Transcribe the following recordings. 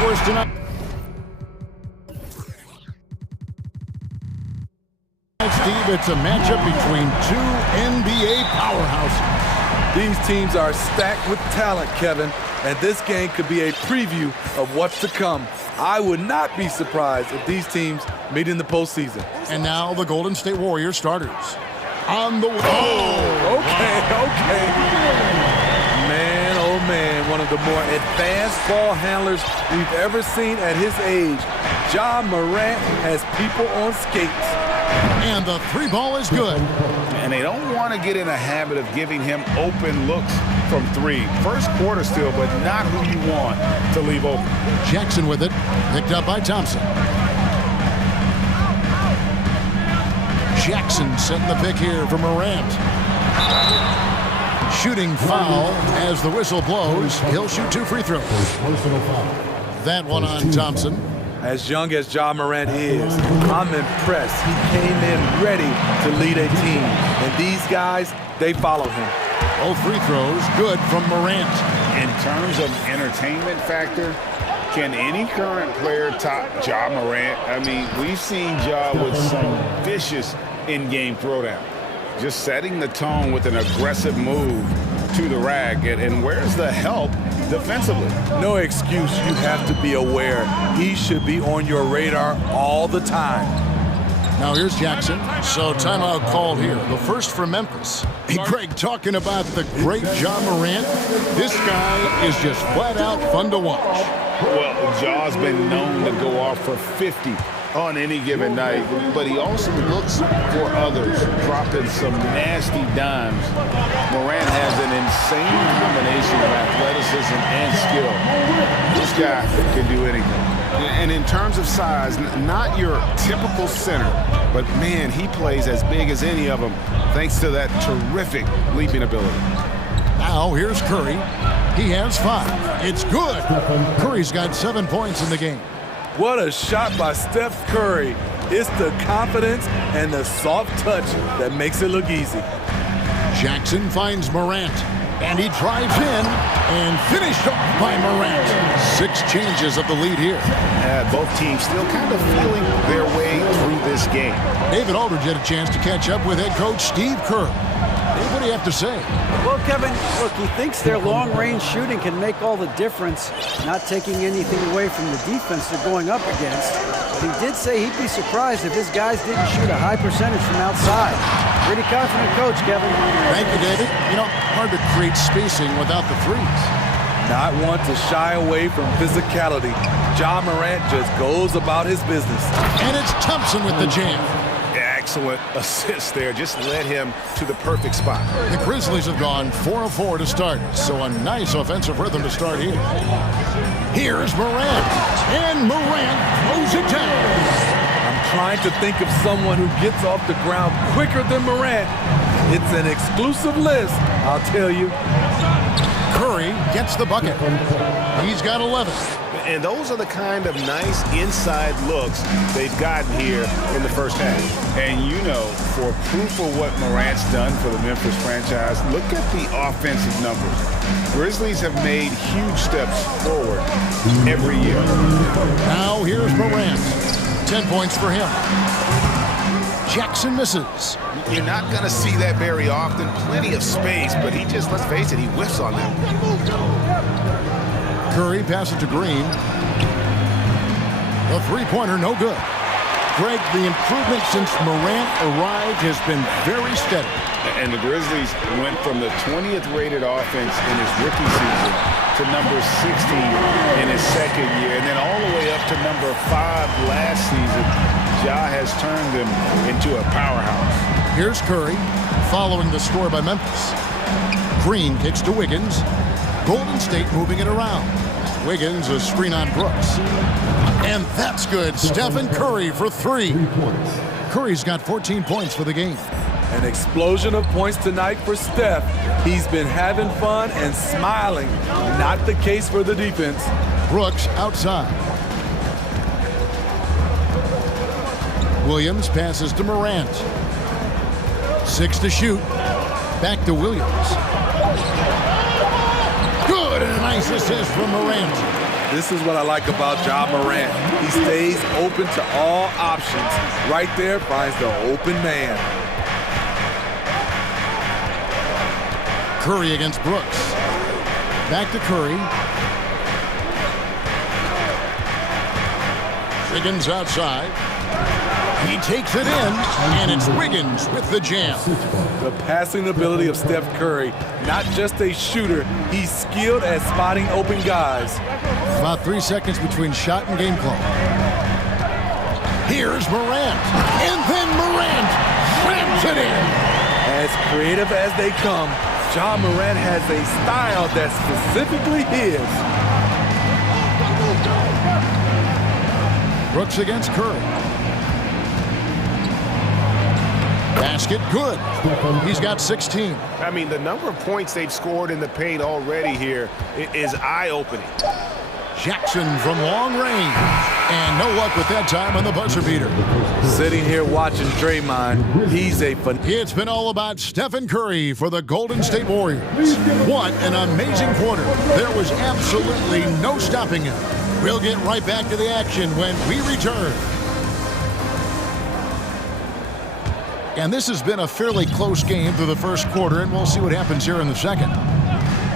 for us tonight. Steve, it's a matchup between two NBA powerhouses. These teams are stacked with talent, Kevin, and this game could be a preview of what's to come. I would not be surprised if these teams meet in the postseason. And now the Golden State Warriors starters. On the way. Oh, okay. Man, oh man, one of the more advanced ball handlers we've ever seen at his age. Ja Morant has people on skates. And the three ball is good. And they don't want to get in a habit of giving him open looks from three. First quarter still, but not who you want to leave open. Jackson with it, picked up by Thompson. Jackson setting the pick here for Morant. Shooting foul as the whistle blows. He'll shoot 2 free throws. That one on Thompson. As young as Ja Morant is, I'm impressed. He came in ready to lead a team. And these guys, they follow him. Both free throws good from Morant. In terms of entertainment factor, can any current player top Ja Morant? I mean, we've seen Ja with some vicious in-game throwdown. Just setting the tone with an aggressive move to the rack. And where's the help defensively? No excuse. You have to be aware. He should be on your radar all the time. Now here's Jackson. So timeout called here. The first for Memphis. Hey, Greg, talking about the great Ja Morant, this guy is just flat out fun to watch. Well, Ja's been known to go off for 50 on any given night, but he also looks for others, dropping some nasty dimes. Morant has an insane combination of athleticism and skill. This guy can do anything. And in terms of size, not your typical center, but man, he plays as big as any of them, thanks to that terrific leaping ability. Now here's Curry. He has 5. It's good. Curry's got 7 points in the game. What a shot by Steph Curry. It's the confidence and the soft touch that makes it look easy. Jackson finds Morant, and he drives in and finished off by Morant. 6 changes of the lead here. Both teams still kind of feeling their way through this game. David Aldridge had a chance to catch up with head coach Steve Kerr. What do you have to say? Well, Kevin, look, he thinks their long-range shooting can make all the difference, not taking anything away from the defense they're going up against. But he did say he'd be surprised if his guys didn't shoot a high percentage from outside. Pretty confident coach, Kevin. Thank you, David. You know, hard to create spacing without the threes. Not want to shy away from physicality. Ja Morant just goes about his business. And it's Thompson with the jam. Excellent assist there. Just led him to the perfect spot. The Grizzlies have gone 4 of 4 to start, so a nice offensive rhythm to start here. Here's Morant, and Morant throws it down. I'm trying to think of someone who gets off the ground quicker than Morant. It's an exclusive list, I'll tell you. Curry gets the bucket. He's got 11. And those are the kind of nice inside looks they've gotten here in the first half. And you know, for proof of what Morant's done for the Memphis franchise, look at the offensive numbers. Grizzlies have made huge steps forward every year. Now here's Morant. 10 points for him. Jackson misses. You're not going to see that very often. Plenty of space, but he just, let's face it, he whiffs on them. Curry passes to Green. The three-pointer, no good. Greg, the improvement since Morant arrived has been very steady. And the Grizzlies went from the 20th rated offense in his rookie season to number 16 in his second year, and then all the way up to number 5 last season. Ja has turned them into a powerhouse. Here's Curry, following the score by Memphis. Green kicks to Wiggins. Golden State moving it around. Wiggins, a screen on Brooks. And that's good. Stephen Curry for 3. Curry's got 14 points for the game. An explosion of points tonight for Steph. He's been having fun and smiling. Not the case for the defense. Brooks outside. Williams passes to Morant. 6 to shoot. Back to Williams. Good, and a nice assist from Morant. This is what I like about Ja Morant. He stays open to all options. Right there finds the open man. Curry against Brooks. Back to Curry. Wiggins outside. He takes it in, and it's Wiggins with the jam. The passing ability of Steph Curry, not just a shooter, he's skilled at spotting open guys. About 3 seconds between shot and game clock. Here's Morant, and then Morant slams it in. As creative as they come, Ja Morant has a style that's specifically his. Brooks against Curry. Basket good. He's got 16. I mean, the number of points they've scored in the paint already here is eye-opening. Jackson from long range. And no luck with that time on the buzzer beater. Sitting here watching Draymond, he's a fun. It's been all about Stephen Curry for the Golden State Warriors. What an amazing quarter. There was absolutely no stopping him. We'll get right back to the action when we return. And this has been a fairly close game through the first quarter, and we'll see what happens here in the second.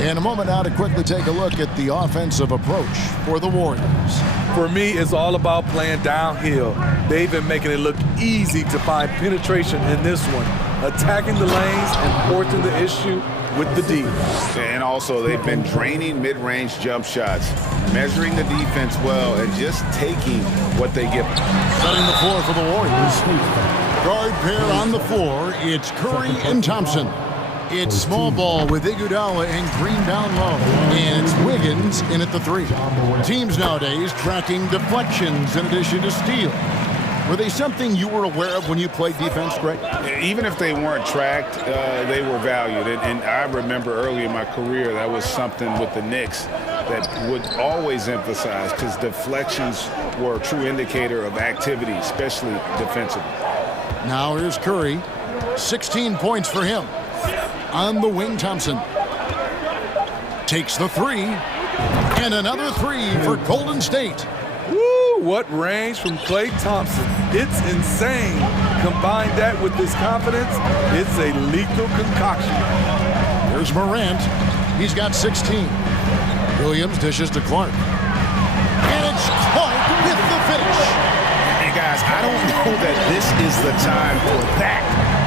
In a moment now to quickly take a look at the offensive approach for the Warriors. For me, it's all about playing downhill. They've been making it look easy to find penetration in this one, attacking the lanes and forcing the issue with the D. And also, they've been draining mid-range jump shots, measuring the defense well, and just taking what they give. Setting the floor for the Warriors. Guard pair on the floor. It's Curry and Thompson. It's small ball with Iguodala and Green down low. And it's Wiggins in at the three. Teams nowadays tracking deflections in addition to steals. Were they something you were aware of when you played defense, Greg? Even if they weren't tracked, they were valued. And I remember early in my career, that was something with the Knicks that would always emphasize, because deflections were a true indicator of activity, especially defensively. Now here's Curry. 16 points for him. On the wing, Thompson takes the three, and another three for Golden State. Woo, what range from Klay Thompson. It's insane. Combine that with this confidence, it's a lethal concoction. Here's Morant. He's got 16. Williams dishes to Clark. And it's Clark with the finish. Hey, guys, I don't know that this is the time for that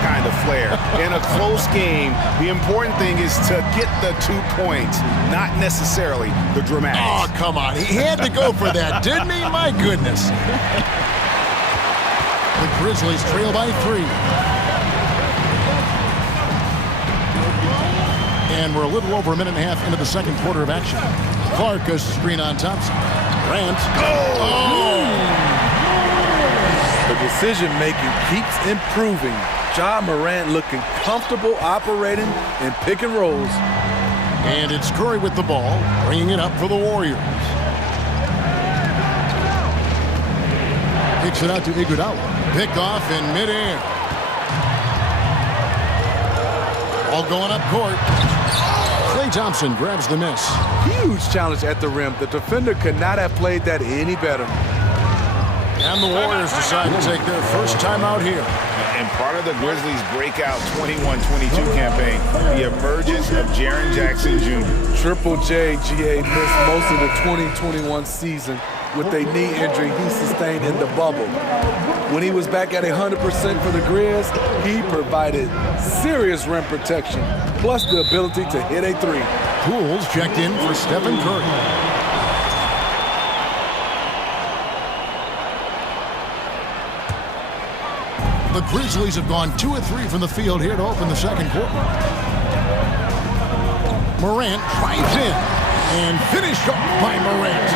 kind of flair. In a close game, the important thing is to get the 2 points, not necessarily the dramatics. Oh, come on. He had to go for that, didn't he? My goodness. The Grizzlies trail by 3. And we're a little over a minute and a half into the second quarter of action. Clark goes to screen on Thompson. Grant. Oh! The decision-making keeps improving. Ja Morant looking comfortable operating in pick and rolls. And it's Curry with the ball, bringing it up for the Warriors. Kicks it out to Iguodala. Picked off in midair. All going up court. Klay Thompson grabs the miss. Huge challenge at the rim. The defender could not have played that any better. And the Warriors decide to take their first time out here. And part of the Grizzlies' breakout 21-22 campaign, the emergence of Jaren Jackson Jr. Triple J, GA, missed most of the 2021 season with a knee injury he sustained in the bubble. When he was back at 100% for the Grizz, he provided serious rim protection, plus the ability to hit a three. Pools checked in for Stephen Curry. The Grizzlies have gone 2 of 3 from the field here to open the second quarter. Morant drives in and finished off by Morant.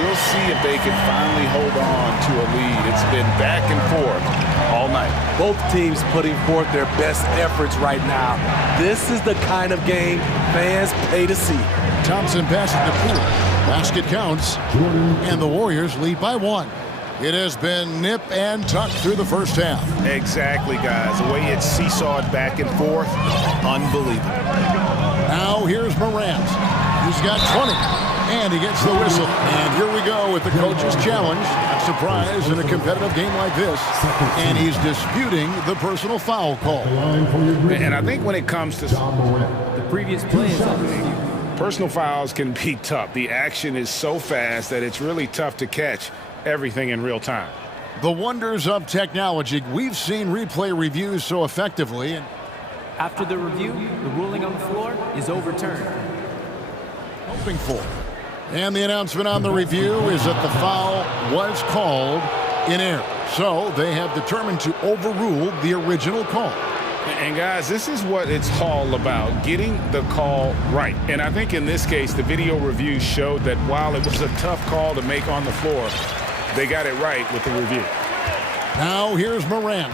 We'll see if they can finally hold on to a lead. It's been back and forth all night. Both teams putting forth their best efforts right now. This is the kind of game fans pay to see. Thompson passes to Poole. Basket counts, and the Warriors lead by 1. It has been nip and tuck through the first half. Exactly, guys. The way it's seesawed back and forth, unbelievable. Now here's Morant. He's got 20. And he gets the whistle. And here we go with the coach's challenge. A surprise in a competitive game like this. And he's disputing the personal foul call. And I think when it comes to The previous play is on review. personal fouls can be tough. The action is so fast that it's really tough to catch everything in real time. The wonders of technology. We've seen replay reviews so effectively. And After the review, the ruling on the floor is overturned. hoping for. And the announcement on the review is that the foul was called in error. So they have determined to overrule the original call. And guys, this is what it's all about, getting the call right. And I think in this case, the video review showed that while it was a tough call to make on the floor, they got it right with the review. Now here's Morant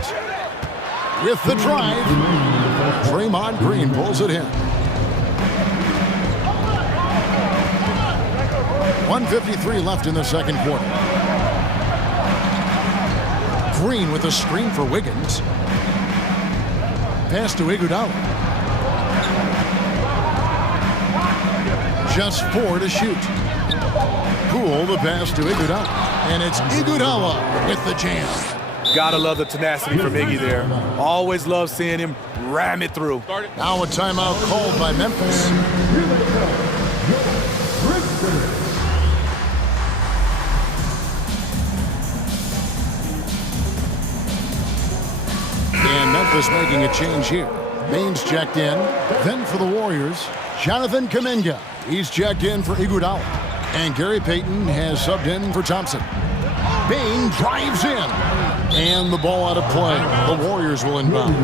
with the drive. Draymond Green pulls it in. 1:53 left in the second quarter. Green with a screen for Wiggins. Pass to Iguodala. Just 4 to shoot. Poole the pass to Iguodala. And it's Iguodala with the jam. Gotta love the tenacity from Iggy there. Always love seeing him ram it through. Now a timeout called by Memphis. And Memphis making a change here. Baines checked in. Then for the Warriors, Jonathan Kuminga. He's checked in for Iguodala. And Gary Payton has subbed in for Thompson. Bain drives in. And the ball out of play. The Warriors will inbound.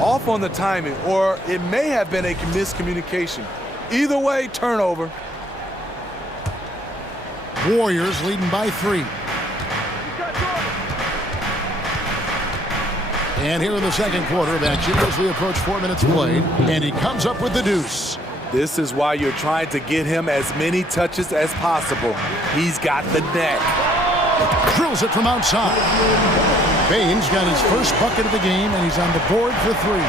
Off on the timing, or it may have been a miscommunication. Either way, turnover. Warriors leading by 3. And here in the second quarter of action as we approach 4 minutes played. And he comes up with the deuce. This is why you're trying to get him as many touches as possible. He's got the neck. Drills it from outside. Baines got his first bucket of the game, and he's on the board for 3.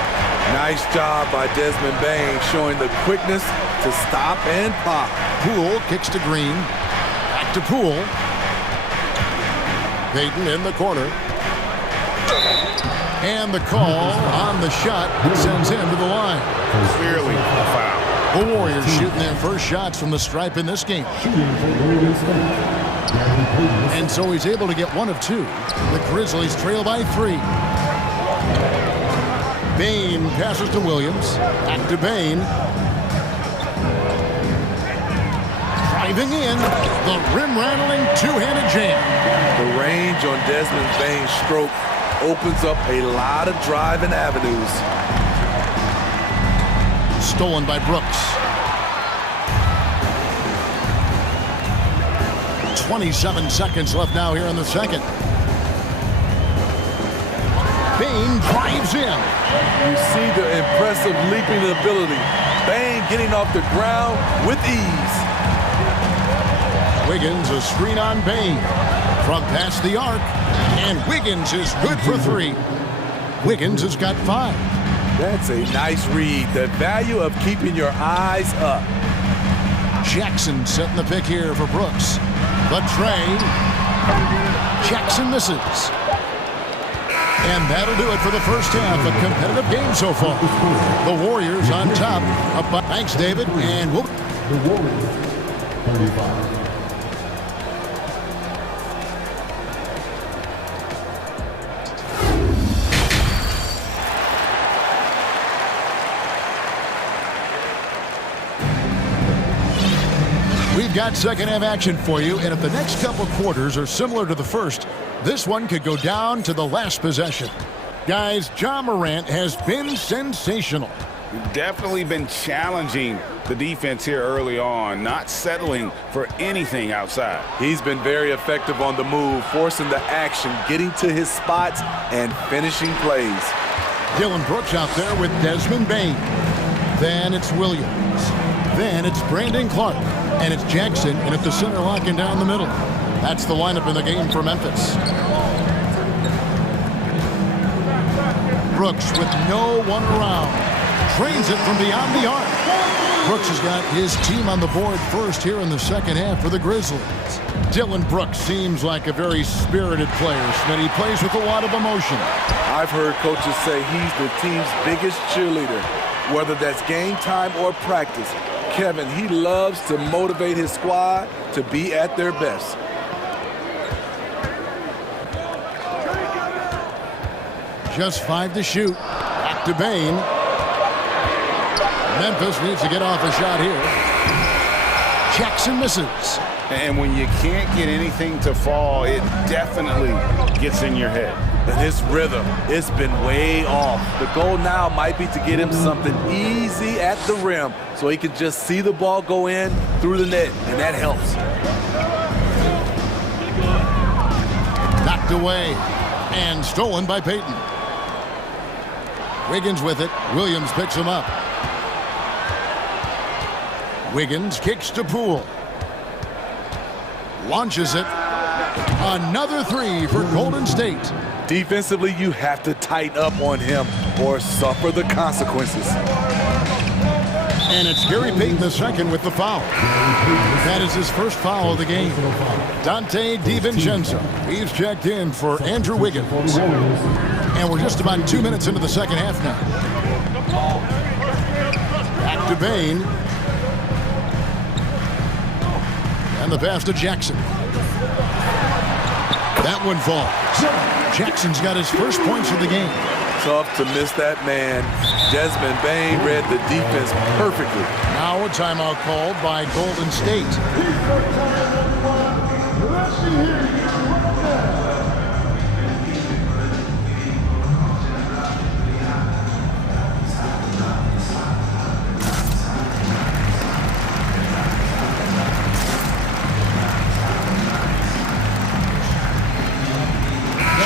Nice job by Desmond Bain, showing the quickness to stop and pop. Poole kicks to Green. Back to Poole. Payton in the corner. And the call on the shot sends him to the line. Clearly a foul. The Warriors shooting their first shots from the stripe in this game. And so he's able to get 1 of 2. The Grizzlies trail by 3. Bain passes to Williams. Back to Bain. Driving in. The rim-rattling two-handed jam. The range on Desmond Bain's stroke opens up a lot of driving avenues. Stolen by Brooks. 27 seconds left now here in the second. Bain drives in. You see the impressive leaping ability. Bain getting off the ground with ease. Wiggins a screen on Bain. From past the arc. And Wiggins is good for 3. Wiggins has got 5. That's a nice read. The value of keeping your eyes up. Jackson setting the pick here for Brooks. The tray. Jackson misses. And that'll do it for the first half. A competitive game so far. The Warriors on top. Thanks, David. And we'll... The Warriors, 35. We've got second half action for you, and if the next couple quarters are similar to the first, this one could go down to the last possession. Guys, Ja Morant has been sensational. Definitely been challenging the defense here early on, not settling for anything outside. He's been very effective on the move, forcing the action, getting to his spots, and finishing plays. Dylan Brooks out there with Desmond Bain. Then it's Williams. Then it's Brandon Clark. And it's Jackson, and at the center, locking down the middle. That's the lineup in the game for Memphis. Brooks with no one around. Trains it from beyond the arc. Brooks has got his team on the board first here in the second half for the Grizzlies. Dylan Brooks seems like a very spirited player, Schmidt. He plays with a lot of emotion. I've heard coaches say he's the team's biggest cheerleader, whether that's game time or practice. Kevin, he loves to motivate his squad to be at their best. Just 5 to shoot. Back to Bain. Memphis needs to get off a shot here. Jackson misses. And when you can't get anything to fall, it definitely gets in your head. And his rhythm, it's been way off. The goal now might be to get him something easy at the rim so he can just see the ball go in through the net, and that helps. Knocked away and stolen by Payton. Wiggins with it. Williams picks him up. Wiggins kicks to Poole. Launches it. Another three for Golden State. Defensively, you have to tighten up on him or suffer the consequences. And it's Gary Payton II with the foul. That is his first foul of the game. Dante DiVincenzo. He's checked in for Andrew Wiggins. And we're just about 2 minutes into the second half now. Back to Bain. And the pass to Jackson. That one falls. Jackson's got his first points of the game. Tough to miss that man. Desmond Bain read the defense perfectly. Now a timeout called by Golden State.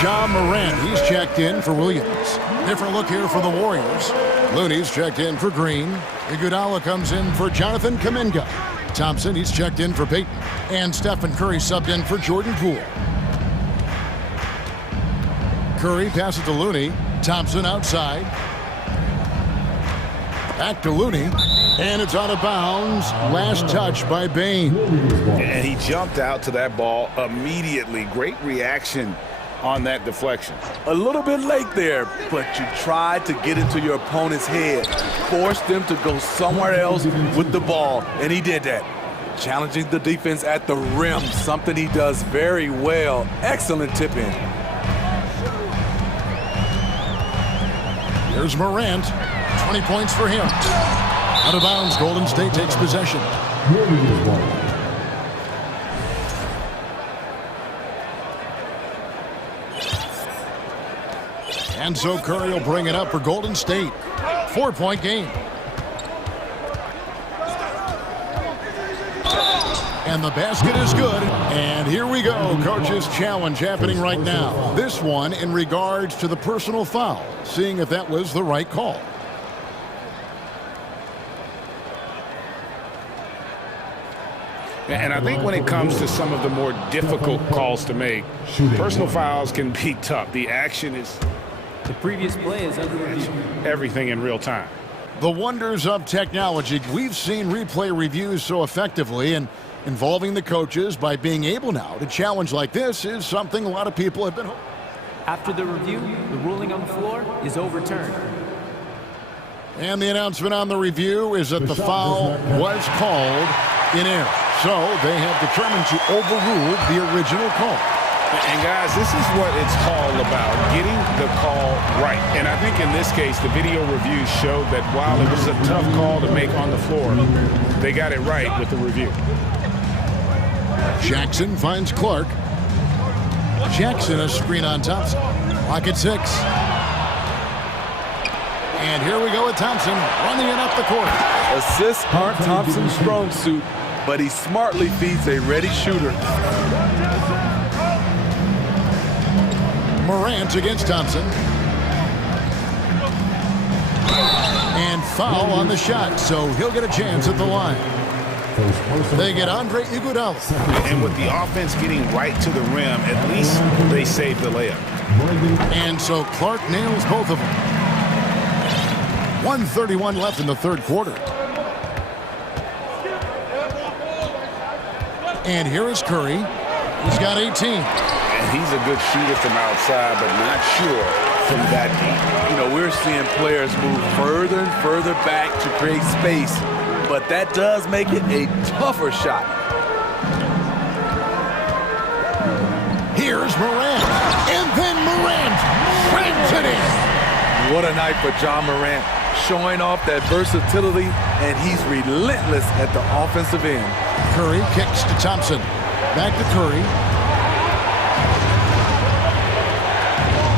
Ja Morant, he's checked in for Williams. Different look here for the Warriors. Looney's checked in for Green. Iguodala comes in for Jonathan Kuminga. Thompson, he's checked in for Payton. And Stephen Curry subbed in for Jordan Poole. Curry passes to Looney. Thompson outside. Back to Looney. And it's out of bounds. Last touch by Bain. And he jumped out to that ball immediately. Great reaction on that deflection. A little bit late there, but you tried to get into your opponent's head, force them to go somewhere else with the ball, and he did that. Challenging the defense at the rim, something he does very well. Excellent tip in. Here's Morant. 20 points for him. Out of bounds, Golden State takes possession. And so Curry will bring it up for Golden State. 4-point game. And the basket is good. And here we go. Coach's challenge happening right now. This one in regards to the personal foul. Seeing if that was the right call. And I think when it comes to some of the more difficult calls to make, personal fouls can be tough. The action is... The previous play is under review. Everything in real time. The wonders of technology. We've seen replay reviews so effectively, and involving the coaches by being able now to challenge like this is something a lot of people have been hoping. After the review, the ruling on the floor is overturned. And the announcement on the review is that the foul was called in error. So they have determined to overrule the original call. And guys, this is what it's all about, getting the call right. And I think in this case, the video review showed that while it was a tough call to make on the floor, they got it right with the review. Jackson finds Clark. Jackson a screen on Thompson. Clock at 6. And here we go with Thompson running it up the court. Assists aren't Thompson's strong suit, but he smartly feeds a ready shooter. Morant against Thompson. And foul on the shot, so he'll get a chance at the line. They get Andre Iguodala. And with the offense getting right to the rim, at least they saved the layup. And so Clark nails both of them. 1:31 left in the third quarter. And here is Curry. He's got 18. And he's a good shooter from outside, but not sure from that deep. You know, we're seeing players move further and further back to create space, but that does make it a tougher shot. Here's Morant. And then Morant slams it in. What a night for John Morant, showing off that versatility, and he's relentless at the offensive end. Curry kicks to Thompson. Back to Curry.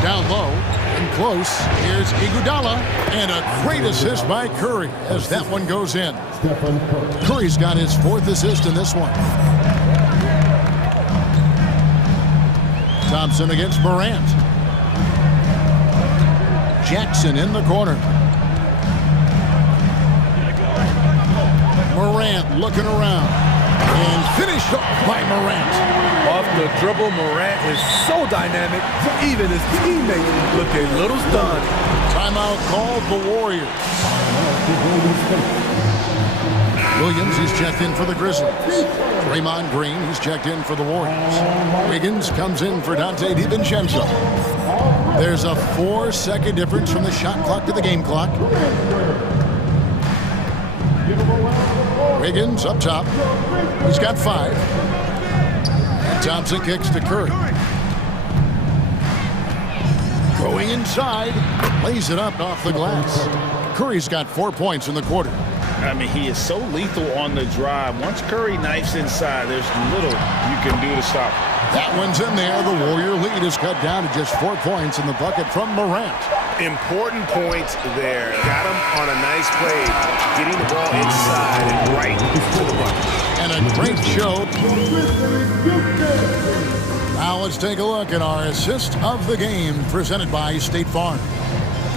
Down low and close. Here's Iguodala. And a great assist by Curry as that one goes in. Curry's got his 4th assist in this one. Thompson against Morant. Jackson in the corner. Morant looking around. And finished up by Morant. Off the dribble, Morant is so dynamic, even his teammates look a little stunned. Timeout called the Warriors. Williams, he's checked in for the Grizzlies. Draymond Green, he's checked in for the Warriors. Wiggins comes in for Dante DiVincenzo. There's a 4-second difference from the shot clock to the game clock. Wiggins up top. He's got 5. And Thompson kicks to Curry. Going inside. Lays it up off the glass. Curry's got 4 points in the quarter. I mean, he is so lethal on the drive. Once Curry knifes inside, there's little you can do to stop him. That one's in there. The Warrior lead is cut down to just 4 points in the bucket from Morant. Important points there. Got him on a nice play, getting the ball inside and right to the run. And a great show. Now let's take a look at our assist of the game presented by State Farm.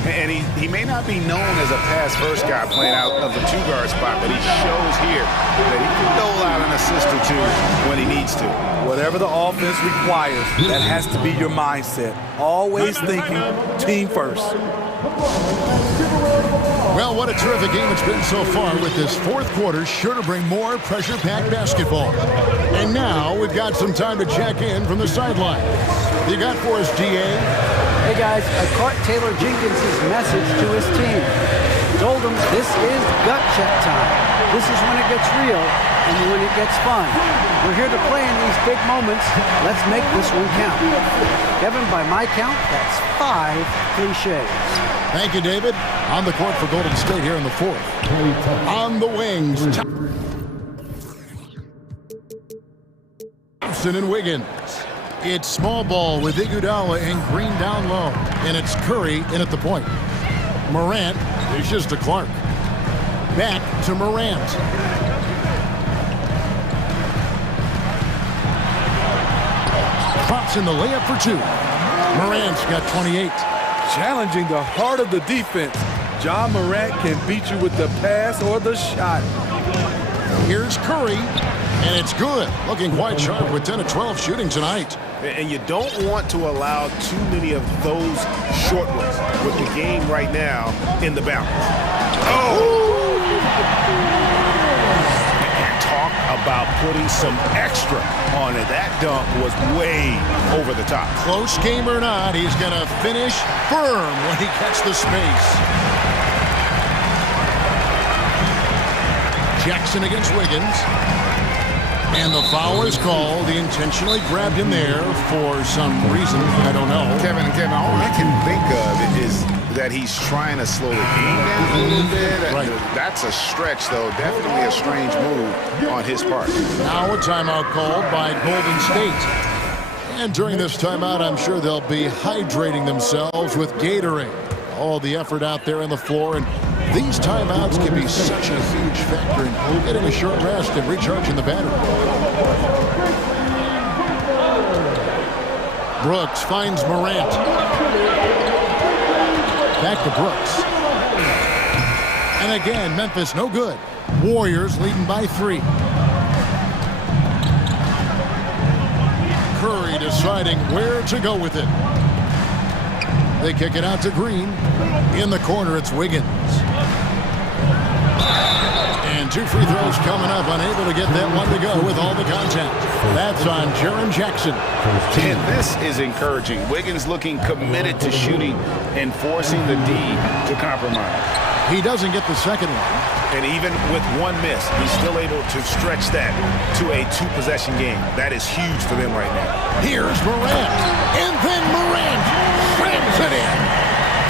And he may not be known as a pass-first guy playing out of the 2-guard spot, but he shows here that he can dole out an assist or 2 when he needs to. Whatever the offense requires, that has to be your mindset. Always thinking team first. Well, what a terrific game it's been so far, with this 4th quarter sure to bring more pressure-packed basketball. And now we've got some time to check in from the sideline. You got for us, DA? Hey guys, I caught Taylor Jenkins' message to his team. Told them this is gut check time. This is when it gets real and when it gets fun. We're here to play in these big moments. Let's make this one count. Kevin, by my count, that's 5 cliches. Thank you, David. On the court for Golden State here in the 4th. On the wings, Thompson and Wiggins. It's small ball with Iguodala and Green down low. And it's Curry in at the point. Morant dishes to Clark. Back to Morant. Pops in the layup for 2. Morant's got 28. Challenging the heart of the defense. John Morant can beat you with the pass or the shot. Here's Curry, and it's good. Looking quite sharp with 10 of 12 shooting tonight. And you don't want to allow too many of those short ones with the game right now in the balance. Oh! And talk about putting some extra on it. That dunk was way over the top. Close game or not, he's going to finish firm when he gets the space. Jackson against Wiggins. And the foul is called. He intentionally grabbed him there for some reason. I don't know. Kevin, all I can think of is that he's trying to slow the game down a little bit. Right. That's a stretch, though. Definitely a strange move on his part. Now a timeout called by Golden State. And during this timeout, I'm sure they'll be hydrating themselves with Gatorade. All the effort out there on the floor, and these timeouts can be such a huge factor in getting a short rest and recharging the battery. Brooks finds Morant. Back to Brooks. And again, Memphis no good. Warriors leading by 3. Curry deciding where to go with it. They kick it out to Green. In the corner, it's Wiggins. And And 2 free throws coming up. Unable to get that one to go with all the contact. That's on Jaren Jackson. And this is encouraging. Wiggins looking committed to shooting and forcing the D to compromise. He doesn't get the second one. And even with one miss, he's still able to stretch that to a 2-possession game. That is huge for them right now. Here's Morant. And then Morant slams it in.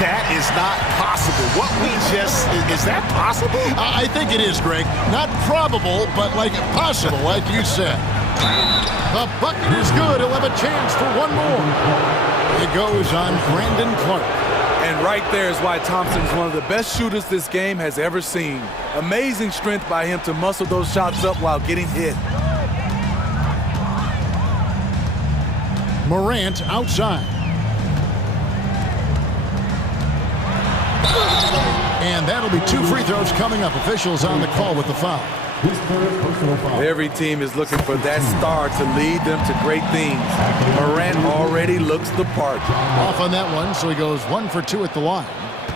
That is not possible. What we just, is that possible? I think it is, Greg. Not probable, but like possible, like you said. The bucket is good. He'll have a chance for one more. It goes on Brandon Clark. And right there is why Thompson is one of the best shooters this game has ever seen. Amazing strength by him to muscle those shots up while getting hit. Morant outside. And that'll be 2 free throws coming up. Officials on the call with the foul. Every team is looking for that star to lead them to great things. Morant already looks the part. Off on that one, so he goes 1 for 2 at the line.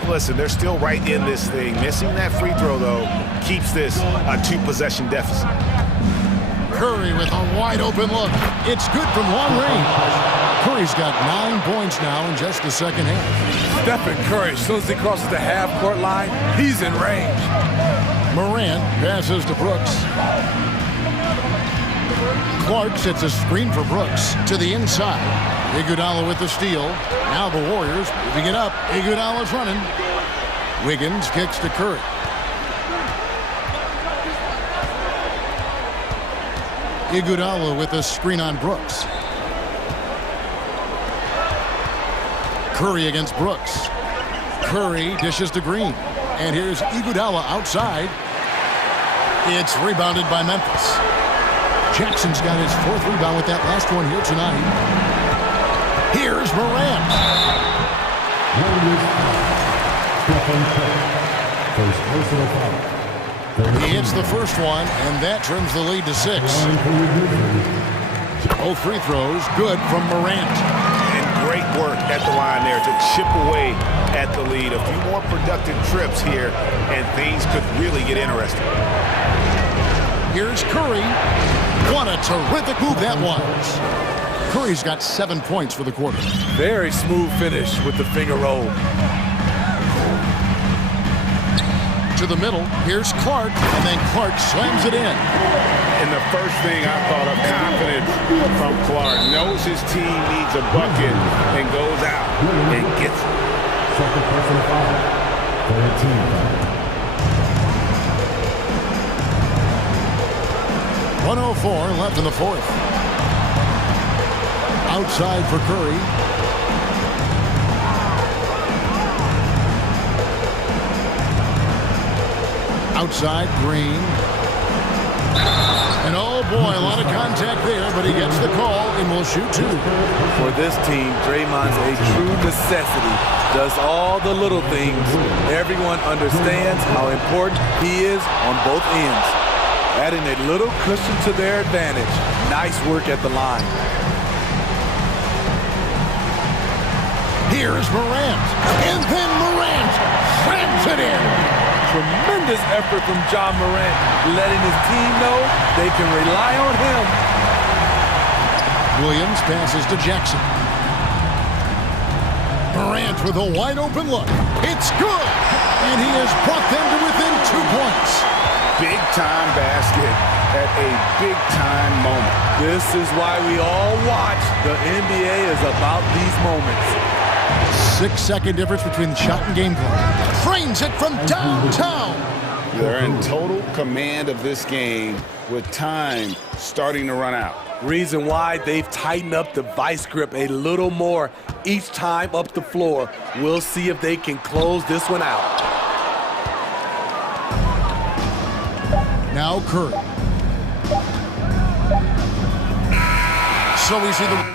Listen, they're still right in this thing. Missing that free throw, though, keeps this a 2-possession deficit. Curry with a wide open look. It's good from long range. Curry's got 9 points now in just the second half. Stephen Curry, as soon as he crosses the half-court line, he's in range. Morant passes to Brooks. Clark sets a screen for Brooks to the inside. Iguodala with the steal. Now the Warriors moving it up. Iguodala's running. Wiggins kicks to Curry. Iguodala with a screen on Brooks. Curry against Brooks. Curry dishes to Green. And here's Iguodala outside. It's rebounded by Memphis. Jackson's got his 4th rebound with that last one here tonight. Here's Morant. He hits the first one, and that trims the lead to 6. Both free throws good from Morant. And great work at the line there to chip away at the lead. A few more productive trips here, and things could really get interesting. Here's Curry. What a terrific move that was. Curry's got 7 points for the quarter. Very smooth finish with the finger roll. To the middle, here's Clark, and then Clark slams it in. And the first thing I thought of, confidence from Clark. Knows his team needs a bucket and goes out and gets it. Second personal foul. 13. 1:04 left in the 4th. Outside for Curry. Outside, Green. And oh boy, a lot of contact there, but he gets the call and will shoot 2. For this team, Draymond's a true necessity. Does all the little things. Everyone understands how important he is on both ends. Adding a little cushion to their advantage. Nice work at the line. Here's Morant. And then Morant slams it in. Tremendous effort from John Morant, letting his team know they can rely on him. Williams passes to Jackson. Morant with a wide open look. It's good. And he has brought them to within 2 points. Big-time basket at a big-time moment. This is why we all watch. The NBA is about these moments. 6-second difference between the shot and game clock. Frames it from downtown. They're in total command of this game with time starting to run out. Reason why they've tightened up the vice grip a little more each time up the floor. We'll see if they can close this one out. Now Curry. So we see the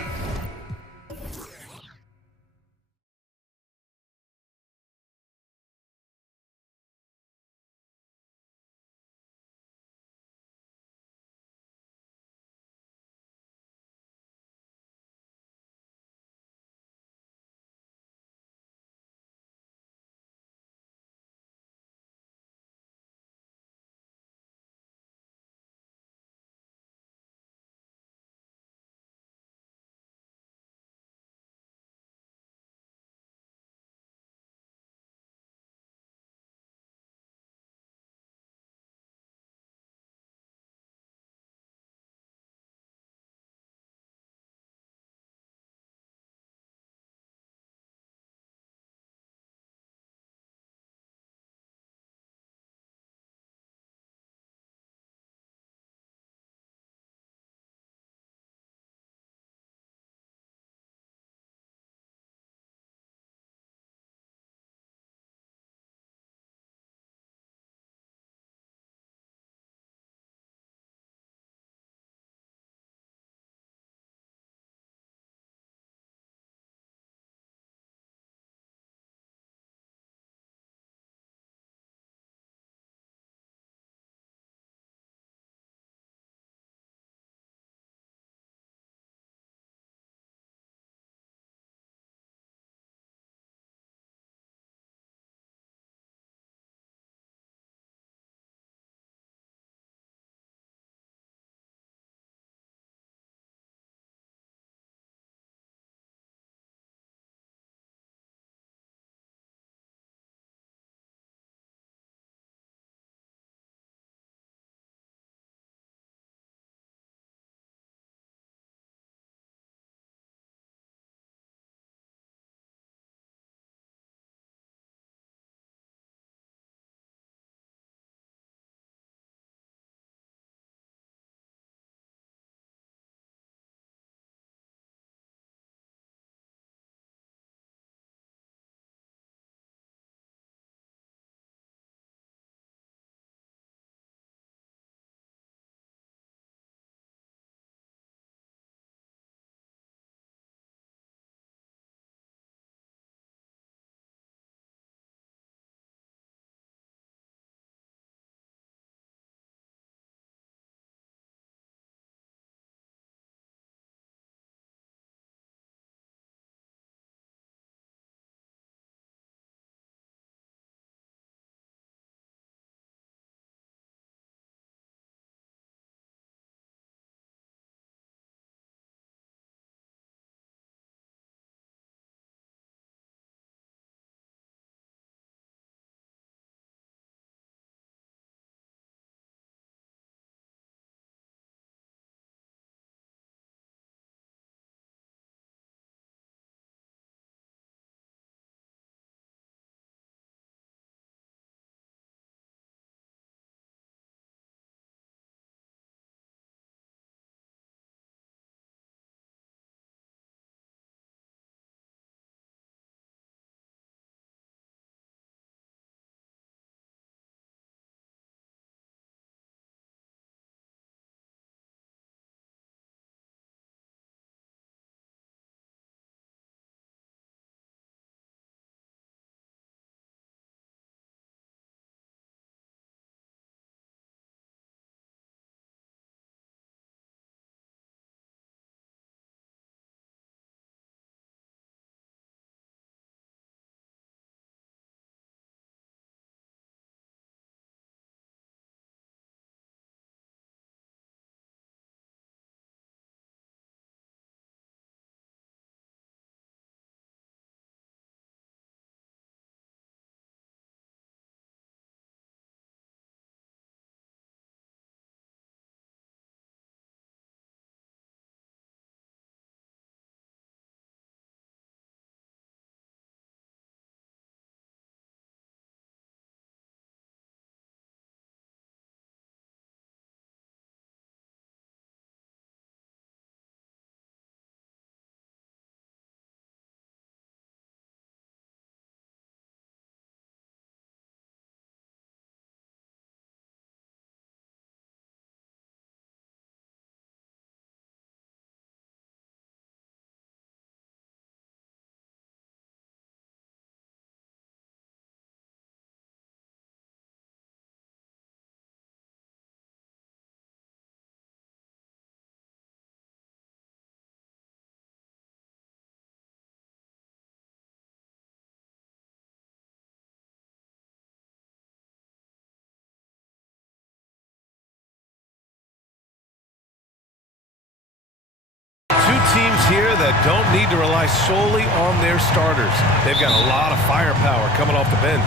that don't need to rely solely on their starters. They've got a lot of firepower coming off the bench.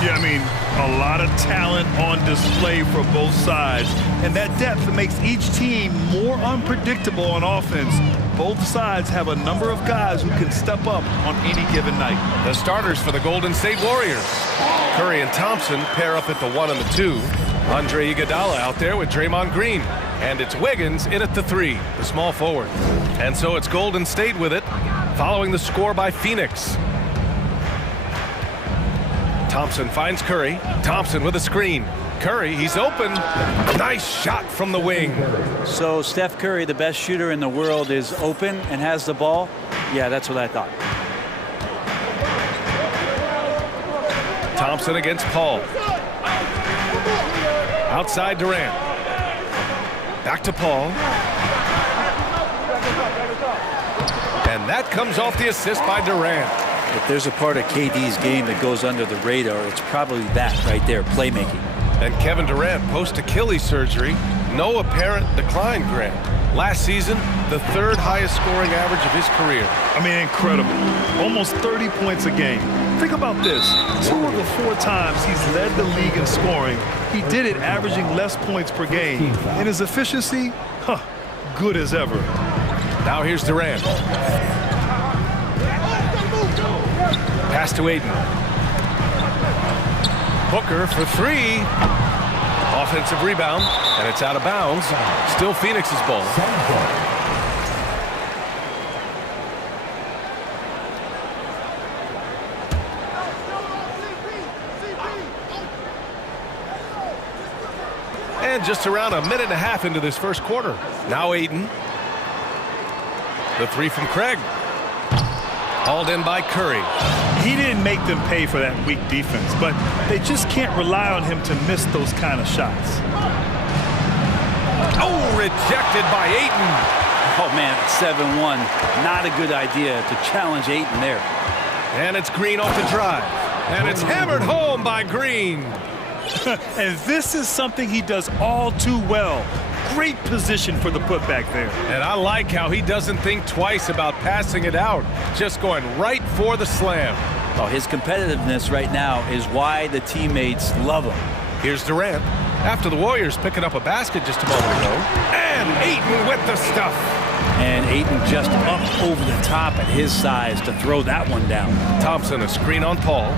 Yeah, I mean, a lot of talent on display for both sides. And that depth makes each team more unpredictable on offense. Both sides have a number of guys who can step up on any given night. The starters for the Golden State Warriors. Curry and Thompson pair up at the 1 and the 2. Andre Iguodala out there with Draymond Green. And it's Wiggins in at the 3, the small forward. And so it's Golden State with it, following the score by Phoenix. Thompson finds Curry. Thompson with a screen. Curry, he's open. Nice shot from the wing. So Steph Curry, the best shooter in the world, is open and has the ball? Yeah, that's what I thought. Thompson against Paul. Outside Durant. Back to Paul. And that comes off the assist by Durant. If there's a part of KD's game that goes under the radar, it's probably that right there, playmaking. And Kevin Durant post-Achilles surgery, no apparent decline, Grant. Last season, the 3rd highest scoring average of his career. I mean, incredible. Almost 30 points a game. Think about this. 2 of the 4 times he's led the league in scoring, he did it averaging less points per game. And his efficiency, good as ever. Now here's Durant. Pass to Aiden. Booker for 3. Offensive rebound, and it's out of bounds. Still Phoenix's ball. And just around a minute and a half into this first quarter. Now Aiden. The 3 from Craig. Hauled in by Curry. He didn't make them pay for that weak defense, but they just can't rely on him to miss those kind of shots. Oh, rejected by Ayton. Oh, man, it's 7-1. Not a good idea to challenge Ayton there. And it's Green off the drive. And it's hammered home by Green. And this is something he does all too well. Great position for the putback there. And I like how he doesn't think twice about passing it out. Just going right for the slam. Oh, his competitiveness right now is why the teammates love him. Here's Durant. After the Warriors picking up a basket just a moment ago. And Ayton with the stuff. And Ayton just up over the top at his size to throw that one down. Thompson a screen on Paul.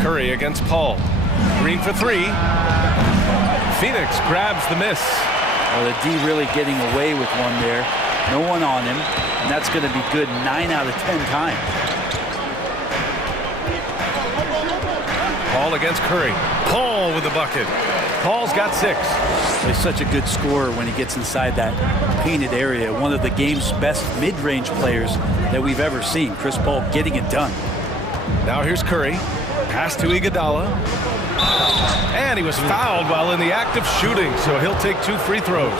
Curry against Paul. Green for 3. Phoenix grabs the miss. Well, the D really getting away with one there. No one on him, and that's going to be good 9 out of 10 times. Paul against Curry. Paul with the bucket. Paul's got 6. He's such a good scorer when he gets inside that painted area. One of the game's best mid-range players that we've ever seen. Chris Paul getting it done. Now here's Curry. Pass to Iguodala. And he was fouled while in the act of shooting, so he'll take 2 free throws.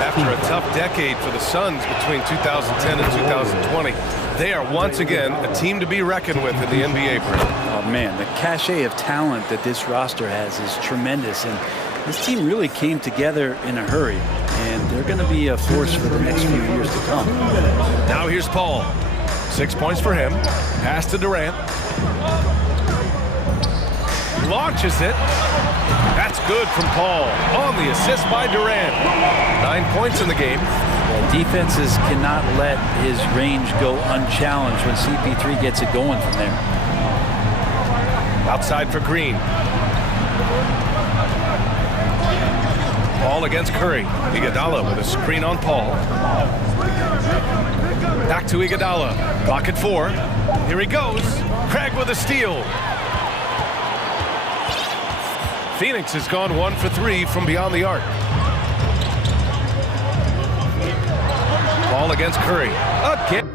After a tough decade for the Suns between 2010 and 2020, they are once again a team to be reckoned with in the NBA. Oh, man, the cachet of talent that this roster has is tremendous, and this team really came together in a hurry, and they're going to be a force for the next few years to come. Now here's Paul. 6 points for him. Pass to Durant. Launches it. That's good from Paul. On the assist by Durant. 9 points in the game. Well, defenses cannot let his range go unchallenged when CP3 gets it going from there. Outside for Green. Paul against Curry. Iguodala with a screen on Paul. Back to Iguodala. Clock at 4. Here he goes. Craig with a steal. Phoenix has gone 1 for 3 from beyond the arc. Paul against Curry. Again.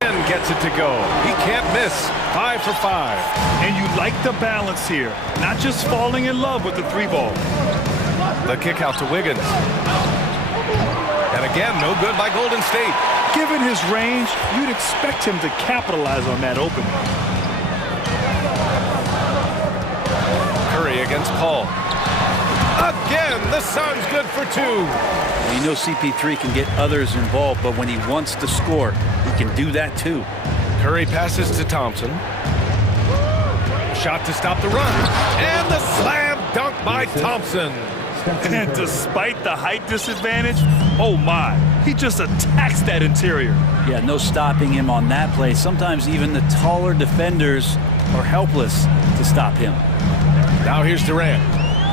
And gets it to go. He can't miss. 5 for 5. And you like the balance here. Not just falling in love with the 3-ball. The kick out to Wiggins. And again, no good by Golden State. Given his range, you'd expect him to capitalize on that opening. Curry against against Paul. Again, the Suns good for 2. You know CP3 can get others involved, but when he wants to score, he can do that too. Curry passes to Thompson. Shot to stop the run. And the slam dunk by Thompson. And despite the height disadvantage, oh my, he just attacks that interior. Yeah, no stopping him on that play. Sometimes even the taller defenders are helpless to stop him. Now here's Durant.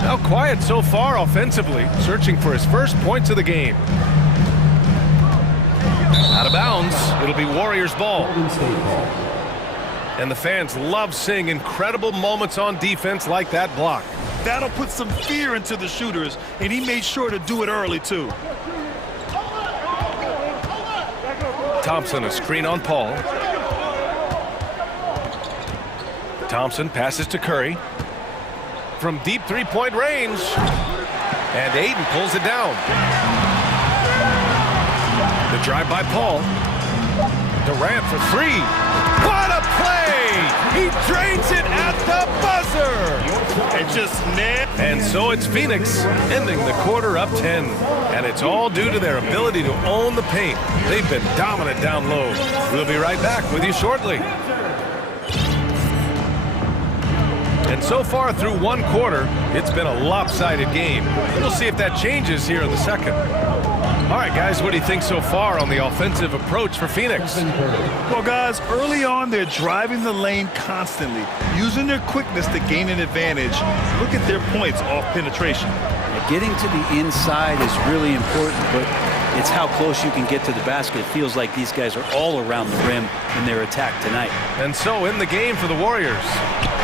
Now quiet so far offensively, searching for his first points of the game. Out of bounds, it'll be Warriors ball. And the fans love seeing incredible moments on defense like that block. That'll put some fear into the shooters, and he made sure to do it early too. Thompson, a screen on Paul. Thompson passes to Curry. From deep three-point range. And Aiden pulls it down. The drive by Paul. Durant for 3. What a play! He drains it at the buzzer! And just net. And so it's Phoenix ending the quarter up 10. And it's all due to their ability to own the paint. They've been dominant down low. We'll be right back with you shortly. And so far through one quarter, it's been a lopsided game. We'll see if that changes here in the second. All right, guys, what do you think so far on the offensive approach for Phoenix? Well, guys, early on, they're driving the lane constantly, using their quickness to gain an advantage. Look at their points off penetration. Getting to the inside is really important, but it's how close you can get to the basket. It feels like these guys are all around the rim in their attack tonight. And so in the game for the Warriors,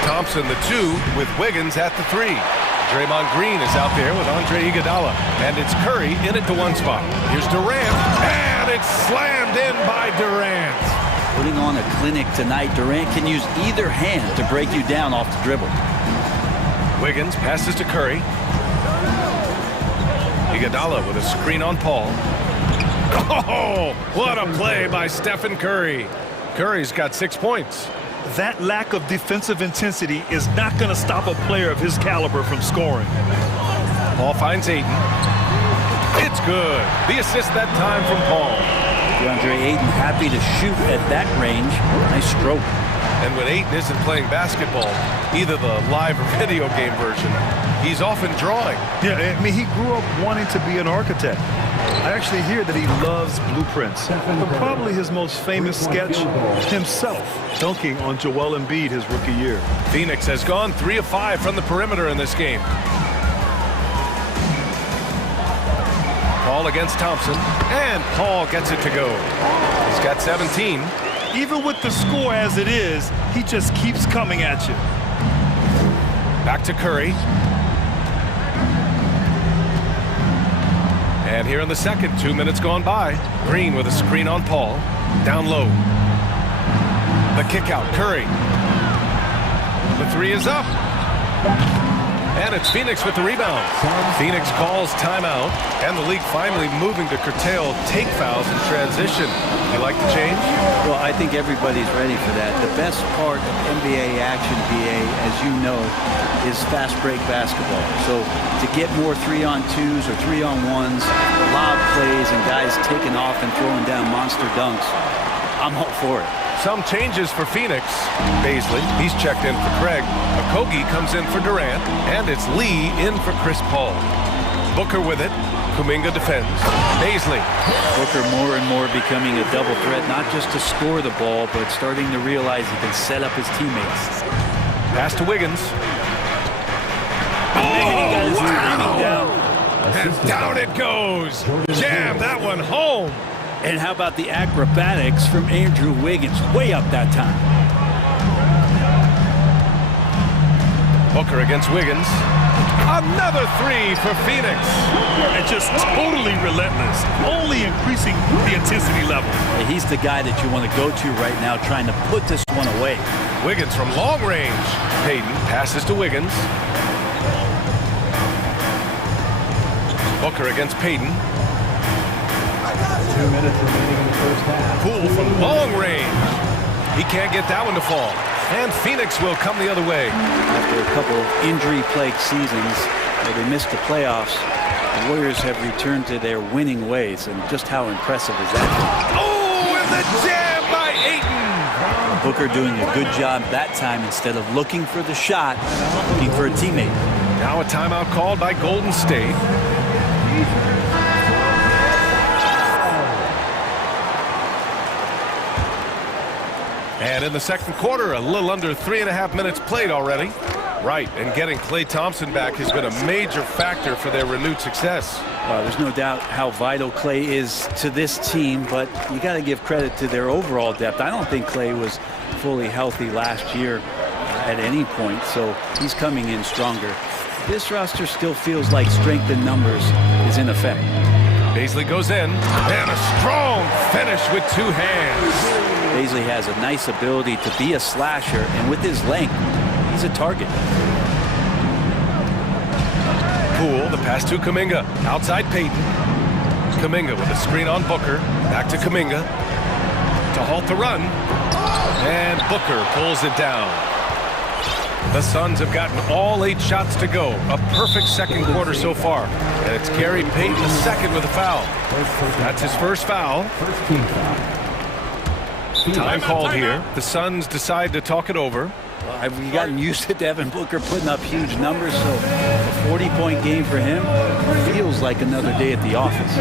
Thompson the 2 with Wiggins at the 3. Draymond Green is out there with Andre Iguodala. And it's Curry in it to one spot. Here's Durant. And it's slammed in by Durant. Putting on a clinic tonight, Durant can use either hand to break you down off the dribble. Wiggins passes to Curry. Iguodala with a screen on Paul. Oh, what a play by Stephen Curry. Curry's got 6 points. That lack of defensive intensity is not going to stop a player of his caliber from scoring. Paul finds Aiden. It's good. The assist that time from Paul. DeAndre Ayton happy to shoot at that range. Nice stroke. And when Ayton isn't playing basketball, either the live or video game version, he's often drawing. Yeah, I mean, he grew up wanting to be an architect. I actually hear that he loves blueprints. But probably his most famous sketch, himself dunking on Joel Embiid his rookie year. Phoenix has gone 3 of 5 from the perimeter in this game. Paul against Thompson, and Paul gets it to go. He's got 17. Even with the score as it is, he just keeps coming at you. Back to Curry. And here in the second, 2 minutes gone by. Green with a screen on Paul. Down low. The kick out, Curry. The 3 is up. And it's Phoenix with the rebound. Phoenix calls timeout, and the league finally moving to curtail take fouls in transition. You like the change? Well, I think everybody's ready for that. The best part of NBA action, BA, as you know, is fast break basketball. So to get more 3-on-2s or 3-on-1s, lob plays, and guys taking off and throwing down monster dunks, I'm all for it. Some changes for Phoenix. Baisley, he's checked in for Craig. Okogie comes in for Durant, and it's Lee in for Chris Paul. Booker with it. Kuminga defends. Baisley. Booker more and more becoming a double threat, not just to score the ball, but starting to realize he can set up his teammates. Pass to Wiggins. Oh, wow! And down it goes. Jam that one home. And how about the acrobatics from Andrew Wiggins? Way up that time. Booker against Wiggins. Another 3 for Phoenix. And just totally relentless, only increasing the intensity level. He's the guy that you want to go to right now, trying to put this one away. Wiggins from long range. Payton passes to Wiggins. Booker against Payton. 2 minutes remaining in the first half. Poole from long range. He can't get that one to fall. And Phoenix will come the other way. After a couple of injury-plagued seasons where they missed the playoffs, the Warriors have returned to their winning ways, and just how impressive is that? Oh, and the jam by Ayton! Booker doing a good job that time. Instead of looking for the shot, looking for a teammate. Now a timeout called by Golden State. And in the second quarter, a little under 3.5 minutes played already. Right, and getting Klay Thompson back has been a major factor for their renewed success. There's no doubt how vital Klay is to this team, but you got to give credit to their overall depth. I don't think Klay was fully healthy last year at any point, so he's coming in stronger. This roster still feels like strength in numbers is in effect. Baisley goes in, and a strong finish with two hands. Baisley has a nice ability to be a slasher, and with his length, he's a target. Poole, the pass to Kuminga. Outside Payton. Kuminga with a screen on Booker. Back to Kuminga. To halt the run. And Booker pulls it down. The Suns have gotten all 8 shots to go. A perfect second quarter so far. And it's Gary Payton the second with a foul. That's his first foul. First team foul. Time called here. The Suns decide to talk it over. Have we gotten used to Devin Booker putting up huge numbers? So a 40-point game for him feels like another day at the office.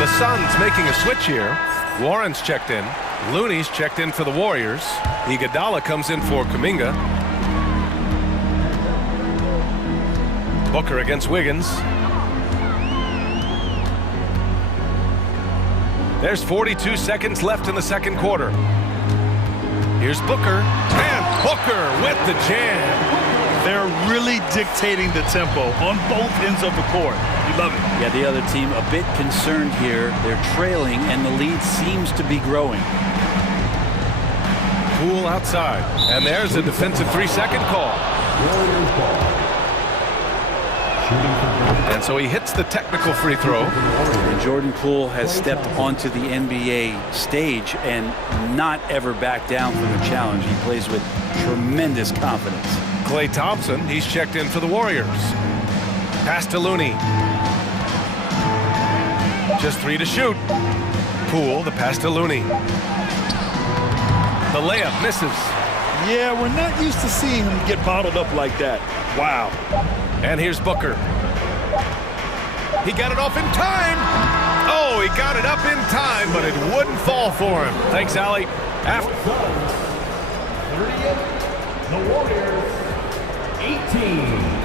The Suns making a switch here. Warren's checked in. Looney's checked in for the Warriors. Iguodala comes in for Kuminga. Booker against Wiggins. There's 42 seconds left in the second quarter. Here's Booker, and Booker with the jam. They're really dictating the tempo on both ends of the court. You love it. Yeah, the other team a bit concerned here. They're trailing, and the lead seems to be growing. Poole outside, and there's a defensive 3-second call. And so he hits the technical free throw. And Jordan Poole has stepped onto the NBA stage and not ever backed down from the challenge. He plays with tremendous confidence. Klay Thompson, he's checked in for the Warriors. Pass to Looney. Just 3 to shoot. Poole, the pass to Looney. The layup misses. Yeah, we're not used to seeing him get bottled up like that. Wow. And here's Booker. He got it off in time. Oh, he got it up in time, but it wouldn't fall for him. Thanks, Allie. After 38, the Warriors, 18.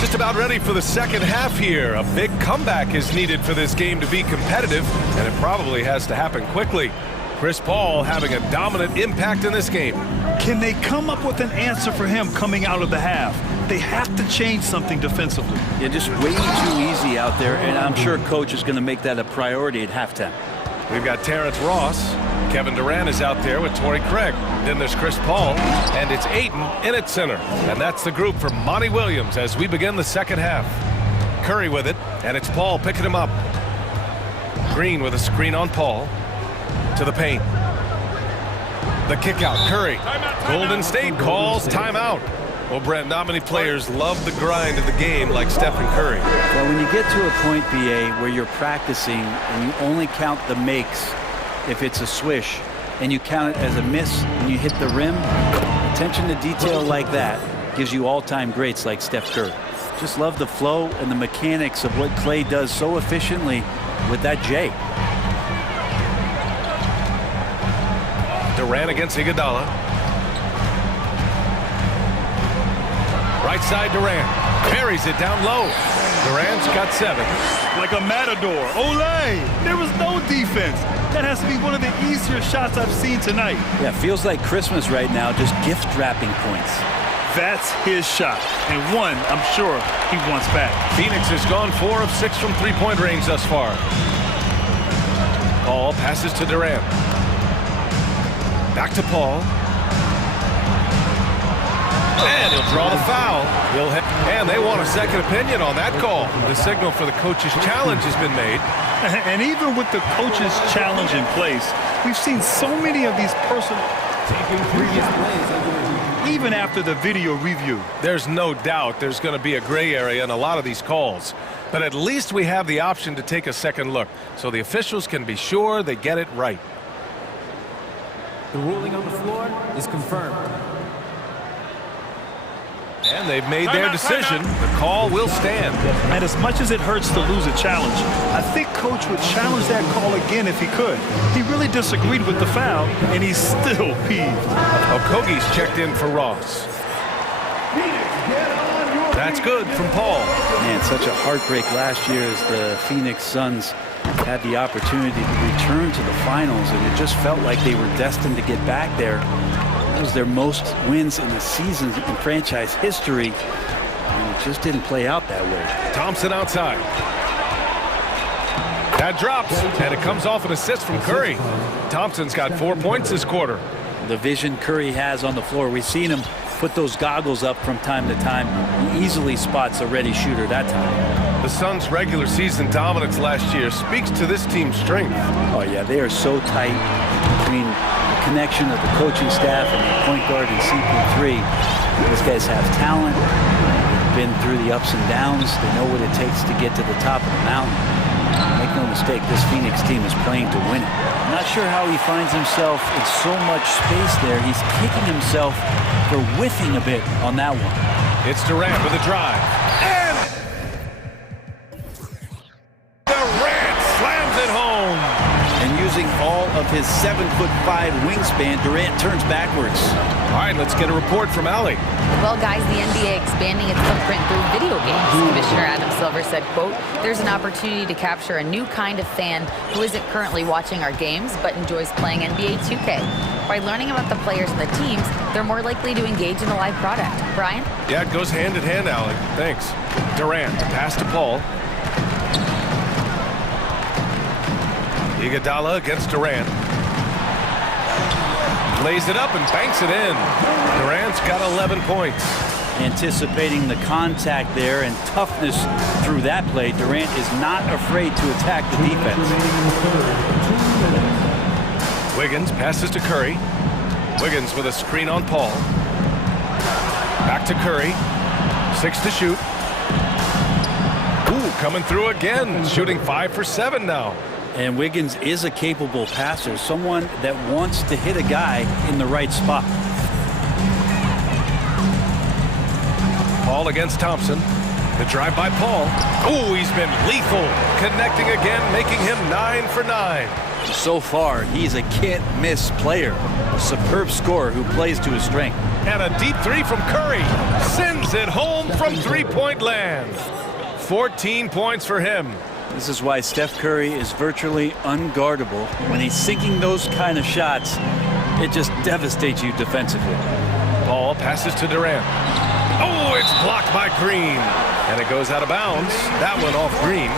Just about ready for the second half here. A big comeback is needed for this game to be competitive, and it probably has to happen quickly. Chris Paul having a dominant impact in this game. Can they come up with an answer for him coming out of the half? They have to change something defensively. Yeah, just way too easy out there, and I'm sure coach is going to make that a priority at halftime. We've got Terrence Ross. Kevin Durant is out there with Torrey Craig. Then there's Chris Paul, and it's Ayton in at center. And that's the group for Monty Williams as we begin the second half. Curry with it, and it's Paul picking him up. Green with a screen on Paul. To the paint. The kick out, Curry. Golden State calls timeout. Well, Brent, not many players love the grind of the game like Stephen Curry. Well, when you get to a point, BA, where you're practicing and you only count the makes if it's a swish, and you count it as a miss when you hit the rim, attention to detail like that gives you all-time greats like Steph Curry. Just love the flow and the mechanics of what Klay does so efficiently with that J. Durant against Iguodala. Right side Durant. Carries it down low. Durant's got 7. Like a matador. Olay! There was no defense. That has to be one of the easier shots I've seen tonight. Yeah, feels like Christmas right now, just gift wrapping points. That's his shot. And one, I'm sure, he wants back. Phoenix has gone 4 of 6 from three-point range thus far. Paul passes to Durant. Back to Paul. And he'll draw the foul. And they want a second opinion on that call. The signal for the coach's challenge has been made. And even with the coach's challenge in place, we've seen so many of these personal... Even after the video review. There's no doubt there's going to be a gray area in a lot of these calls. But at least we have the option to take a second look, so the officials can be sure they get it right. The ruling on the floor is confirmed. And they've made their decision. The call will stand. And as much as it hurts to lose a challenge, I think Coach would challenge that call again if he could. He really disagreed with the foul, and he's still peeved. Okogie's checked in for Ross. That's good from Paul. Man, such a heartbreak last year as the Phoenix Suns had the opportunity to return to the finals, and it just felt like they were destined to get back there. That was their most wins in the season in franchise history, and it just didn't play out that way. Thompson outside. That drops, and it comes off an assist from Curry. Thompson's got 4 points this quarter. The vision Curry has on the floor, we've seen him put those goggles up from time to time. He easily spots a ready shooter that time. The Suns' regular season dominance last year speaks to this team's strength. Oh yeah, they are so tight between the connection of the coaching staff and the point guard and CP3. These guys have talent, they've been through the ups and downs, they know what it takes to get to the top of the mountain. Make no mistake, this Phoenix team is playing to win it. I'm not sure how he finds himself in so much space there. He's kicking himself for whiffing a bit on that one. It's Durant with a drive. And Durant slams it home. And using all of his 7'5" wingspan, Durant turns backwards. All right, let's get a report from Allie. Well, guys, the NBA expanding its footprint through video games. Commissioner Adam Silver said, quote, "There's an opportunity to capture a new kind of fan who isn't currently watching our games but enjoys playing NBA 2K. By learning about the players and the teams, they're more likely to engage in the live product." Brian? Yeah, it goes hand in hand, Allie. Thanks. Durant, pass to Paul. Iguodala against Durant. Lays it up and banks it in. Durant's got 11 points. Anticipating the contact there and toughness through that play, Durant is not afraid to attack the defense. Wiggins passes to Curry. Wiggins with a screen on Paul. Back to Curry. 6 to shoot. Ooh, coming through again. Shooting 5 for 7 now. And Wiggins is a capable passer, someone that wants to hit a guy in the right spot. Paul against Thompson. The drive by Paul. Oh, he's been lethal. Connecting again, making him 9 for 9. So far, he's a can't-miss player. A superb scorer who plays to his strength. And a deep three from Curry. Sends it home from three-point land. 14 points for him. This is why Steph Curry is virtually unguardable. When he's sinking those kind of shots, it just devastates you defensively. Paul passes to Durant. Oh, it's blocked by Green. And it goes out of bounds. That one off Green.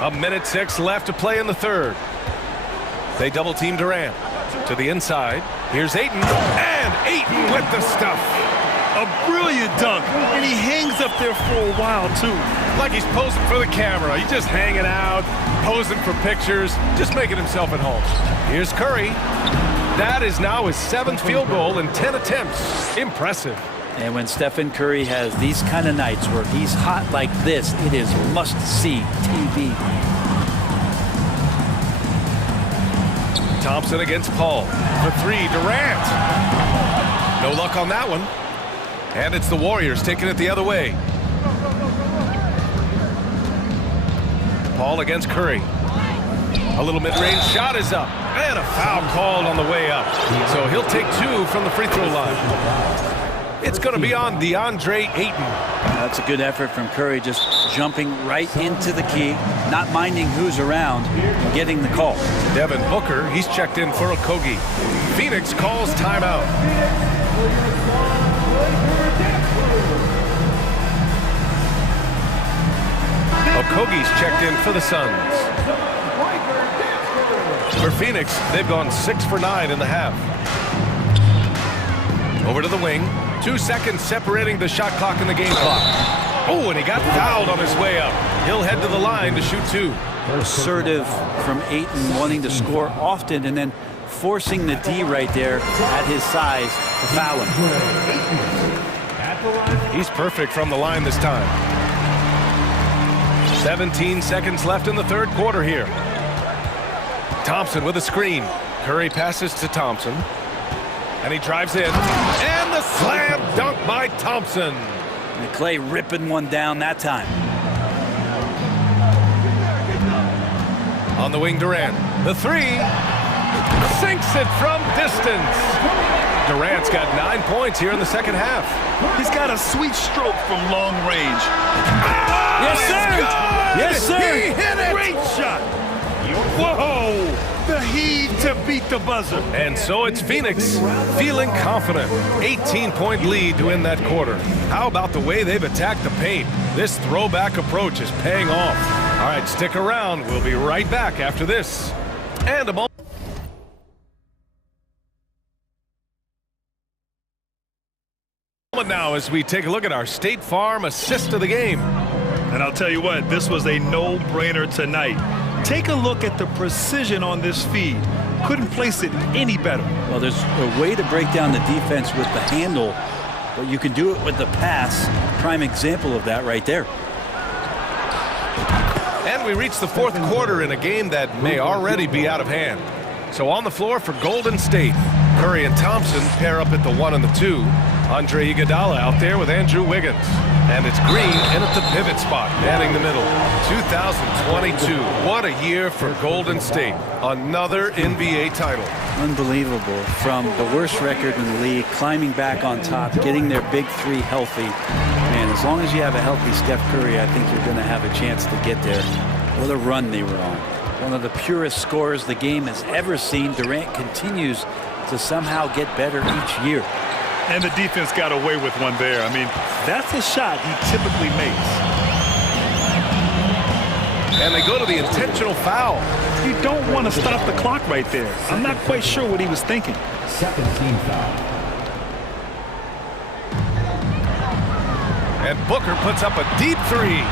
A minute 6 left to play in the third. They double team Durant. To the inside. Here's Ayton. And Ayton with the stuff. A brilliant dunk, and he hangs up there for a while, too. Like he's posing for the camera. He's just hanging out, posing for pictures, just making himself at home. Here's Curry. That is now his 7th field goal in 10 attempts. Impressive. And when Stephen Curry has these kind of nights where he's hot like this, it is must-see TV. Thompson against Paul. For 3, Durant. No luck on that one. And it's the Warriors taking it the other way. Paul against Curry. A little mid-range shot is up. And a foul called on the way up. So he'll take 2 from the free throw line. It's going to be on DeAndre Ayton. That's a good effort from Curry, just jumping right into the key, not minding who's around, getting the call. Devin Booker, he's checked in for Okogie. Phoenix calls timeout. Okogie's checked in for the Suns. For Phoenix, they've gone 6 for 9 in the half. Over to the wing. 2 seconds separating the shot clock and the game clock. Oh, and he got fouled on his way up. He'll head to the line to shoot 2. Assertive from Ayton, wanting to score often and then forcing the D right there at his size to foul him. He's perfect from the line this time. 17 seconds left in the third quarter here. Thompson with a screen. Curry passes to Thompson. And he drives in. And the slam dunk by Thompson. And Clay ripping one down that time. On the wing, Durant. The 3. Sinks it from distance. Durant's got 9 points here in the second half. He's got a sweet stroke from long range. Yes, sir. Yes, sir. He hit it. Great shot. Whoa. The heave to beat the buzzer. And so it's Phoenix feeling confident. 18-point lead to win that quarter. How about the way they've attacked the paint? This throwback approach is paying off. All right, stick around. We'll be right back after this. And a moment now as we take a look at our State Farm assist of the game. And I'll tell you what, this was a no-brainer tonight. Take a look at the precision on this feed. Couldn't place it any better. Well, there's a way to break down the defense with the handle, but you can do it with the pass. Prime example of that right there. And we reach the fourth quarter in a game that may already be out of hand. So on the floor for Golden State, Curry and Thompson pair up at the 1 and the 2. Andre Iguodala out there with Andrew Wiggins. And it's Green in at the pivot spot, manning the middle. 2022. What a year for Golden State. Another NBA title. Unbelievable. From the worst record in the league, climbing back on top, getting their big 3 healthy. Man, as long as you have a healthy Steph Curry, I think you're going to have a chance to get there. What a run they were on. One of the purest scorers the game has ever seen. Durant continues to somehow get better each year. And the defense got away with one there. I mean, that's a shot he typically makes. And they go to the intentional foul. You don't want to stop the clock right there. I'm not quite sure what he was thinking. Second team foul. And Booker puts up a deep 3.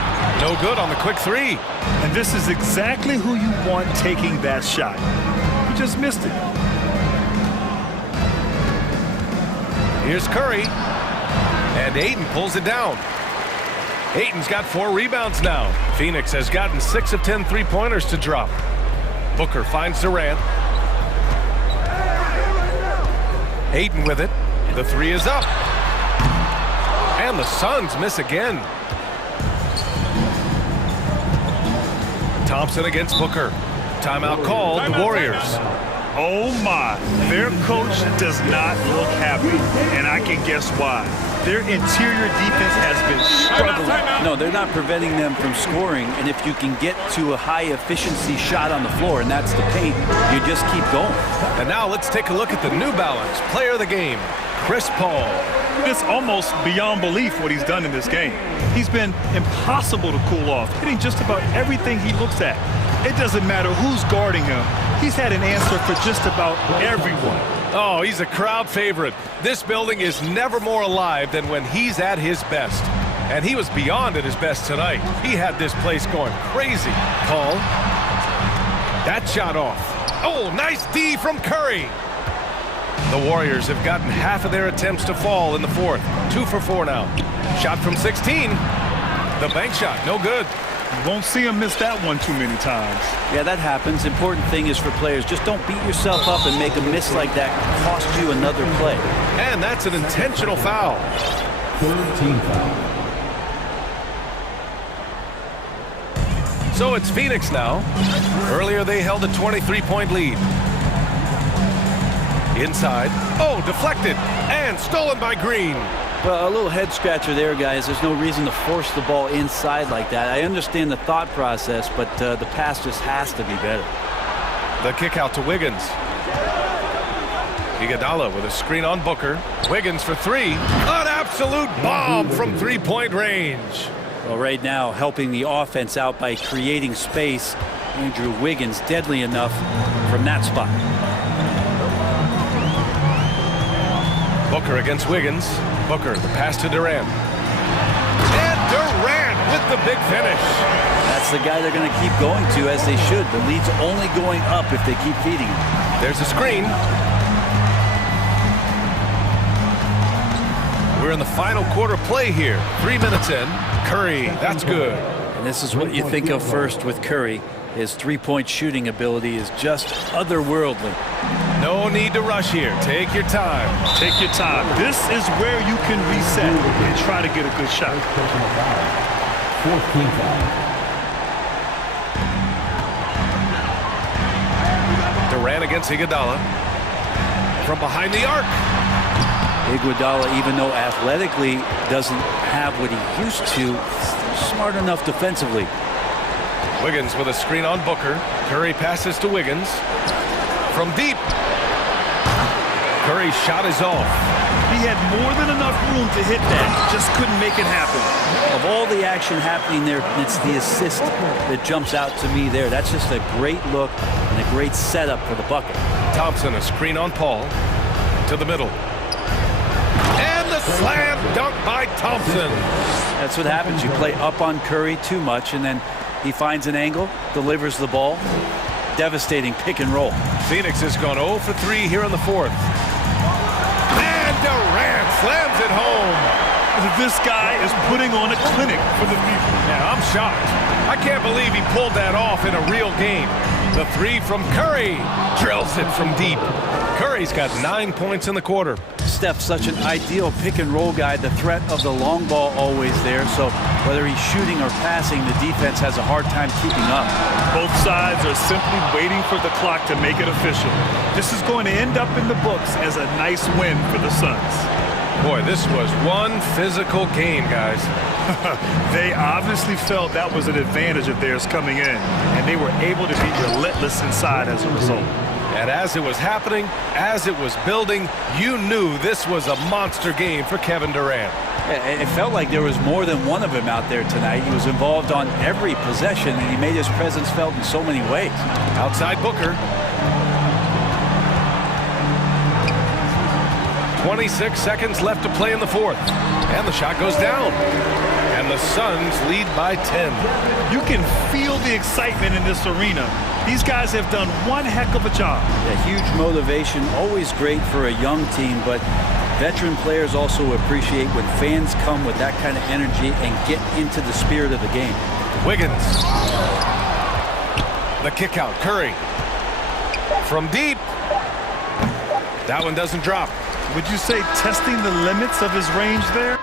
No good on the quick 3. And this is exactly who you want taking that shot. You just missed it. Here's Curry. And Ayton pulls it down. Ayton's got 4 rebounds now. Phoenix has gotten 6 of 10 three-pointers to drop. Booker finds Durant. Ayton with it. The 3 is up. And the Suns miss again. Thompson against Booker. Timeout called, the Warriors. Oh my, their coach does not look happy, and I can guess why. Their interior defense has been struggling. No, they're not preventing them from scoring, and if you can get to a high efficiency shot on the floor, and that's the paint, you just keep going. And now let's take a look at the New Balance player of the game, Chris Paul. It's almost beyond belief what he's done in this game. He's been impossible to cool off, hitting just about everything he looks at. It doesn't matter who's guarding him. He's had an answer for just about everyone. Oh, he's a crowd favorite. This building is never more alive than when he's at his best. And he was beyond at his best tonight. He had this place going crazy. Paul. That shot off. Oh, nice D from Curry. The Warriors have gotten half of their attempts to fall in the fourth. 2 for 4 now. Shot from 16. The bank shot, no good. You won't see him miss that one too many times. Yeah, that happens. Important thing is for players, just don't beat yourself up and make a miss like that cost you another play. And that's an intentional foul. Third team foul. So it's Phoenix now. Earlier they held a 23-point lead. Inside. Oh, deflected. And stolen by Green. Well, a little head scratcher there, guys. There's no reason to force the ball inside like that. I understand the thought process, but the pass just has to be better. The kick out to Wiggins. Iguodala with a screen on Booker. Wiggins for 3. An absolute bomb from 3-point range. Well, right now, helping the offense out by creating space. Andrew Wiggins, deadly enough from that spot. Booker against Wiggins. Booker, the pass to Durant. And Durant with the big finish. That's the guy they're going to keep going to, as they should. The lead's only going up if they keep feeding him. There's a screen. We're in the final quarter play here. 3 minutes in. Curry, that's good. And this is what you think of first with Curry. His three-point shooting ability is just otherworldly. No need to rush here. Take your time. Take your time. This is where you can reset and try to get a good shot. 14 foul. Durant against Iguodala. From behind the arc. Iguodala, even though athletically doesn't have what he used to, smart enough defensively. Wiggins with a screen on Booker. Curry passes to Wiggins. From deep. Curry's shot is off. He had more than enough room to hit that. Just couldn't make it happen. Of all the action happening there, it's the assist that jumps out to me there. That's just a great look and a great setup for the bucket. Thompson, a screen on Paul. To the middle. And the slam dunk by Thompson. That's what happens. You play up on Curry too much, and then he finds an angle, delivers the ball. Devastating pick and roll. Phoenix has gone 0 for 3 here in the fourth. And Durant slams it home. This guy is putting on a clinic for the people. Yeah, I'm shocked. I can't believe he pulled that off in a real game. The three from Curry. Drills it from deep. Curry's got 9 points in the quarter. Steph's such an ideal pick and roll guy. The threat of the long ball always there. So whether he's shooting or passing, the defense has a hard time keeping up. Both sides are simply waiting for the clock to make it official. This is going to end up in the books as a nice win for the Suns. Boy, this was one physical game, guys. They obviously felt that was an advantage of theirs coming in, and they were able to be relentless inside as a result. And as it was happening, as it was building, you knew this was a monster game for Kevin Durant. It felt like there was more than one of him out there tonight. He was involved on every possession, and he made his presence felt in so many ways. Outside Booker. 26 seconds left to play in the fourth. And the shot goes down. And the Suns lead by 10. You can feel the excitement in this arena. These guys have done one heck of a job. A huge motivation, always great for a young team, but veteran players also appreciate when fans come with that kind of energy and get into the spirit of the game. Wiggins. The kick out. Curry. From deep. That one doesn't drop. Would you say testing the limits of his range there?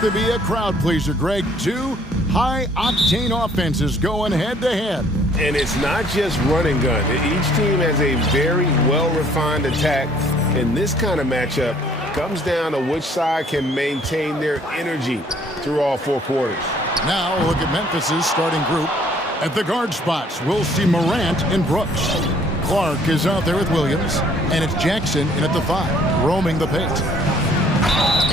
sure to be a crowd pleaser, Greg. Two high-octane offenses going head-to-head. And it's not just run and gun. Each team has a very well-refined attack. And this kind of matchup comes down to which side can maintain their energy through all four quarters. Now look at Memphis's starting group. At the guard spots, we'll see Morant and Brooks. Clark is out there with Williams, and it's Jackson in at the 5, roaming the paint.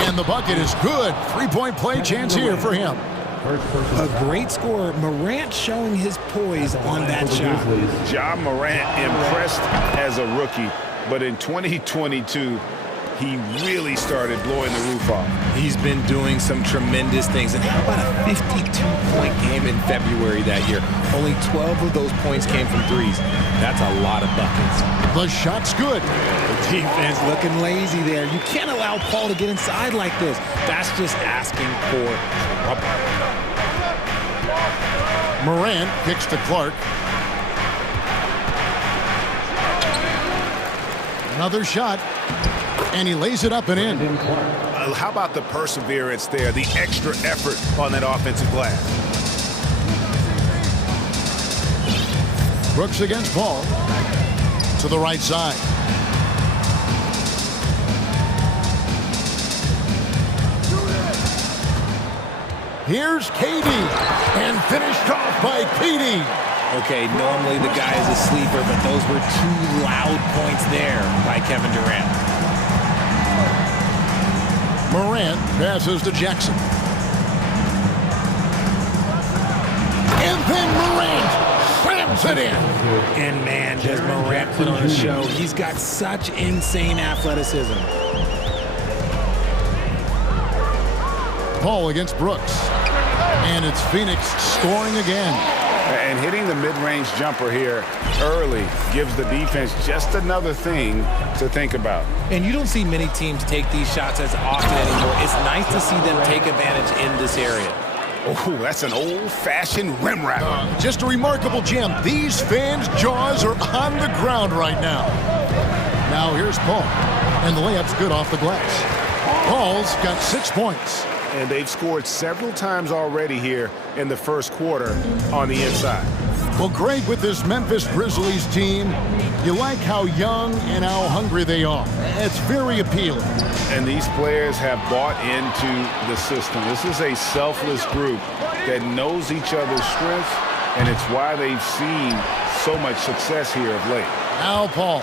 And the bucket is good. Three-point play chance here for him. A great scorer. Morant showing his poise on that shot. Ja Morant impressed as a rookie, but in 2022, he really started blowing the roof off. He's been doing some tremendous things. And how about a 52-point game in February that year? Only 12 of those points came from threes. That's a lot of buckets. The shot's good. The defense looking lazy there. You can't allow Paul to get inside like this. That's just asking for trouble. Morant kicks to Clark. Another shot. And he lays it up and in. How about the perseverance there, the extra effort on that offensive glass? Brooks against Paul. To the right side. Here's KD. And finished off by KD. Okay, normally the guy is a sleeper, but those were two loud points there by Kevin Durant. Morant passes to Jackson. And then Morant slams it in. And man, does Morant put on a show. He's got such insane athleticism. Paul against Brooks. And it's Phoenix scoring again. And hitting the mid-range jumper here early gives the defense just another thing to think about. And you don't see many teams take these shots as often anymore. It's nice to see them take advantage in this area. Oh, that's an old-fashioned rim wrapper. Just a remarkable gem. These fans' jaws are on the ground right now. Now here's Paul. And the layup's good off the glass. Paul's got 6 points. And they've scored several times already here in the first quarter on the inside. Well, Greg, with this Memphis Grizzlies team, you like how young and how hungry they are. It's very appealing. And these players have bought into the system. This is a selfless group that knows each other's strengths, and it's why they've seen so much success here of late. Now Paul,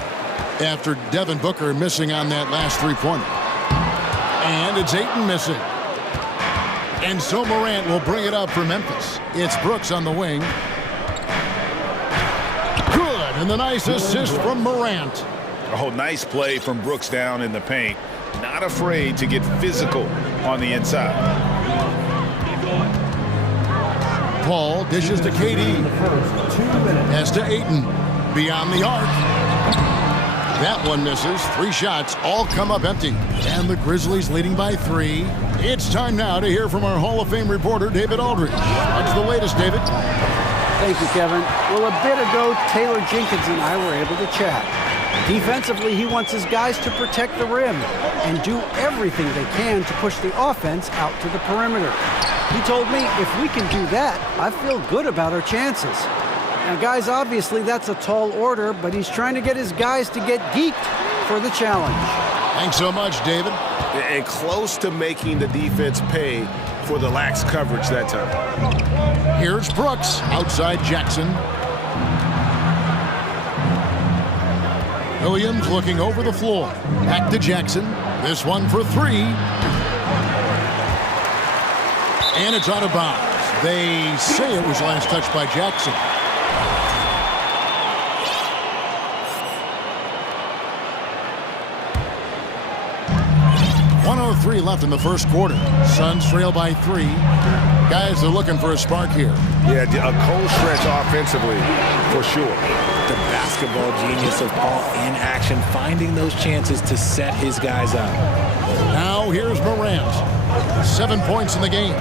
after Devin Booker missing on that last three-pointer. And it's Ayton missing. And so Morant will bring it up for Memphis. It's Brooks on the wing. Good, and the nice assist from Morant. Oh, nice play from Brooks down in the paint. Not afraid to get physical on the inside. Paul dishes to KD. Pass to Ayton. Beyond the arc. That one misses. 3 shots all come up empty. And the Grizzlies leading by 3. It's time now to hear from our Hall of Fame reporter, David Aldridge. What's the latest, David? Thank you, Kevin. Well, a bit ago, Taylor Jenkins and I were able to chat. Defensively, he wants his guys to protect the rim and do everything they can to push the offense out to the perimeter. He told me if we can do that, I feel good about our chances. Now, guys, obviously that's a tall order, but he's trying to get his guys to get geeked for the challenge. Thanks so much, David. And close to making the defense pay for the lax coverage that time. Here's Brooks outside Jackson. Williams looking over the floor. Back to Jackson. This one for 3. And it's out of bounds. They say it was last touched by Jackson. .103 left in the first quarter. Suns trail by 3. Guys are looking for a spark here. Yeah, a cold stretch offensively, for sure. The basketball genius of Paul in action, finding those chances to set his guys up. Now here's Morant. 7 points in the game.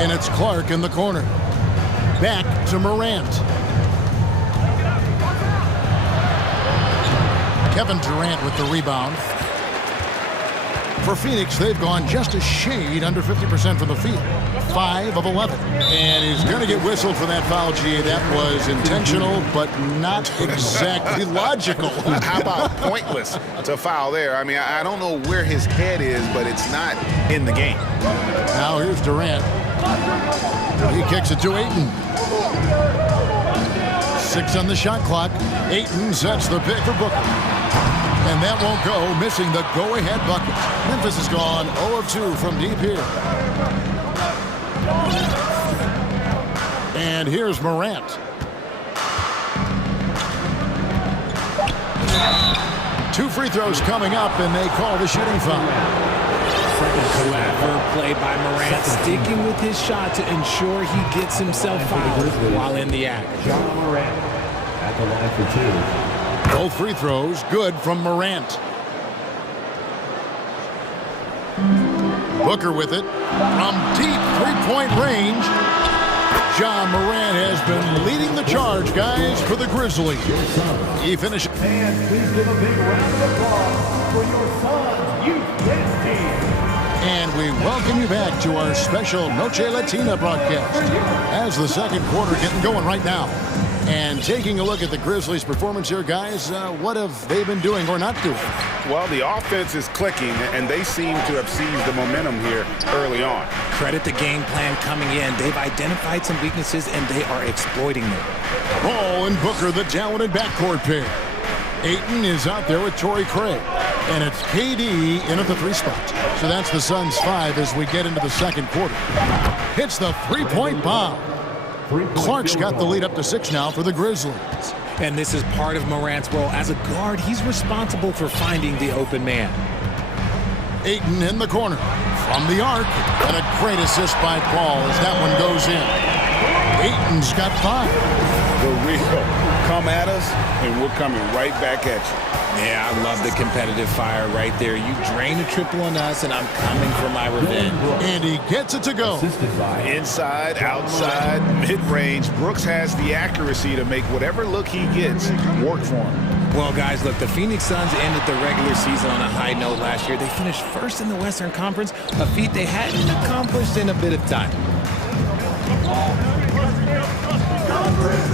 And it's Clark in the corner. Back to Morant. Kevin Durant with the rebound. For Phoenix, they've gone just a shade under 50% from the field. 5 of 11. And he's going to get whistled for that foul, G. That was intentional, but not exactly logical. How about pointless to foul there? I mean, I don't know where his head is, but it's not in the game. Now here's Durant. He kicks it to Ayton. 6 on the shot clock. Ayton sets the pick for Booker. And that won't go, missing the go-ahead bucket. Memphis has gone 0 of 2 from deep here. And here's Morant. Two free throws coming up, and they call the shooting foul. Clever play by Morant, sticking with his shot to ensure he gets himself fouled while in the act. John Morant at the line for 2. Both free throws good from Morant. Booker with it from deep three-point range. John Morant has been leading the charge, guys, for the Grizzlies. He finished. And please give a big round of applause for your son's youth dance team. And we welcome you back to our special Noche Latina broadcast as the second quarter getting going right now. And taking a look at the Grizzlies' performance here, guys, what have they been doing or not doing? Well, the offense is clicking, and they seem to have seized the momentum here early on. Credit the game plan coming in. They've identified some weaknesses, and they are exploiting them. Ball and Booker, the talented backcourt pair. Ayton is out there with Torrey Craig. And it's KD in at the 3 spot. So that's the Suns' 5 as we get into the second quarter. Hits the three-point bomb. Clark's got the lead up to 6 now for the Grizzlies. And this is part of Morant's role. As a guard, he's responsible for finding the open man. Ayton in the corner. From the arc. And a great assist by Paul as that one goes in. Ayton's got 5. The real come at us, and we're coming right back at you. Yeah, I love the competitive fire right there. You drain a triple on us, and I'm coming for my revenge. And he gets it to go. Inside, outside, mid-range. Brooks has the accuracy to make whatever look he gets work for him. Well, guys, look, the Phoenix Suns ended the regular season on a high note last year. They finished first in the Western Conference, a feat they hadn't accomplished in a bit of time.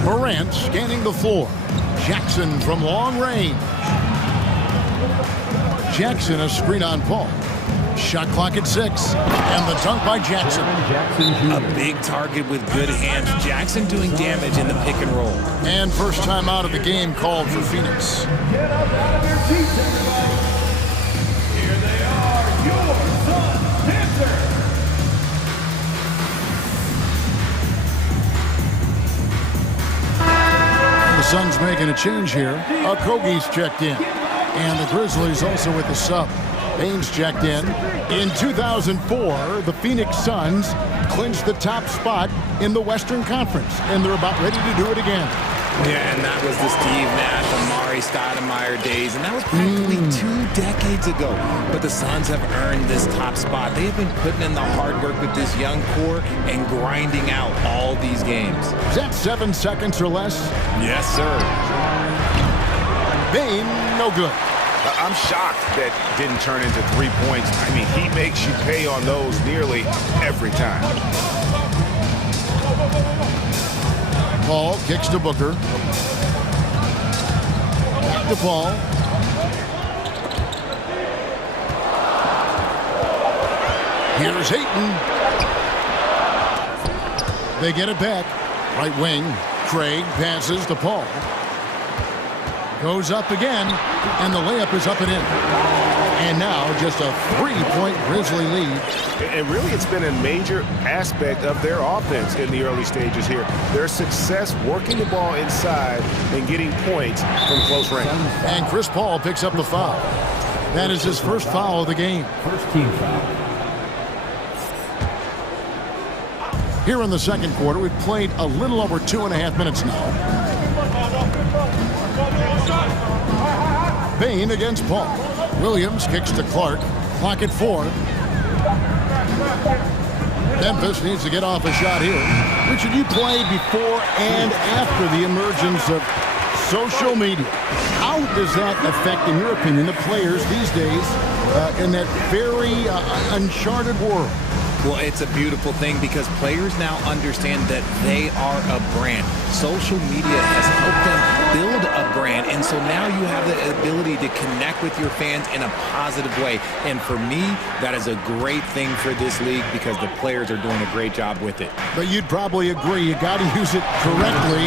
Morant scanning the floor. Jackson from long range. Jackson a screen on Paul. Shot clock at 6. And the dunk by Jackson. A big target with good hands. Jackson doing damage in the pick and roll. And first time out of the game called for Phoenix. Get up out of your seats, everybody. Here they are, your Suns Panthers. The Suns making a change here. Okogie's checked in. And the Grizzlies also with the sub. Baines checked in. In 2004, the Phoenix Suns clinched the top spot in the Western Conference. And they're about ready to do it again. Yeah, and that was the Steve Nash, Amari Stoudemire days, and that was practically 2 decades ago. But the Suns have earned this top spot. They have been putting in the hard work with this young core and grinding out all these games. Is that 7 seconds or less? Yes, sir. Bain, no good. I'm shocked that didn't turn into 3 points. I mean, he makes you pay on those nearly every time. Paul kicks to Booker. Back to Paul. Here's Ayton. They get it back. Right wing. Craig passes to Paul. Goes up again, and the layup is up and in. And now just a 3-point Grizzly lead. And really, it's been a major aspect of their offense in the early stages here. Their success working the ball inside and getting points from close range. And Chris Paul picks up the foul. That is his first foul of the game. First team foul. Here in the second quarter, we've played a little over 2.5 minutes now. Bain against Paul. Williams kicks to Clark. Clock at 4. Memphis needs to get off a shot here. Richard, you played before and after the emergence of social media. How does that affect, in your opinion, the players these days in that very uncharted world? Well, it's a beautiful thing because players now understand that they are a brand. Social media has helped them build a brand, and so now you have the ability to connect with your fans in a positive way. And for me, that is a great thing for this league because the players are doing a great job with it. But you'd probably agree you got to use it correctly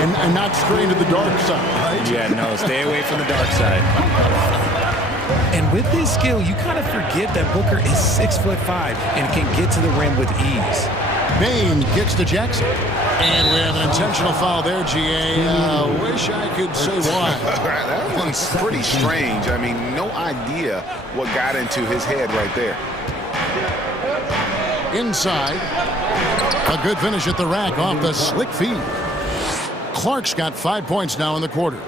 and not stray into the dark side, right? Yeah, no, stay away from the dark side. And with this skill, you kind of forget that Booker is 6'5" and can get to the rim with ease. Bane gets to Jackson. And we have an intentional foul there, GA. Wish I could say why. That one's pretty strange. I mean, no idea what got into his head right there. Inside. A good finish at the rack off the slick feed. Clark's got 5 points now in the quarter.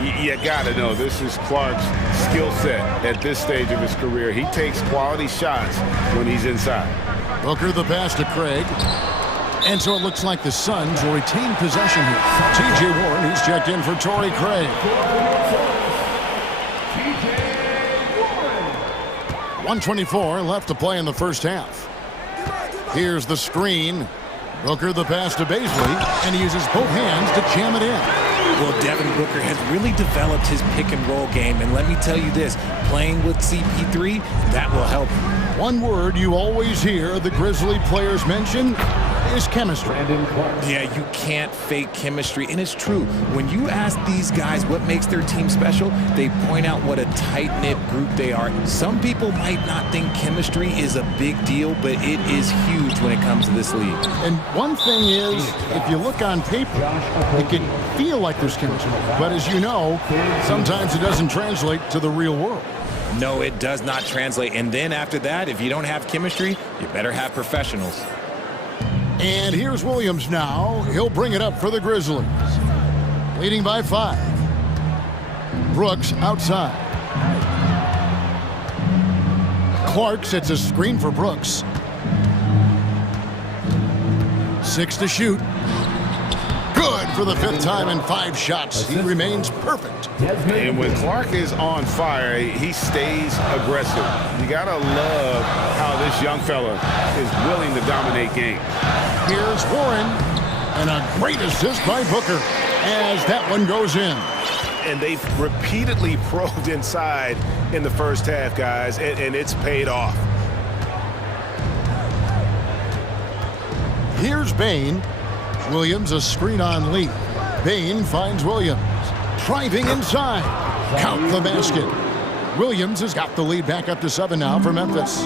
You got to know, this is Clark's skill set at this stage of his career. He takes quality shots when he's inside. Booker the pass to Craig. And so it looks like the Suns will retain possession here. T.J. Warren, he's checked in for Torrey Craig. 1:24 left to play in the first half. Here's the screen. Booker the pass to Baisley, and he uses both hands to jam it in. Well, Devin Booker has really developed his pick-and-roll game, and let me tell you this, playing with CP3, that will help. One word you always hear the Grizzly players mention is chemistry. Yeah, you can't fake chemistry, and it's true. When you ask these guys what makes their team special, they point out what a tight-knit group they are. Some people might not think chemistry is a big deal, but it is huge when it comes to this league. And one thing is, if you look on paper, it can feel like there's chemistry. But as you know, sometimes it doesn't translate to the real world. No, it does not translate. And then after that, if you don't have chemistry, you better have professionals. And here's Williams now. He'll bring it up for the Grizzlies. Leading by 5. Brooks outside. Clark sets a screen for Brooks. 6 to shoot. Good for the 5th time in 5 shots. He remains perfect. And when Clark is on fire, he stays aggressive. You gotta love how this young fella is willing to dominate games. Here's Warren, and a great assist by Booker as that one goes in. And they've repeatedly probed inside in the first half, guys, and it's paid off. Here's Bane. Williams a screen on Lee. Bane finds Williams. Driving inside. Count the basket. Williams has got the lead back up to 7 now for Memphis.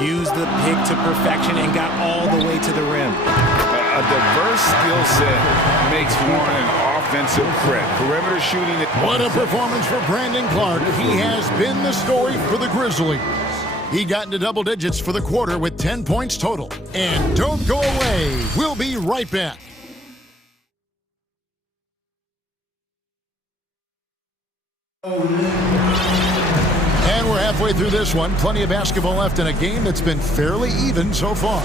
Use the pick to perfection and got all the way to the rim. A diverse skill set makes Warren an offensive threat. Perimeter shooting. What a performance for Brandon Clark. He has been the story for the Grizzlies. He got into double digits for the quarter with 10 points total. And don't go away. We'll be right back. And we're halfway through this one. Plenty of basketball left in a game that's been fairly even so far.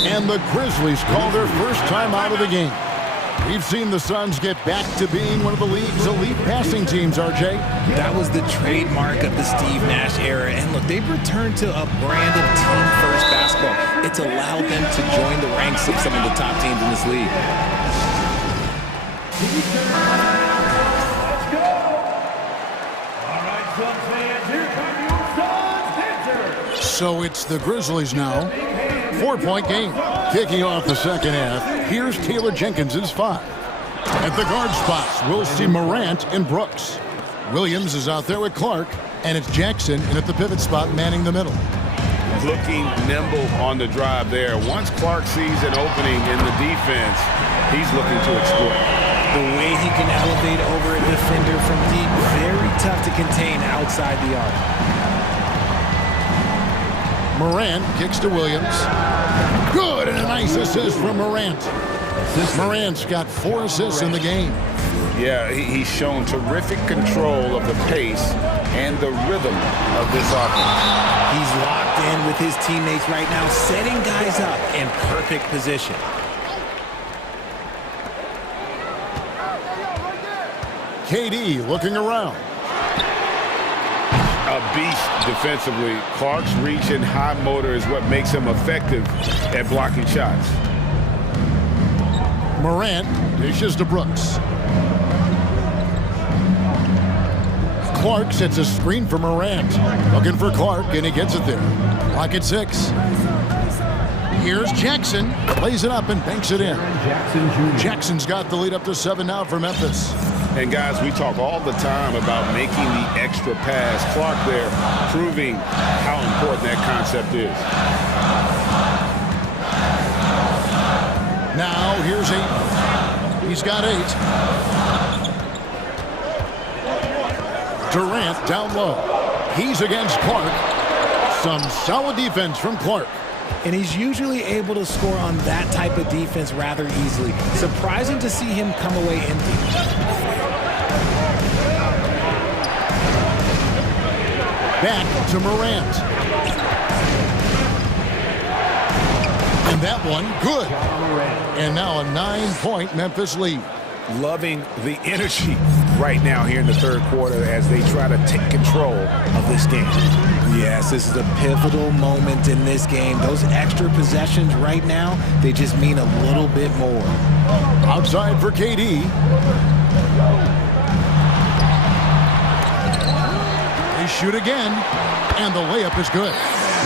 And the Grizzlies call their first time out of the game. We've seen the Suns get back to being one of the league's elite passing teams, RJ. That was the trademark of the Steve Nash era. And look, they've returned to a brand of team-first basketball. It's allowed them to join the ranks of some of the top teams in this league. So it's the Grizzlies now. 4-point game. Kicking off the second half. Here's Taylor Jenkins's 5. At the guard spots, we'll see Morant and Brooks. Williams is out there with Clark, and it's Jackson in at the pivot spot manning the middle. Looking nimble on the drive there. Once Clark sees an opening in the defense, he's looking to exploit. The way he can elevate over a defender from deep, very tough to contain outside the arc. Morant kicks to Williams. Good, and a nice assist from Morant. Morant's got 4 assists in the game. Yeah, he's shown terrific control of the pace and the rhythm of this offense. He's locked in with his teammates right now, setting guys up in perfect position. KD looking around. A beast defensively. Clark's reach and high motor is what makes him effective at blocking shots. Morant dishes to Brooks. Clark sets a screen for Morant. Looking for Clark, and he gets it there. Clock at 6. Here's Jackson. Plays it up and banks it in. Jackson's got the lead up to 7 now for Memphis. And guys, we talk all the time about making the extra pass. Clark there proving how important that concept is. Now here's 8. He's got 8. Durant down low. He's against Clark. Some solid defense from Clark. And he's usually able to score on that type of defense rather easily. Surprising to see him come away empty. Back to Morant. And that one, good. And now a 9-point Memphis lead. Loving the energy right now here in the third quarter as they try to take control of this game. Yes, this is a pivotal moment in this game. Those extra possessions right now, they just mean a little bit more. Outside for KD. They shoot again, and the layup is good.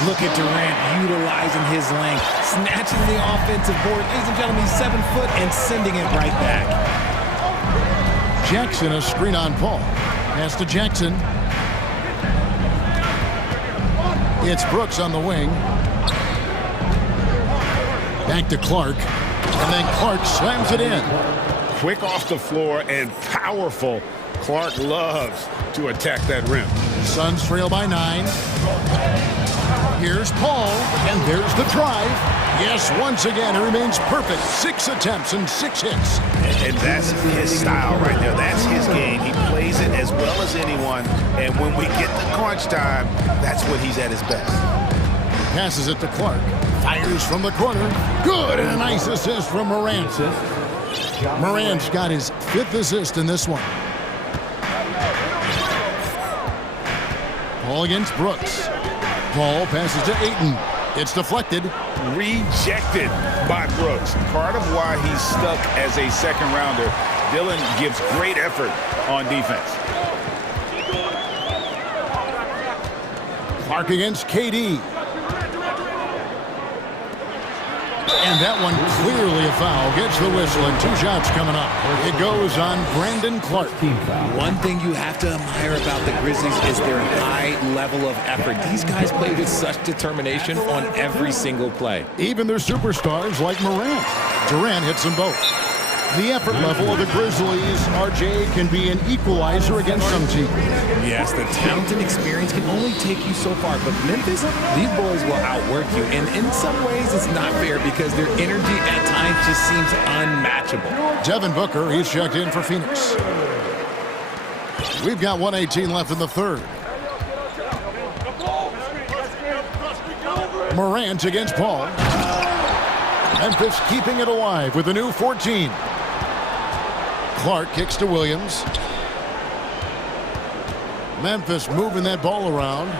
Look at Durant utilizing his length, snatching the offensive board. Ladies and gentlemen, he's 7 foot and sending it right back. Jackson, a screen on Paul. Pass to Jackson. It's Brooks on the wing. Back to Clark. And then Clark slams it in. Quick off the floor and powerful. Clark loves to attack that rim. Suns trail by 9. Here's Paul, and there's the drive. Yes, once again, it remains perfect. 6 attempts and 6 hits. And that's his style right there. That's his game. He plays it as well as anyone. And when we get to crunch time, that's when he's at his best. Passes it to Clark. Fires from the corner. Good, and a nice assist from Morant. Morant's got his 5th assist in this one. Paul against Brooks. Paul passes to Ayton. It's deflected. Rejected by Brooks. Part of why he's stuck as a second rounder. Dillon gives great effort on defense. Clark against KD. And that one clearly a foul. Gets the whistle, and 2 shots coming up. It goes on Brandon Clark. One thing you have to admire about the Grizzlies is their high level of effort. These guys play with such determination on every single play. Even their superstars like Morant. Durant hits them both. The effort level of the Grizzlies, RJ, can be an equalizer against some teams. Yes, the talent and experience can only take you so far, but Memphis, these boys will outwork you, and in some ways it's not fair because their energy at times just seems unmatchable. Devin Booker, he's checked in for Phoenix. We've got 1:18 left in the third. Morant against Paul. Memphis keeping it alive with a new 14. Clark kicks to Williams. Memphis moving that ball around.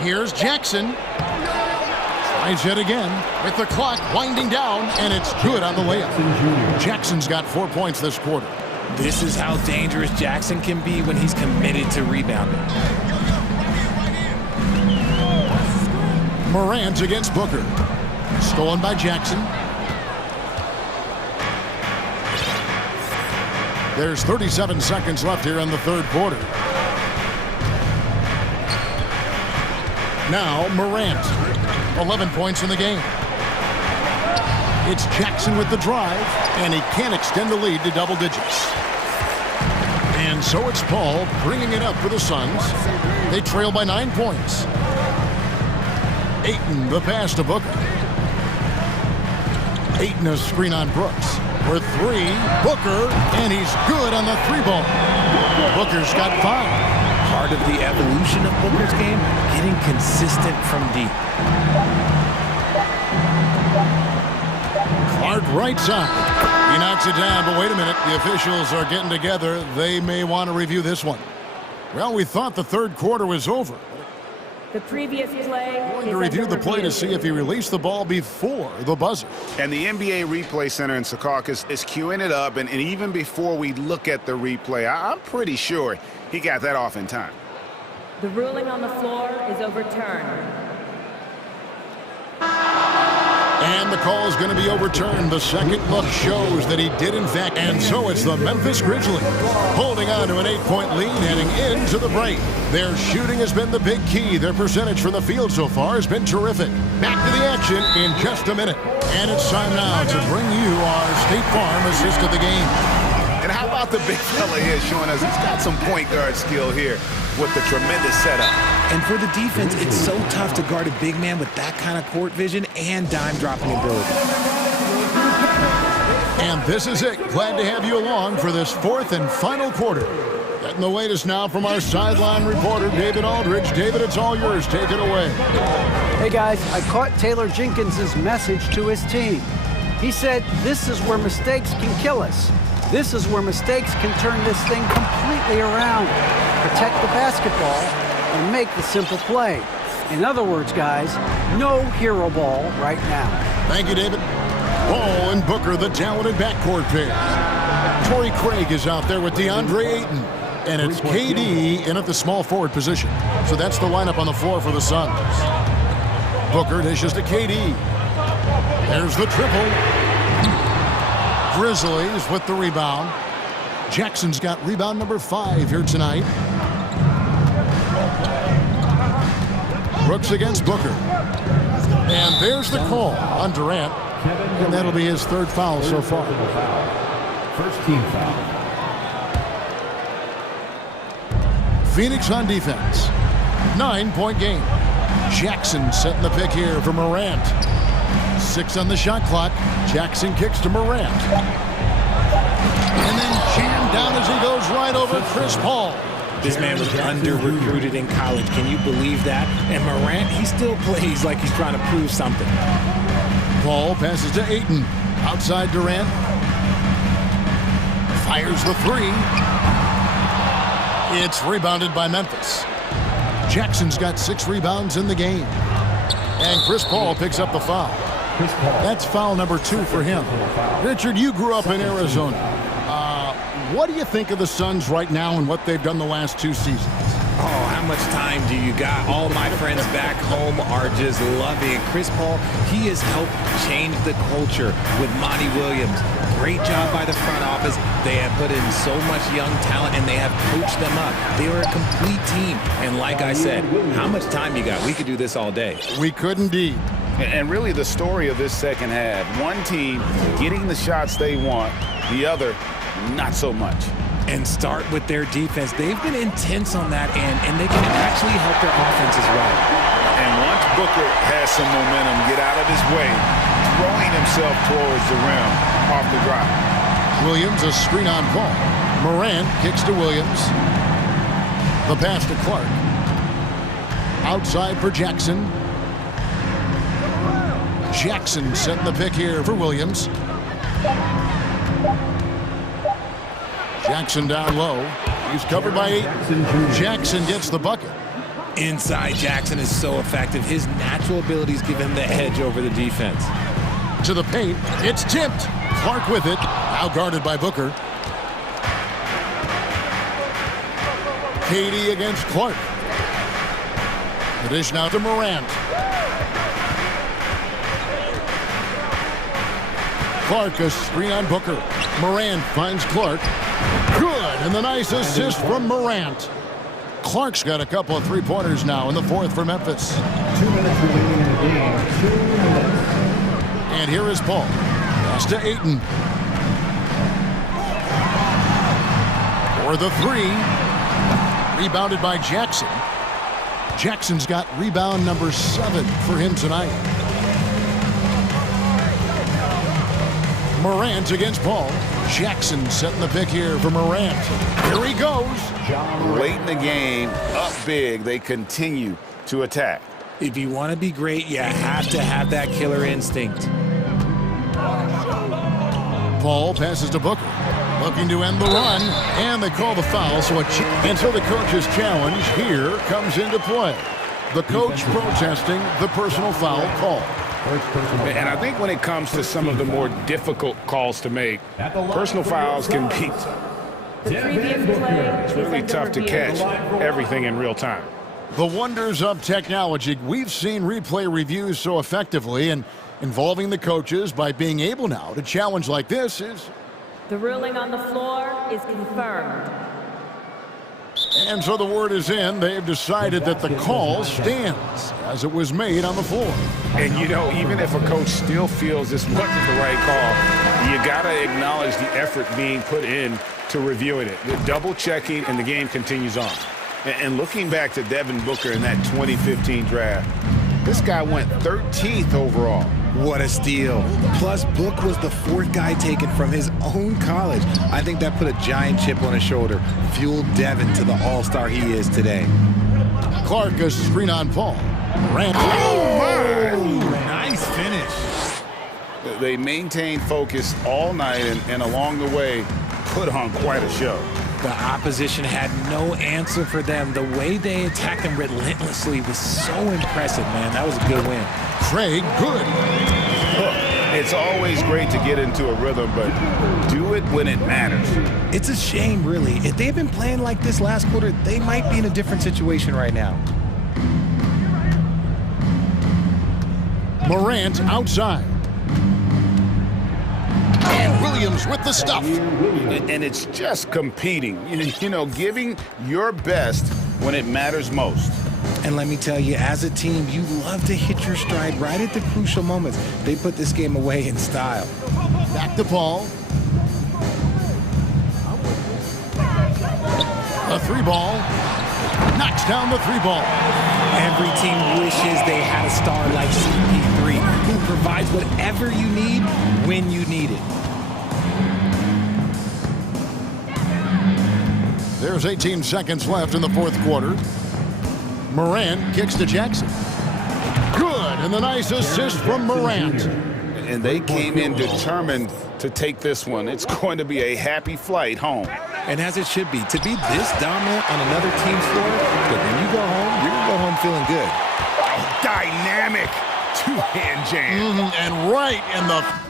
Here's Jackson. Tries yet again with the clock winding down, and it's good on the layup. Jackson's got 4 points this quarter. This is how dangerous Jackson can be when he's committed to rebounding. Morant against Booker. Stolen by Jackson. There's 37 seconds left here in the third quarter. Now Morant. 11 points in the game. It's Jackson with the drive, and he can't extend the lead to double digits. And so it's Paul bringing it up for the Suns. They trail by 9 points. Ayton, the pass to Booker. Ayton, a screen on Brooks. For 3, Booker, and he's good on the 3-ball. Booker's got 5. Part of the evolution of Booker's game, getting consistent from deep. Clark right side. He knocks it down, but wait a minute. The officials are getting together. They may want to review this one. Well, we thought the third quarter was over. The previous play Going to review the play to see if he released the ball before the buzzer. And the NBA Replay Center in Secaucus is queuing it up, and even before we look at the replay, I'm pretty sure he got that off in time. The ruling on the floor is overturned. And the call is going to be overturned. The second look shows that he did, in fact. And so it's the Memphis Grizzlies holding on to an 8-point lead heading into the break. Their shooting has been the big key. Their percentage from the field so far has been terrific. Back to the action in just a minute. And it's time now to bring you our State Farm assist of the game. And how about the big fella here showing us he's got some point guard skill here with the tremendous setup. And for the defense, it's so tough to guard a big man with that kind of court vision and dime-dropping ability. And this is it. Glad to have you along for this fourth and final quarter. Getting the latest now from our sideline reporter, David Aldridge. David, it's all yours. Take it away. Hey, guys, I caught Taylor Jenkins' message to his team. He said, this is where mistakes can kill us. This is where mistakes can turn this thing completely around. Protect the basketball and make the simple play. In other words, guys, no hero ball right now. Thank you, David. Ball and Booker, the talented backcourt pair. Torrey Craig is out there with DeAndre Ayton. And it's KD in at the small forward position. So that's the lineup on the floor for the Suns. Booker dishes to KD. There's the triple. Grizzlies with the rebound. Jackson's got rebound number 5 here tonight. Brooks against Booker. And there's the call on Durant. And that'll be his third foul so far. First team foul. Phoenix on defense. 9-point game. Jackson setting the pick here for Morant. 6 on the shot clock. Jackson kicks to Morant. And then jammed down as he goes right over Chris Paul. This man was under-recruited in college. Can you believe that? And Morant, he still plays like he's trying to prove something. Paul passes to Ayton. Outside Durant. Fires the 3. It's rebounded by Memphis. Jackson's got 6 rebounds in the game. And Chris Paul picks up the foul. That's foul number 2 for him. Richard, you grew up in Arizona. What do you think of the Suns right now and what they've done the last 2 seasons? Oh, how much time do you got? All my friends back home are just loving Chris Paul. He has helped change the culture with Monty Williams. Great job by the front office. They have put in so much young talent, and they have coached them up. They are a complete team. And like I said, how much time you got? We could do this all day. We could indeed. And really the story of this second half, one team getting the shots they want, the other not so much. And start with their defense. They've been intense on that end, and they can actually help their offense as well. And once Booker has some momentum, get out of his way, throwing himself towards the rim off the drive. Williams, a screen on Paul. Morant kicks to Williams. The pass to Clark. Outside for Jackson. Jackson setting the pick here for Williams. Jackson down low. He's covered by 8. Jackson gets the bucket. Inside, Jackson is so effective. His natural abilities give him the edge over the defense. To the paint. It's tipped. Clark with it. Now guarded by Booker. KD against Clark. The dish now to Morant. Clark, a screen on Booker. Morant finds Clark. Good, and the nice assist from Morant. Clark's got a couple of 3-pointers now in the 4th for Memphis. 2 minutes remaining in the game. 2 minutes. And here is Paul. Pass to Ayton. For the 3. Rebounded by Jackson. Jackson's got rebound number 7 for him tonight. Morant against Paul. Jackson setting the pick here for Morant. Here he goes. Late in the game, up big, they continue to attack. If you want to be great, you have to have that killer instinct. Paul passes to Booker. Looking to end the run, and they call the foul, so until the coach's challenge here comes into play. The coach protesting the personal foul call. And I think when it comes to some of the more difficult calls to make, personal fouls can be it's really tough to catch everything in real time. The wonders of technology. We've seen replay reviews so effectively, and involving the coaches by being able now to challenge like this is... The ruling on the floor is confirmed. And so the word is in. They've decided that the call stands as it was made on the floor. And, you know, even if a coach still feels this wasn't the right call, you got to acknowledge the effort being put in to reviewing it. The double-checking, and the game continues on. And looking back to Devin Booker in that 2015 draft, this guy went 13th overall. What a steal. Plus, Book was the 4th guy taken from his own college. I think that put a giant chip on his shoulder, fueled Devin to the all-star he is today. Clark, a screen on Paul. Oh, my! Nice finish. They maintained focus all night and along the way put on quite a show. The opposition had no answer for them. The way they attacked them relentlessly was so impressive, man. That was a good win. Craig, good. Look, it's always great to get into a rhythm, but do it when it matters. It's a shame, really. If they had been playing like this last quarter, they might be in a different situation right now. Morant outside. And Williams with the stuff. And it's just competing, you know, giving your best when it matters most. And let me tell you, as a team, you love to hit your stride right at the crucial moments. They put this game away in style. Back to Paul. A 3-ball. Knocks down the 3-ball. Every team wishes they had a star like CP3 who provides whatever you need when you need it. There's 18 seconds left in the 4th quarter. Morant kicks to Jackson. Good, and the nice assist from Morant. And they came in determined to take this one. It's going to be a happy flight home. And as it should be, to be this dominant on another team's floor, but when you go home, you're going to go home feeling good. Oh, dynamic two-hand jam. And right in the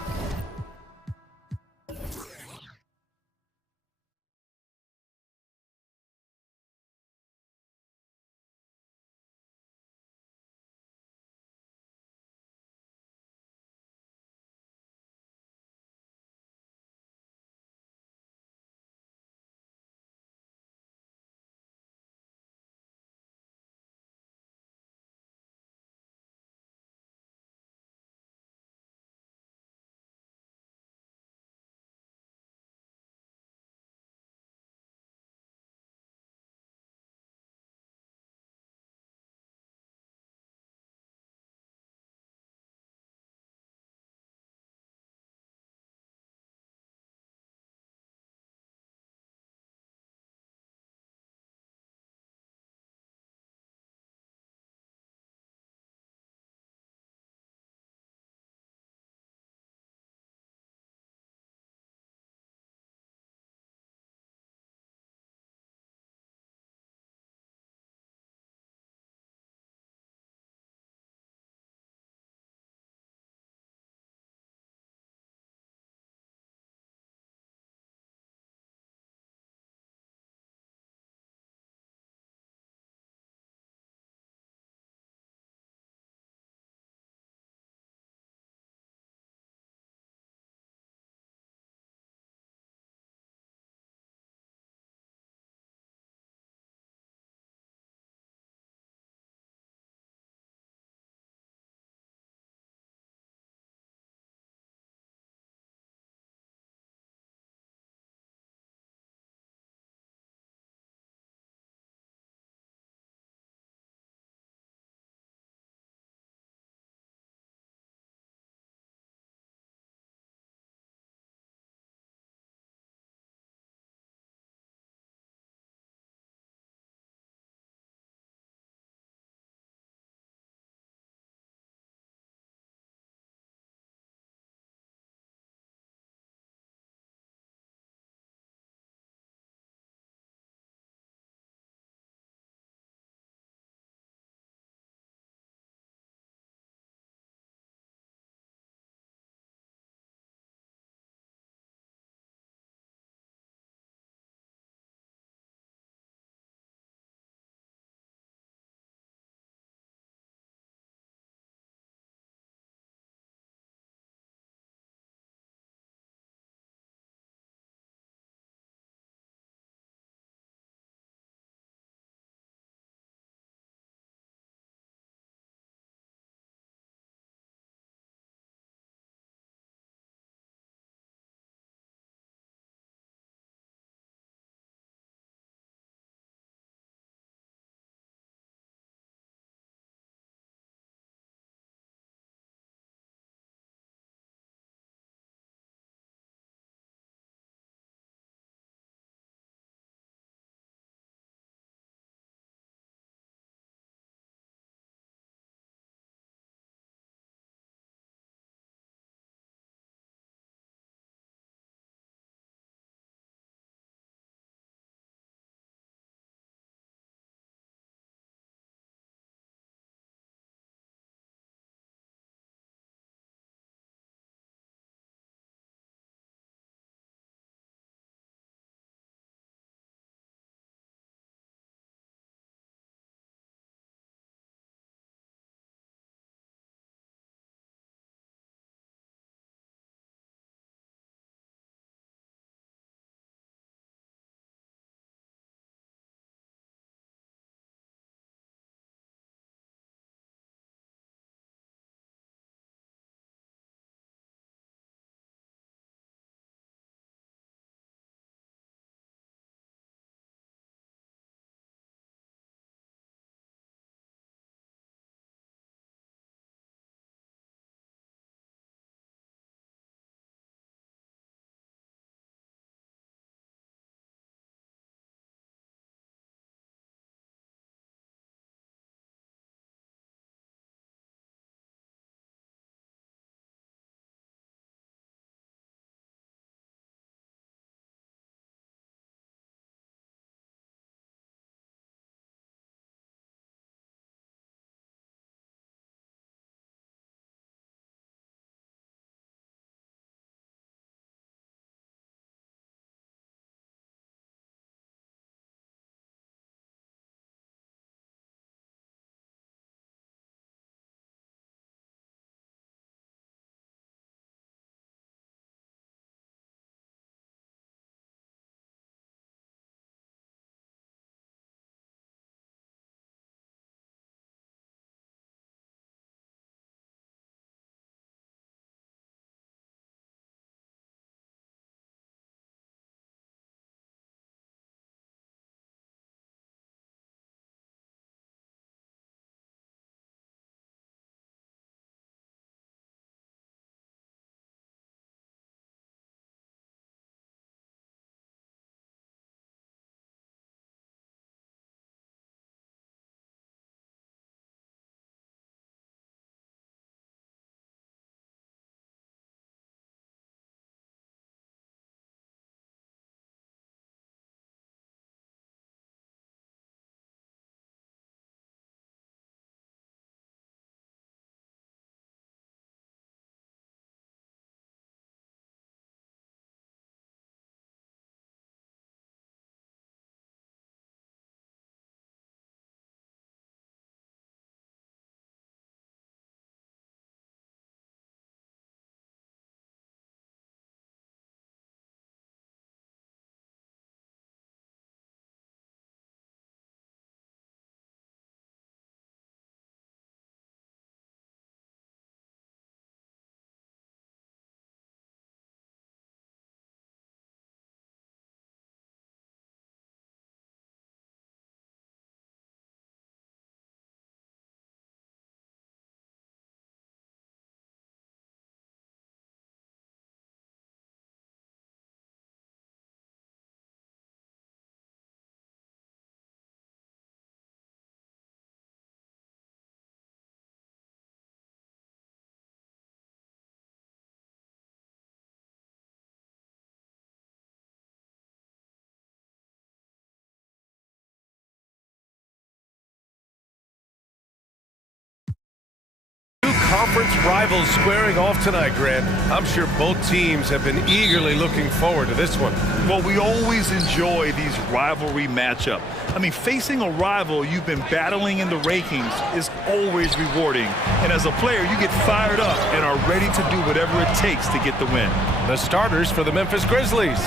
conference rivals squaring off tonight, Grant. I'm sure both teams have been eagerly looking forward to this one. Well, we always enjoy these rivalry matchups. I mean, facing a rival you've been battling in the rankings is always rewarding. And as a player, you get fired up and are ready to do whatever it takes to get the win. The starters for the Memphis Grizzlies.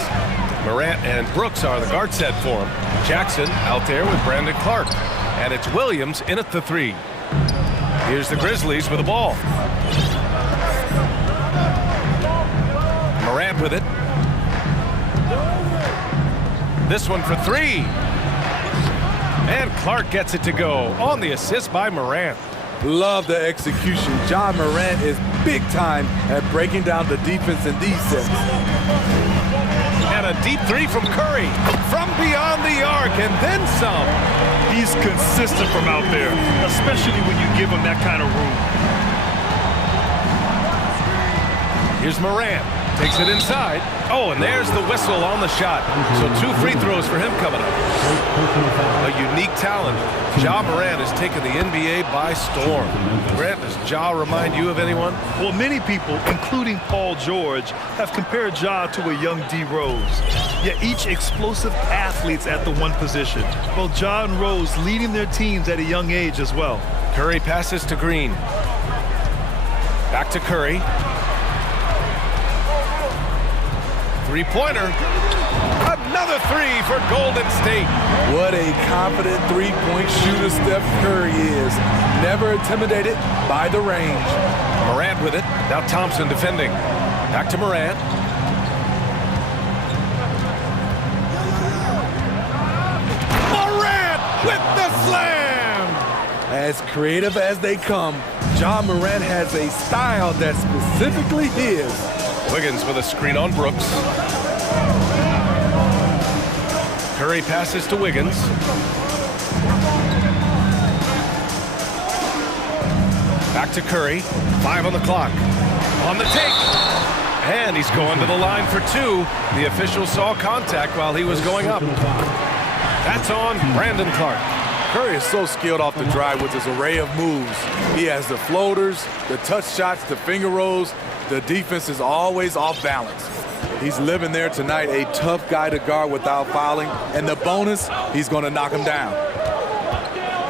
Morant and Brooks are the guard set for him. Jackson out there with Brandon Clark. And it's Williams in at the 3. Here's the Grizzlies with the ball. Morant with it. This one for 3. And Clark gets it to go on the assist by Morant. Love the execution. John Morant is big time at breaking down the defense in these sets. And a deep 3 from Curry from beyond the arc and then some. He's consistent from out there, especially when you give him that kind of room. Here's Morant. Takes it inside. Oh, and there's the whistle on the shot. So 2 free throws for him coming up. A unique talent. Ja Morant has taken the NBA by storm. Grant, does Ja remind you of anyone? Well, many people, including Paul George, have compared Ja to a young D. Rose. Yet each explosive athletes at the one position. Both Ja and Rose leading their teams at a young age as well. Curry passes to Green. Back to Curry. Three-pointer. Another 3 for Golden State. What a confident three-point shooter Steph Curry is. Never intimidated by the range. Morant with it. Now Thompson defending. Back to Morant. Morant with the slam! As creative as they come, Ja Morant has a style that's specifically his. Wiggins with a screen on Brooks. Curry passes to Wiggins. Back to Curry. 5 on the clock. On the take. And he's going to the line for 2. The official saw contact while he was going up. That's on Brandon Clark. Curry is so skilled off the drive with his array of moves. He has the floaters, the touch shots, the finger rolls. The defense is always off balance. He's living there tonight, a tough guy to guard without fouling. And the bonus, he's going to knock him down.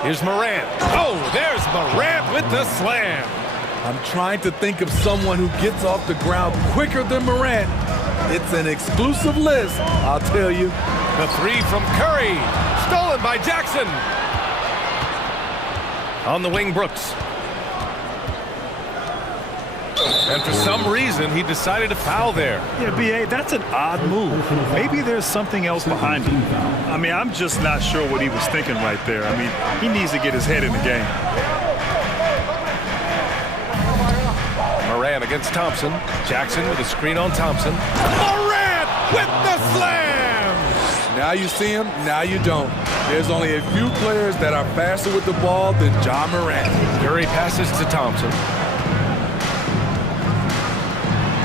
Here's Morant. Oh, there's Morant with the slam. I'm trying to think of someone who gets off the ground quicker than Morant. It's an exclusive list, I'll tell you. The 3 from Curry. Stolen by Jackson. On the wing, Brooks. And for some reason, he decided to foul there. Yeah, B.A., that's an odd move. Maybe there's something else behind it. I mean, I'm just not sure what he was thinking right there. I mean, he needs to get his head in the game. Morant against Thompson. Jackson with a screen on Thompson. Morant with the slam! Now you see him, now you don't. There's only a few players that are faster with the ball than Ja Morant. Curry passes to Thompson.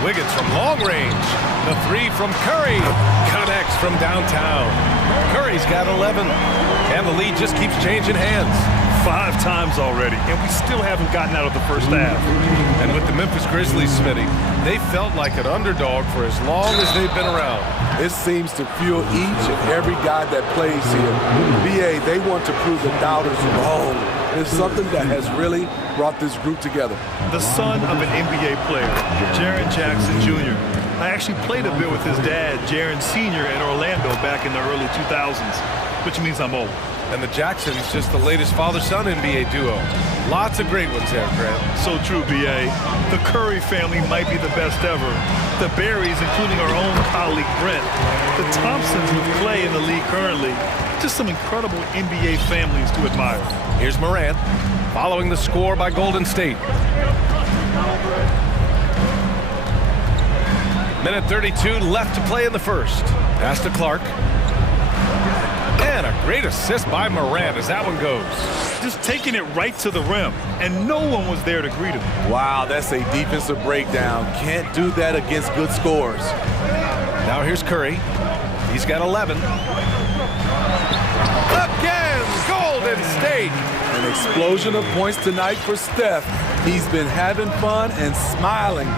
Wiggins from long range. The 3 from Curry. Connects from downtown. Curry's got 11. And the lead just keeps changing hands. 5 times already, and we still haven't gotten out of the first half. And with the Memphis Grizzlies, Smitty, they felt like an underdog for as long as they've been around. It seems to fuel each and every guy that plays here. BA, they want to prove the doubters wrong. It's something that has really brought this group together. The son of an NBA player, Jaren Jackson Jr. I actually played a bit with his dad, Jaren Sr. in Orlando back in the early 2000s, which means I'm old. And the Jacksons, just the latest father-son NBA duo. Lots of great ones there, Grant. So true, B.A. The Curry family might be the best ever. The Berries, including our own colleague Brent. The Thompsons who play in the league currently. Just some incredible NBA families to admire. Here's Morant, following the score by Golden State. Minute 32 left to play in the first. Pass to Clark. And a great assist by Morant as that one goes. Just taking it right to the rim, and no one was there to greet him. Wow, that's a defensive breakdown. Can't do that against good scores. Now here's Curry. He's got 11. Again, Golden State. An explosion of points tonight for Steph. He's been having fun and smiling.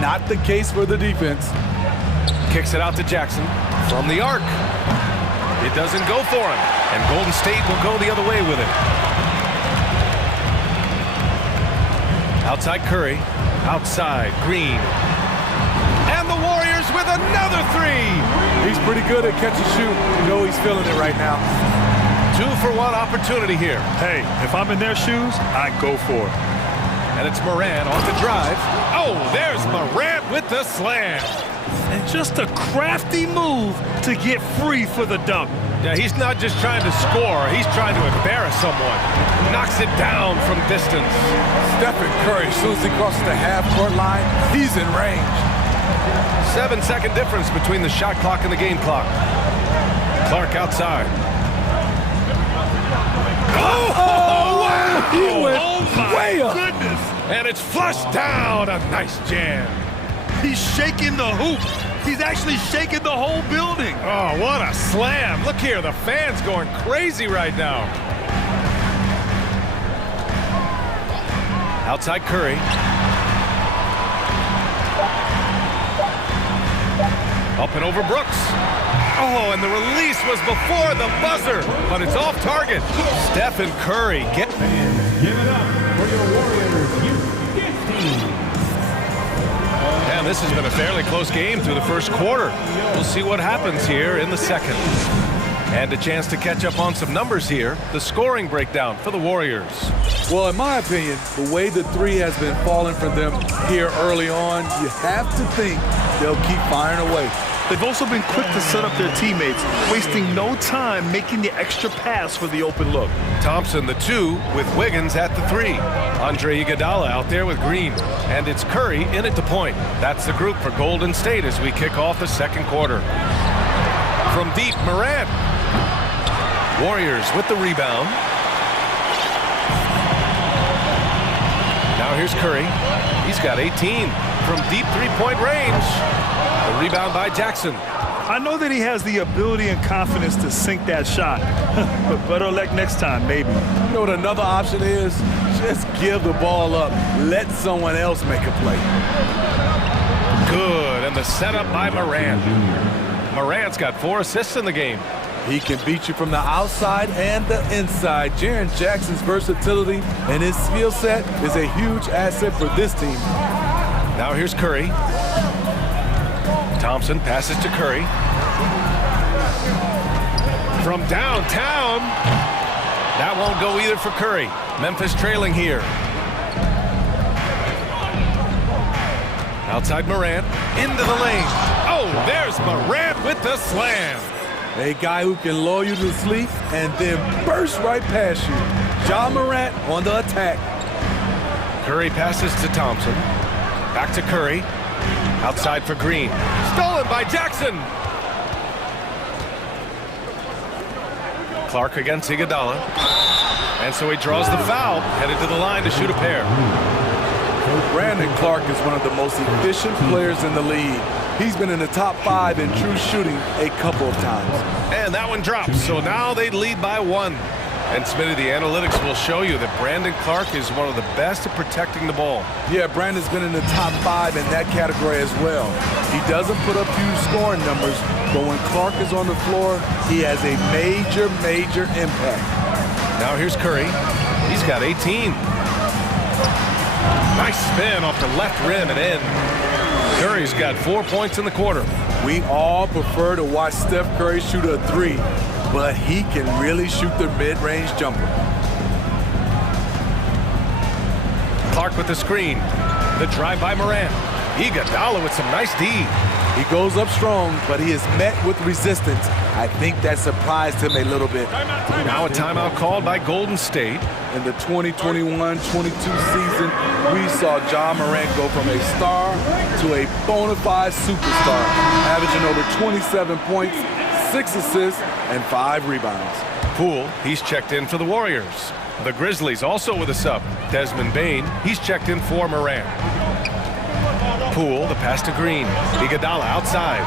Not the case for the defense. Kicks it out to Jackson from the arc. It doesn't go for him, and Golden State will go the other way with it. Outside Curry, outside Green. And the Warriors with another three. He's pretty good at catch and shoot. You know he's feeling it right now. 2-for-1 opportunity here. Hey, if I'm in their shoes, I go for it. And it's Morant on the drive. Oh, there's Morant with the slam. And just a crafty move to get free for the dunk. Yeah, he's not just trying to score, he's trying to embarrass someone. Knocks it down from distance. Stephen Curry, as soon as he crosses the half-court line, he's in range. 7-second difference between the shot clock and the game clock. Clark outside. Oh, wow! He went way up. Goodness! And it's flushed down. A nice jam. He's shaking the hoop. He's actually shaking the whole building. Oh, what a slam. Look here, the fans going crazy right now. Outside Curry. Up and over Brooks. Oh, and the release was before the buzzer, but it's off target. Stephen Curry. Give it up for your Warriors Youth team. And this has been a fairly close game through the first quarter. We'll see what happens here in the second. And a chance to catch up on some numbers here. The scoring breakdown for the Warriors. Well, in my opinion, the way the three has been falling for them here early on, you have to think they'll keep firing away. They've also been quick to set up their teammates, wasting no time making the extra pass for the open look. Thompson, the 2, with Wiggins at the 3. Andre Iguodala out there with Green. And it's Curry in at the point. That's the group for Golden State as we kick off the second quarter. From deep, Morant. Warriors with the rebound. Now here's Curry. He's got 18 from deep three-point range. The rebound by Jackson. I know that he has the ability and confidence to sink that shot, but better luck next time, maybe. You know what another option is? Just give the ball up. Let someone else make a play. Good, and the setup by Morant. Morant's got 4 assists in the game. He can beat you from the outside and the inside. Jaren Jackson's versatility and his skill set is a huge asset for this team. Now here's Curry. Thompson passes to Curry. From downtown. That won't go either for Curry. Memphis trailing here. Outside Morant. Into the lane. Oh, there's Morant with the slam. A guy who can lull you to sleep and then burst right past you. Ja Morant on the attack. Curry passes to Thompson. Back to Curry. Outside for Green. Stolen by Jackson. Clark against Iguodala. And so he draws the foul, headed to the line to shoot a pair. Brandon Clark is one of the most efficient players in the league. He's been in the top 5 in true shooting a couple of times. And that one drops, so now they lead by 1. And Smitty, the analytics will show you that Brandon Clark is one of the best at protecting the ball. Yeah, Brandon's been in the top 5 in that category as well. He doesn't put up huge scoring numbers, but when Clark is on the floor, he has a major, major impact. Now here's Curry. He's got 18. Nice spin off the left rim and in. Curry's got 4 points in the quarter. We all prefer to watch Steph Curry shoot a 3, but he can really shoot the mid-range jumper. Clark with the screen. The drive by Morant. Iguodala with some nice D. He goes up strong, but he is met with resistance. I think that surprised him a little bit. Now a timeout called by Golden State. In the 2021-22 season, we saw Ja Morant go from a star to a bona fide superstar, averaging over 27 points, 6 assists, and 5 rebounds. Poole, he's checked in for the Warriors. The Grizzlies also with a sub. Desmond Bane, he's checked in for Morant. Poole, the pass to Green. Iguodala outside.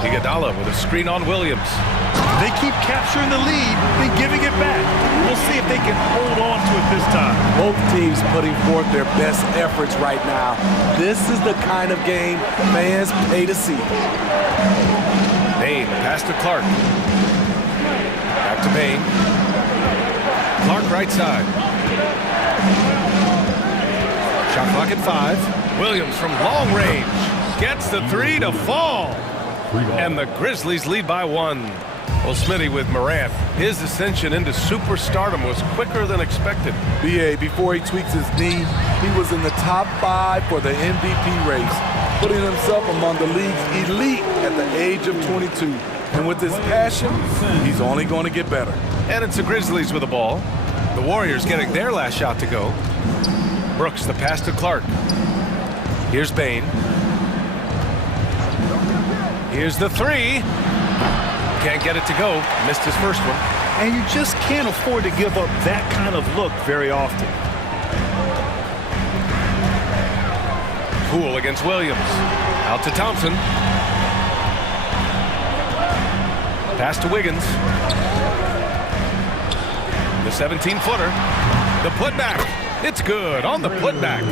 Iguodala with a screen on Williams. They keep capturing the lead, then giving it back. We'll see if they can hold on to it this time. Both teams putting forth their best efforts right now. This is the kind of game fans pay to see. Bain, pass to Clark. Back to Bain. Clark right side. Shot clock at 5. Williams from long range gets the 3 to fall. And the Grizzlies lead by 1. Well, Smitty with Morant, his ascension into superstardom was quicker than expected. BA, before he tweaks his knee, he was in the top 5 for the MVP race, putting himself among the league's elite at the age of 22. And with his passion, he's only going to get better. And it's the Grizzlies with the ball. The Warriors getting their last shot to go. Brooks, the pass to Clark. Here's Bain. Here's the 3. Can't get it to go. Missed his first one. And you just can't afford to give up that kind of look very often. Poole against Williams. Out to Thompson. Pass to Wiggins. The 17-footer. The putback. It's good on the putback.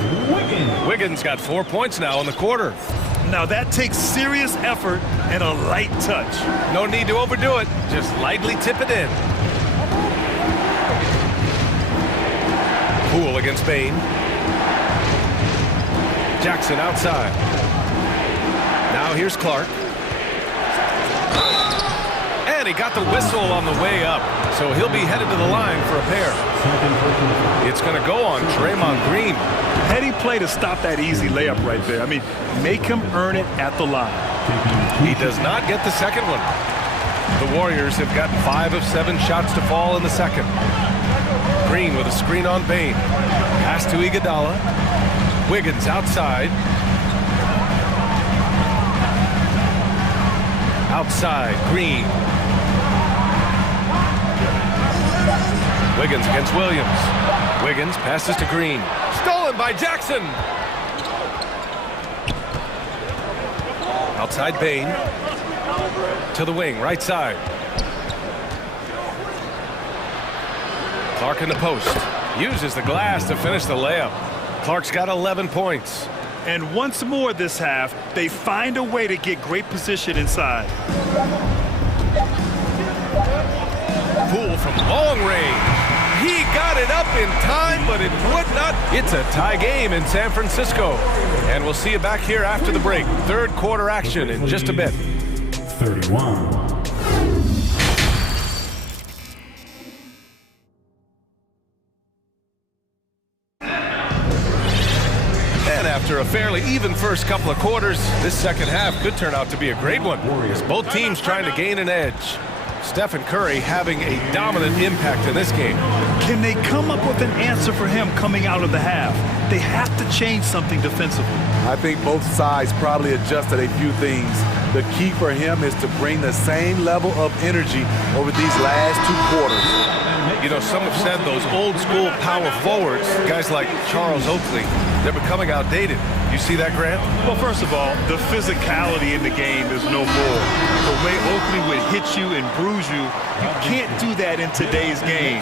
Wiggins got 4 points now in the quarter. Now that takes serious effort and a light touch. No need to overdo it. Just lightly tip it in. Poole against Bain. Jackson outside. Now here's Clark. And he got the whistle on the way up, so he'll be headed to the line for a pair. It's going to go on Draymond Green. Heady play to stop that easy layup right there. I mean, make him earn it at the line. He does not get the second one. The Warriors have gotten 5 of 7 shots to fall in the second. Green with a screen on Bain. Pass to Iguodala. Wiggins outside. Outside, Green. Wiggins against Williams. Wiggins passes to Green. Stolen by Jackson. Outside Bain. To the wing, right side. Clark in the post. Uses the glass to finish the layup. Clark's got 11 points. And once more this half, they find a way to get great position inside. Poole from long range. He got it up in time, but it would not. It's a tie game in San Francisco. And we'll see you back here after the break. Third quarter action in just a bit. 31. After a fairly even first couple of quarters, this second half could turn out to be a great one, as both teams trying to gain an edge. Stephen Curry having a dominant impact in this game. Can they come up with an answer for him coming out of the half? They have to change something defensively. I think both sides probably adjusted a few things. The key for him is to bring the same level of energy over these last 2 quarters. You know, some have said those old school power forwards, guys like Charles Oakley, they're becoming outdated. You see that, Grant? Well, first of all, the physicality in the game is no more. The way Oakley would hit you and bruise you, you can't do that in today's game.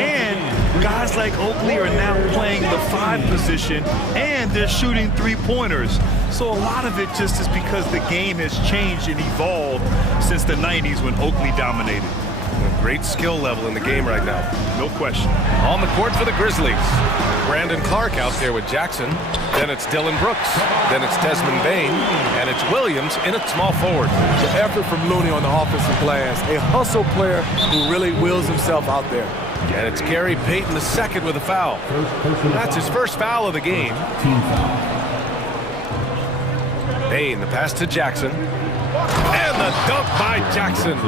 And guys like Oakley are now playing the 5 position, and they're shooting 3-pointers. So a lot of it just is because the game has changed and evolved since the 90s when Oakley dominated. A great skill level in the game right now. No question. On the court for the Grizzlies. Brandon Clark out there with Jackson. Then it's Dylan Brooks. Then it's Desmond Bain. And it's Williams in at small forward. The effort from Looney on the offensive glass. A hustle player who really wills himself out there. And it's Gary Payton II with a foul. That's his first foul of the game. Bain, the pass to Jackson. And the dunk by Jackson.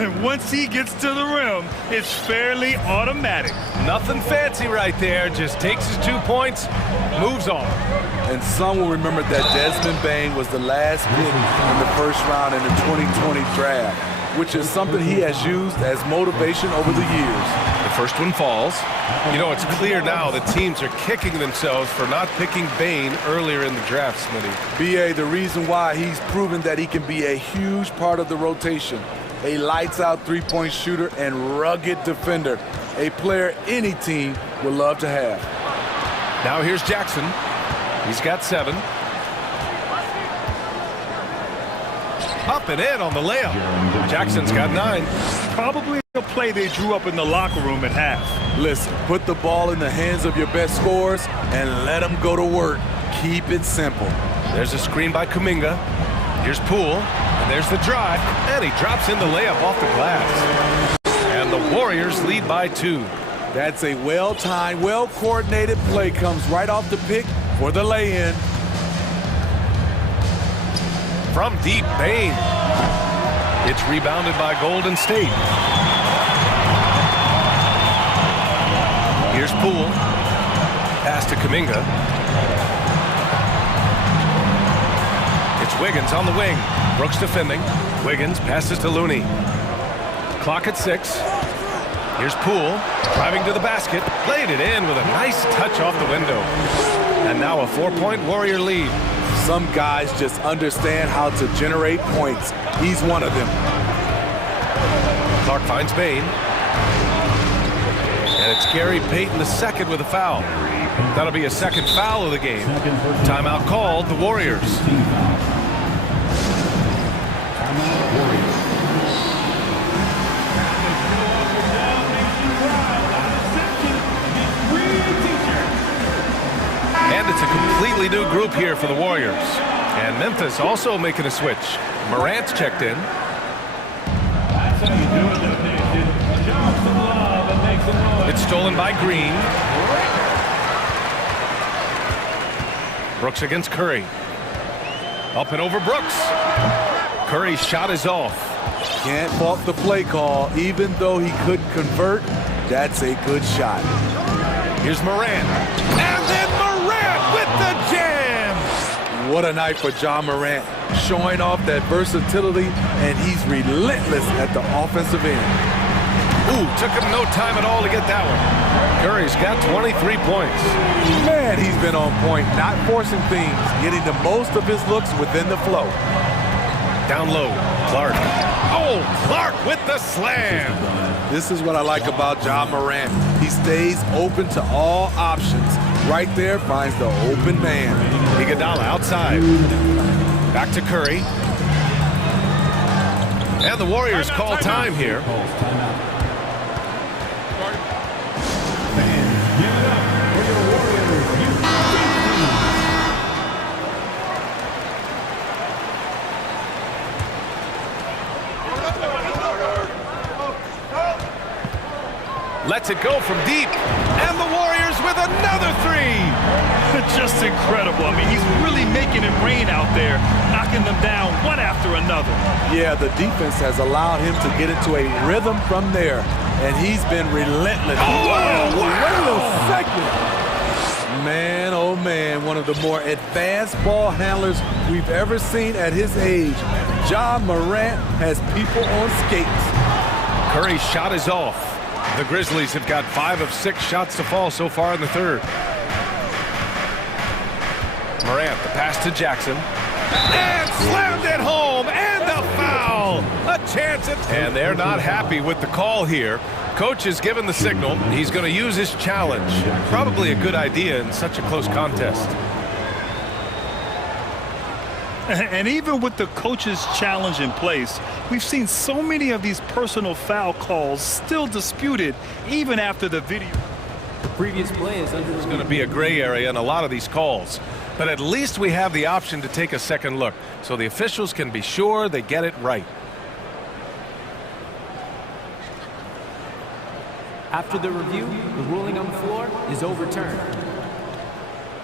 And once he gets to the rim, it's fairly automatic. Nothing fancy right there. Just takes his 2 points, moves on. And some will remember that Desmond Bain was the last pick in the first round in the 2020 draft, which is something he has used as motivation over the years. The first one falls. You know, it's clear now that teams are kicking themselves for not picking Bain earlier in the draft, Smitty. BA, the reason why he's proven that he can be a huge part of the rotation. A lights-out three-point shooter and rugged defender. A player any team would love to have. Now here's Jackson. He's got 7. Up and in on the layup. Jackson's got 9. Probably a play they drew up in the locker room at half. Listen, put the ball in the hands of your best scorers and let them go to work. Keep it simple. There's a screen by Kuminga. Here's Poole, and there's the drive, and he drops in the layup off the glass. And the Warriors lead by 2. That's a well-timed, well-coordinated play. Comes right off the pick for the lay-in. From deep, Bain. It's rebounded by Golden State. Here's Poole. Pass to Kuminga. It's Wiggins on the wing. Brooks defending. Wiggins passes to Looney. Clock at 6. Here's Poole, driving to the basket, played it in with a nice touch off the window. And now a 4-point Warrior lead. Some guys just understand how to generate points. He's one of them. Clark finds Bain. And it's Gary Payton II with a foul. That'll be a second foul of the game. Timeout called, the Warriors. And it's a completely new group here for the Warriors. And Memphis also making a switch. Morant's checked in. It's stolen by Green. Brooks against Curry. Up and over Brooks. Curry's shot is off. Can't fault the play call. Even though he couldn't convert, that's a good shot. Here's Morant. And then Morant with the jam! What a night for Ja Morant, showing off that versatility, and he's relentless at the offensive end. Ooh, took him no time at all to get that one. Curry's got 23 points. Man, he's been on point, not forcing things, getting the most of his looks within the flow. Down low, Clark. Oh, Clark with the slam! This is what I like about Ja Morant. He stays open to all options. Right there finds the open man. Iguodala outside. Back to Curry. And the Warriors call time here. Lets it go from deep. And the Warriors with another 3. Just incredible. I mean, he's really making it rain out there, knocking them down one after another. Yeah, the defense has allowed him to get into a rhythm from there, and he's been relentless. Oh, wow. Wait a second. Man, oh man, one of the more advanced ball handlers we've ever seen at his age. Ja Morant has people on skates. Curry's shot is off. The Grizzlies have got 5 of 6 shots to fall so far in the third. Morant, the pass to Jackson. And slammed it home, and the foul! A chance at... And they're not happy with the call here. Coach has given the signal. He's going to use his challenge. Probably a good idea in such a close contest. And even with the coach's challenge in place, we've seen so many of these personal foul calls still disputed even after the video. The previous play is under. There's going to be a gray area in a lot of these calls. But at least we have the option to take a second look, so the officials can be sure they get it right. After the review, the ruling on the floor is overturned.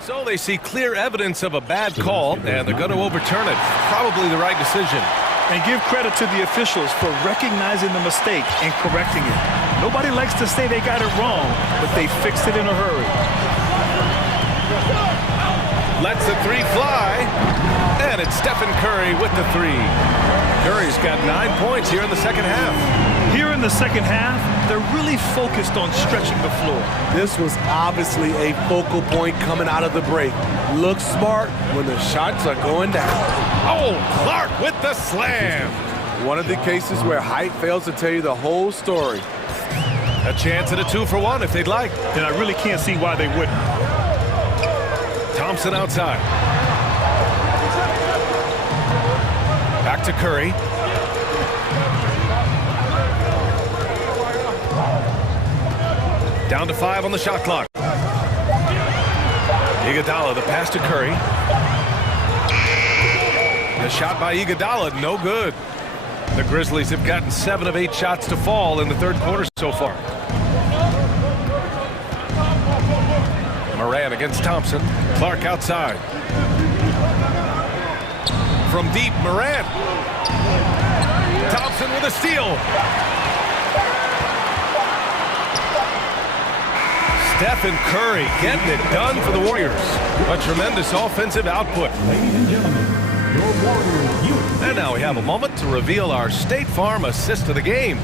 So they see clear evidence of a bad call, and they're going to overturn it. Probably the right decision. And give credit to the officials for recognizing the mistake and correcting it. Nobody likes to say they got it wrong, but they fixed it in a hurry. Lets the 3 fly, and it's Stephen Curry with the 3. Curry's got 9 points here in the second half. Here in the second half, they're really focused on stretching the floor. This was obviously a focal point coming out of the break. Look smart when the shots are going down. Oh, Clark with the slam. One of the cases where height fails to tell you the whole story. A chance at a 2-for-1 if they'd like. And I really can't see why they wouldn't. Thompson outside. Back to Curry. Down to 5 on the shot clock. Iguodala, the pass to Curry. The shot by Iguodala, no good. The Grizzlies have gotten 7 of 8 shots to fall in the third quarter so far. Moran against Thompson. Clark outside. From deep, Moran. Thompson with a steal. Stephen Curry getting it done for the Warriors. A tremendous offensive output. Ladies and gentlemen, your Warriors youth. And now we have a moment to reveal our State Farm assist of the game.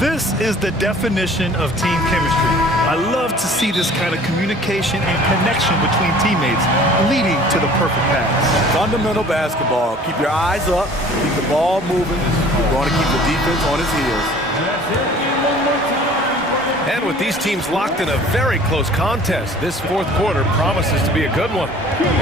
This is the definition of team chemistry. I love to see this kind of communication and connection between teammates leading to the perfect pass. Fundamental basketball. Keep your eyes up, keep the ball moving. You're going to keep the defense on its heels. And with these teams locked in a very close contest, this fourth quarter promises to be a good one.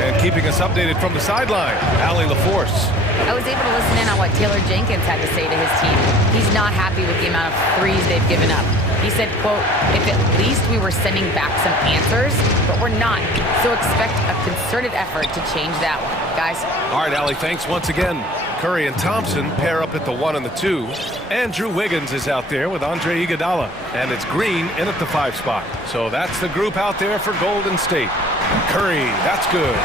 And keeping us updated from the sideline, Allie LaForce. I was able to listen in on what Taylor Jenkins had to say to his team. He's not happy with the amount of threes they've given up. He said, quote, if at least we were sending back some answers, but we're not. So expect a concerted effort to change that one. Guys. All right, Allie, thanks once again. Curry and Thompson pair up at the 1 and the 2. Andrew Wiggins is out there with Andre Iguodala. And it's Green in at the 5 spot. So that's the group out there for Golden State. Curry, that's good.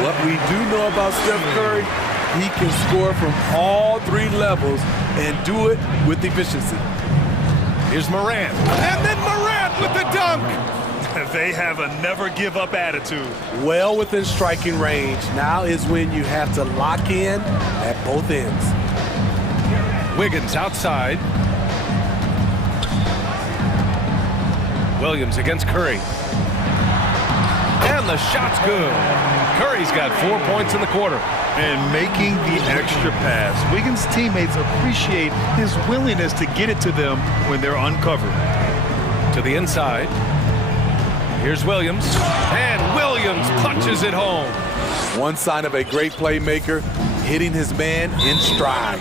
What we do know about Steph Curry, he can score from all 3 levels and do it with efficiency. Here's Morant. And then Morant with the dunk. They have a never-give-up attitude. Well within striking range. Now is when you have to lock in at both ends. Wiggins outside. Williams against Curry. And the shot's good. Curry's got 4 points in the quarter. And making the extra pass. Wiggins' teammates appreciate his willingness to get it to them when they're uncovered. To the inside. Here's Williams. And Williams punches it home. One sign of a great playmaker, hitting his man in stride.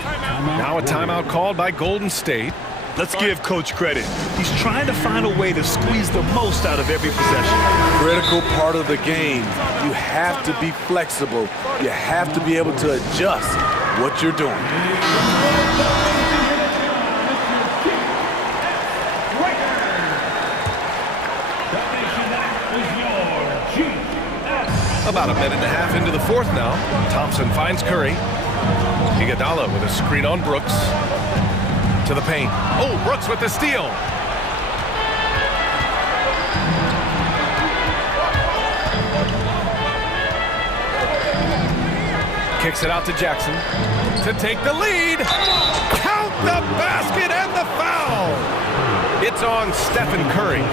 Now a timeout called by Golden State. Let's give Coach credit. He's trying to find a way to squeeze the most out of every possession. Critical part of the game. You have to be flexible. You have to be able to adjust what you're doing. About a minute and a half into the fourth now. Thompson finds Curry. Iguodala with a screen on Brooks. To the paint. Oh, Brooks with the steal. Kicks it out to Jackson to take the lead. Count the basket and the foul. It's on Stephen Curry.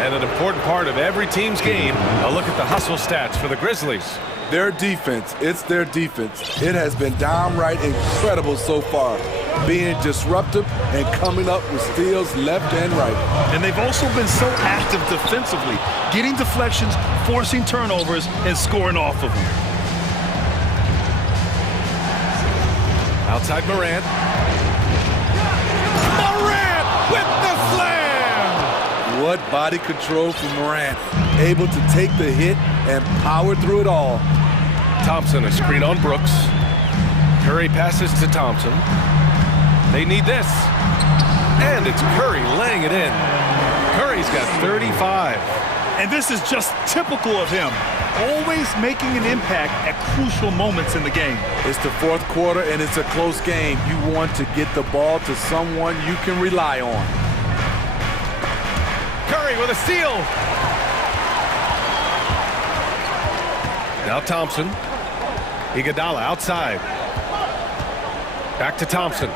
And an important part of every team's game, a look at the hustle stats for the Grizzlies. Their defense, it's their defense. It has been downright incredible so far, being disruptive and coming up with steals left and right. And they've also been so active defensively, getting deflections, forcing turnovers, and scoring off of them. Outside Morant. Morant with the slam! What body control from Morant. Able to take the hit and power through it all. Thompson, a screen on Brooks. Curry passes to Thompson. They need this. And it's Curry laying it in. Curry's got 35. And this is just typical of him. Always making an impact at crucial moments in the game. It's the fourth quarter and it's a close game. You want to get the ball to someone you can rely on. Curry with a steal. Now Thompson. Iguodala outside. Back to Thompson.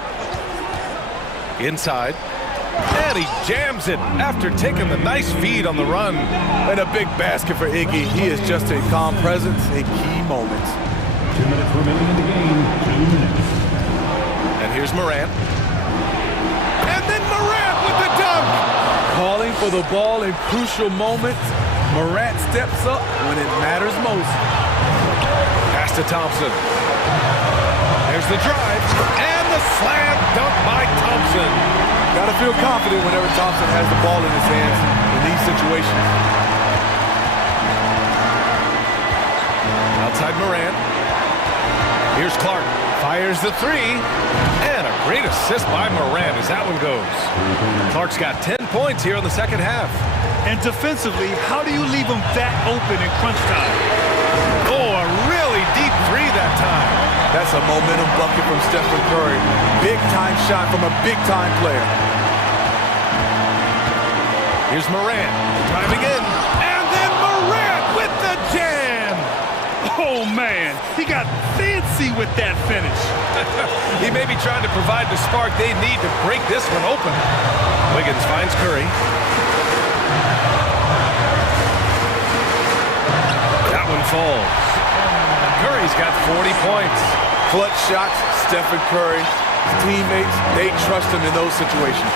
Inside. And he jams it after taking the nice feed on the run. And a big basket for Iggy. He is just a calm presence in key moments. 2 minutes remaining in the game. 2 minutes. And Here's Morant. And then Morant with the dunk! Calling for the ball in crucial moments. Morant steps up when it matters most. Pass to Thompson. There's the drive. And the slam dunk by Thompson. Got to feel confident whenever Thompson has the ball in his hands in these situations. Outside Morant. Here's Clark. Fires the three. And a great assist by Morant as that one goes. Clark's got 10 points here in the second half. And defensively, how do you leave them that open in crunch time? Oh, a really deep three that time. That's a momentum bucket from Stephen Curry. Big-time shot from a big-time player. Here's Morant, driving in, and then Morant with the jam! Oh, man, he got fancy with that finish. He may be trying to provide the spark they need to break this one open. Wiggins finds Curry. That one falls. Curry's got 40 points. Clutch shots, Stephen Curry. His teammates, they trust him in those situations.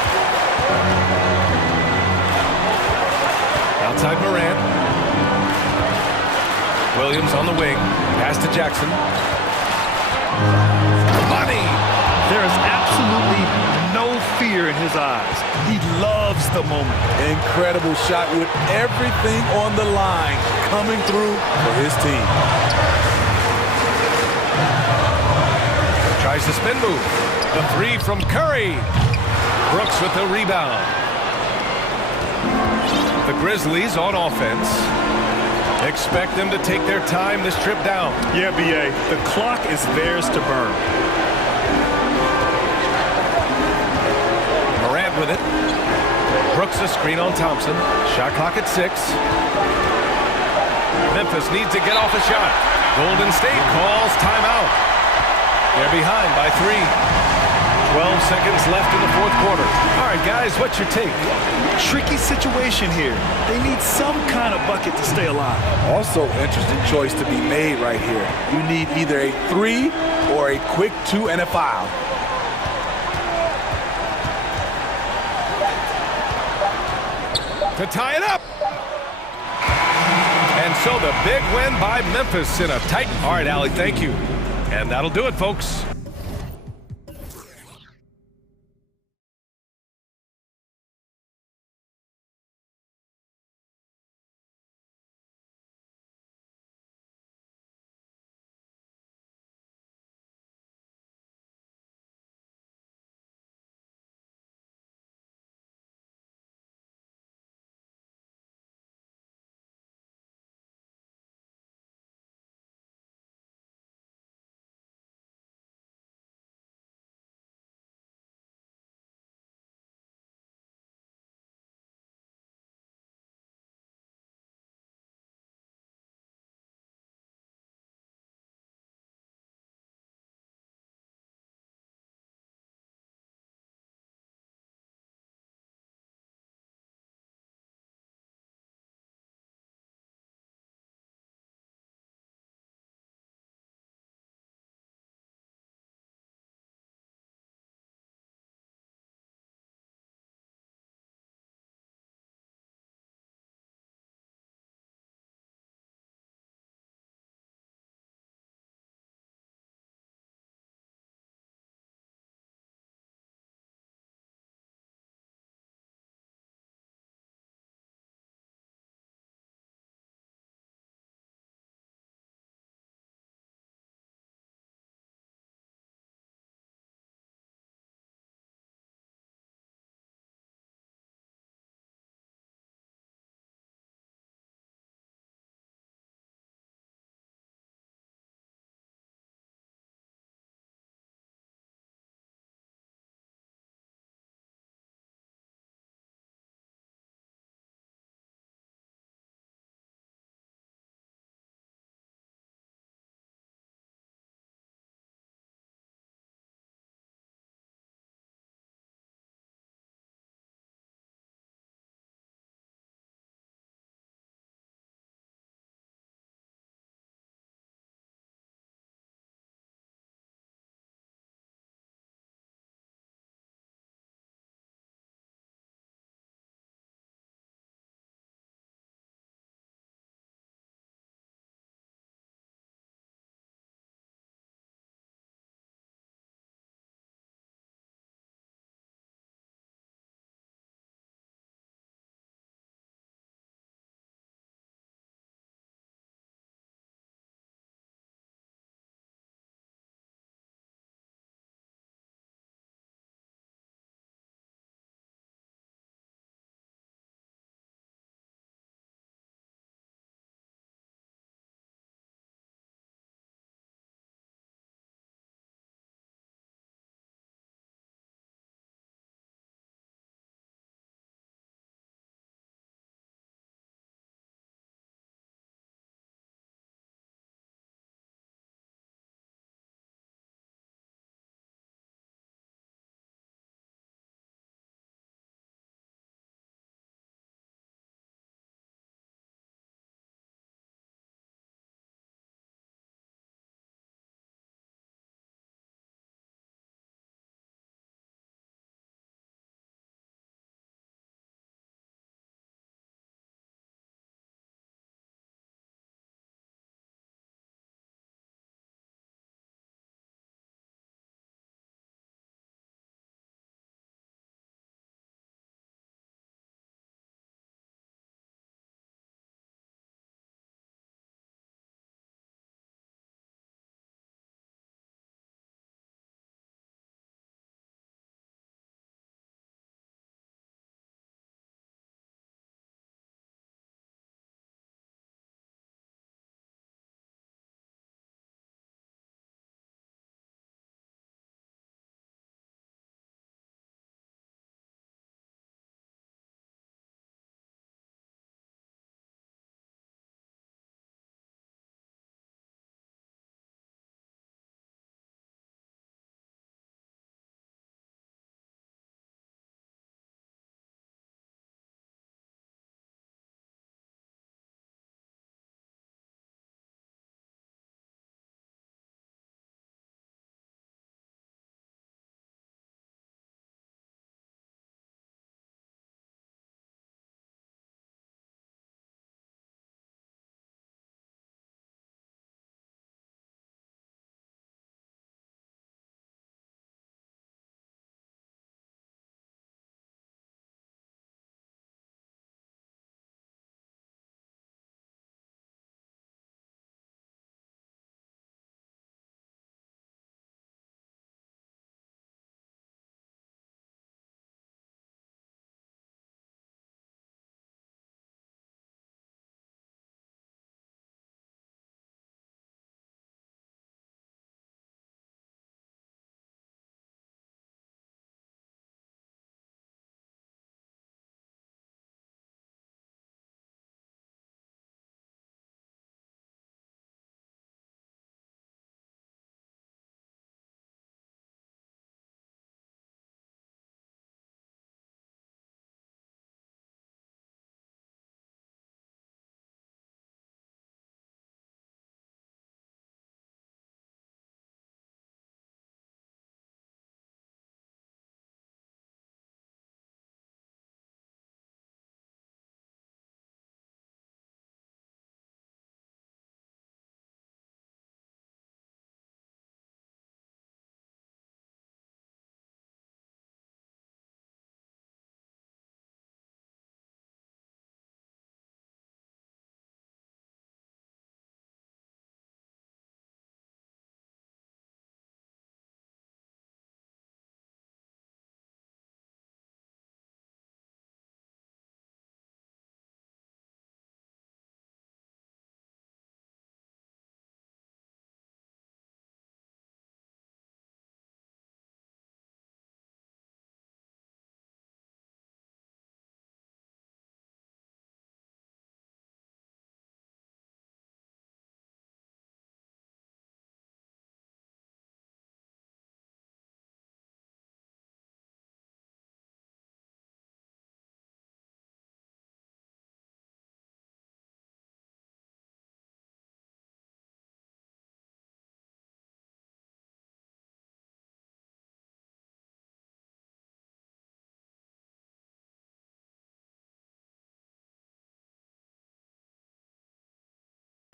Outside Morant. Williams on the wing. Pass to Jackson. Money! There is absolutely no fear in his eyes. He loves the moment. Incredible shot with everything on the line coming through for his team. Tries the spin move. The three from Curry. Brooks with the rebound. The Grizzlies on offense. Expect them to take their time this trip down. Yeah, B.A., the clock is theirs to burn. Morant with it. Brooks a screen on Thompson. Shot clock at 6. Memphis needs to get off a shot. Golden State calls timeout. They're behind by 3. 12 seconds left in the fourth quarter. All right, guys, what's your take? Tricky situation here. They need some kind of bucket to stay alive. Also, interesting choice to be made right here. You need either a 3 or a quick 2 and a foul. To tie it up. And so the big win by Memphis in a tight... All right, Allie, thank you. And that'll do it, folks.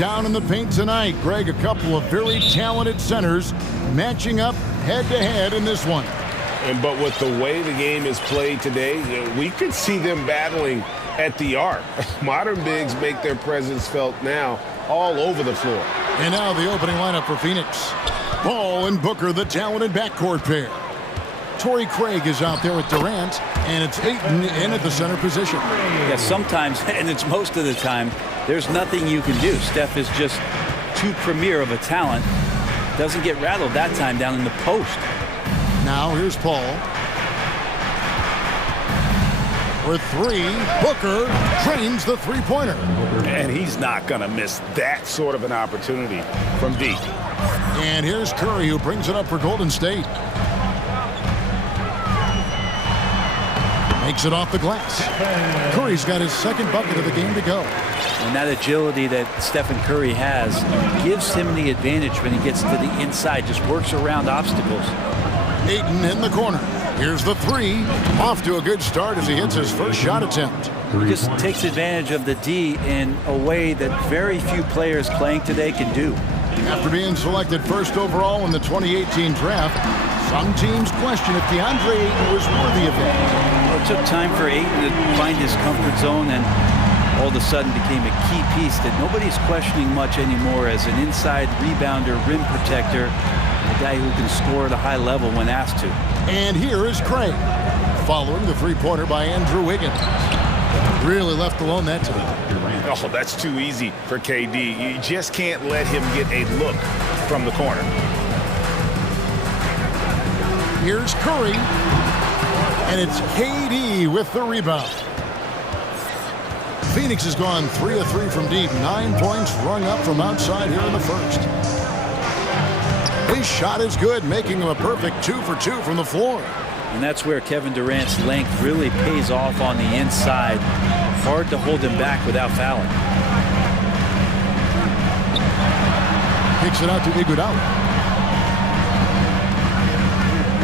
down in the paint tonight. Greg, a couple of very talented centers matching up head-to-head in this one. But with the way the game is played today, we could see them battling at the arc. Modern bigs make their presence felt now all over the floor. And now the opening lineup for Phoenix. Ball and Booker, the talented backcourt pair. Torrey Craig is out there with Durant, and it's Ayton in at the center position. Yeah, sometimes, and it's most of the time, there's nothing you can do. Steph is just too premier of a talent. Doesn't get rattled that time down in the post. Now here's Paul. For three, Booker drains the three-pointer. And he's not going to miss that sort of an opportunity from deep. And here's Curry, who brings it up for Golden State. Makes it off the glass. Curry's got his second bucket of the game to go. And that agility that Stephen Curry has gives him the advantage when he gets to the inside, just works around obstacles. Ayton in the corner. Here's the three. Off to a good start as he hits his first shot attempt. He just takes advantage of the D in a way that very few players playing today can do. After being selected first overall in the 2018 draft, some teams question if DeAndre Ayton was worthy of it. Well, it took time for Ayton to find his comfort zone and all of a sudden became a key piece that nobody's questioning much anymore as an inside rebounder, rim protector, a guy who can score at a high level when asked to. And here is Craig, following the three-pointer by Andrew Wiggins. Really left alone that time. Oh, that's too easy for KD. You just can't let him get a look from the corner. Here's Curry, and it's KD with the rebound. Phoenix has gone 3 of 3 from deep. 9 points rung up from outside here in the first. His shot is good, making him a perfect 2 for 2 from the floor. And that's where Kevin Durant's length really pays off on the inside. Hard to hold him back without fouling. Kicks it out to Iguodala.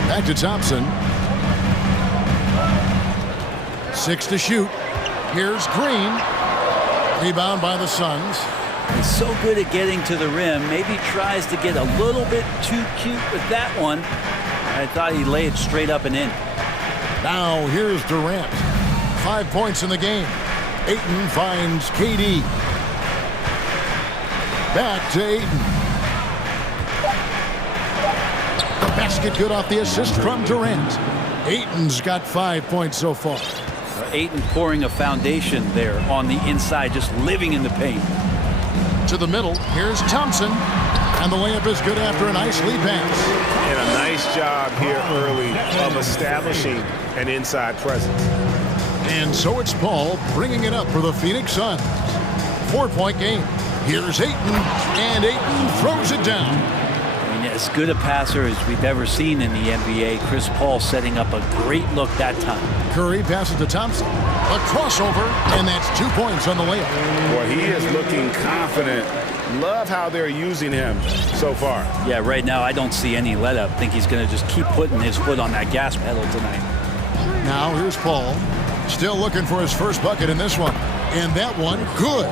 Back to Thompson. 6 to shoot. Here's Green. Rebound by the Suns. He's so good at getting to the rim. Maybe tries to get a little bit too cute with that one. I thought he laid it straight up and in. Now here's Durant. 5 points in the game. Ayton finds KD. Back to Ayton. The basket good off the assist from Durant. Ayton's got 5 points so far. Ayton pouring a foundation there on the inside, just living in the paint. To the middle, here's Thompson. And the layup is good after a nice lead pass. And a nice job here early of establishing an inside presence. And so it's Paul bringing it up for the Phoenix Suns. 4-point game. Here's Ayton, and Ayton throws it down. I mean, as good a passer as we've ever seen in the NBA. Chris Paul setting up a great look that time. Curry passes to Thompson. A crossover, and that's 2 points on the layup. Boy, he is looking confident. Love how they're using him so far. Yeah, right now I don't see any let up. Think he's going to just keep putting his foot on that gas pedal tonight. Now here's Paul. Still looking for his first bucket in this one. And that one, good.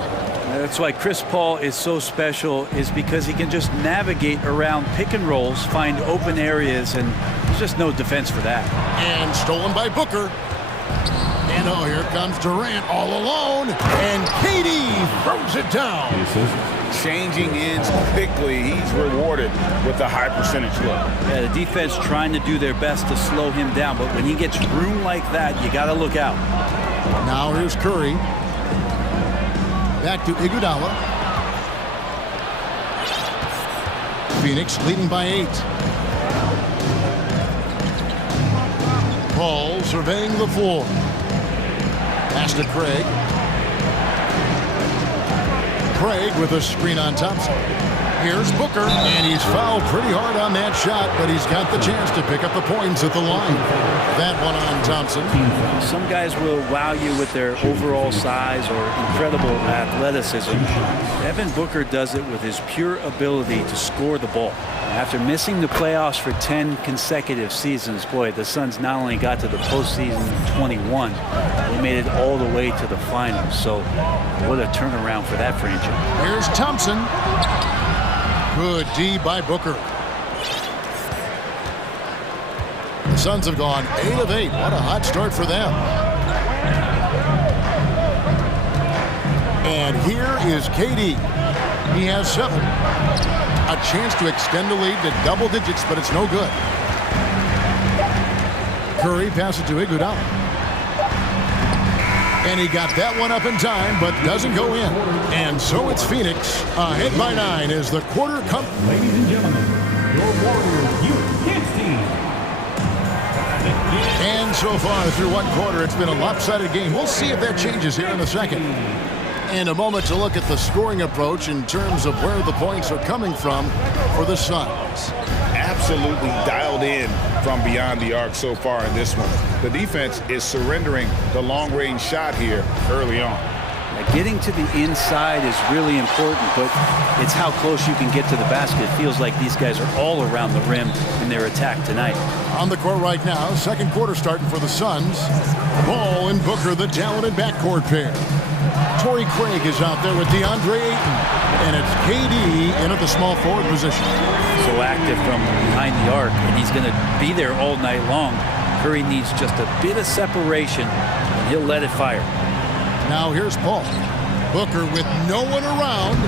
That's why Chris Paul is so special, is because he can just navigate around pick and rolls, find open areas, and there's just no defense for that. And stolen by Booker. And oh, here comes Durant all alone. And KD throws it down. Changing ends quickly. He's rewarded with a high percentage look. Yeah, the defense trying to do their best to slow him down, but when he gets room like that, you got to look out. Now here's Curry. Back to Iguodala. Phoenix leading by 8. Paul surveying the floor. Pass to Craig. Craig with a screen on Thompson. Here's Booker, and he's fouled pretty hard on that shot, but he's got the chance to pick up the points at the line. That one on Thompson. Some guys will wow you with their overall size or incredible athleticism. Devin Booker does it with his pure ability to score the ball. After missing the playoffs for 10 consecutive seasons, boy, the Suns not only got to the postseason in 21, they made it all the way to the finals. So what a turnaround for that franchise. Here's Thompson. Good D by Booker. The Suns have gone 8 of 8. What a hot start for them. And here is KD. He has 7. A chance to extend the lead to double digits, but it's no good. Curry passes to Iguodala. And he got that one up in time, but doesn't go in. And so it's Phoenix ahead by 9 as the quarter comes. Ladies and gentlemen, your Warriors Youth Kids team. And so far through one quarter, it's been a lopsided game. We'll see if that changes here in a second. And a moment to look at the scoring approach in terms of where the points are coming from for the Suns. Absolutely dialed in from beyond the arc so far in this one. The defense is surrendering the long-range shot here early on. Getting to the inside is really important, but it's how close you can get to the basket. It feels like these guys are all around the rim in their attack tonight. On the court right now, second quarter starting for the Suns. Ball and Booker, the talented backcourt pair. Torrey Craig is out there with DeAndre Ayton, and it's KD in at the small forward position. So active from behind the arc, and he's going to be there all night long. Curry needs just a bit of separation, and he'll let it fire. Now here's Paul. Booker with no one around,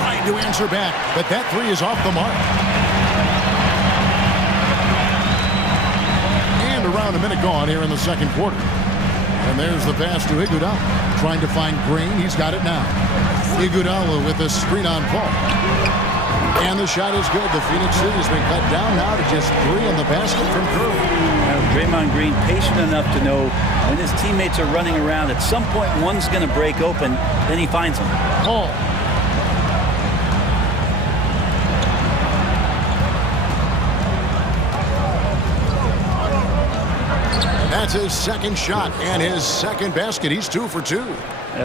trying to answer back, but that three is off the mark. And around a minute gone here in the second quarter. And there's the pass to Iguodala. Trying to find Green. He's got it now. Iguodala with a screen on Paul. And the shot is good. The Phoenix City has been cut down now to just 3 in the basket from Curry. Now, Draymond Green patient enough to know when his teammates are running around, at some point one's going to break open, then he finds them. Paul. That's his second shot and his second basket. He's 2 for 2.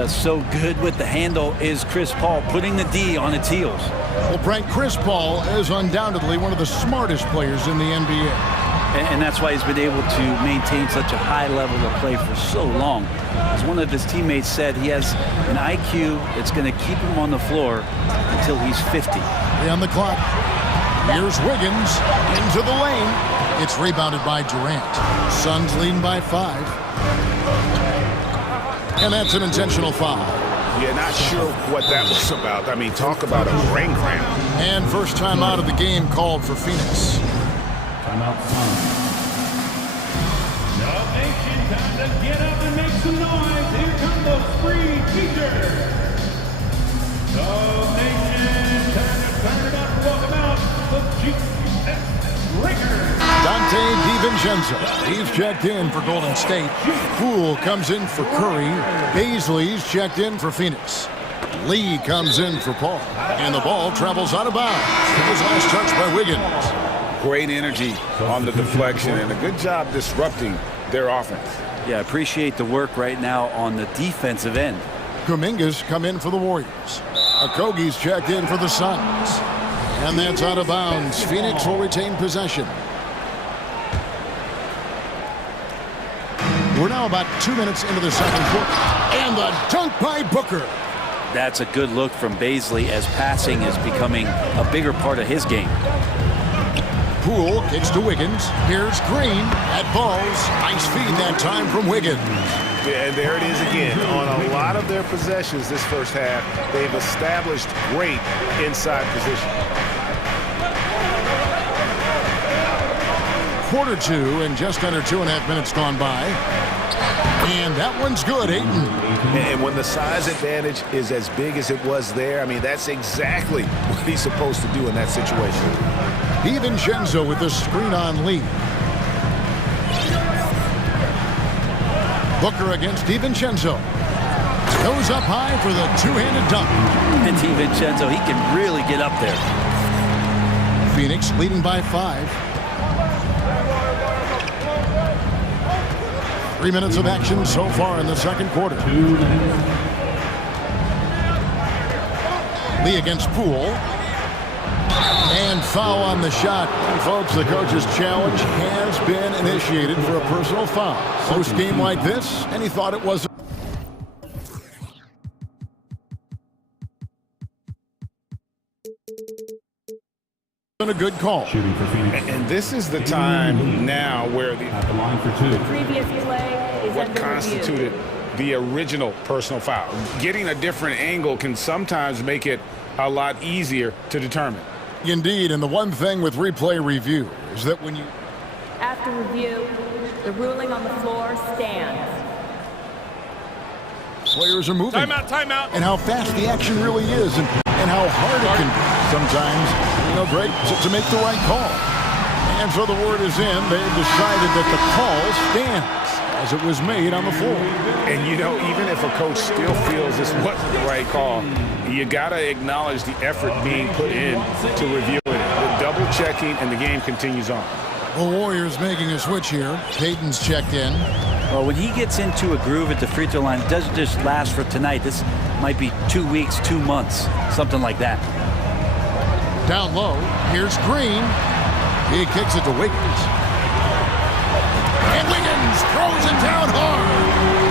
So good with the handle is Chris Paul, putting the D on its heels. Well, Frank, Chris Paul is undoubtedly one of the smartest players in the NBA. And that's why he's been able to maintain such a high level of play for so long. As one of his teammates said, he has an IQ that's going to keep him on the floor until he's 50. On the clock. Here's Wiggins into the lane. It's rebounded by Durant. Suns leading by 5. And that's an intentional foul. Yeah, not sure what that was about. I mean, talk about a brain cramp. And first time out of the game called for Phoenix. Timeout time. Now, nation, time to get up and make some noise. Here come the free teachers. So, nation, time to turn it up. Welcome out the GS Breakers. Dante DiVincenzo. He's checked in for Golden State. Poole comes in for Curry. Baisley's checked in for Phoenix. Lee comes in for Paul. And the ball travels out of bounds. It was last touched by Wiggins. Great energy on the deflection and a good job disrupting their offense. Yeah, appreciate the work right now on the defensive end. Kuminga's come in for the Warriors. Okogie's checked in for the Suns. And that's out of bounds. Phoenix will retain possession. We're now about 2 minutes into the second quarter. And the dunk by Booker. That's a good look from Baisley as passing is becoming a bigger part of his game. Poole kicks to Wiggins. Here's Green at balls. Nice feed that time from Wiggins. Yeah, and there it is again. On a lot of their possessions this first half, they've established great inside position. Quarter 2 and just under 2.5 minutes gone by. And that one's good, Ayton. And when the size advantage is as big as it was there, I mean, that's exactly what he's supposed to do in that situation. DiVincenzo with the screen on Lee. Booker against DiVincenzo. Goes up high for the two-handed dunk. And DiVincenzo, he can really get up there. Phoenix leading by 5. 3 minutes of action so far in the second quarter. Lee against Poole. And foul on the shot. And folks, the coach's challenge has been initiated for a personal foul. Post game like this, and he thought it was a good call. And this is the time now where the line for 2. The previous play is what constituted the original personal foul. Getting a different angle can sometimes make it a lot easier to determine. Indeed, and the one thing with replay review is that when you... After review, the ruling on the floor stands. Players are moving. Timeout, timeout. And how fast the action really is and how hard it can be sometimes, Greg, to make the right call. And so the word is in. They've decided that the call stands as it was made on the floor. And, even if a coach still feels this wasn't the right call, you got to acknowledge the effort being put in to review it. The double checking, and the game continues on. The Warriors making a switch here. Payton's checked in. Well, when he gets into a groove at the free throw line, it doesn't just last for tonight. This might be 2 weeks, 2 months, something like that. Down low, here's Green. He kicks it to Wiggins. And Wiggins throws it down hard.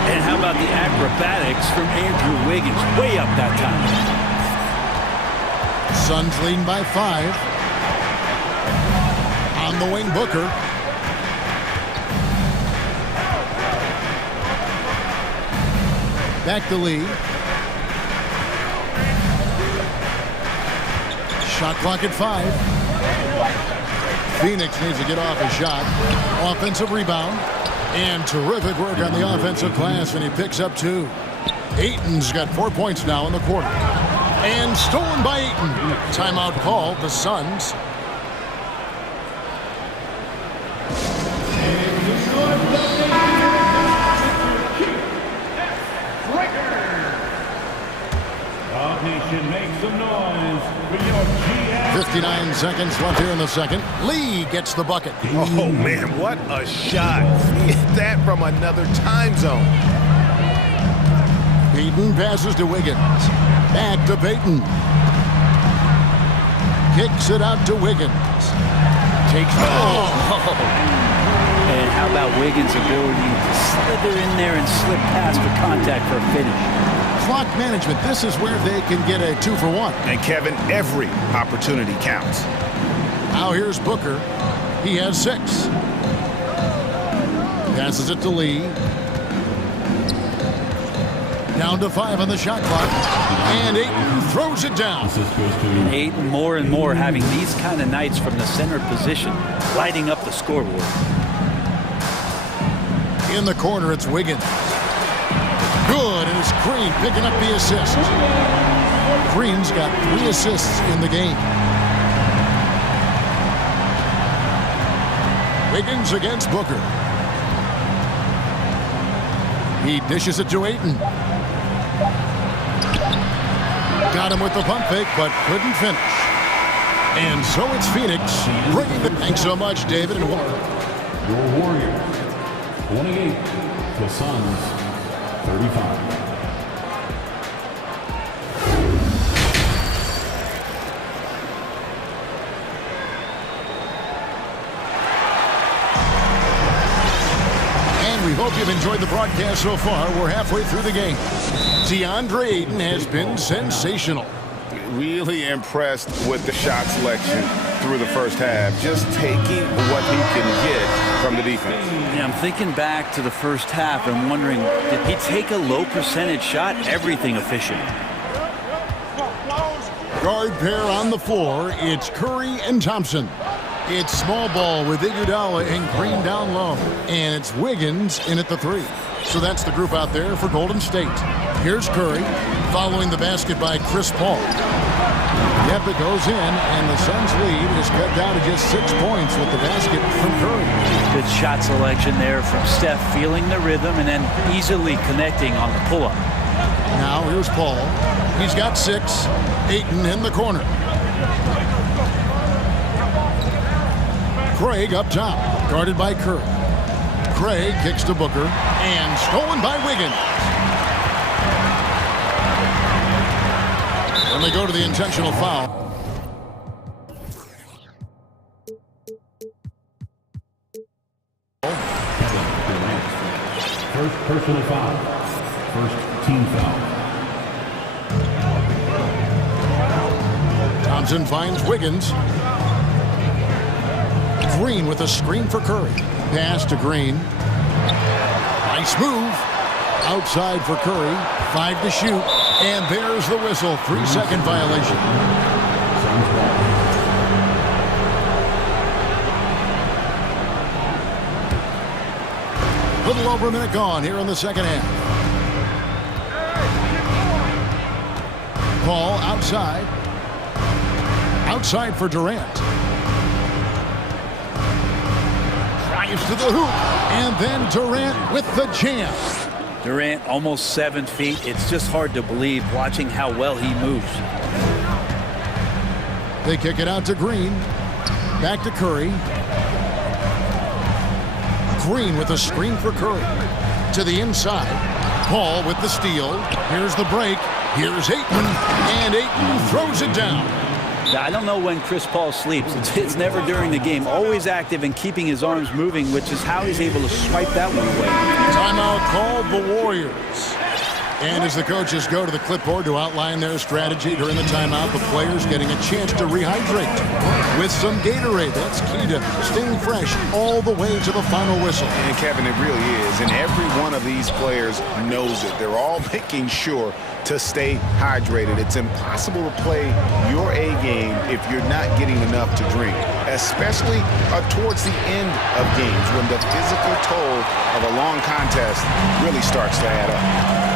And how about the acrobatics from Andrew Wiggins? Way up that time. Suns leading by 5. On the wing, Booker. Back to Lee. Shot clock at 5. Phoenix needs to get off a shot. Offensive rebound. And terrific work on the offensive glass, and he picks up 2. Ayton's got 4 points now in the quarter. And stolen by Ayton. Timeout call, the Suns. Make some noise for your GM. 59 seconds left here in the second. Lee gets the bucket. Oh, man, what a shot. That from another time zone. Payton passes to Wiggins. Back to Payton. Kicks it out to Wiggins. Takes the And how about Wiggins' ability to slither in there and slip past the contact for a finish? Clock management. This is where they can get a 2 for 1. And Kevin, every opportunity counts. Now here's Booker. He has 6. Passes it to Lee. Down to 5 on the shot clock. And Ayton throws it down. Ayton more and more having these kind of nights from the center position, lighting up the scoreboard. In the corner, it's Wiggins. Good, and it's Green picking up the assist. Green's got 3 assists in the game. Wiggins against Booker. He dishes it to Ayton. Got him with the pump fake, but couldn't finish. And so it's Phoenix bringing the... Thanks so much, David, and welcome. Your Warriors, 28. The Suns, 35. We hope you've enjoyed the broadcast so far. We're halfway through the game. DeAndre Ayton has been sensational. Really impressed with the shot selection through the first half. Just taking what he can get from the defense. Yeah, I'm thinking back to the first half and wondering, did he take a low percentage shot? Everything efficient. Guard pair on the floor. It's Curry and Thompson. It's small ball with Iguodala and Green down low. And it's Wiggins in at the 3. So that's the group out there for Golden State. Here's Curry, following the basket by Chris Paul. Yep, it goes in, and the Suns' lead is cut down to just 6 points with the basket from Curry. Good shot selection there from Steph, feeling the rhythm and then easily connecting on the pull-up. Now here's Paul. He's got 6. Ayton in the corner. Craig up top, guarded by Curry. Craig kicks to Booker, and stolen by Wiggins. And they go to the intentional foul. First personal foul. First team foul. Thompson finds Wiggins. Green with a screen for Curry. Pass to Green. Nice move. Outside for Curry. 5 to shoot. And there's the whistle. 3-second violation. Little over a minute gone here in the second half. Paul outside. Outside for Durant. Drives to the hoop. And then Durant with the jam. Durant almost 7 feet. It's just hard to believe watching how well he moves. They kick it out to Green. Back to Curry. Green with a screen for Curry. To the inside. Paul with the steal. Here's the break. Here's Ayton. And Ayton throws it down. I don't know when Chris Paul sleeps. It's never during the game. Always active and keeping his arms moving, which is how he's able to swipe that one away. Timeout called the Warriors. And as the coaches go to the clipboard to outline their strategy during the timeout, the players getting a chance to rehydrate with some Gatorade. That's key to staying fresh all the way to the final whistle. And Kevin, it really is. And every one of these players knows it. They're all making sure to stay hydrated. It's impossible to play your A game if you're not getting enough to drink, especially towards the end of games when the physical toll of a long contest really starts to add up.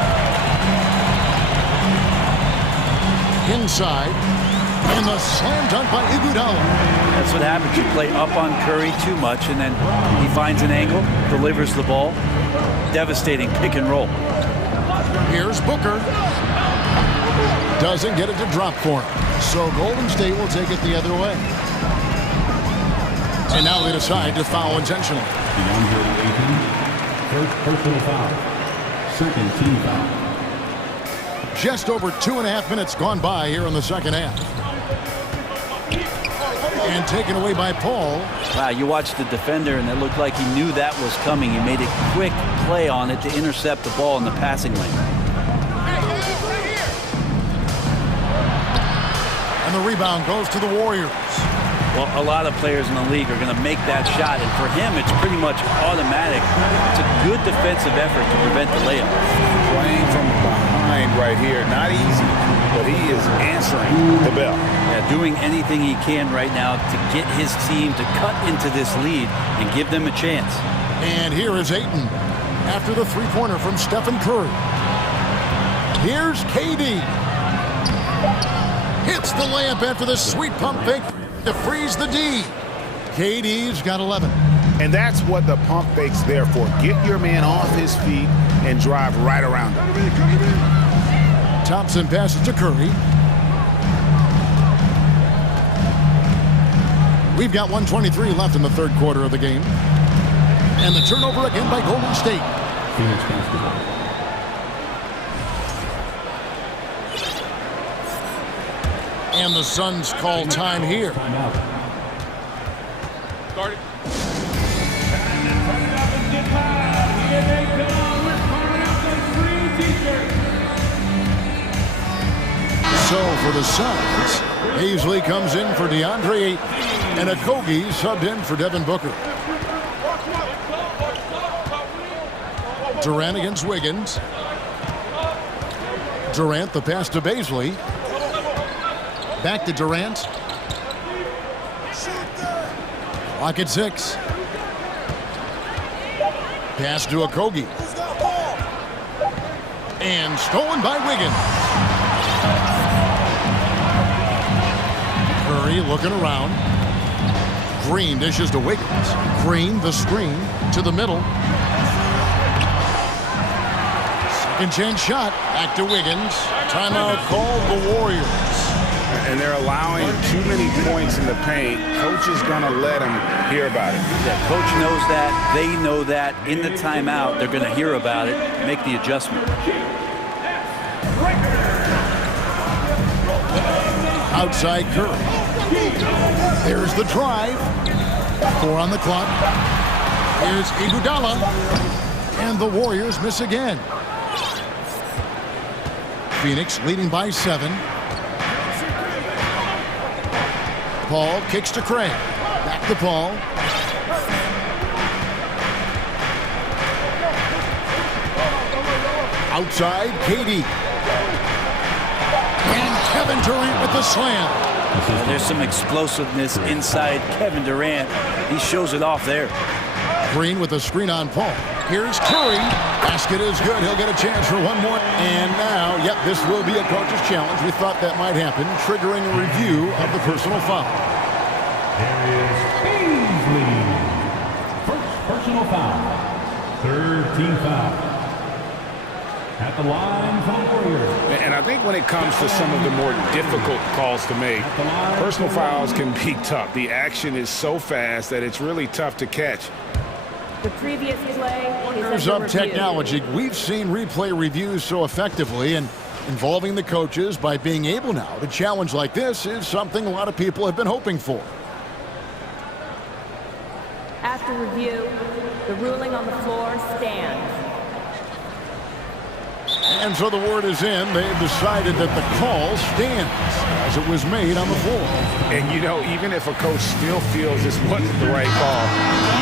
Inside, and the slam dunk by Iguodala. That's what happens. You play up on Curry too much, and then he finds an angle, delivers the ball. Devastating pick and roll. Here's Booker. Doesn't get it to drop for him. So Golden State will take it the other way. And now they decide to foul intentionally. First personal foul. Second team foul. Just over 2.5 minutes gone by here in the second half. And taken away by Paul. Wow, you watched the defender, and it looked like he knew that was coming. He made a quick play on it to intercept the ball in the passing lane. And the rebound goes to the Warriors. Well, a lot of players in the league are going to make that shot, and for him, it's pretty much automatic. It's a good defensive effort to prevent the layup. Playing from behind right here, not easy, but he is answering the bell. Yeah, doing anything he can right now to get his team to cut into this lead and give them a chance. And here is Ayton after the three-pointer from Stephen Curry. Here's KD. Hits the layup after the sweet pump fake to freeze the D. KD's got 11. And that's what the pump fake's there for. Get your man off his feet and drive right around him. Thompson passes to Curry. We've got 1:23 left in the third quarter of the game. And the turnover again by Golden State. Phoenix basketball. And the Suns call time here. Started. So for the Suns, Hazley comes in for DeAndre Ayton, and Okogie subbed in for Devin Booker. Durant against Wiggins. Durant, the pass to Bazley. Back to Durant. Clock at 6. Pass to Okogie. And stolen by Wiggins. Curry looking around. Green dishes to Wiggins. Green, the screen, to the middle. Second chance shot. Back to Wiggins. Timeout called the Warriors. And they're allowing too many points in the paint. Coach is going to let them hear about it. Yeah, coach knows that. They know that. In the timeout, they're going to hear about it, make the adjustment. Outside Curry. There's the drive. 4 on the clock. Here's Iguodala. And the Warriors miss again. Phoenix leading by 7. Paul kicks to Craig. Back to Paul. Outside, KD. And Kevin Durant with the slam. And there's some explosiveness inside Kevin Durant. He shows it off there. Green with a screen on Paul. Here's Curry. Basket is good. He'll get a chance for one more. And now, yep, this will be a coach's challenge. We thought that might happen, triggering a review of the personal foul. There is Beasley. First personal foul. 13 foul. At the line for the Warriors. And I think when it comes to some of the more difficult calls to make, personal fouls can be tough. The action is so fast that it's really tough to catch. The previous play Wonders of technology. We've seen replay reviews so effectively, and involving the coaches by being able now to challenge like this is something a lot of people have been hoping for. After review, the ruling on the floor stands. And so the word is in. They've decided that the call stands as it was made on the floor. And, you know, even if a coach still feels this wasn't the right call,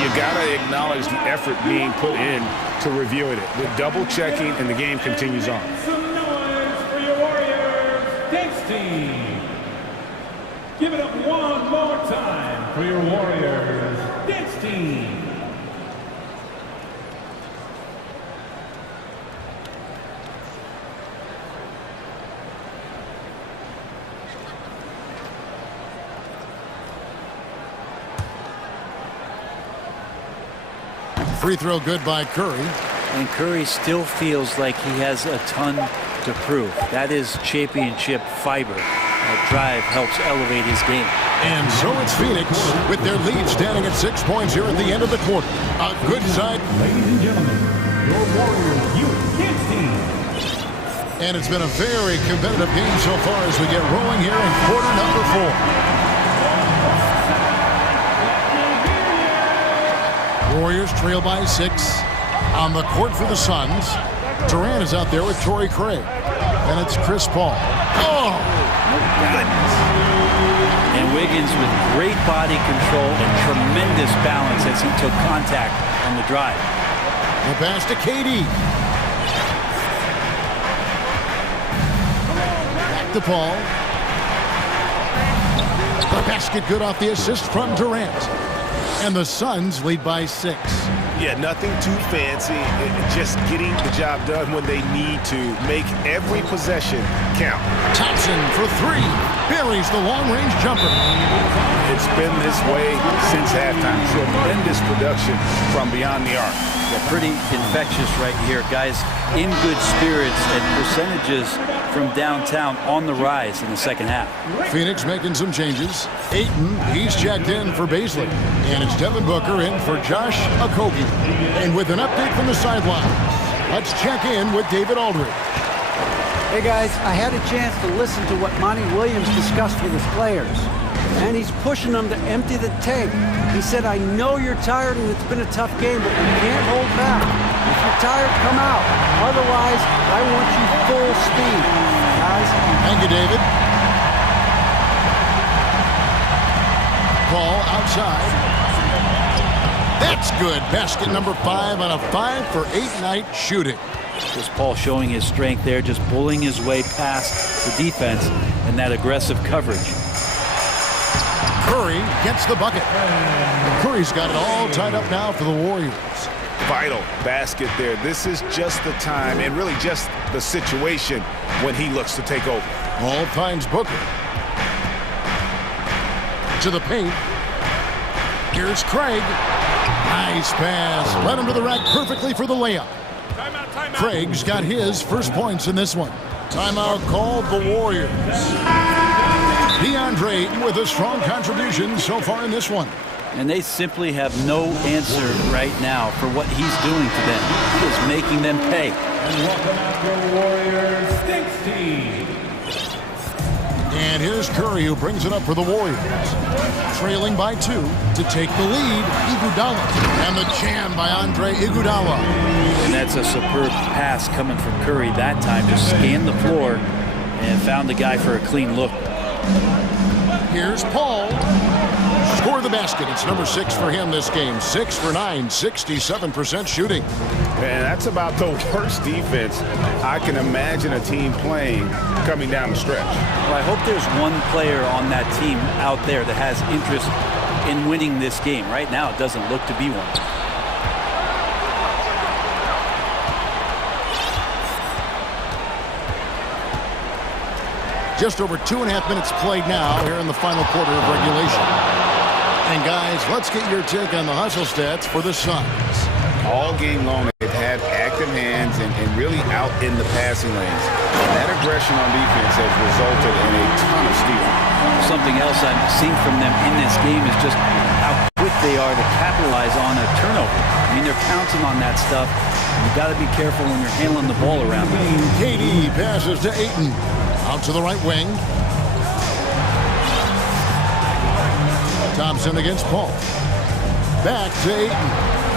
you got to acknowledge the effort being put in to reviewing it. With double checking, and the game continues on. Some noise for your Warriors dance team. Give it up one more time for your Warriors dance team. Free throw good by Curry. And Curry still feels like he has a ton to prove. That is championship fiber. That drive helps elevate his game. And so it's Phoenix with their lead standing at 6 points here at the end of the quarter. A good side. Ladies and gentlemen, your Warriors youth dance team. And it's been a very competitive game so far as we get rolling here in quarter number 4. Warriors trail by 6 on the court for the Suns. Durant is out there with Torrey Craig. And it's Chris Paul. Oh! Goodness. And Wiggins with great body control and tremendous balance as he took contact on the drive. The pass to KD. Back to Paul. The basket good off the assist from Durant. And the Suns lead by 6. Yeah, nothing too fancy. Just getting the job done when they need to. Make every possession count. Thompson for 3. Buries the long-range jumper. It's been this way since halftime. Tremendous production from beyond the arc. Yeah, pretty infectious right here. Guys in good spirits and percentages from downtown on the rise in the second half. Phoenix making some changes. Ayton, he's checked in for Beasley. And it's Devin Booker in for Josh Okogie. And with an update from the sideline, let's check in with David Aldridge. Hey guys, I had a chance to listen to what Monty Williams discussed with his players. And he's pushing them to empty the tank. He said, I know you're tired and it's been a tough game, but you can't hold back. If you're tired, come out. Otherwise, I want you full speed. Guys. Thank you, David. Paul outside. That's good. Basket number 5 on a 5-for-8 night shooting. Just Paul showing his strength there, just bullying his way past the defense and that aggressive coverage. Curry gets the bucket. Curry's got it all tied up now for the Warriors. Vital basket there. This is just the time and really just the situation when he looks to take over. All finds Booker. To the paint. Here's Craig. Nice pass. Led him to the rack perfectly for the layup. Timeout, timeout. Craig's got his first points in this one. Timeout called the Warriors. DeAndre with a strong contribution so far in this one. And they simply have no answer right now for what he's doing to them. He is making them pay. And welcome out your Warriors 16. And here's Curry, who brings it up for the Warriors. Trailing by 2 to take the lead, Iguodala. And the jam by Andre Iguodala. And that's a superb pass coming from Curry that time. Just scanned the floor and found the guy for a clean look. Here's Paul. Score the basket. It's number 6 for him this game. 6 for 9, 67% shooting. Man, that's about the worst defense I can imagine a team playing coming down the stretch. Well, I hope there's one player on that team out there that has interest in winning this game. Right now, it doesn't look to be one. Just over 2.5 minutes played now here in the final quarter of regulation. And guys, let's get your take on the hustle stats for the Suns. All game long, they've had active hands and really out in the passing lanes. And that aggression on defense has resulted in a ton of steals. Something else I've seen from them in this game is just how quick they are to capitalize on a turnover. I mean, they're pouncing on that stuff. You've got to be careful when you're handling the ball around them. KD passes to Ayton. Out to the right wing. Thompson against Paul. Back to Ayton.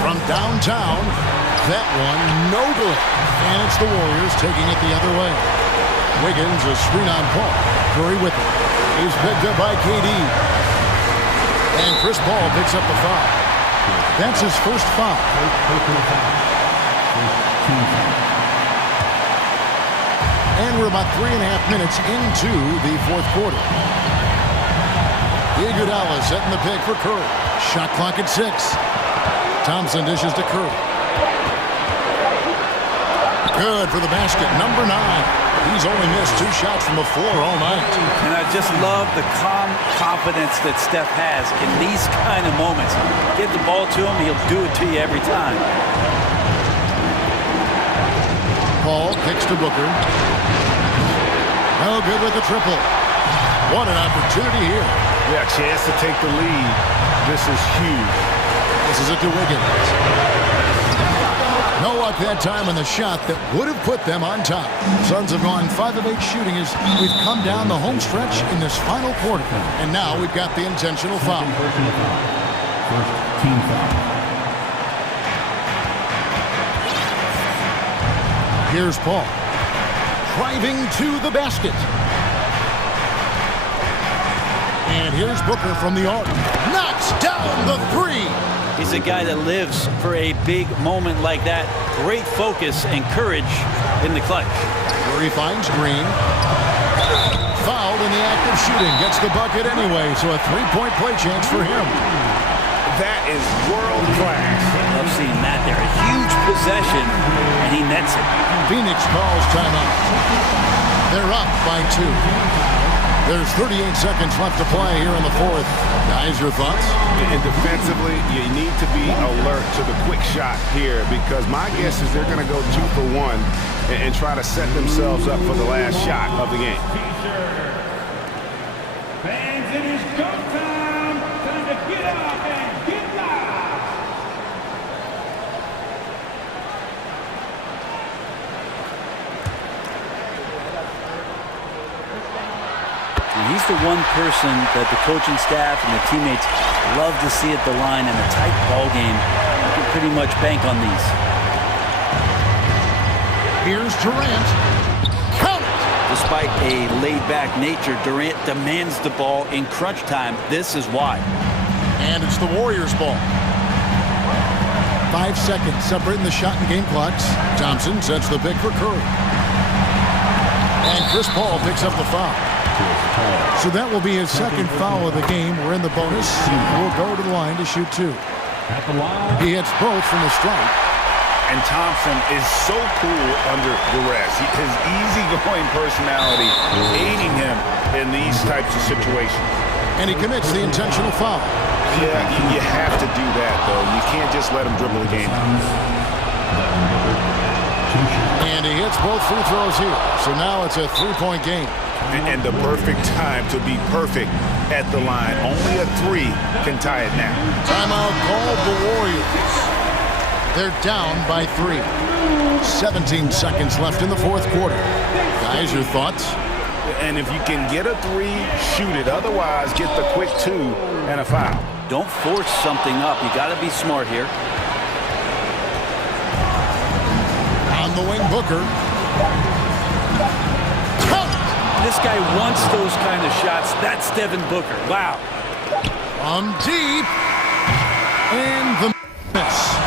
From downtown. That one, no good. And it's the Warriors taking it the other way. Wiggins, a screen on Paul. Curry with it. He's picked up by KD. And Chris Paul picks up the foul. That's his first foul. And we're about 3.5 minutes into the fourth quarter. Iguodala setting the pick for Curry. Shot clock at 6. Thompson dishes to Curry. Good for the basket, number 9. He's only missed 2 shots from the floor all night. And I just love the calm confidence that Steph has in these kind of moments. Give the ball to him, he'll do it to you every time. Paul kicks to Booker. No good with the triple. What an opportunity here. Yeah, chance to take the lead. This is huge. This is it to Wiggins. No luck that time on the shot that would have put them on top. Suns have gone 5 of 8 shooting as we've come down the home stretch in this final quarter. And now we've got the intentional foul. First team foul. Here's Paul. Driving to the basket. And here's Booker from the arc. Knocks down the 3. He's a guy that lives for a big moment like that. Great focus and courage in the clutch. Curry finds Green. Fouled in the act of shooting. Gets the bucket anyway, so a 3-point play chance for him. That is world class. Love seeing that there. A huge possession, and he nets it. Phoenix calls timeout. They're up by 2. There's 38 seconds left to play here in the fourth. Guys, your thoughts? And defensively, you need to be alert to the quick shot here because my guess is they're going to go 2 for 1 and try to set themselves up for the last shot of the game. Fans, it is go time. Time to get up and get loud. He's the one person that the coaching staff and the teammates love to see at the line in a tight ball game. You can pretty much bank on these. Here's Durant. Count it! Despite a laid-back nature, Durant demands the ball in crunch time. This is why. And it's the Warriors' ball. 5 seconds separating the shot and game clocks. Thompson sets the pick for Curry. And Chris Paul picks up the foul. So that will be his second foul of the game. We're in the bonus. We'll go to the line to shoot 2. He hits both from the stripe. And Thompson is so cool under duress. His easygoing personality aiding him in these types of situations. And he commits the intentional foul. Yeah, you have to do that, though. You can't just let him dribble the game. gets both free throws here. So now it's a three-point game. And the perfect time to be perfect at the line. Only a three can tie it now. Timeout called the Warriors. They're down by 3. 17 seconds left in the fourth quarter. Guys, your thoughts? And if you can get a three, shoot it. Otherwise, get the quick 2 and a foul. Don't force something up. You got to be smart here. On the wing, Booker. This guy wants those kind of shots. That's Devin Booker. Wow. From deep. And the miss.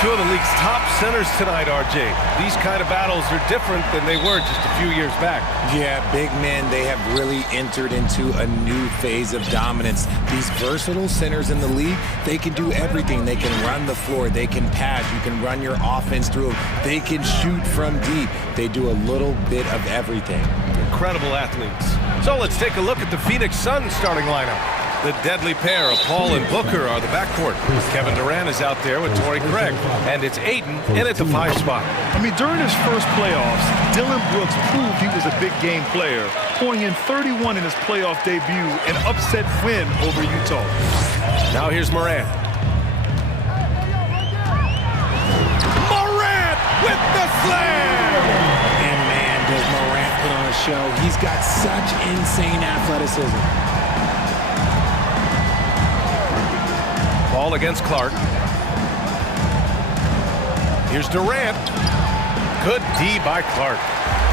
two of the league's top centers tonight, RJ. These kind of battles are different than they were just a few years back. Yeah, big men, they have really entered into a new phase of dominance. These versatile centers in the league, they can do everything. They can run the floor, they can pass, you can run your offense through them, they can shoot from deep. They do a little bit of everything. Incredible athletes. So let's take a look at the Phoenix Suns starting lineup. The deadly pair of Paul and Booker are the backcourt. Kevin Durant is out there with Torrey Craig. And it's Ayton in at the 5 spot. I mean, during his first playoffs, Dillon Brooks proved he was a big game player, pouring in 31 in his playoff debut, an upset win over Utah. Now here's Morant. Morant with the slam! And man, does Morant put on a show. He's got such insane athleticism. Ball against Clark. Here's Durant. Good D by Clark.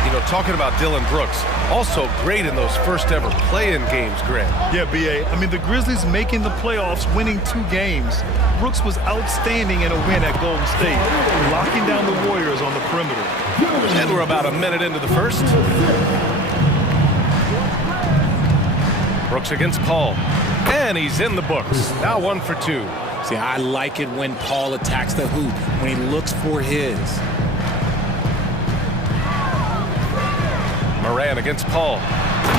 You know, talking about Dillon Brooks, also great in those first ever play-in games, Grant. Yeah, B.A. I mean, the Grizzlies making the playoffs, winning 2 games. Brooks was outstanding in a win at Golden State, locking down the Warriors on the perimeter. And we're about a minute into the first. Brooks against Paul. And he's in the books. Now 1 for 2. See, I like it when Paul attacks the hoop, when he looks for his. Morant against Paul.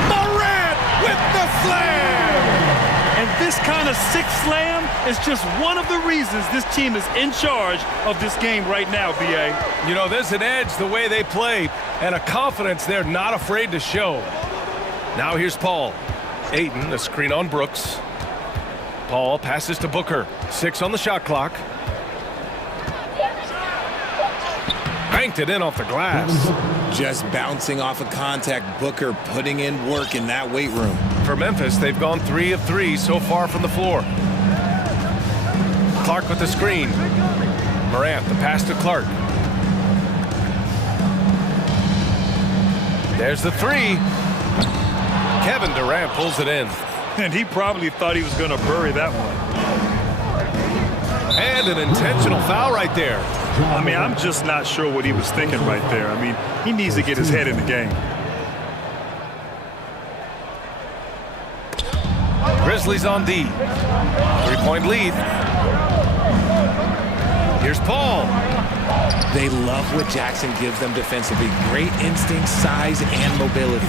Morant with the slam! And this kind of sixth slam is just one of the reasons this team is in charge of this game right now, B.A. You know, there's an edge the way they play and a confidence they're not afraid to show. Now here's Paul. Ayton, a screen on Brooks. Paul passes to Booker. 6 on the shot clock. Banked it in off the glass. Just bouncing off of contact. Booker putting in work in that weight room. For Memphis, they've gone 3 of 3 so far from the floor. Clark with the screen. Morant, the pass to Clark. There's the 3. Kevin Durant pulls it in. And he probably thought he was going to bury that one. And an intentional foul right there. I mean, I'm just not sure what he was thinking right there. I mean, he needs to get his head in the game. Grizzlies on D. 3-point lead. Here's Paul. They love what Jackson gives them defensively. Great instinct, size, and mobility.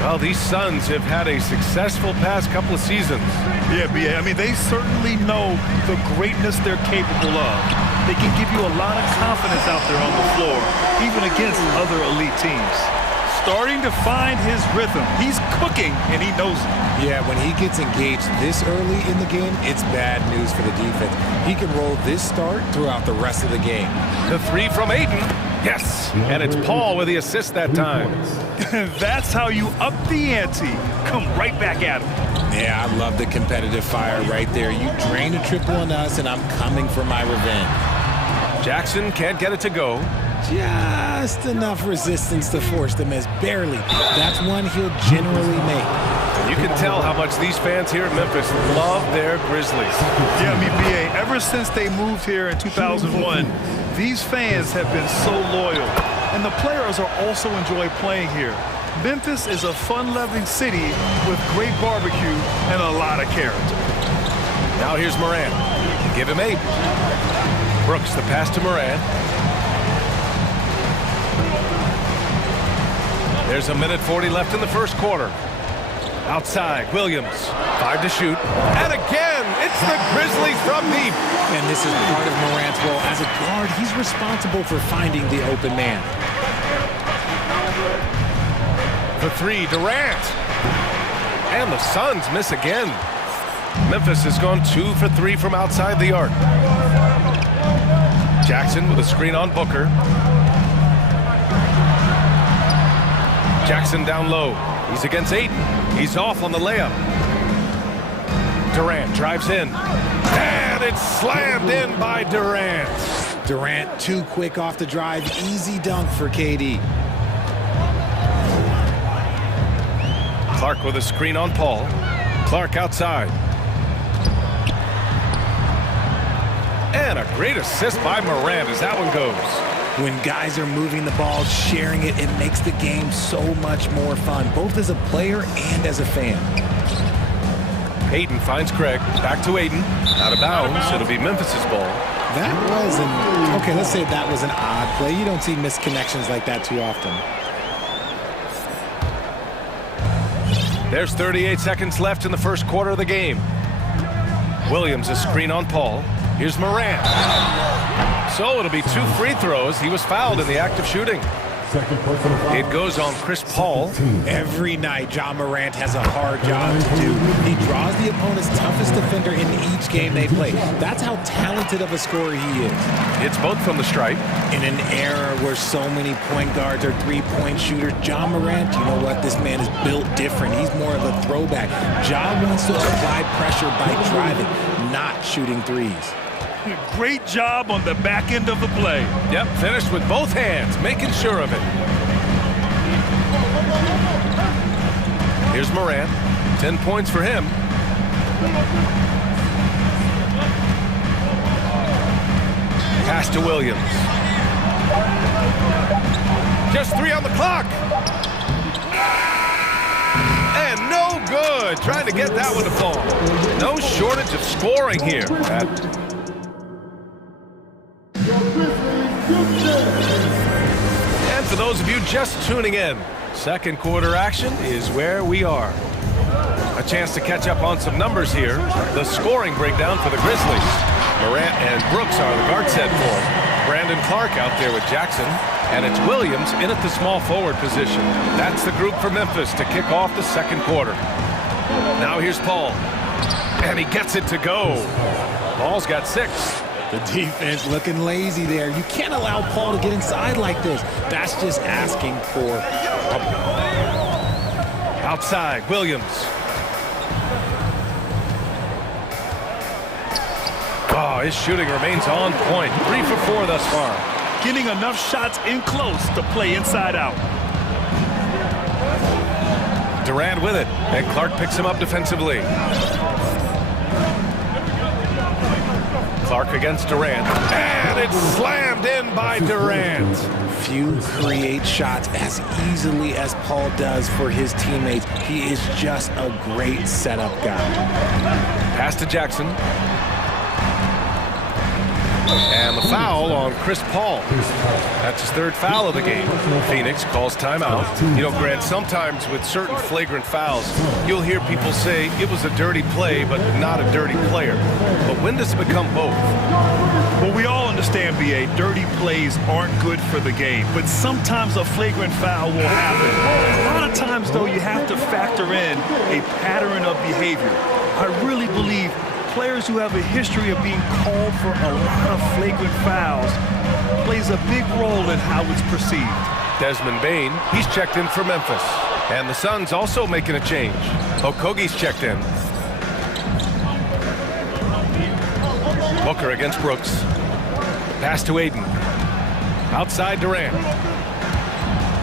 Well, these Suns have had a successful past couple of seasons. Yeah, B.A. I mean, they certainly know the greatness they're capable of. They can give you a lot of confidence out there on the floor, even against other elite teams. Starting to find his rhythm. He's cooking, and he knows it. Yeah, when he gets engaged this early in the game, it's bad news for the defense. He can roll this start throughout the rest of the game. The 3 from Ayton. Yes, and it's Paul with the assist that time. That's how you up the ante. Come right back at him. Yeah, I love the competitive fire right there. You drain a triple on us, and I'm coming for my revenge. Jackson can't get it to go. Just enough resistance to force the miss. Barely. That's one he'll generally make. You can tell how much these fans here at Memphis love their Grizzlies. Yeah, I mean, B.A., ever since they moved here in 2001, these fans have been so loyal. And the players are also enjoy playing here. Memphis is a fun-loving city with great barbecue and a lot of character. Now here's Morant. Give him 8. Brooks, the pass to Morant. There's a minute 40 left in the first quarter. Outside, Williams, 5 to shoot. And again, it's the Grizzlies from deep. And this is part of Morant's role. As a guard, he's responsible for finding the open man. The 3, Durant. And the Suns miss again. Memphis has gone 2 for 3 from outside the arc. Jackson with a screen on Booker. Jackson down low. He's against Ayton. He's off on the layup. Durant drives in. And it's slammed in by Durant. Durant too quick off the drive. Easy dunk for KD. Clark with a screen on Paul. Clark outside. And a great assist by Morant as that one goes. When guys are moving the ball, sharing it, it makes the game so much more fun, both as a player and as a fan. Ayton finds Craig. Back to Ayton. Out of bounds. It'll be Memphis's ball. That was okay, let's say that was an odd play. You don't see misconnections like that too often. There's 38 seconds left in the first quarter of the game. Williams a screen on Paul. Here's Morant. So it'll be 2 free throws. He was fouled in the act of shooting. It goes on Chris Paul. Every night, Ja Morant has a hard job to do. He draws the opponent's toughest defender in each game they play. That's how talented of a scorer he is. It's both from the stripe. In an era where so many point guards are three-point shooters, Ja Morant, you know what? This man is built different. He's more of a throwback. Ja wants to apply pressure by driving, not shooting threes. Great job on the back end of the play. Yep, finished with both hands, making sure of it. Here's Morant. 10 points for him. Pass to Williams. Just 3 on the clock. And no good. Trying to get that one to fall. No shortage of scoring here. And for those of you just tuning in, second quarter action is where we are. A chance to catch up on some numbers here. The scoring breakdown for the Grizzlies. Morant and Brooks are the guard set for him. Brandon Clark out there with Jackson. And it's Williams in at the small forward position. That's the group for Memphis to kick off the second quarter. Now here's Paul. And he gets it to go. Paul's got 6. The defense looking lazy there. You can't allow Paul to get inside like this. That's just asking for outside, Williams. Oh, his shooting remains on point. 3 for 4 thus far. Getting enough shots in close to play inside out. Durant with it, and Clark picks him up defensively. Clark against Durant, and it's slammed in by Durant. Few create shots as easily as Paul does for his teammates. He is just a great setup guy. Pass to Jackson. And the foul on Chris Paul. That's his 3rd foul of the game. Phoenix calls timeout. You know, Grant, sometimes with certain flagrant fouls, you'll hear people say it was a dirty play, but not a dirty player. But when does it become both? Well, we all understand, B.A., dirty plays aren't good for the game, but sometimes a flagrant foul will happen. A lot of times, though, you have to factor in a pattern of behavior. I really believe players who have a history of being called for a lot of flagrant fouls plays a big role in how it's perceived. Desmond Bane, he's checked in for Memphis. And the Suns also making a change. Okogie's checked in. Booker against Brooks. Pass to Ayton. Outside Durant.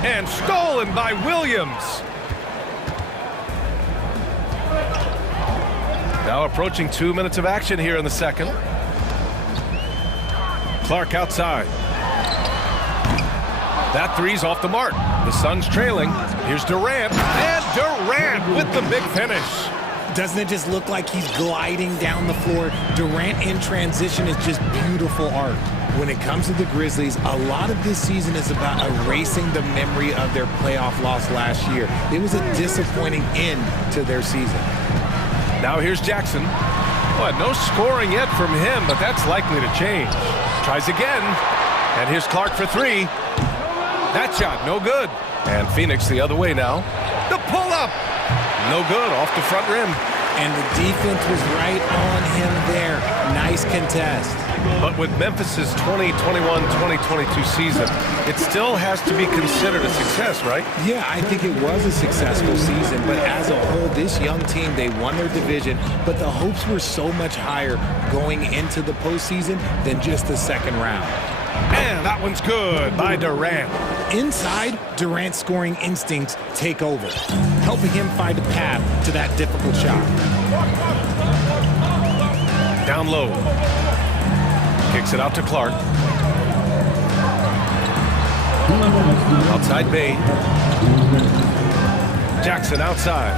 And stolen by Williams. Now approaching 2 minutes of action here in the second. Clark outside. That three's off the mark. The Suns trailing. Here's Durant. And Durant with the big finish. Doesn't it just look like he's gliding down the floor? Durant in transition is just beautiful art. When it comes to the Grizzlies, a lot of this season is about erasing the memory of their playoff loss last year. It was a disappointing end to their season. Now here's Jackson. Well, no scoring yet from him, but that's likely to change. Tries again. And here's Clark for 3. That shot, no good. And Phoenix the other way now. The pull-up. No good, off the front rim. And the defense was right on him there. Nice contest. But with Memphis's 2021-2022 season, it still has to be considered a success, right? Yeah, I think it was a successful season, but as a whole, this young team, they won their division, but the hopes were so much higher going into the postseason than just the second round. And that one's good by Durant. Inside, Durant's scoring instincts take over, helping him find a path to that difficult shot. Down low. Kicks it out to Clark. Outside Bain. Jackson outside.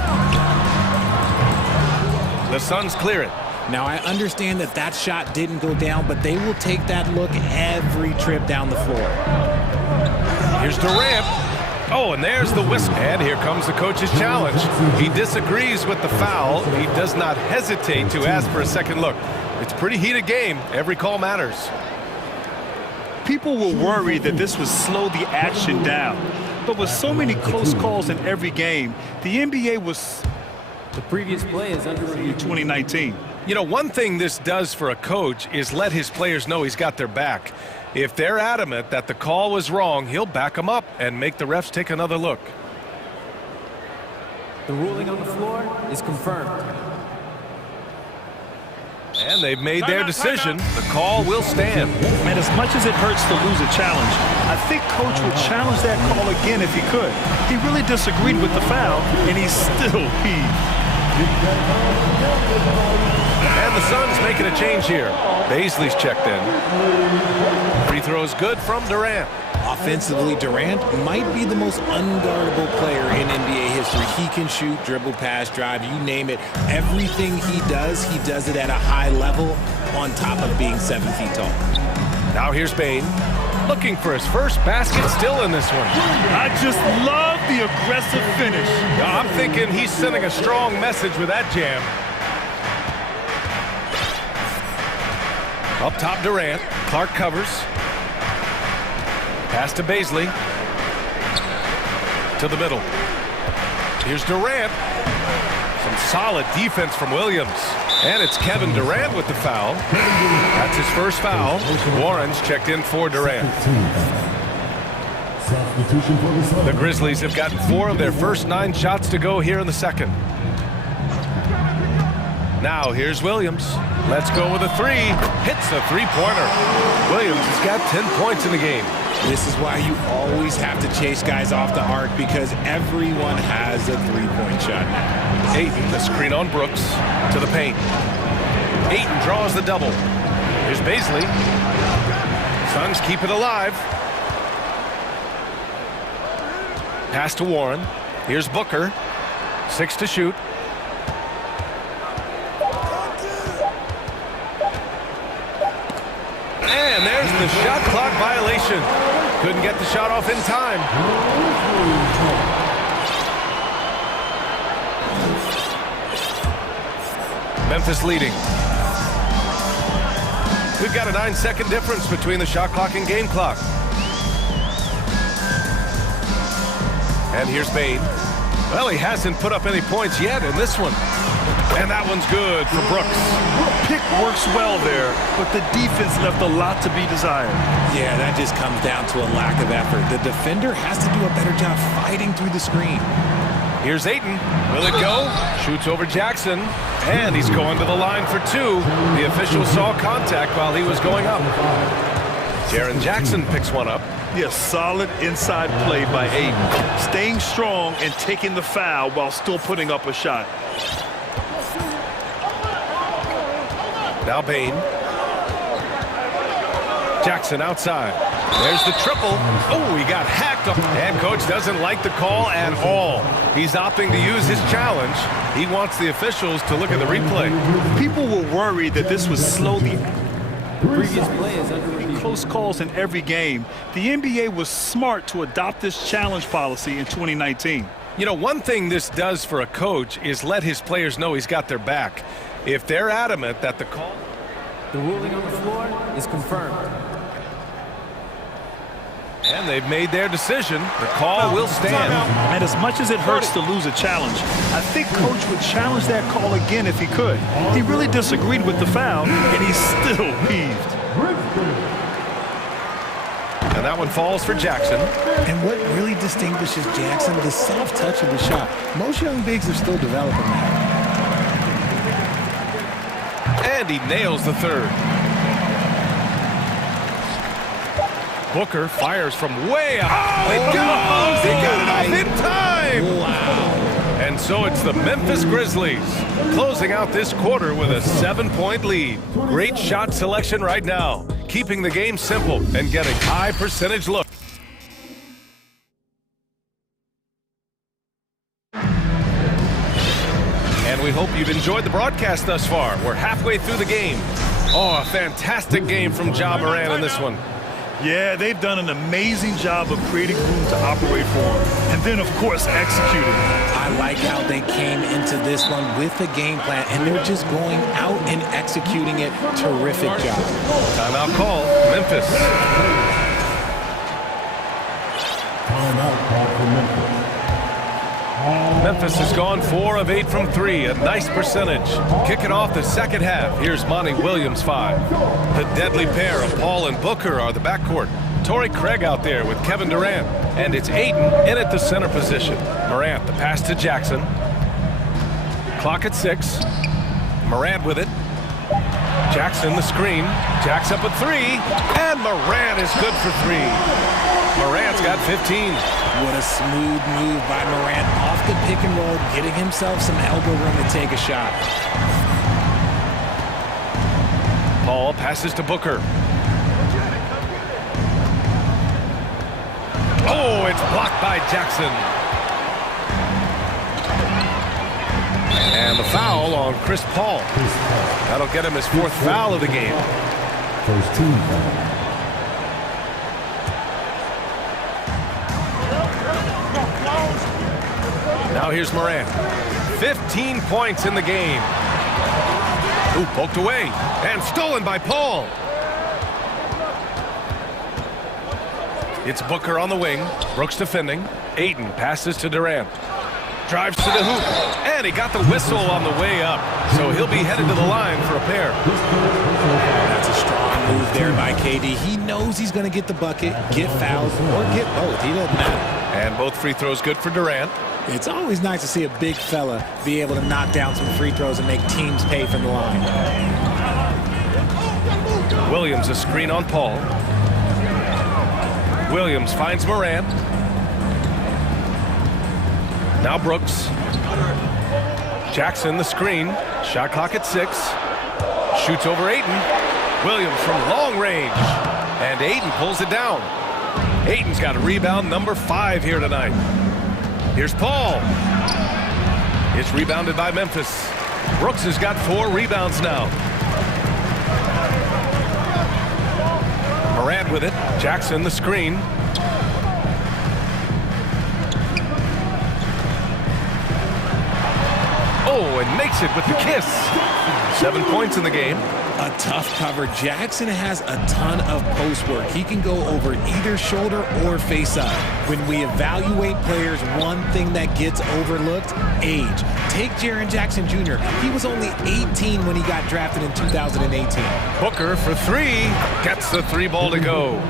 The Suns clear it. Now, I understand that that shot didn't go down, but they will take that look every trip down the floor. Here's Durant. Oh, and there's the whistle. And here comes the coach's challenge. He disagrees with the foul. He does not hesitate to ask for a second look. It's a pretty heated game. Every call matters. People were worried that this would slow the action down. But with so many close calls in every game, the NBA was... The previous play is under review. 2019. You know, one thing this does for a coach is let his players know he's got their back. If they're adamant that the call was wrong, he'll back them up and make the refs take another look. The ruling on the floor is confirmed. And they've made their decision. The call will stand. And as much as it hurts to lose a challenge, I think Coach would challenge that call again if he could. He really disagreed with the foul, and he's still peeved. And the Suns making a change here. Baisley's checked in. Free throw is good from Durant. Offensively, Durant might be the most unguardable player in NBA history. He can shoot, dribble, pass, drive, you name it. Everything he does it at a high level on top of being 7 feet tall. Now here's Bain. Looking for his first basket still in this one. I just love the aggressive finish. I'm thinking he's sending a strong message with that jam. Up top, Durant. Clark covers. Pass to Baisley. To the middle. Here's Durant. Some solid defense from Williams. And it's Kevin Durant with the foul. That's his first foul. Warren's checked in for Durant. The Grizzlies have gotten 4 of their first 9 shots to go here in the second. Now here's Williams. Let's go with a 3. Hits a 3-pointer. Williams has got 10 points in the game. This is why you always have to chase guys off the arc, because everyone has a 3-point shot now. Ayton, the screen on Brooks, to the paint. Ayton draws the double. Here's Baisley. Suns keep it alive. Pass to Warren. Here's Booker. 6 to shoot. And there's the shot clock violation. Couldn't get the shot off in time. Memphis leading. We've got a 9-second difference between the shot clock and game clock. And here's Bain. Well, he hasn't put up any points yet in this one. And that one's good for Brooks. Pick works well there, but the defense left a lot to be desired. Yeah, that just comes down to a lack of effort. The defender has to do a better job fighting through the screen. Here's Ayton. Will it go? Shoots over Jackson. And he's going to the line for 2. The official saw contact while he was going up. Jaren Jackson picks one up. Yes, solid inside play by Ayton. Staying strong and taking the foul while still putting up a shot. Now Bain. Jackson outside. There's the triple. Oh, he got hacked up. And coach doesn't like the call at all. He's opting to use his challenge. He wants the officials to look at the replay. People were worried that this would slow the previous play is under review. Close calls in every game. The NBA was smart to adopt this challenge policy in 2019. You know, one thing this does for a coach is let his players know he's got their back. If they're adamant that the call... The ruling on the floor is confirmed. And they've made their decision. The call will stand. And as much as it hurts to lose a challenge, I think Coach would challenge that call again if he could. He really disagreed with the foul, and he's still peeved. And that one falls for Jackson. And what really distinguishes Jackson, the soft touch of the shot. Most young bigs are still developing that. And he nails the third. Booker fires from way out. Oh, it goes! He got it off in time! Wow. And so it's the Memphis Grizzlies closing out this quarter with a 7-point lead. Great shot selection right now. keeping the game simple and getting high percentage looks. And we hope you've enjoyed the broadcast thus far. We're halfway through the game. Oh, a fantastic game from Ja Morant in this one. Yeah, they've done an amazing job of creating room to operate for him. And then, of course, executing. I like how they came into this one with a game plan, and they're just going out and executing it. Terrific job. Timeout call, Memphis. Timeout call for Memphis. Memphis has gone 4 of 8 from 3, a nice percentage. Kicking off the second half, here's Monty Williams 5. The deadly pair of Paul and Booker are the backcourt. Torrey Craig out there with Kevin Durant. And it's Ayton in at the center position. Morant, the pass to Jackson. Clock at 6. Morant with it. Jackson, the screen. Jack's up at 3. And Morant is good for 3. Morant's got 15. What a smooth move by Morant off the pick and roll, getting himself some elbow room to take a shot. Paul passes to Booker. Oh, it's blocked by Jackson. And the foul on Chris Paul. That'll get him his 4th foul of the game. First team foul. Now here's Morant. 15 points in the game. Ooh, poked away and stolen by Paul. It's Booker on the wing. Brooks defending. Ayton passes to Durant. Drives to the hoop. And he got the whistle on the way up. So he'll be headed to the line for a pair. That's a strong move there by KD. He knows he's going to get the bucket, get fouled, or get both. He doesn't matter. And both free throws good for Durant. It's always nice to see a big fella be able to knock down some free throws and make teams pay from the line. Williams a screen on Paul. Williams finds Morant. Now Brooks. Jackson the screen. Shot clock at 6. Shoots over Ayton. Williams from long range. And Ayton pulls it down. Ayton's got rebound number 5 here tonight. Here's Paul. It's rebounded by Memphis. Brooks has got 4 rebounds now. Morant with it. Jackson the screen. Oh, and makes it with the kiss. 7 points in the game. A tough cover. Jackson has a ton of post work. He can go over either shoulder or face up. When we evaluate players, one thing that gets overlooked, age. Take Jaren Jackson Jr. He was only 18 when he got drafted in 2018. Booker for 3. Gets the 3 ball to go.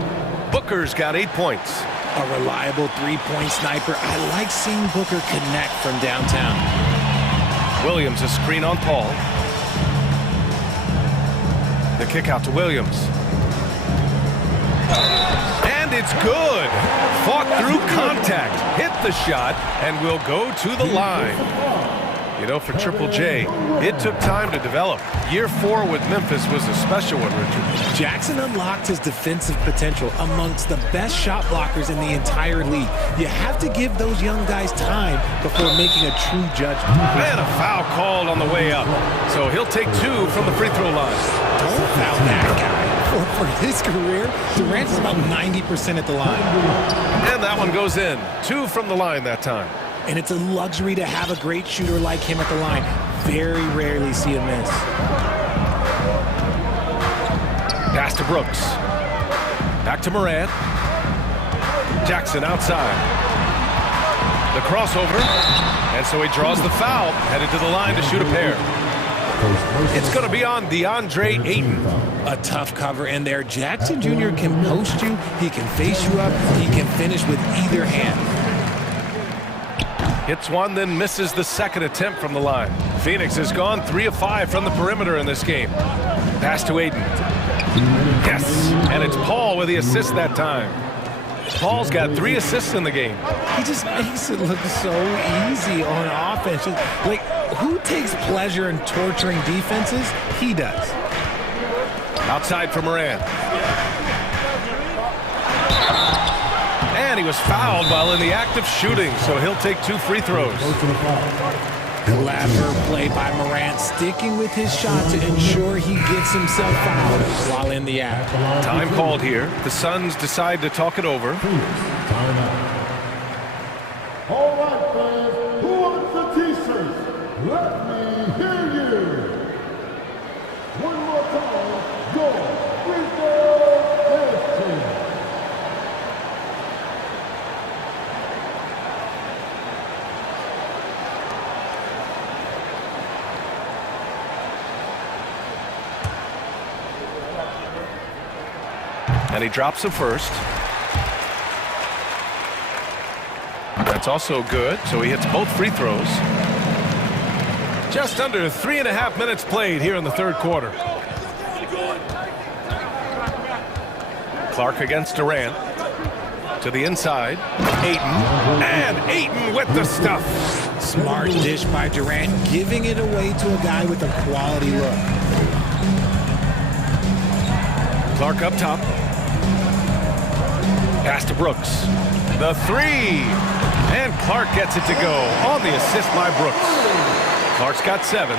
Booker's got 8 points. A reliable 3-point sniper. I like seeing Booker connect from downtown. Williams a screen on Paul. The kick out to Williams. And it's good. Fought through contact. Hit the shot and will go to the line. You know, for Triple J, it took time to develop. Year 4 with Memphis was a special one, Richard. Jackson unlocked his defensive potential amongst the best shot blockers in the entire league. You have to give those young guys time before making a true judgment. And a foul called on the way up. So he'll take 2 from the free throw line. Don't foul that guy. For his career, Durant's about 90% at the line. And that one goes in. 2 from the line that time. And it's a luxury to have a great shooter like him at the line. Very rarely see a miss. Pass to Brooks. Back to Morant. Jackson outside. The crossover. And so he draws the foul. Headed to the line to shoot a pair. It's going to be on DeAndre Ayton. A tough cover in there. Jackson Jr. can post you. He can face you up. He can finish with either hand. Hits one, then misses the second attempt from the line. Phoenix has gone 3 of 5 from the perimeter in this game. Pass to Ayton. Yes, and it's Paul with the assist that time. Paul's got 3 assists in the game. He just makes it look so easy on offense. Like, who takes pleasure in torturing defenses? He does. Outside for Morant. And he was fouled while in the act of shooting, so he'll take 2 free throws. Clever play by Morant, sticking with his shot to ensure he gets himself fouled while in the act. Time called here. The Suns decide to talk it over. All right, fans, who wants the T-shirts? Let me hear you. One more time, go. And he drops it first. That's also good, so he hits both free throws. Just under 3.5 minutes played here in the third quarter. Clark against Durant. To the inside. Ayton. And Ayton with the stuff. Smart dish by Durant, giving it away to a guy with a quality look. Clark up top. Pass to Brooks. The 3. And Clark gets it to go on the assist by Brooks. Clark's got 7.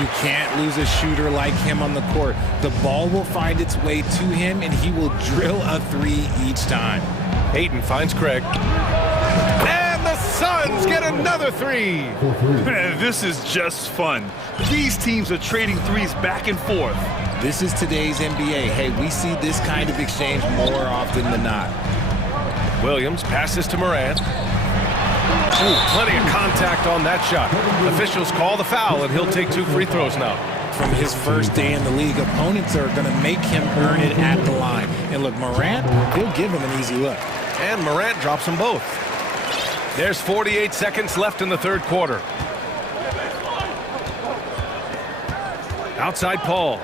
You can't lose a shooter like him on the court. The ball will find its way to him, and he will drill a 3 each time. Ayton finds Craig. And the Suns get another 3. Man, this is just fun. These teams are trading threes back and forth. This is today's NBA. Hey, we see this kind of exchange more often than not. Williams passes to Morant. Ooh, plenty of contact on that shot. Officials call the foul, and he'll take 2 free throws now. From his first day in the league, opponents are going to make him earn it at the line. And look, Morant, he'll give him an easy look. And Morant drops them both. There's 48 seconds left in the third quarter. Outside Paul.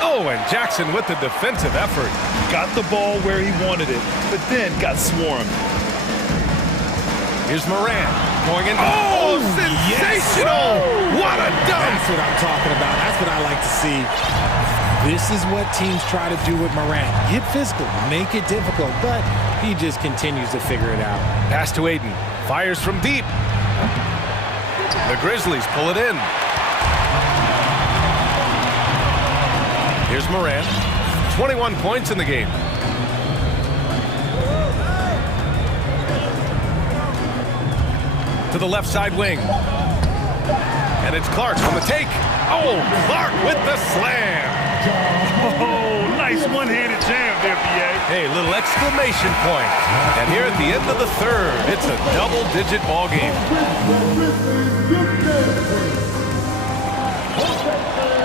Oh, and Jackson with the defensive effort. Got the ball where he wanted it, but then got swarmed. Here's Morant going in. Oh, sensational! Yes. What a dunk! That's what I'm talking about. That's what I like to see. This is what teams try to do with Morant. Get physical, make it difficult, but he just continues to figure it out. Pass to Ayton. Fires from deep. The Grizzlies pull it in. Here's Morant. 21 points in the game. To the left side wing. And it's Clark on the take. Oh, Clark with the slam. Oh, nice one-handed jam there, B.A. Hey, little exclamation point. And here at the end of the third, it's a double-digit ball game.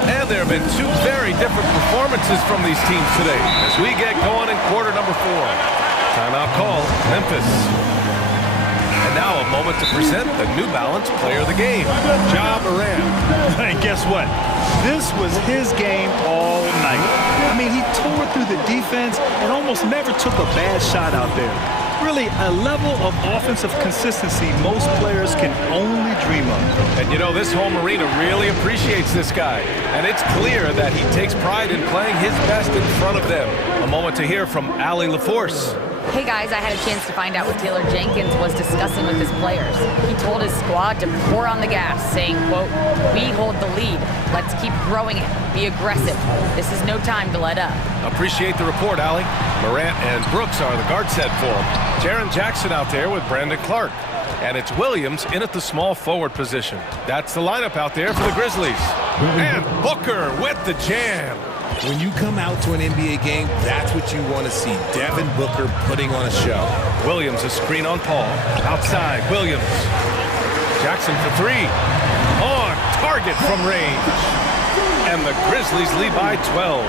And there have been 2 very different performances from these teams today as we get going in quarter number 4. Timeout call, Memphis. And now a moment to present the New Balance Player of the Game, Ja Morant. And guess what? This was his game all night. I mean, he tore through the defense and almost never took a bad shot out there. Really, a level of offensive consistency most players can only dream of. And you know, this home arena really appreciates this guy. And it's clear that he takes pride in playing his best in front of them. A moment to hear from Allie LaForce. Hey guys, I had a chance to find out what Taylor Jenkins was discussing with his players. He told his squad to pour on the gas, saying, quote, "We hold the lead. Let's keep growing it. Be aggressive. This is no time to let up." Appreciate the report, Allie. Morant and Brooks are the guard set for him. Jaren Jackson out there with Brandon Clark. And it's Williams in at the small forward position. That's the lineup out there for the Grizzlies. And Booker with the jam. When you come out to an NBA game, that's what you want to see. Devin Booker putting on a show. Williams a screen on Paul. Outside, Williams. Jackson for 3. On target from range. And the Grizzlies lead by 12.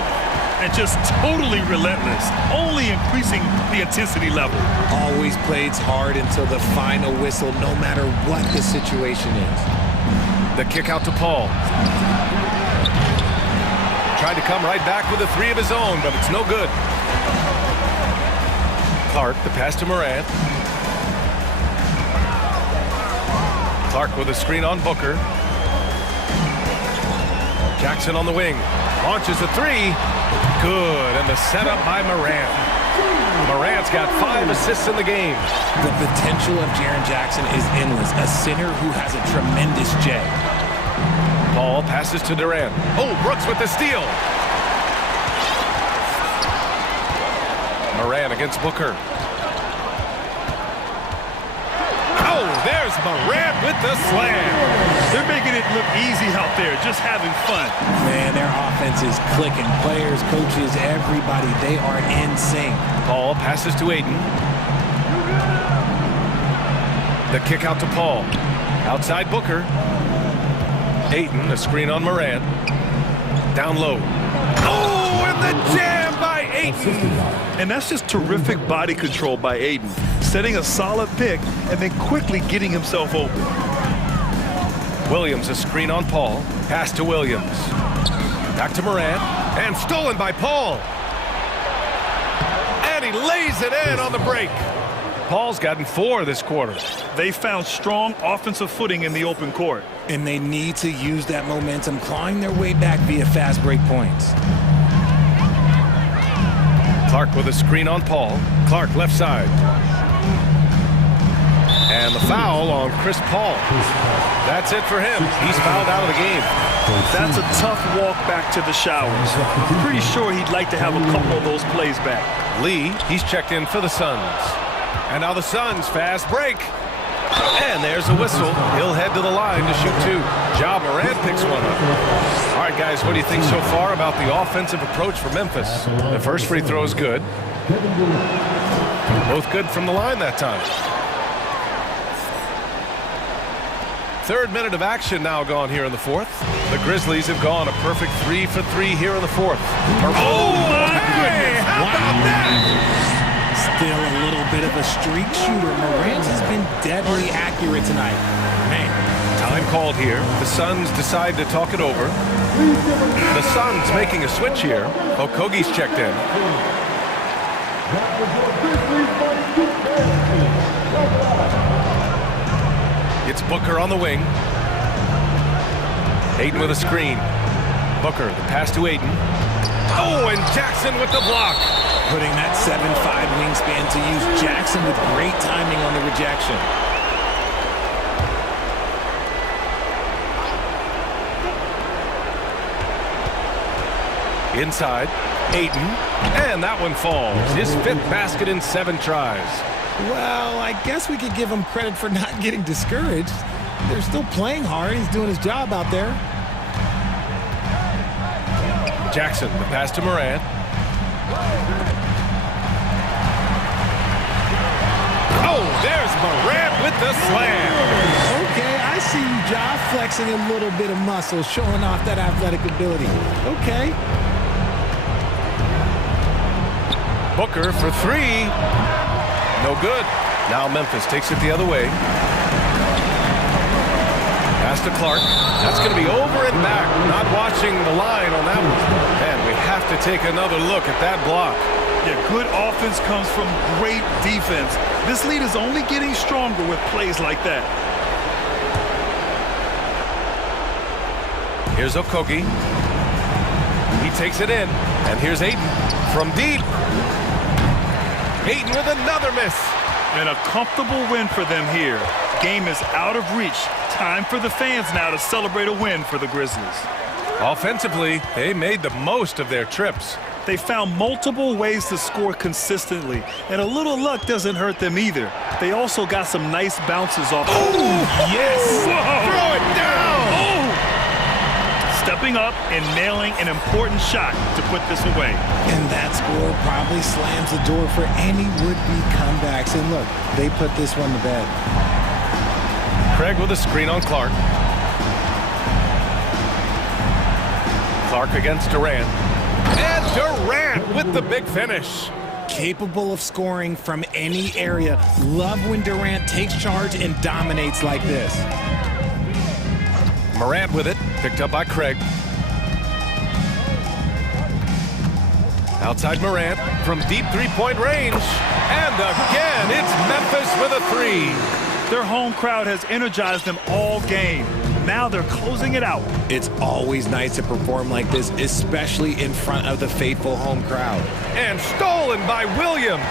And just totally relentless, only increasing the intensity level. Always plays hard until the final whistle, no matter what the situation is. The kick out to Paul. Tried to come right back with a 3 of his own, but it's no good. Clark, the pass to Morant. Clark with a screen on Booker. Jackson on the wing. Launches a three. Good, and the setup by Morant. Morant's got 5 assists in the game. The potential of Jaren Jackson is endless. A center who has a tremendous J. Paul passes to Durant. Oh, Brooks with the steal. Morant against Booker. Oh, there's Morant with the slam. They're making it look easy out there, just having fun. Man, their offense is clicking. Players, coaches, everybody, they are in sync. Paul passes to Ayton. The kick out to Paul. Outside Booker. Ayton, a screen on Morant. Down low. Oh, and the jam by Ayton. And that's just terrific body control by Ayton. Setting a solid pick and then quickly getting himself open. Williams, a screen on Paul. Pass to Williams. Back to Morant. And stolen by Paul. And he lays it in on the break. Paul's gotten 4 this quarter. They found strong offensive footing in the open court. And they need to use that momentum, clawing their way back via fast break points. Clark with a screen on Paul. Clark left side. And the foul on Chris Paul. That's it for him. He's fouled out of the game. That's a tough walk back to the showers. I'm pretty sure he'd like to have a couple of those plays back. Lee, he's checked in for the Suns. And now the Suns fast break. And there's a whistle. He'll head to the line to shoot 2. Ja Morant picks one up. All right, guys, what do you think so far about the offensive approach for Memphis? The first free throw is good. Both good from the line that time. 3rd minute of action now gone here in the 4th. The Grizzlies have gone a perfect 3 for 3 here in the 4th. Oh, my goodness! How about that? Still a little bit of a streak shooter. Morant has been deadly accurate tonight. Man. Time called here. The Suns decide to talk it over. The Suns making a switch here. Okogie's checked in. It's Booker on the wing. Ayton with a screen. Booker, the pass to Ayton. Oh, and Jackson with the block. Putting that 7'5" wingspan to use. Jackson with great timing on the rejection. Inside, Ayton, and that one falls. His 5th basket in 7 tries. Well, I guess we could give him credit for not getting discouraged. They're still playing hard. He's doing his job out there. Jackson, the pass to Morant. Oh, there's Morant with the slam. Okay, I see you, Ja, flexing a little bit of muscle, showing off that athletic ability. Okay. Booker for 3. No good. Now Memphis takes it the other way. Pass to Clark. That's going to be over and back. Not watching the line on that one. And we have to take another look at that block. Yeah, good offense comes from great defense. This lead is only getting stronger with plays like that. Here's Okogie. He takes it in. And here's Ayton from deep. Ayton with another miss. And a comfortable win for them here. Game is out of reach. Time for the fans now to celebrate a win for the Grizzlies. Offensively, they made the most of their trips. They found multiple ways to score consistently, and a little luck doesn't hurt them either. They also got some nice bounces off. Oh, yes! Whoa. Throw it down! Oh! Stepping up and nailing an important shot to put this away. And that score probably slams the door for any would-be comebacks. And look, they put this one to bed. Craig with a screen on Clark. Clark against Durant. And Durant with the big finish. Capable of scoring from any area. Love when Durant takes charge and dominates like this. Morant with it. Picked up by Craig. Outside Morant from deep 3-point range. And again, it's Memphis with a 3. Their home crowd has energized them all game. Now they're closing it out. It's always nice to perform like this, especially in front of the faithful home crowd. And stolen by Williams.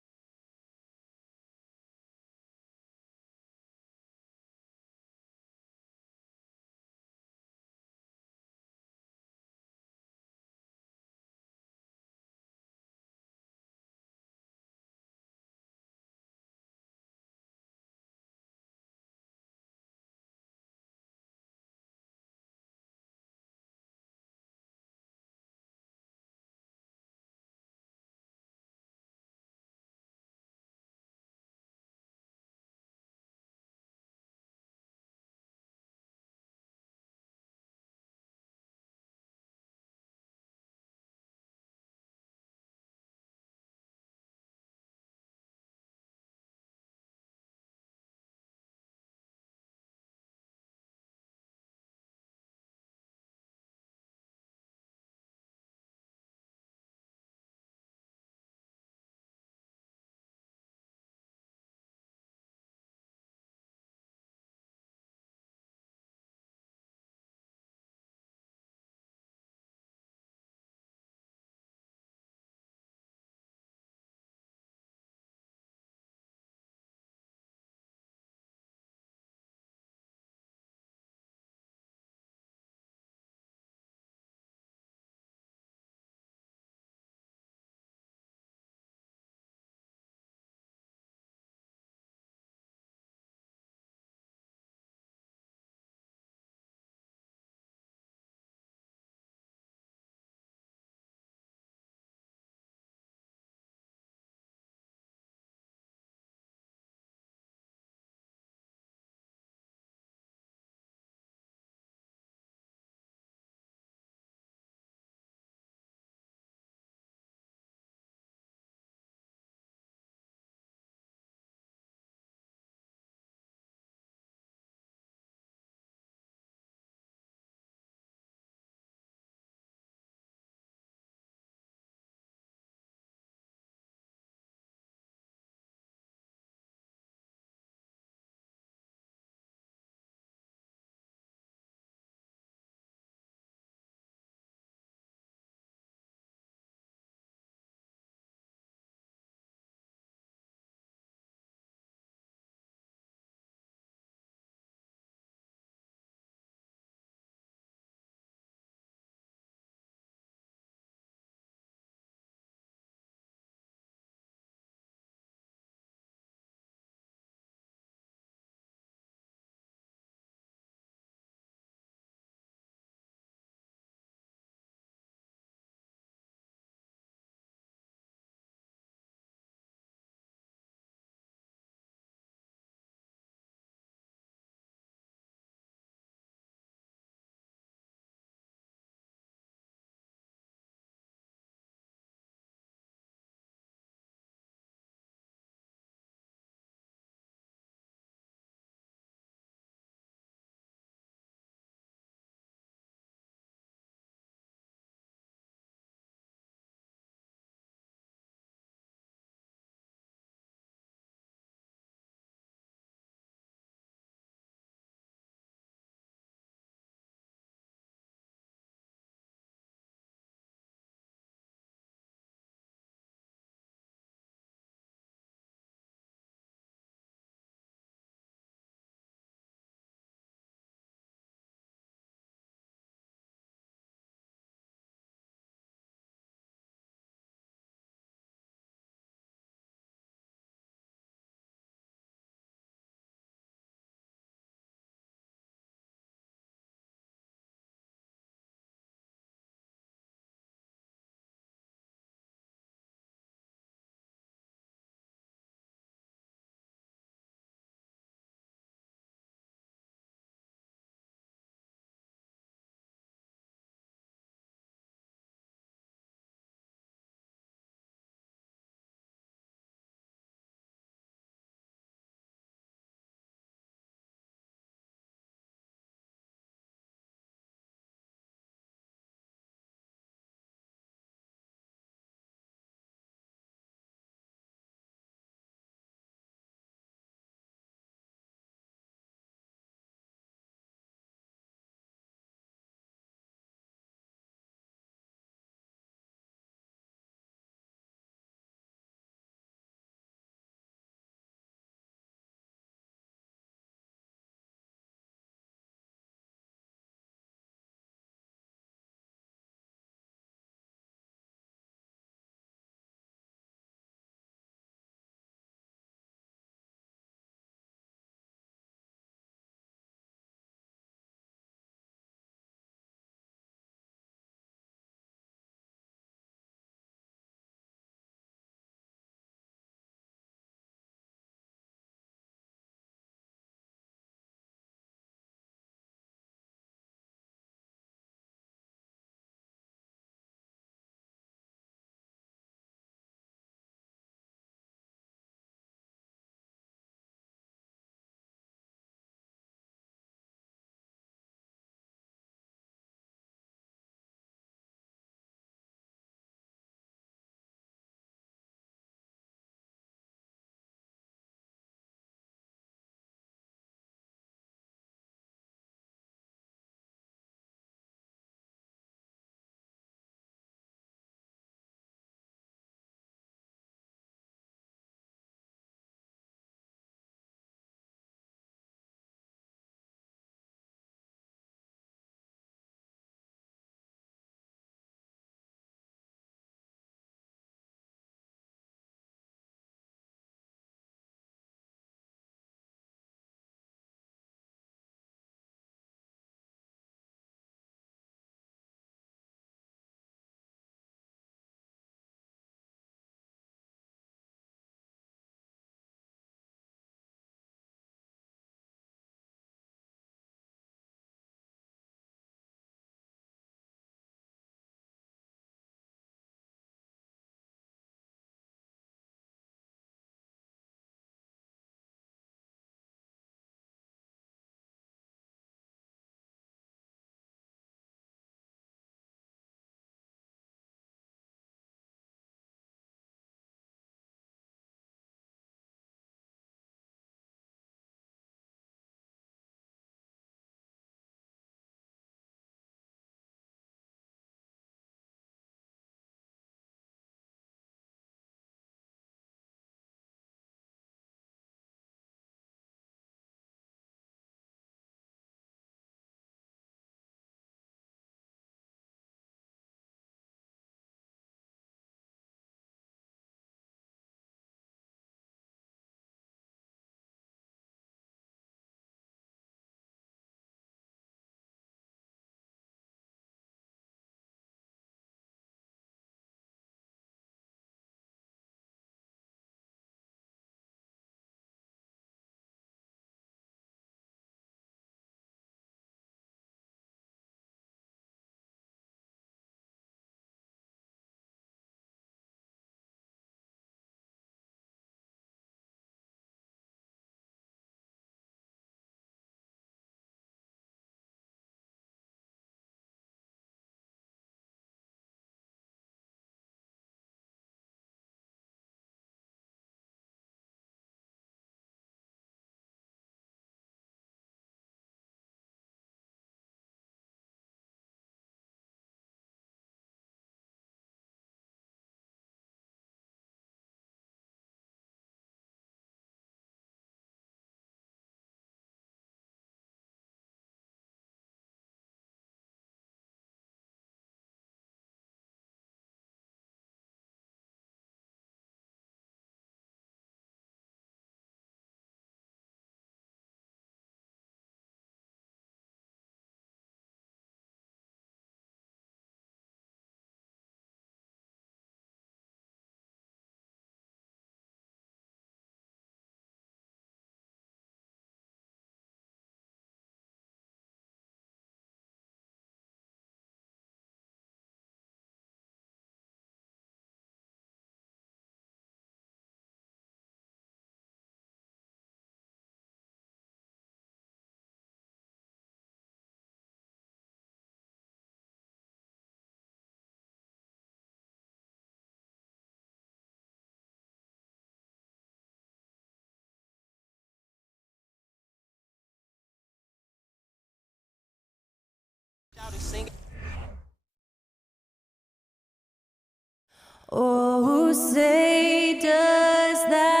Oh, say does that.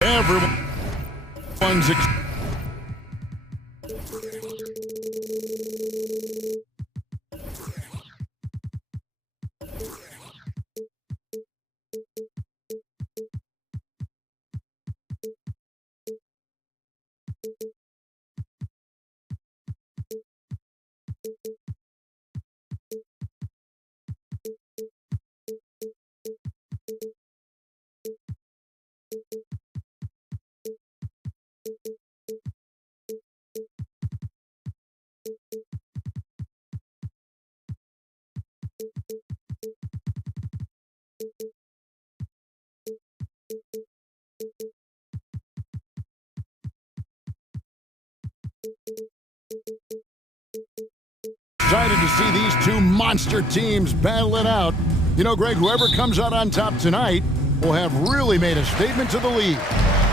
Everyone's excited to see these two monster teams battle it out. You know, Greg, whoever comes out on top tonight will have really made a statement to the league.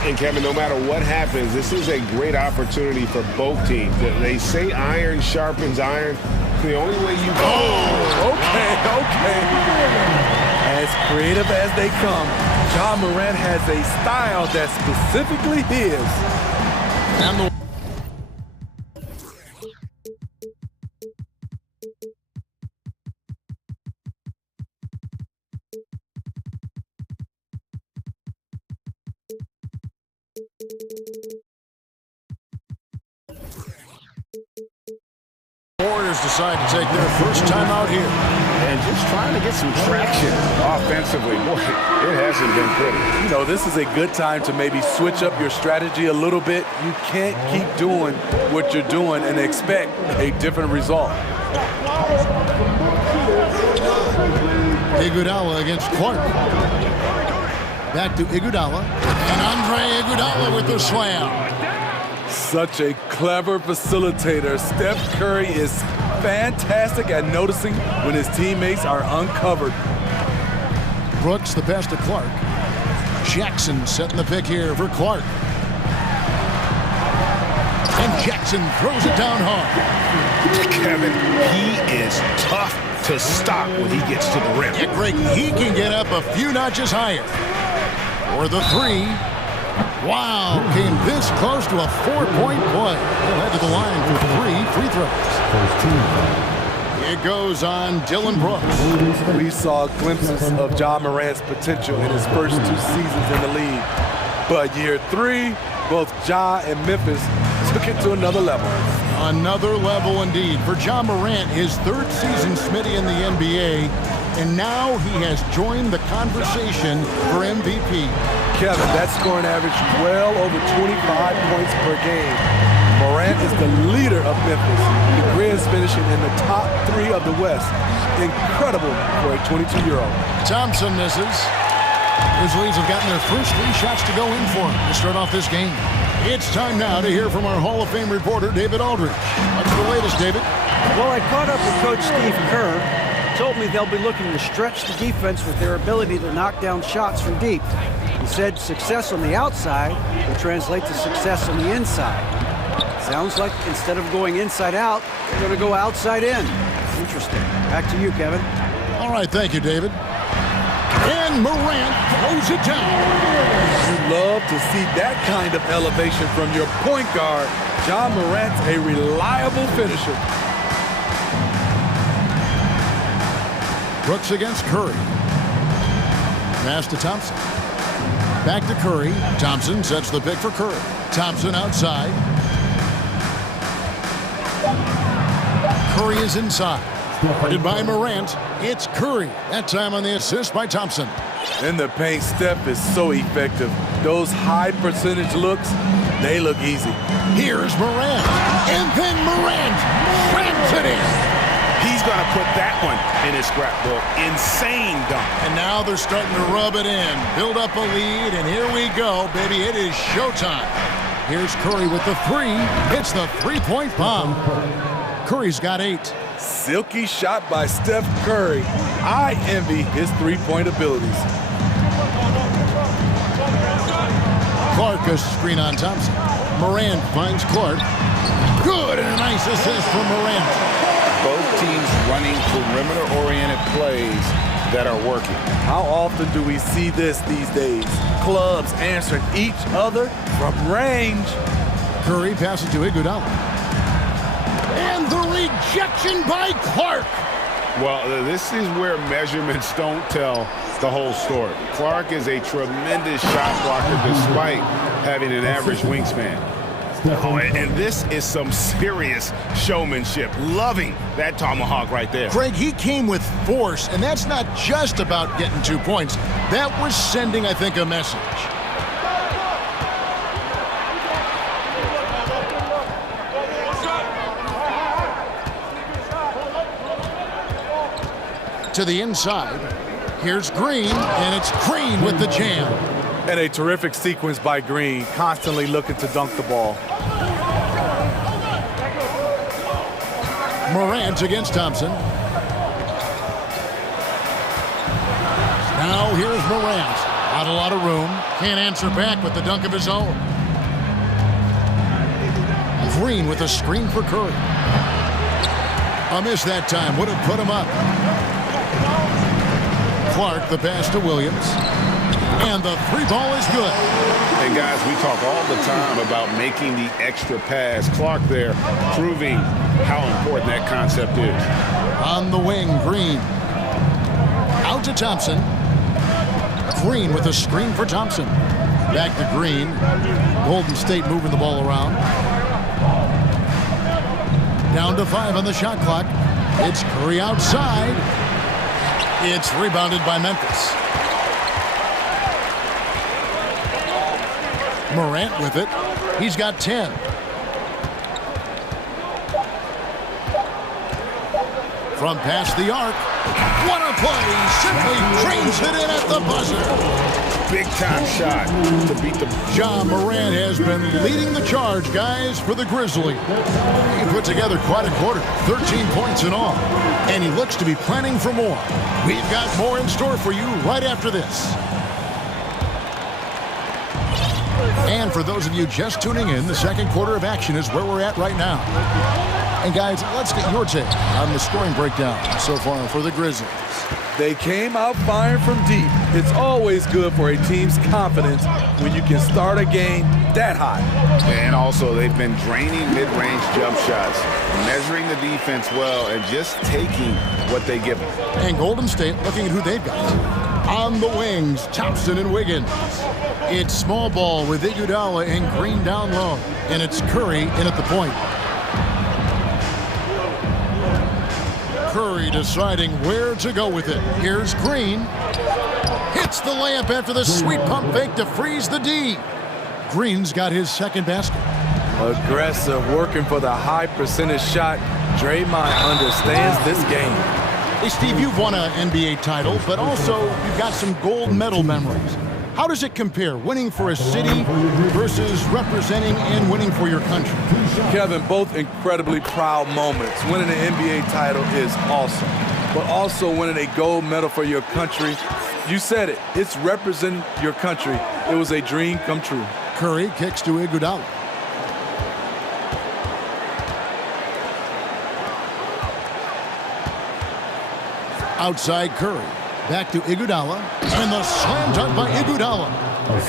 And Kevin, no matter what happens, this is a great opportunity for both teams. They say iron sharpens iron. The only way you go. Oh, okay. As creative as they come, Ja Morant has a style that's specifically his. And the Warriors decide to take their first time out here. And just trying to get some traction offensively. Boy, it hasn't been pretty. You know, this is a good time to maybe switch up your strategy a little bit. You can't keep doing what you're doing and expect a different result. Iguodala against Clark. Back to Iguodala. And Andre Iguodala with the slam. Such a clever facilitator. Steph Curry is fantastic at noticing when his teammates are uncovered. Brooks, the pass to Clark. Jackson setting the pick here for Clark. And Jackson throws it down hard. Kevin, he is tough to stop when he gets to the rim. Yeah, Greg, he can get up a few notches higher. For the three. Wow, came this close to a four-point play. He'll head to the line for 3 free throws. It goes on Dylan Brooks. We saw glimpses of Ja Morant's potential in his first 2 seasons in the league. But year 3, both Ja and Memphis took it to another level. Another level indeed. For Ja Morant, his 3rd season, Smitty, in the NBA. And now he has joined the conversation for MVP. Kevin, that scoring average well over 25 points per game. Morant is the leader of Memphis. The Grizz finishing in the top 3 of the West. Incredible for a 22-year-old. Thompson misses. Grizzlies have gotten their first 3 shots to go in for him to start off this game. It's time now to hear from our Hall of Fame reporter, David Aldridge. What's the latest, David? Well, I caught up with Coach Steve Kerr. Told me they'll be looking to stretch the defense with their ability to knock down shots from deep. He said success on the outside will translate to success on the inside. Sounds like instead of going inside out, they're going to go outside in. Interesting. Back to you, Kevin. All right, thank you, David. And Morant throws it down. You love to see that kind of elevation from your point guard. Ja Morant's a reliable finisher. Brooks against Curry. Pass to Thompson. Back to Curry. Thompson sets the pick for Curry. Thompson outside. Curry is inside. Guarded by Morant. It's Curry. That time on the assist by Thompson. In the paint, Steph is so effective. Those high percentage looks, they look easy. Here's Morant. And then Morant slams it in. He's going to put that one in his scrapbook. Insane dunk. And now they're starting to rub it in, build up a lead, and here we go, baby. It is showtime. Here's Curry with the three. Hits the three-point bomb. Curry's got 8. Silky shot by Steph Curry. I envy his three-point abilities. Clark a screen on Thompson. Morant finds Clark. Good, and a nice assist from Morant. Both teams running perimeter-oriented plays that are working. How often do we see this these days? Clubs answering each other from range. Curry passes to Iguodala. And the rejection by Clark. Well, this is where measurements don't tell the whole story. Clark is a tremendous shot blocker despite having an average wingspan. Oh, and this is some serious showmanship. Loving that tomahawk right there. Greg, he came with force, and that's not just about getting 2 points. That was sending, I think, a message. To the inside. Here's Green, and it's Green with the jam. And a terrific sequence by Green, constantly looking to dunk the ball. Morant against Thompson. Now here's Morant. Not a lot of room. Can't answer back with the dunk of his own. Green with a screen for Curry. A miss that time. Would have put him up. Clark the pass to Williams. And the three ball is good. And guys, we talk all the time about making the extra pass. Clark there proving how important that concept is. On the wing, Green. Out to Thompson. Green with a screen for Thompson. Back to Green. Golden State moving the ball around. Down to 5 on the shot clock. It's Curry outside. It's rebounded by Memphis. Morant with it. He's got 10. From past the arc. What a play! Simply trains it in at the buzzer. Big time shot to beat the... Ja Morant has been leading the charge, guys, for the Grizzly. He put together quite a quarter, 13 points in all. And he looks to be planning for more. We've got more in store for you right after this. And for those of you just tuning in, the second quarter of action is where we're at right now. And guys, let's get your take on the scoring breakdown so far for the Grizzlies. They came out firing from deep. It's always good for a team's confidence when you can start a game that hot. And also, they've been draining mid-range jump shots, measuring the defense well, and just taking what they give them. And Golden State looking at who they've got. On the wings, Thompson and Wiggins. It's small ball with Iguodala and Green down low. And it's Curry in at the point. Curry deciding where to go with it. Here's Green. Hits the layup after the sweet pump fake to freeze the D. Green's got his second basket. Aggressive, working for the high percentage shot. Draymond understands this game. Hey, Steve, you've won an NBA title, but also you've got some gold medal memories. How does it compare, winning for a city versus representing and winning for your country? Kevin, both incredibly proud moments. Winning an NBA title is awesome, but also winning a gold medal for your country, you said it, it's representing your country. It was a dream come true. Curry kicks to Iguodala. Outside Curry. Back to Iguodala, and the slam dunk by Iguodala.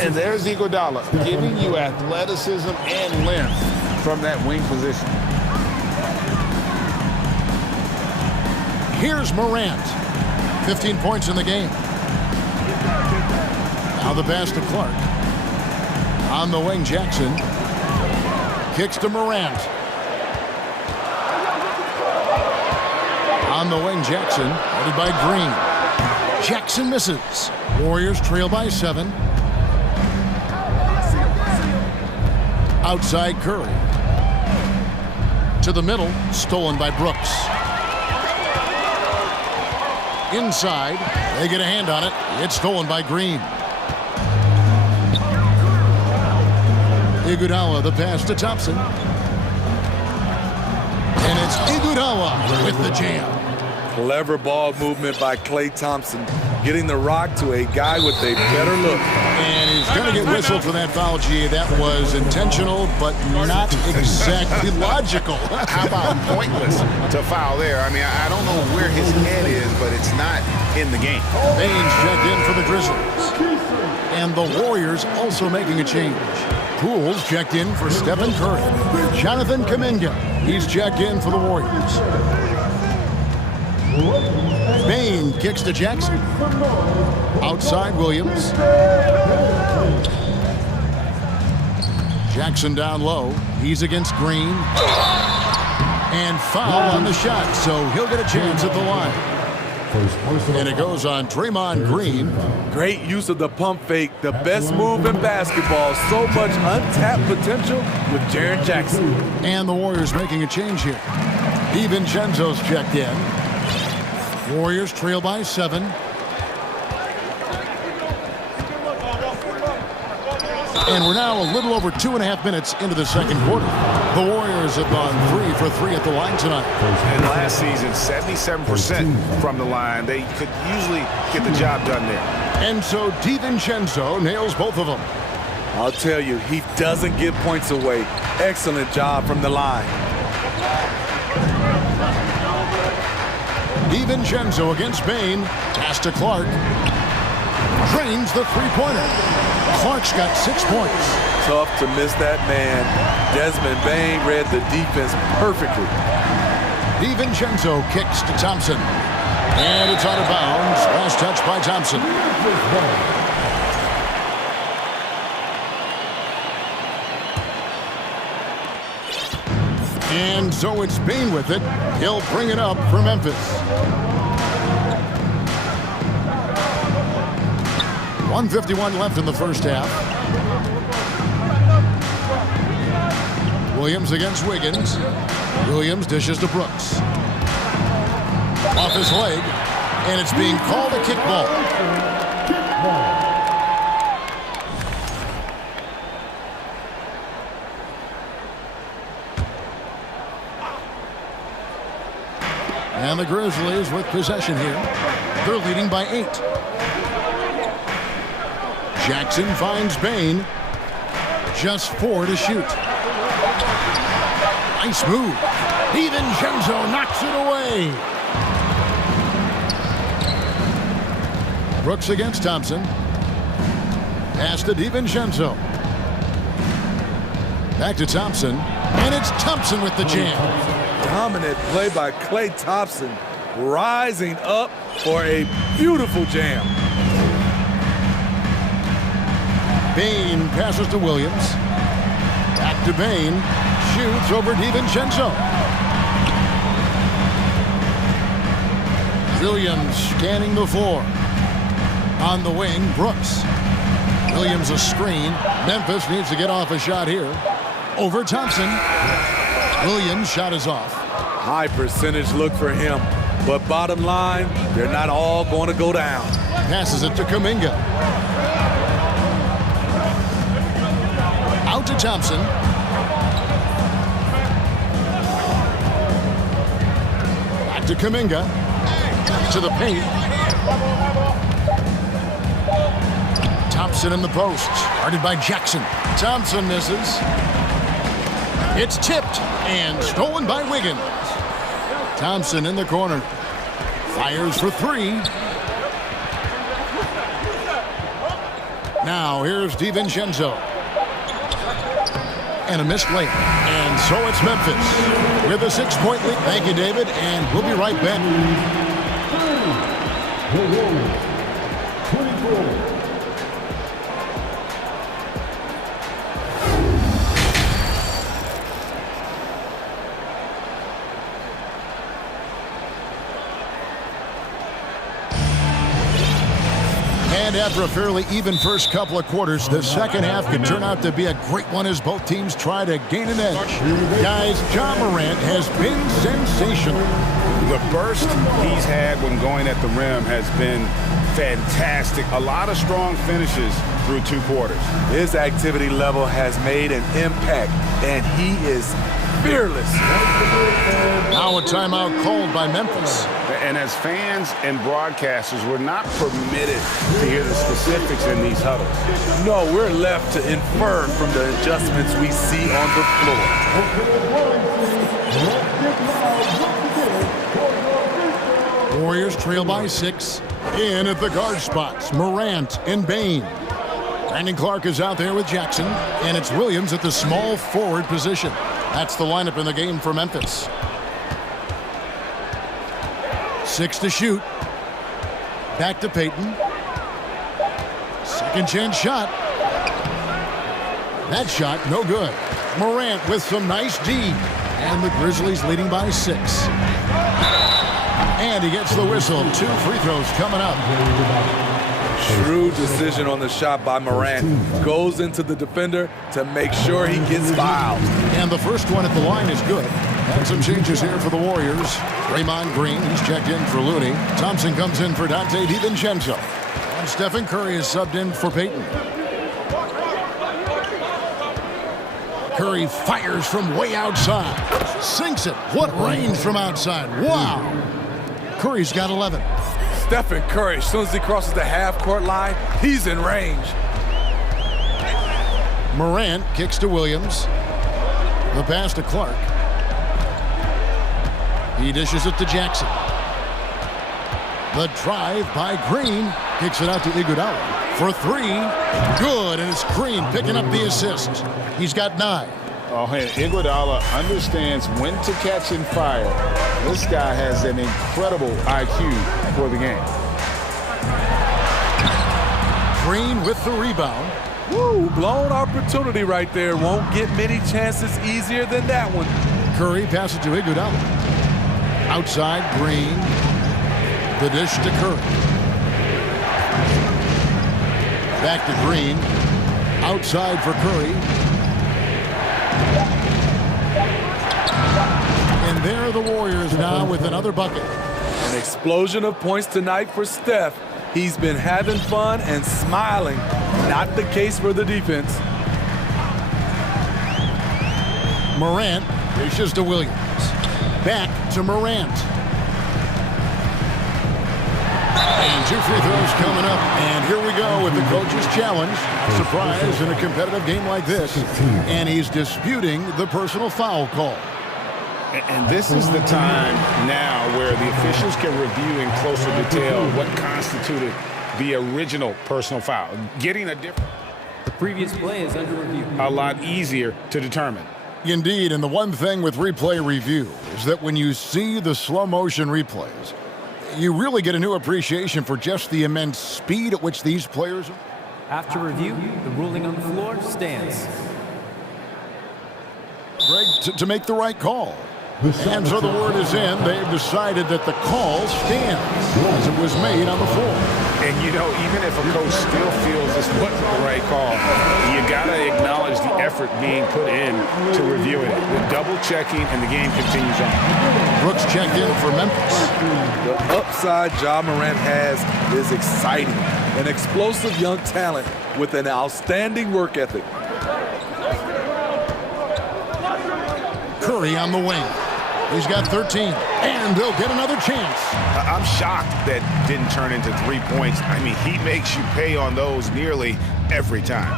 And there's Iguodala, giving you athleticism and length from that wing position. Here's Morant, 15 points in the game. Now the pass to Clark. On the wing, Jackson. Kicks to Morant. On the wing, Jackson, headed by Green. Jackson misses. Warriors trail by 7. Outside Curry. To the middle, stolen by Brooks. inside. They get a hand on it. It's stolen by Green. Iguodala, the pass to Thompson. And it's Iguodala with the jam. Clever ball movement by Klay Thompson, getting the rock to a guy with a better look. And he's going to get whistled for that foul, G. That was intentional, but not exactly logical. How about pointless to foul there? I mean, I don't know where his head is, but it's not in the game. Baines checked in for the Grizzlies. And the Warriors also making a change. Pools checked in for Stephen Curry. Jonathan Kuminga, he's checked in for the Warriors. Bane kicks to Jackson. Outside Williams. Jackson down low. He's against Green. And foul on the shot, so he'll get a chance at the line. And it goes on Draymond Green. Great use of the pump fake, the best move in basketball. So much untapped potential with Jaren Jackson. And the Warriors making a change here. DiVincenzo's checked in. Warriors trail by 7. And we're now a little over 2.5 minutes into the second quarter. The Warriors have gone 3 for 3 at the line tonight. And last season, 77% from the line. They could usually get the job done there. And so DiVincenzo nails both of them. I'll tell you, he doesn't give points away. Excellent job from the line. DiVincenzo against Bane. Pass to Clark. Drains the three-pointer. Clark's got 6 points. Tough to miss that man. Desmond Bane read the defense perfectly. DiVincenzo kicks to Thompson. And it's out of bounds. Last touch by Thompson. And so it's Bane with it. He'll bring it up for Memphis. 1:51 left in the first half. Williams against Wiggins. Williams dishes to Brooks. Off his leg, and it's being called a kickball. And the Grizzlies with possession here. They're leading by 8. Jackson finds Bane. Just 4 to shoot. Nice move. DiVincenzo knocks it away. Brooks against Thompson. Pass to DiVincenzo. Back to Thompson. And it's Thompson with the jam. Dominant play by Klay Thompson. Rising up for a beautiful jam. Bane passes to Williams. Back to Bane. Shoots over DiVincenzo. Williams scanning the floor. On the wing, Brooks. Williams a screen. Memphis needs to get off a shot here. Over Thompson. Williams' shot is off. High percentage look for him. But bottom line, they're not all going to go down. Passes it to Kuminga. Out to Thompson. Back to Kuminga. To the paint. Thompson in the post. Guarded by Jackson. Thompson misses. It's tipped and stolen by Wiggins. Thompson in the corner. Fires for 3. Now here's DiVincenzo. And a missed layup. And so it's Memphis with a 6-point lead. Thank you, David, and we'll be right back. And after a fairly even first couple of quarters, the second half could turn out to be a great one as both teams try to gain an edge. Guys, Ja Morant has been sensational. The burst he's had when going at the rim has been fantastic. A lot of strong finishes through 2 quarters. His activity level has made an impact, and he is fearless. Now a timeout called by Memphis. And as fans and broadcasters, we're not permitted to hear the specifics in these huddles. No, we're left to infer from the adjustments we see on the floor. Warriors trail by 6. In at the guard spots, Morant and Bain. Brandon Clark is out there with Jackson, and it's Williams at the small forward position. That's the lineup in the game for Memphis. 6 to shoot. Back to Payton. Second chance shot. That shot, no good. Morant with some nice D. And the Grizzlies leading by 6. And he gets the whistle. 2 free throws coming up. Shrewd decision on the shot by Morant. Goes into the defender to make sure he gets fouled. And the first one at the line is good. And some changes here for the Warriors. Draymond Green, he's checked in for Looney. Thompson comes in for Dante DiVincenzo. And Stephen Curry is subbed in for Payton. Curry fires from way outside. Sinks it. What range from outside. Wow. Curry's got 11. Stephen Curry, as soon as he crosses the half-court line, he's in range. Morant kicks to Williams. The pass to Clark. He dishes it to Jackson. The drive by Green. Kicks it out to Iguodala. For 3. Good, and it's Green picking up the assist. He's got 9. Oh, and Iguodala understands when to catch and fire. This guy has an incredible IQ for the game. Green with the rebound. Woo, blown opportunity right there. Won't get many chances easier than that one. Curry passes to Iguodala. Outside, Green. The dish to Curry. Back to Green. Outside for Curry. And there are the Warriors now with another bucket. An explosion of points tonight for Steph. He's been having fun and smiling. Not the case for the defense. Morant dishes to Williams. Back to Morant. And 2 free throws coming up. And here we go with the coach's challenge. Surprise in a competitive game like this. And he's disputing the personal foul call. And this is the time now where the officials can review in closer detail what constituted the original personal foul. Getting a different... The previous play is under review. A lot easier to determine. Indeed, and the one thing with replay review is that when you see the slow motion replays, you really get a new appreciation for just the immense speed at which these players are. After review, the ruling on the floor stands. Greg, to make the right call. And so the word is in. They've decided that the call stands as it was made on the floor. And, you know, even if a coach still feels this wasn't the right call, you got to acknowledge the effort being put in to reviewing it. With double-checking, and the game continues on. Brooks checked in for Memphis. The upside Ja Morant has is exciting. An explosive young talent with an outstanding work ethic. Curry on the wing. He's got 13, and they'll get another chance. I'm shocked that didn't turn into 3 points. I mean, he makes you pay on those nearly every time.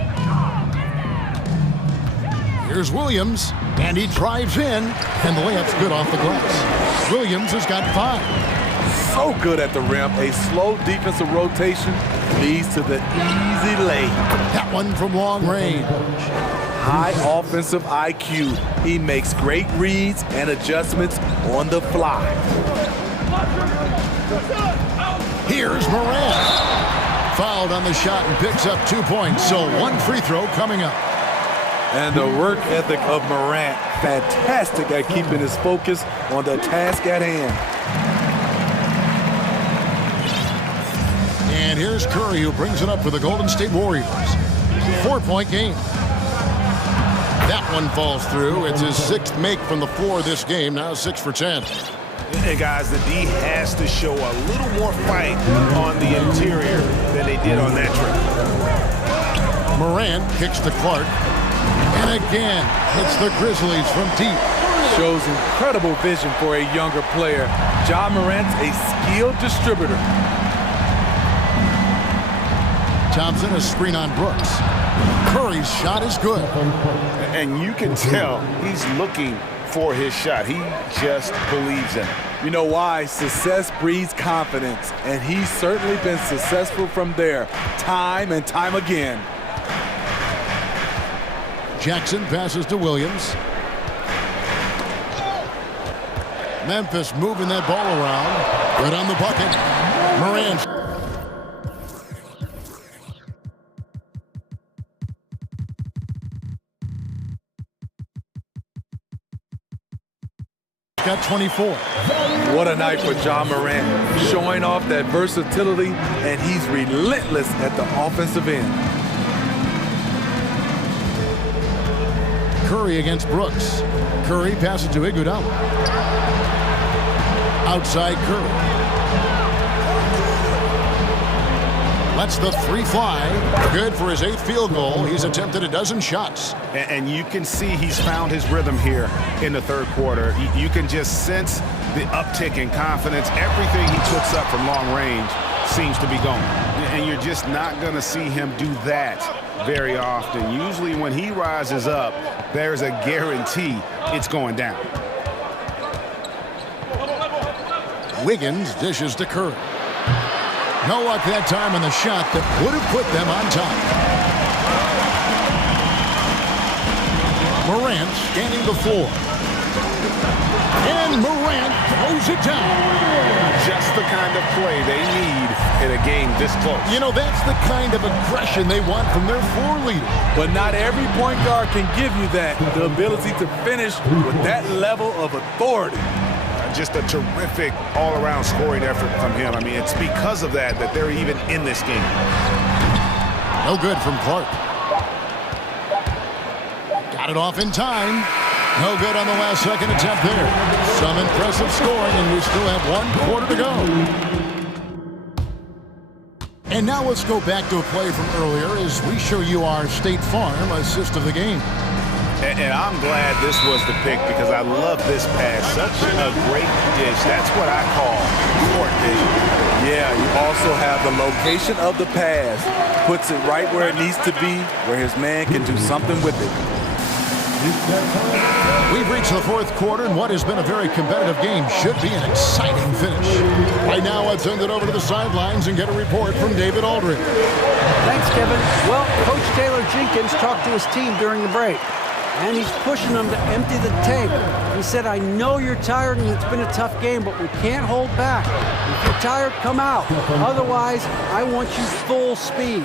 Here's Williams, and he drives in, and the layup's good off the glass. Williams has got 5. So good at the rim. A slow defensive rotation leads to the easy lay. That one from long range. High offensive IQ. He makes great reads and adjustments on the fly. Here's Morant. Fouled on the shot and picks up 2 points, so 1 free throw coming up. And the work ethic of Morant, fantastic at keeping his focus on the task at hand. And And here's Curry, who brings it up for the Golden State Warriors. 4-point game. That one falls through. It's his 6th make from the floor this game. Now 6 for 10. And guys, the D has to show a little more fight on the interior than they did on that trip. Morant kicks to Clark. And again, hits the Grizzlies from deep. Shows incredible vision for a younger player. Ja Morant's a skilled distributor. Thompson, a screen on Brooks. Curry's shot is good. And you can tell he's looking for his shot. He just believes in it. You know why? Success breeds confidence, and he's certainly been successful from there, time and time again. Jackson passes to Williams. Memphis moving that ball around. Good on the bucket. Morant. Got 24. What a night for Ja Morant, showing off that versatility, and he's relentless at the offensive end. Curry against Brooks. Curry passes to Iguodala. Outside Curry. Lets the 3 fly. Good for his 8th field goal. He's attempted a dozen shots. And you can see he's found his rhythm here in the third quarter. You can just sense the uptick in confidence. Everything he puts up from long range seems to be going. And you're just not going to see him do that very often. Usually when he rises up, there's a guarantee it's going down. Wiggins dishes to Curry. No luck that time on the shot that would have put them on top. Morant scanning the floor. And Morant throws it down. Just the kind of play they need in a game this close. You know, that's the kind of aggression they want from their floor leader. But not every point guard can give you that, the ability to finish with that level of authority. Just a terrific all-around scoring effort from him. I mean, it's because of that that they're even in this game. No good from Clark. Got it off in time. No good on the last second attempt there. Some impressive scoring, and we still have 1 quarter to go. And now let's go back to a play from earlier as we show you our State Farm assist of the game. And I'm glad this was the pick because I love this pass. Such a great dish. That's what I call court vision. Yeah, you also have the location of the pass. Puts it right where it needs to be, where his man can do something with it. We've reached the 4th quarter, and what has been a very competitive game should be an exciting finish. Right now, let's send it over to the sidelines and get a report from David Aldridge. Thanks, Kevin. Well, Coach Taylor Jenkins talked to his team during the break, and he's pushing them to empty the tank. He said, I know you're tired and it's been a tough game, but we can't hold back. If you're tired, come out. Otherwise, I want you full speed.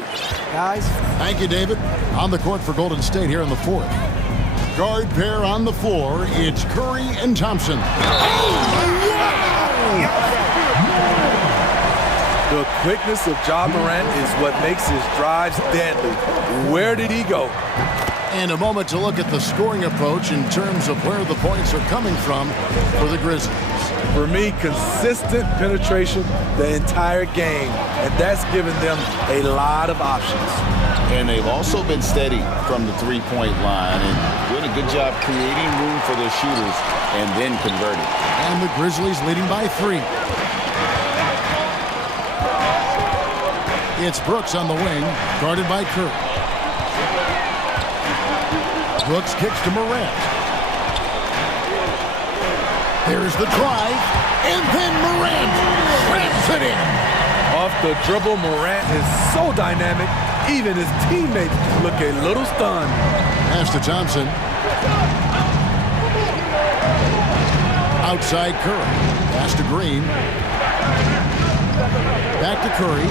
Guys. Thank you, David. On the court for Golden State here in the 4th. Guard pair on the floor. It's Curry and Thompson. The quickness of Ja Morant is what makes his drives deadly. Where did he go? And a moment to look at the scoring approach in terms of where the points are coming from for the Grizzlies. For me, consistent penetration the entire game, and that's given them a lot of options. And they've also been steady from the three-point line and doing a good job creating room for their shooters and then converting. And the Grizzlies leading by 3. It's Brooks on the wing, guarded by Curry. Brooks kicks to Morant. There's the drive, and then Morant rams it in. Off the dribble, Morant is so dynamic, even his teammates look a little stunned. Pass to Thompson. Outside Curry. Pass to Green. Back to Curry.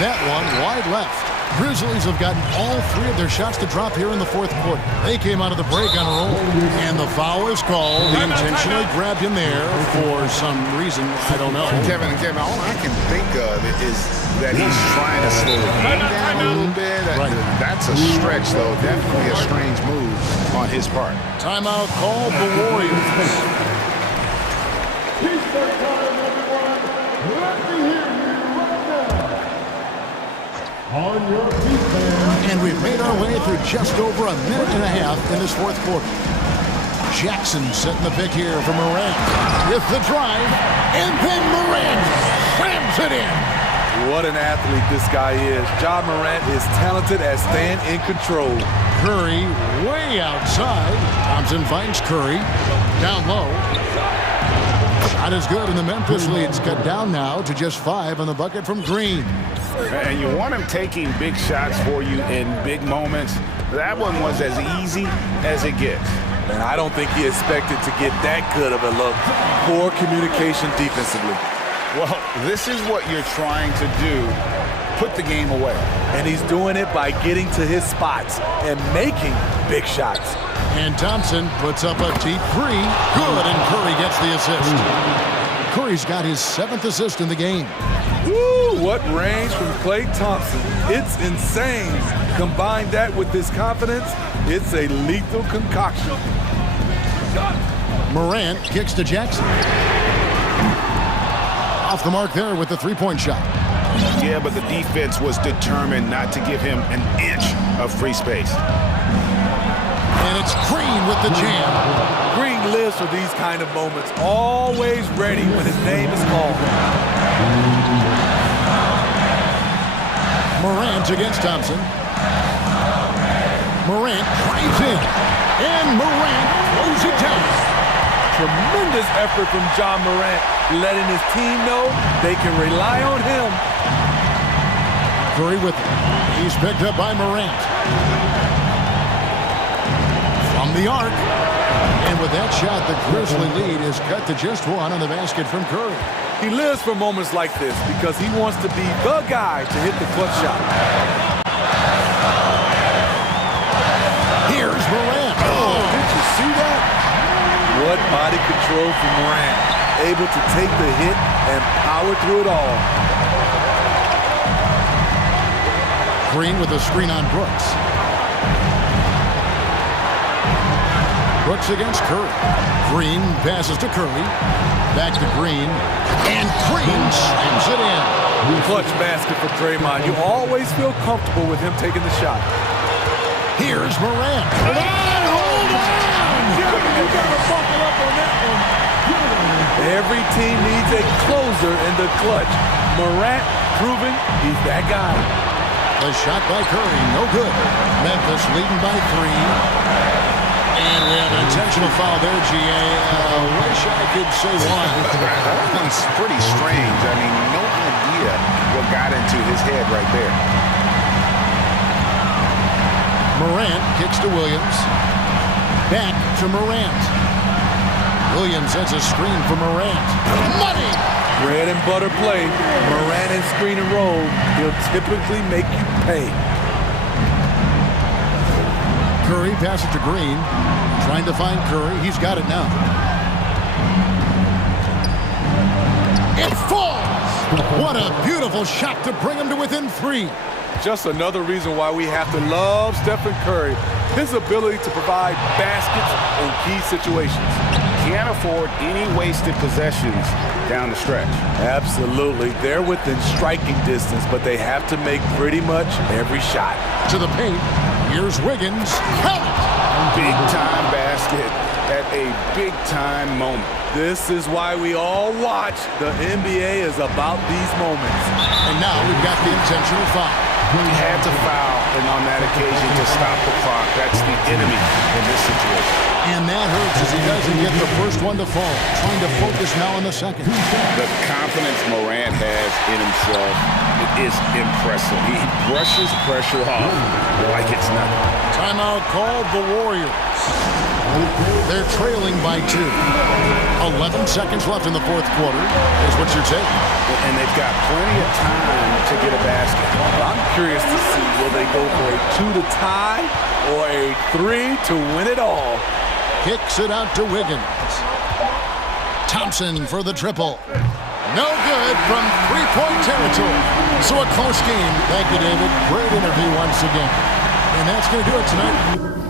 That one wide left. Grizzlies have gotten all 3 of their shots to drop here in the 4th quarter. They came out of the break on a roll. And the foul is called. He intentionally grabbed him there for some reason. I don't know. Kevin, all I can think of is that he's trying to slow the game down a little bit. Right. That's a stretch, though. Definitely a strange move on his part. Timeout called the Warriors. And we've made our way through just over a minute and a half in this 4th quarter. Jackson setting the pick here for Morant with the drive, and then Morant slams it in. What an athlete this guy is. Ja Morant is talented at staying in control. Curry way outside. Thompson finds Curry down low. Shot is good, and the Memphis lead's cut down now to just 5 on the bucket from Green. And you want him taking big shots for you in big moments. That one was as easy as it gets. And I don't think he expected to get that good of a look. Poor communication defensively. Well, this is what you're trying to do. Put the game away. And he's doing it by getting to his spots and making big shots. And Thompson puts up a deep 3. Good, and Curry gets the assist. Curry's got his 7th assist in the game. Woo, what range from Klay Thompson. It's insane. Combine that with his confidence, it's a lethal concoction. Morant kicks to Jackson. Off the mark there with the 3-point shot. Yeah, but the defense was determined not to give him an inch of free space. And it's Green with the jam. Green lives for these kind of moments, always ready when his name is called. Morant against Thompson. Morant drives in, and Morant throws it down. Tremendous effort from Ja Morant, letting his team know they can rely on him. Curry with it. He's picked up by Morant. From the arc. And with that shot, the Grizzly lead is cut to just 1 on the basket from Curry. He lives for moments like this because he wants to be the guy to hit the clutch shot. Here's Morant. Oh, did you see that? What body control from Morant. Able to take the hit and power through it all. Green with a screen on Brooks. Brooks against Curry. Green passes to Curry. Back to Green. And Green slams it in. Clutch basket for Draymond. You always feel comfortable with him taking the shot. Here's Morant. Hold on! You gotta buckle up on that one. Every team needs a closer in the clutch. Morant proving he's that guy. The shot by Curry, no good. Memphis leading by 3. And we have an intentional foul there, G.A. Wish I could say why. It's pretty strange. I mean, no idea what got into his head right there. Morant kicks to Williams. Back to Morant. Williams sets a screen for Morant. Money! Bread and butter play. Morant and screen and roll. He'll typically make you pay. Curry passes to Green. Trying to find Curry. He's got it now. It falls! What a beautiful shot to bring him to within 3. Just another reason why we have to love Stephen Curry. His ability to provide baskets in key situations. Can't afford any wasted possessions down the stretch. Absolutely. They're within striking distance, but they have to make pretty much every shot. To the paint. Here's Wiggins. Count it! Big-time basket at a big-time moment. This is why we all watch. The NBA is about these moments. And now we've got the intentional foul. He had to foul, and on that occasion to stop the clock. That's the enemy in this situation. And that hurts as he doesn't get the first one to fall. Trying to focus now on the second. The confidence Morant has in himself is impressive. He brushes pressure off like it's nothing. Timeout called the Warriors. They're trailing by 2. 11 seconds left in the fourth quarter. Is what you're taking. And they've got plenty of time to get a basket. I'm curious to see, will they go for a 2 to tie or a 3 to win it all? Kicks it out to Wiggins. Thompson for the triple. No good from three-point territory. So a close game. Thank you, David. Great interview once again. And that's going to do it tonight.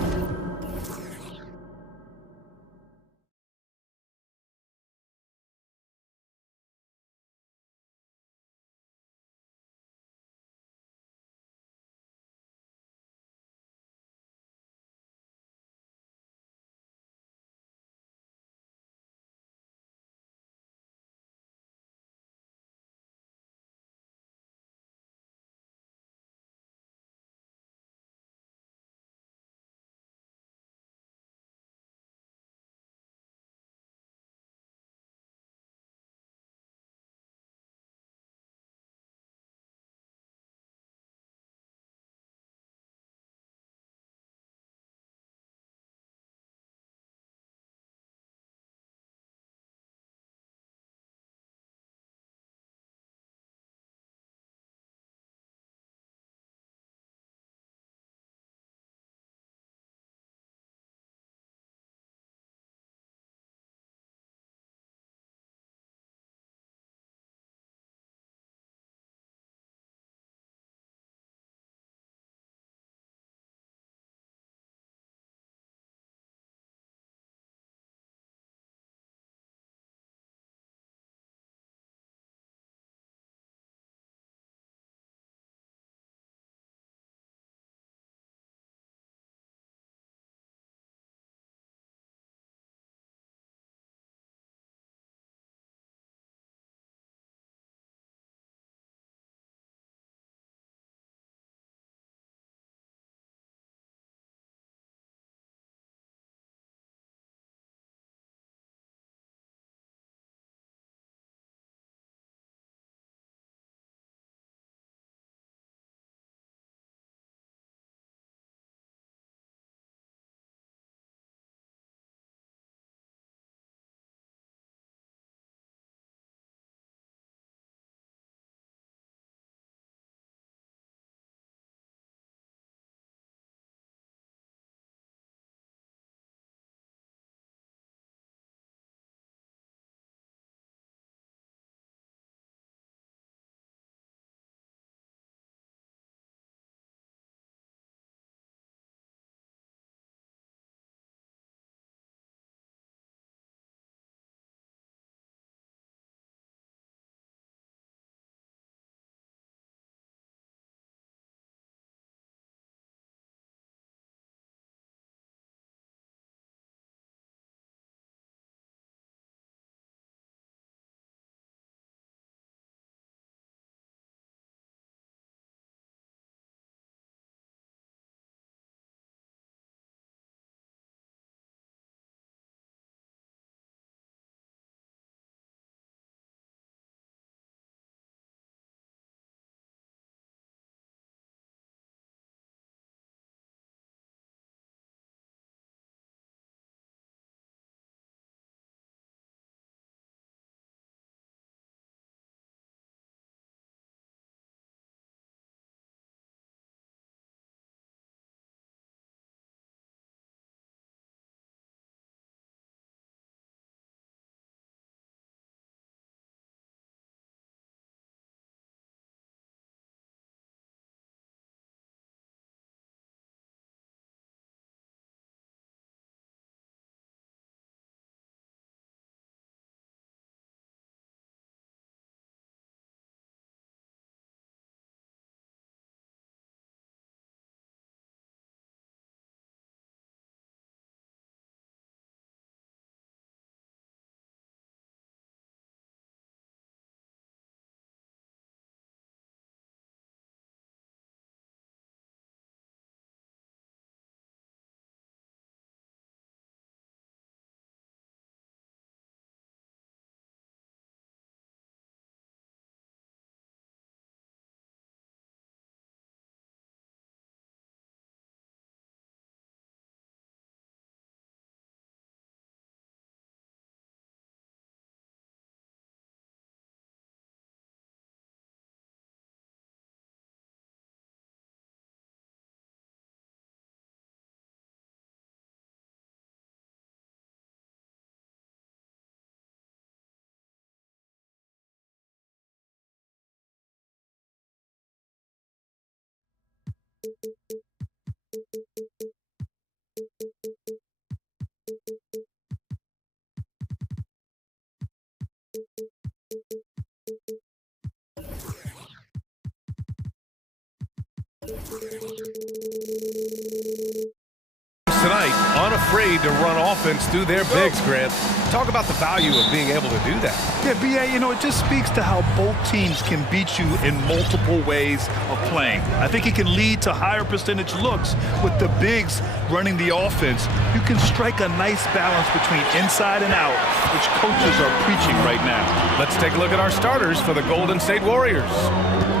afraid to run offense through their bigs, Grant. Talk about the value of being able to do that. Yeah, B.A., you know, it just speaks to how both teams can beat you in multiple ways of playing. I think it can lead to higher percentage looks with the bigs running the offense. You can strike a nice balance between inside and out, which coaches are preaching right now. Let's take a look at our starters for the Golden State Warriors.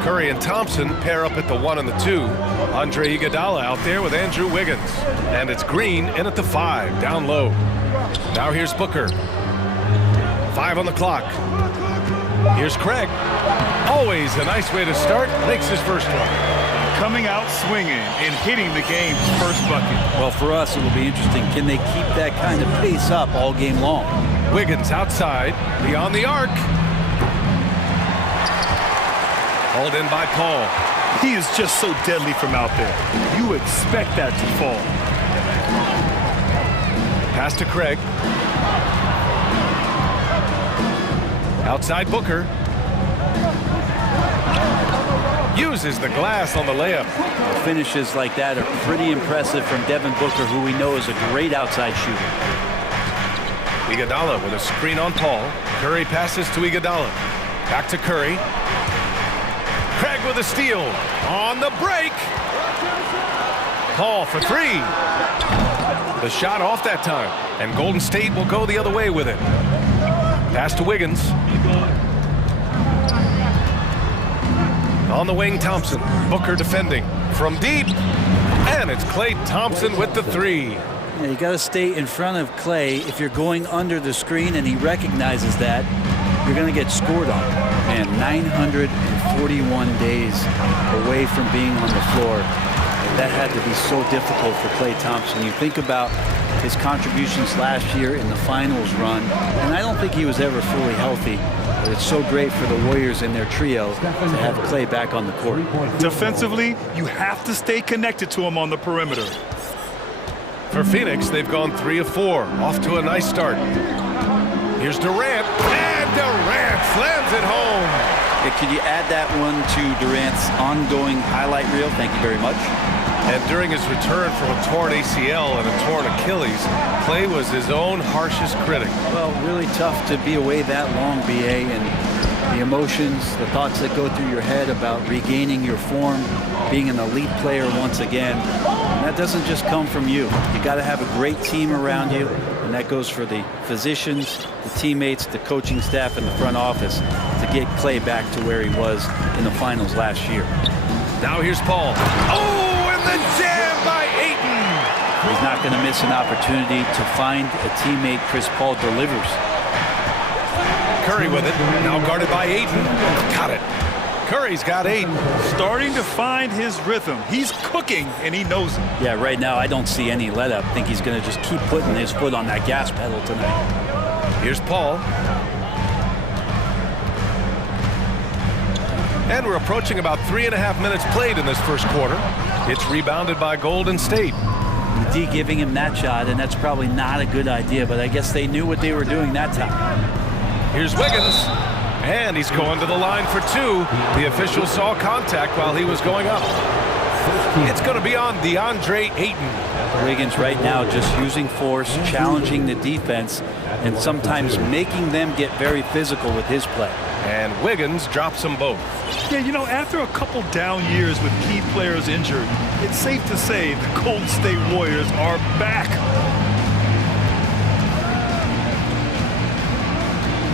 Curry and Thompson pair up at the 1 and the 2. Andre Iguodala out there with Andrew Wiggins. And it's Green in at the 5, down low. Now here's Booker. 5 on the clock. Here's Craig. Always a nice way to start. Makes his first one. Coming out swinging and hitting the game's first bucket. Well, for us, it will be interesting. Can they keep that kind of pace up all game long? Wiggins outside, beyond the arc. Hauled in by Paul. He is just so deadly from out there. You expect that to fall. Pass to Craig. Outside Booker. Uses the glass on the layup. Finishes like that are pretty impressive from Devin Booker, who we know is a great outside shooter. Iguodala with a screen on Paul. Curry passes to Iguodala. Back to Curry. Craig with a steal. On the break. Paul for 3. The shot off that time. And Golden State will go the other way with it. Pass to Wiggins. On the wing, Thompson. Booker defending from deep. And it's Klay Thompson with the 3. Yeah, you got to stay in front of Klay. If you're going under the screen and he recognizes that, you're going to get scored on. And 941 days away from being on the floor. That had to be so difficult for Klay Thompson. You think about his contributions last year in the finals run, and I don't think he was ever fully healthy. But it's so great for the Warriors and their trio to have Klay back on the court. Defensively, you have to stay connected to him on the perimeter. For Phoenix, they've gone 3 of 4. Off to a nice start. Here's Durant, and Durant slams it home. Yeah, could you add that one to Durant's ongoing highlight reel? Thank you very much. And during his return from a torn ACL and a torn Achilles, Klay was his own harshest critic. Well, really tough to be away that long, BA, and the emotions, the thoughts that go through your head about regaining your form, being an elite player once again. And that doesn't just come from you. You got to have a great team around you, and that goes for the physicians, the teammates, the coaching staff, and the front office to get Klay back to where he was in the finals last year. Now here's Paul. Oh! The jam by Ayton. He's not going to miss an opportunity to find a teammate. Chris Paul delivers. Curry with it. Now guarded by Ayton. Got it. Curry's got 8. Starting to find his rhythm. He's cooking, and he knows it. Yeah, right now I don't see any let-up. I think he's going to just keep putting his foot on that gas pedal tonight. Here's Paul. And we're approaching about 3.5 minutes played in this first quarter. It's rebounded by Golden State. D giving him that shot, and that's probably not a good idea, but I guess they knew what they were doing that time. Here's Wiggins, and he's going to the line for 2. The official saw contact while he was going up. It's going to be on DeAndre Ayton. Wiggins right now just using force, challenging the defense, and sometimes making them get very physical with his play. And Wiggins drops them both. Yeah, you know, after a couple down years with key players injured, it's safe to say the Golden State Warriors are back.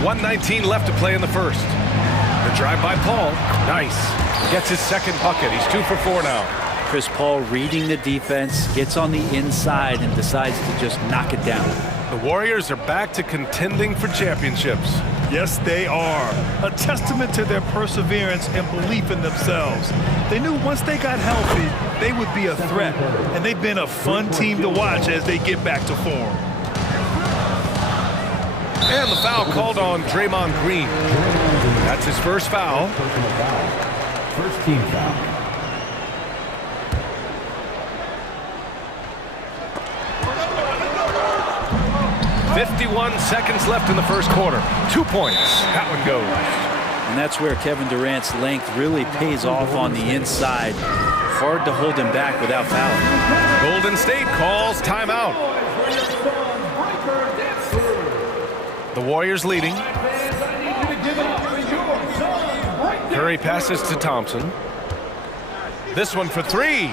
1:19 left to play in the first. The drive by Paul. Nice. Gets his second bucket. He's 2 for 4 now. Chris Paul reading the defense, gets on the inside and decides to just knock it down. The Warriors are back to contending for championships. Yes, they are. A testament to their perseverance and belief in themselves. They knew once they got healthy, they would be a threat. And they've been a fun team to watch as they get back to form. And the foul called on Draymond Green. That's his first foul. First team foul. 51 seconds left in the first quarter. 2 points. That one goes. And that's where Kevin Durant's length really pays off on the inside. hard to hold him back without fouling. Golden State calls timeout. The Warriors leading. Curry passes to Thompson. This one for three.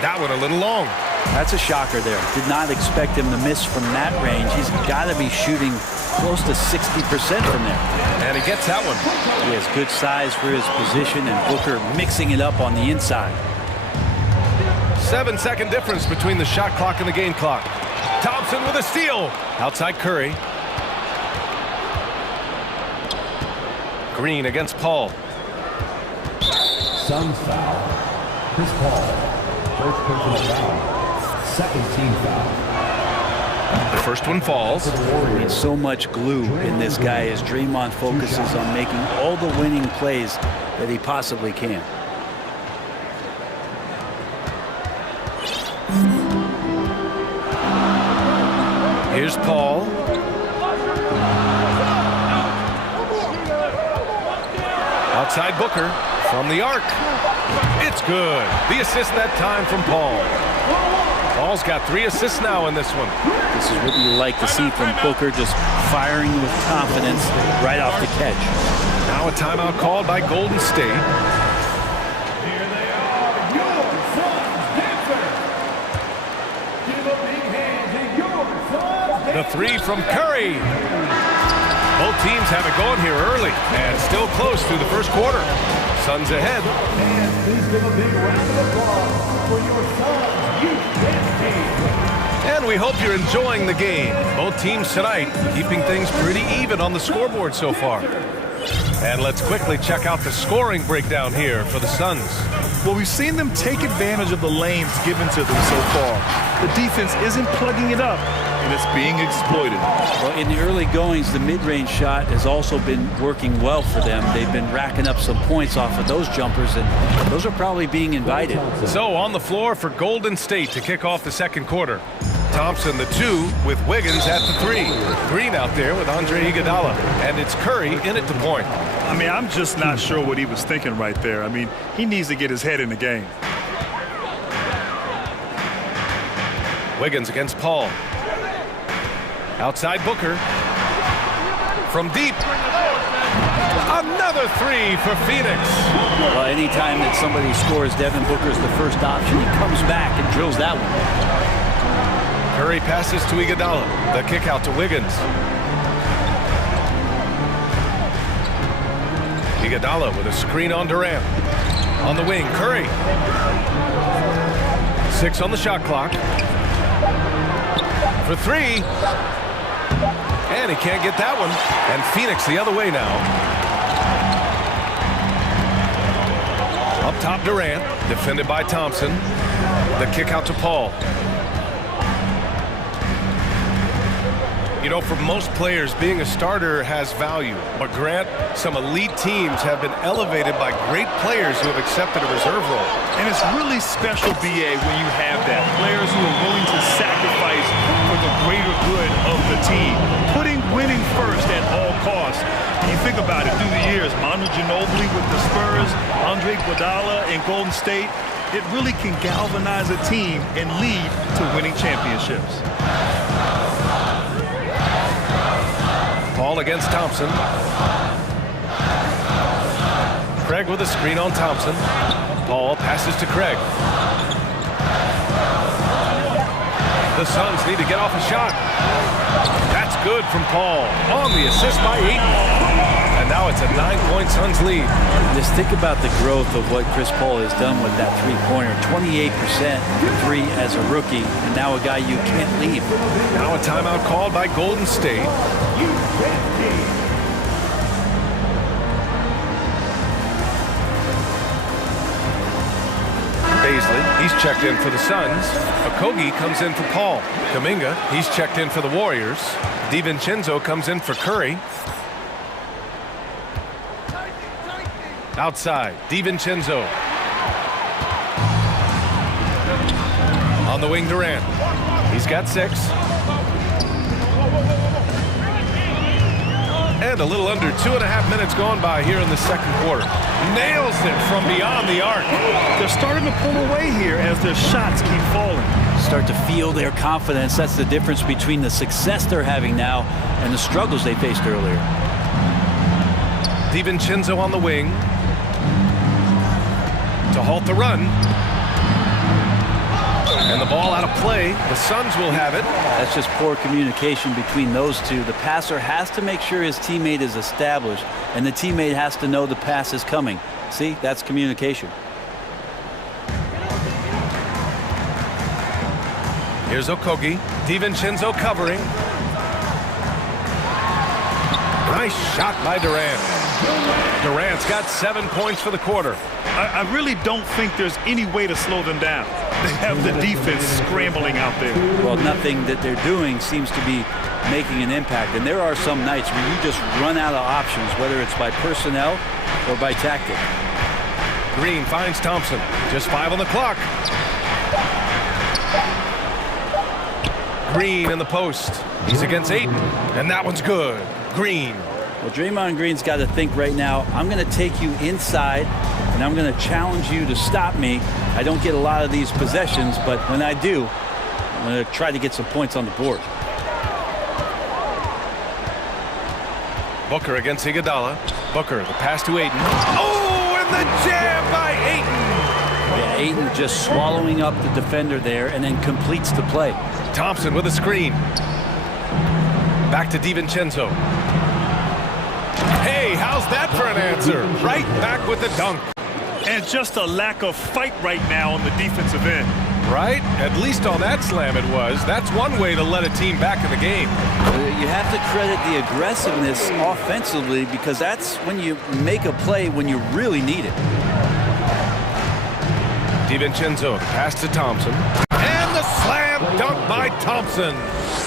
That one a little long. That's a shocker there. Did not expect him to miss from that range. He's got to be shooting close to 60% from there. And he gets that one. He has good size for his position, and Booker mixing it up on the inside. 7-second difference between the shot clock and the game clock. Thompson with a steal. Outside Curry. Green against Paul. Suns foul. Chris Paul. First personal foul. Second team foul. The first one falls. There's so much glue in this guy as Draymond focuses on making all the winning plays that he possibly can. Here's Paul. Outside Booker from the arc. It's good. The assist that time from Paul. Paul's got 3 assists now in this one. This is what you like to see from Booker, just firing with confidence right off the catch. Now a timeout called by Golden State. The 3 from Curry. Both teams have it going here early and still close through the first quarter. Suns ahead. And please give a big round of applause for your Suns youth dance team. And we hope you're enjoying the game. Both teams tonight keeping things pretty even on the scoreboard so far. And let's quickly check out the scoring breakdown here for the Suns. Well, we've seen them take advantage of the lanes given to them so far. The defense isn't plugging it up, and it's being exploited. Well, in the early goings, the mid-range shot has also been working well for them. They've been racking up some points off of those jumpers, and those are probably being invited. So on the floor for Golden State to kick off the second quarter. Thompson the 2 with Wiggins at the 3. Green out there with Andre Iguodala, and it's Curry in at the point. I mean, I'm just not sure what he was thinking right there. I mean, he needs to get his head in the game. Wiggins against Paul. Outside Booker. From deep. Another 3 for Phoenix. Well, anytime that somebody scores, Devin Booker's the first option. He comes back and drills that one. Curry passes to Iguodala. The kick out to Wiggins. Iguodala with a screen on Durant. On the wing, Curry. 6 on the shot clock. For 3. And he can't get that one. And Phoenix the other way now. Up top, Durant. Defended by Thompson. The kick out to Paul. You know, for most players, being a starter has value. But Grant, some elite teams have been elevated by great players who have accepted a reserve role. And it's really special, BA, when you have that. Players who are willing to sacrifice for the greater good of the team. Putting winning first at all costs. When you think about it, through the years, Manu Ginobili with the Spurs, Andre Iguodala in Golden State, it really can galvanize a team and lead to winning championships. Paul against Thompson. Craig with a screen on Thompson. Paul passes to Craig. The Suns need to get off a shot. That's good from Paul. On the assist by Ayton. And now it's a 9-point Suns lead. Just think about the growth of what Chris Paul has done with that three-pointer. 28% for 3 as a rookie, and now a guy you can't leave. Now a timeout called by Golden State. Baisley, he's checked in for the Suns. Okogie comes in for Paul. Kuminga, he's checked in for the Warriors. DiVincenzo comes in for Curry. Outside, DiVincenzo. On the wing, Durant. He's got 6. And a little under 2.5 minutes gone by here in the second quarter. Nails it from beyond the arc. They're starting to pull away here as their shots keep falling. Start to feel their confidence. That's the difference between the success they're having now and the struggles they faced earlier. DiVincenzo on the wing to halt the run. And the ball out of play. The Suns will have it. That's just poor communication between those two. The passer has to make sure his teammate is established, and the teammate has to know the pass is coming. See, that's communication. Here's Okogie. DiVincenzo covering. Nice shot by Durant. Durant's got 7 points for the quarter. I really don't think there's any way to slow them down. They have the defense scrambling out there. Well, nothing that they're doing seems to be making an impact. And there are some nights where you just run out of options, whether it's by personnel or by tactic. Green finds Thompson. Just 5 on the clock. Green in the post. He's against Ayton. And that one's good. Green. Well, Draymond Green's got to think right now, I'm going to take you inside, and I'm going to challenge you to stop me. I don't get a lot of these possessions, but when I do, I'm going to try to get some points on the board. Booker against Iguodala. Booker, the pass to Ayton. Oh, and the jam by Ayton! Yeah, Ayton just swallowing up the defender there and then completes the play. Thompson with a screen. Back to DiVincenzo. Hey, how's that for an answer? Right back with the dunk. And just a lack of fight right now on the defensive end. Right? At least on that slam it was. That's one way to let a team back in the game. You have to credit the aggressiveness offensively, because that's when you make a play when you really need it. DiVincenzo, pass to Thompson. And the slam dunk by Thompson.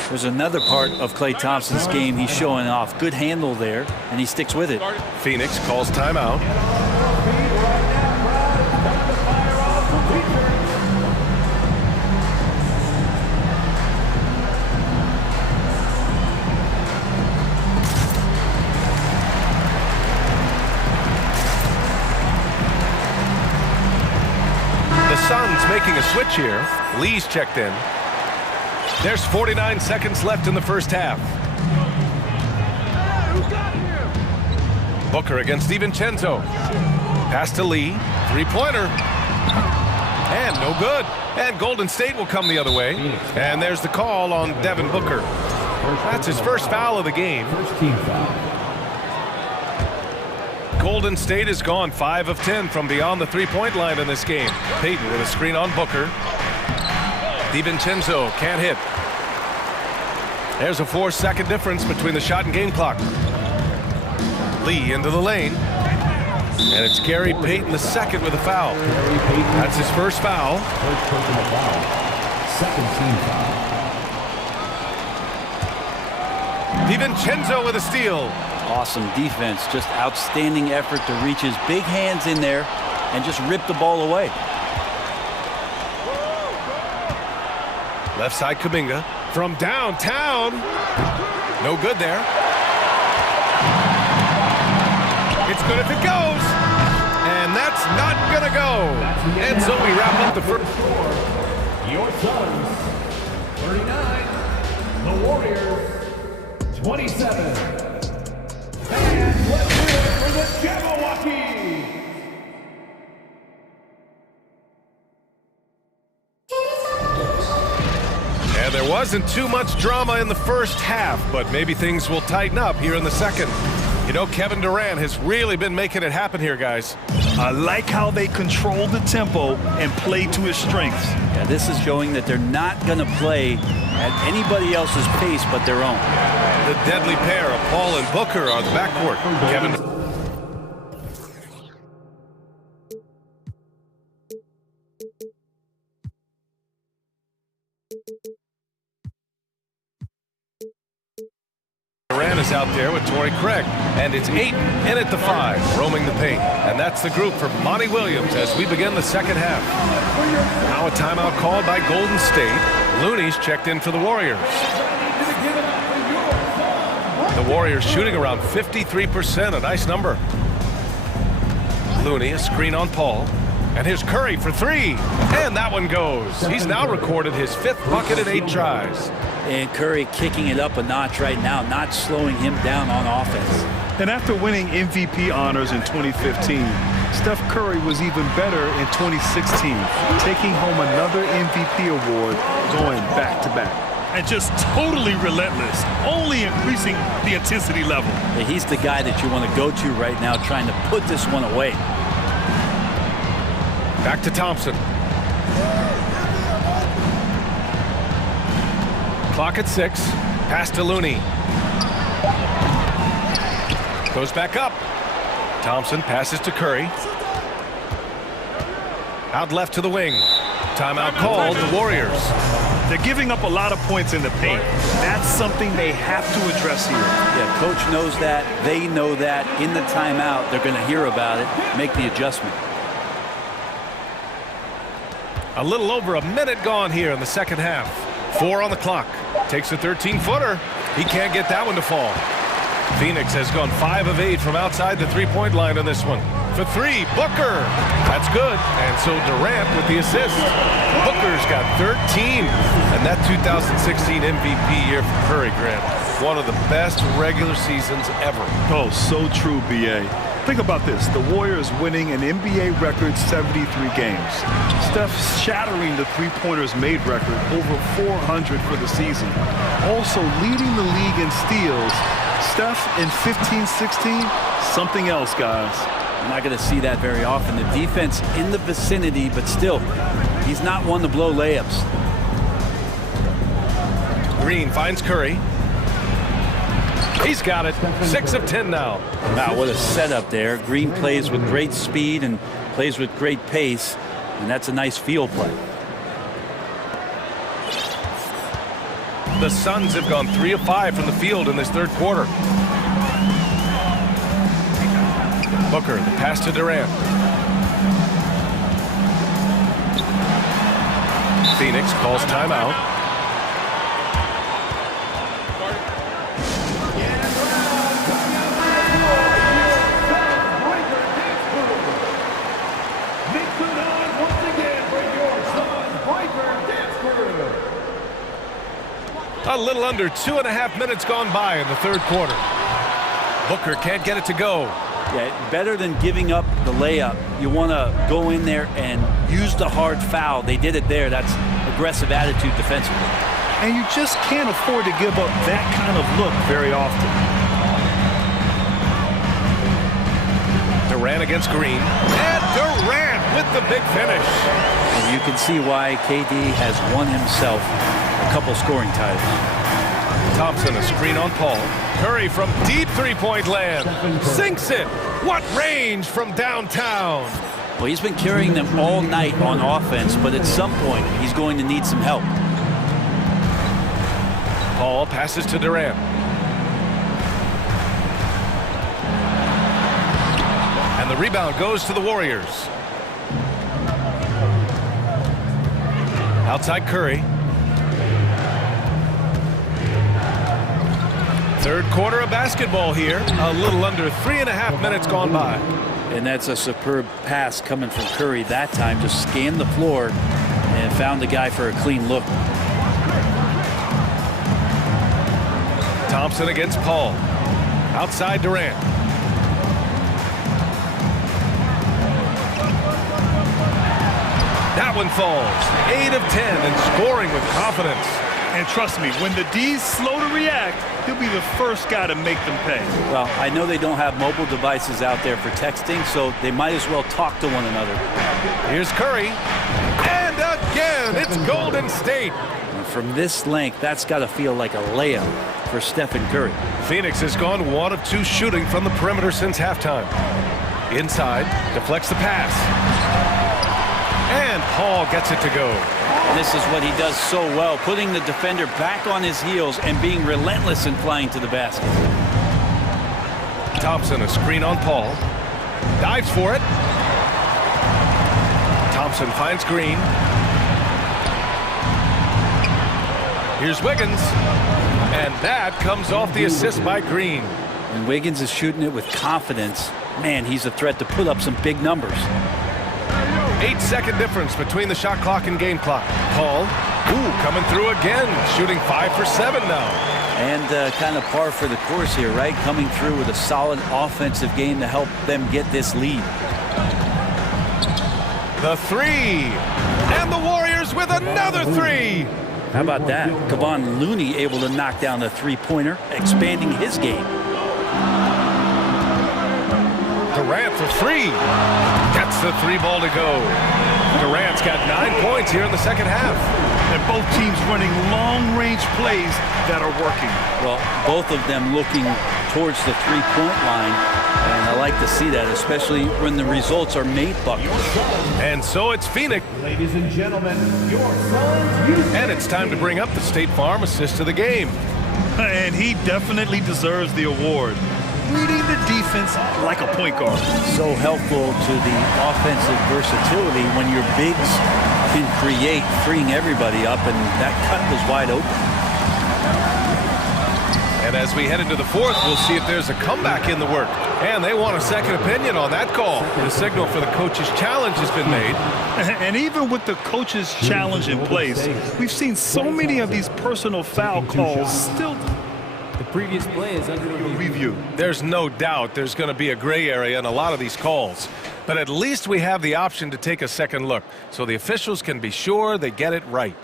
There's another part of Klay Thompson's game he's showing off. Good handle there, and he sticks with it. Phoenix calls timeout. The Suns making a switch here. Lee's checked in. There's 49 seconds left in the first half. Booker against DiVincenzo. Pass to Lee. Three-pointer. And no good. And Golden State will come the other way. And there's the call on Devin Booker. That's his first foul of the game. Golden State has gone 5 of 10 from beyond the three-point line in this game. Payton with a screen on Booker. DiVincenzo can't hit. There's a 4-second difference between the shot and game clock. Lee into the lane. And it's Gary Payton the second with a foul. That's his first foul. Second team foul. DiVincenzo with a steal. Awesome defense. Just outstanding effort to reach his big hands in there and just rip the ball away. Left side Kuminga from downtown. No good there. It's good if it goes. And that's not going to go. And so we wrap up the first. Your Suns, 39. The Warriors, 27. And let's do it for the Jabberwockies. And there wasn't too much drama in the first half, but maybe things will tighten up here in the second. You know, Kevin Durant has really been making it happen here, guys. I like how they control the tempo and play to his strengths. Yeah, this is showing that they're not going to play at anybody else's pace but their own. The deadly pair of Paul and Booker are the backcourt. Kevin. Durant is out there with Torrey Craig, and it's Ayton in at the 5, roaming the paint. And that's the group for Monty Williams as we begin the second half. Now a timeout called by Golden State. Looney's checked in for the Warriors. The Warriors shooting around 53%, a nice number. Looney, a screen on Paul. And here's Curry for three. And that one goes. He's now recorded his 5th bucket in 8 tries. And Curry kicking it up a notch right now, not slowing him down on offense. And after winning MVP honors in 2015, Steph Curry was even better in 2016, taking home another MVP award going back-to-back. And just totally relentless, only increasing the intensity level. Yeah, he's the guy that you want to go to right now, trying to put this one away. Back to Thompson. Clock at 6. Pass to Looney. Goes back up. Thompson passes to Curry. Out left to the wing. Timeout called, the Warriors. They're giving up a lot of points in the paint. That's something they have to address here. Yeah, coach knows that. They know that. In the timeout, they're going to hear about it, make the adjustment. A little over a minute gone here in the second half. 4 on the clock. Takes a 13-footer. He can't get that one to fall. Phoenix has gone 5 of 8 from outside the three-point line on this one. For 3, Booker. That's good. And so Durant with the assist. Booker's got 13. And that 2016 MVP year for Curry, Grant. One of the best regular seasons ever. Oh, so true, B.A. Think about this. The Warriors winning an NBA record 73 games. Steph shattering the three-pointers made record, over 400 for the season. Also leading the league in steals. Steph in 15-16, something else, guys. You're not going to see that very often. The defense in the vicinity, but still, he's not one to blow layups. Green finds Curry. He's got it. 6 of 10 now. Wow, what a setup there. Green plays with great speed and plays with great pace, and that's a nice field play. The Suns have gone 3 of 5 from the field in this third quarter. Booker, the pass to Durant. Phoenix calls timeout. A little under 2.5 minutes gone by in the third quarter. Booker can't get it to go. Yeah, better than giving up the layup. You want to go in there and use the hard foul. They did it there. That's aggressive attitude defensively. And you just can't afford to give up that kind of look very often. Durant against Green. And Durant with the big finish. And you can see why KD has won himself a couple scoring titles. Thompson, a screen on Paul. Curry from deep three-point land. Sinks it. What range from downtown. Well, he's been carrying them all night on offense, but at some point, he's going to need some help. Paul passes to Durant. And the rebound goes to the Warriors. Outside Curry. Third quarter of basketball here. A little under 3.5 minutes gone by. And that's a superb pass coming from Curry that time. Just scanned the floor and found the guy for a clean look. Thompson against Paul. Outside Durant. That one falls. 8 of 10 and scoring with confidence. And trust me, when the D's slow to react, he'll be the first guy to make them pay. Well, I know they don't have mobile devices out there for texting, so they might as well talk to one another. Here's Curry. And again, it's Golden State. And from this length, that's got to feel like a layup for Stephen Curry. Phoenix has gone 1 of 2 shooting from the perimeter since halftime. Inside, deflects the pass. And Paul gets it to go. And this is what he does so well, putting the defender back on his heels and being relentless in flying to the basket. Thompson, a screen on Paul. Dives for it. Thompson finds Green. Here's Wiggins. And that comes off the assist by Green. And Wiggins is shooting it with confidence. Man, he's a threat to put up some big numbers. 8-second difference between the shot clock and game clock. Paul, coming through again, shooting 5 for 7 now. And kind of par for the course here, right? Coming through with a solid offensive game to help them get this lead. The three. And the Warriors with another three. How about that? Kevon Looney able to knock down the three-pointer, expanding his game. Durant for three. Gets the three ball to go. Durant's got 9 points here in the second half. And both teams running long-range plays that are working. Well, both of them looking towards the three-point line. And I like to see that, especially when the results are made buckets. And so it's Phoenix. Ladies and gentlemen, your Suns. And it's time to bring up the State Farm assist of the game. And he definitely deserves the award. Reading the defense like a point guard. So helpful to the offensive versatility when your bigs can create, freeing everybody up, and that cut was wide open. And as we head into the fourth, we'll see if there's a comeback in the work. And they want a second opinion on that call. The signal for the coach's challenge has been made. And even with the coach's challenge in place, we've seen so many of these personal foul calls still. The previous play is under review. There's no doubt there's going to be a gray area in a lot of these calls. But at least we have the option to take a second look, so the officials can be sure they get it right.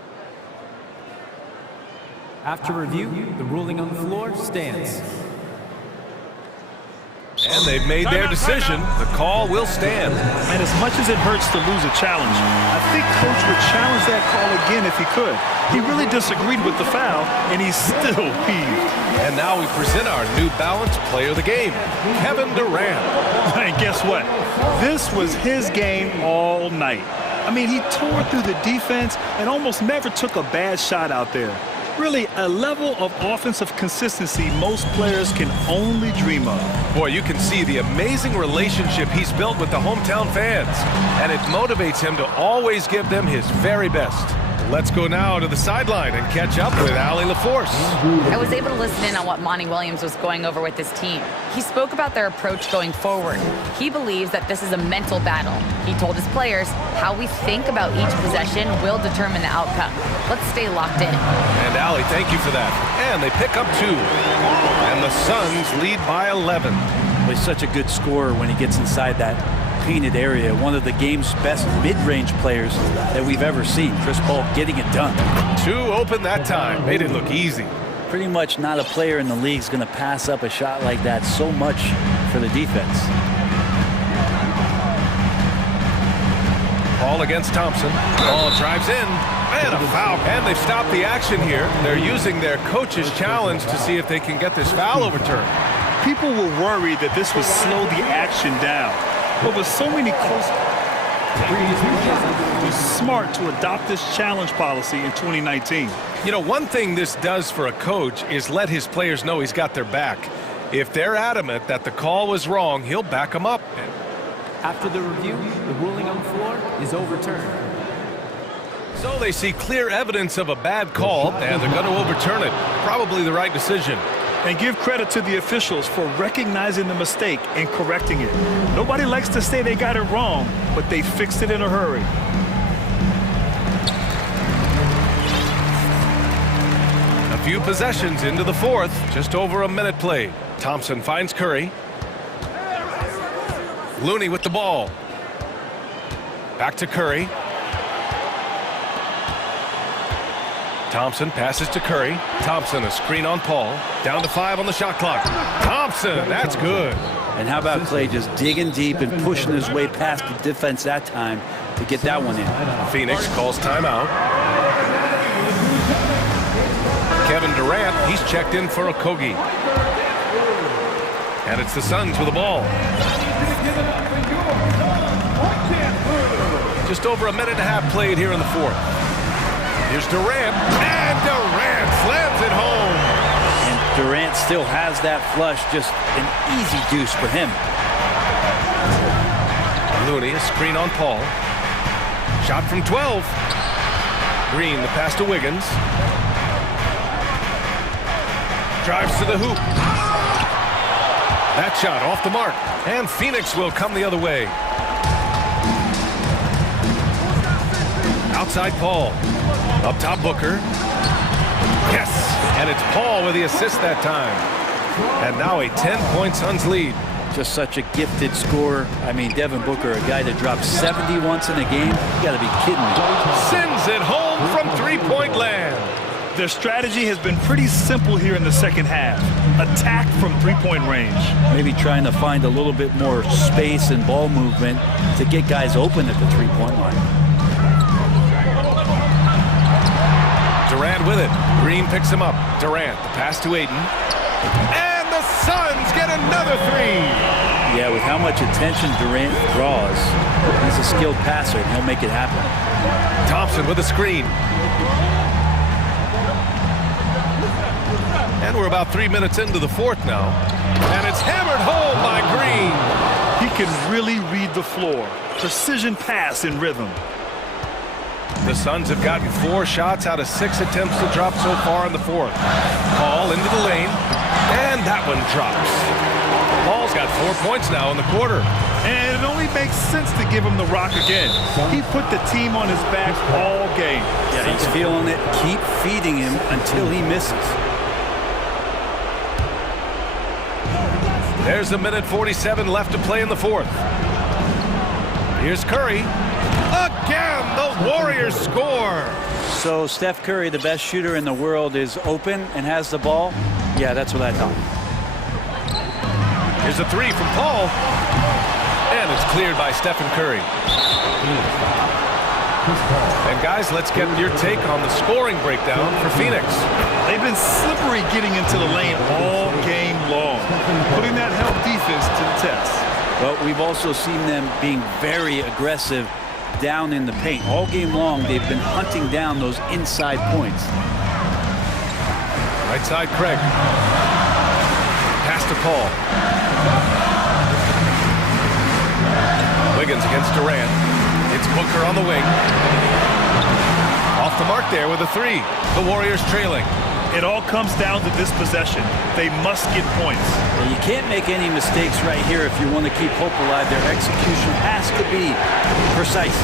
After review, the ruling on the floor stands. And they've made their decision. The call will stand. And as much as it hurts to lose a challenge, I think Coach would challenge that call again if he could. He really disagreed with the foul, and he's still peeved. And now we present our New Balance Player of the Game, Kevin Durant. And guess what? This was his game all night. I mean, he tore through the defense and almost never took a bad shot out there. Really, a level of offensive consistency most players can only dream of. Boy, you can see the amazing relationship he's built with the hometown fans. And it motivates him to always give them his very best. Let's go now to the sideline and catch up with Allie LaForce. I was able to listen in on what Monty Williams was going over with his team. He spoke about their approach going forward. He believes that this is a mental battle. He told his players how we think about each possession will determine the outcome. Let's stay locked in. And Allie, thank you for that. And they pick up 2. And the Suns lead by 11. Well, he's such a good scorer when he gets inside that painted area. One of the game's best mid-range players that we've ever seen. Chris Paul getting it done. 2 open that time. Made it look easy. Pretty much not a player in the league is going to pass up a shot like that so much for the defense. Paul against Thompson. Paul drives in. And a foul. And they've stopped the action here. They're using their coach's challenge to see if they can get this foul overturned. People were worried that this would slow the action down. But with so many close, it was smart to adopt this challenge policy in 2019. You know, one thing this does for a coach is let his players know he's got their back. If they're adamant that the call was wrong, he'll back them up. After the review, the ruling on the floor is overturned. So they see clear evidence of a bad call, and they're going to overturn it. Probably the right decision. And give credit to the officials for recognizing the mistake and correcting it. Nobody likes to say they got it wrong, but they fixed it in a hurry. A few possessions into the fourth, just over a minute played. Thompson finds Curry. Looney with the ball. Back to Curry. Thompson passes to Curry. Thompson, a screen on Paul. Down to 5 on the shot clock. Thompson, that's good. And how about Clay just digging deep and pushing his way past the defense that time to get that one in. Phoenix calls timeout. Kevin Durant, he's checked in for a Kogi. And it's the Suns with the ball. Just over a minute and a half played here in the fourth. Here's Durant, and Durant slams it home. And Durant still has that flush, just an easy deuce for him. Looney, a screen on Paul. Shot from 12. Green, the pass to Wiggins. drives to the hoop. That shot off the mark. And Phoenix will come the other way. Outside Paul. Up top Booker. Yes! And it's Paul with the assist that time. And now a 10-point Suns lead. Just such a gifted scorer. I mean, Devin Booker, a guy that dropped 70 once in a game. You got to be kidding me. Sends it home from three-point land. Their strategy has been pretty simple here in the second half. Attack from three-point range. Maybe trying to find a little bit more space and ball movement to get guys open at the three-point line. Durant with it. Green picks him up. Durant, the pass to Ayton. And the Suns get another three. Yeah, with how much attention Durant draws, he's a skilled passer, and he'll make it happen. Thompson with a screen. And we're about 3 minutes into the fourth now. And it's hammered home by Green. He can really read the floor. Precision pass in rhythm. The Suns have gotten 4 shots out of 6 attempts to drop so far in the fourth. Paul into the lane, and that one drops. Paul's got 4 points now in the quarter. And it only makes sense to give him the rock again. He put the team on his back all game. Yeah, he's feeling it. Keep feeding him until he misses. There's a minute 47 left to play in the fourth. Here's Curry. Again, the Warriors score. So Steph Curry, the best shooter in the world, is open and has the ball? Yeah, that's what I thought. Here's a three from Paul. And it's cleared by Stephen Curry. And guys, let's get your take on the scoring breakdown for Phoenix. They've been slippery getting into the lane all game long, putting that help defense to the test. Well, we've also seen them being very aggressive down in the paint. All game long, they've been hunting down those inside points. Right side, Craig. Pass to Paul. Wiggins against Durant. It's Booker on the wing. Off the mark there with a three. The Warriors trailing. It all comes down to this possession. They must get points. Well, you can't make any mistakes right here if you want to keep hope alive. Their execution has to be precise.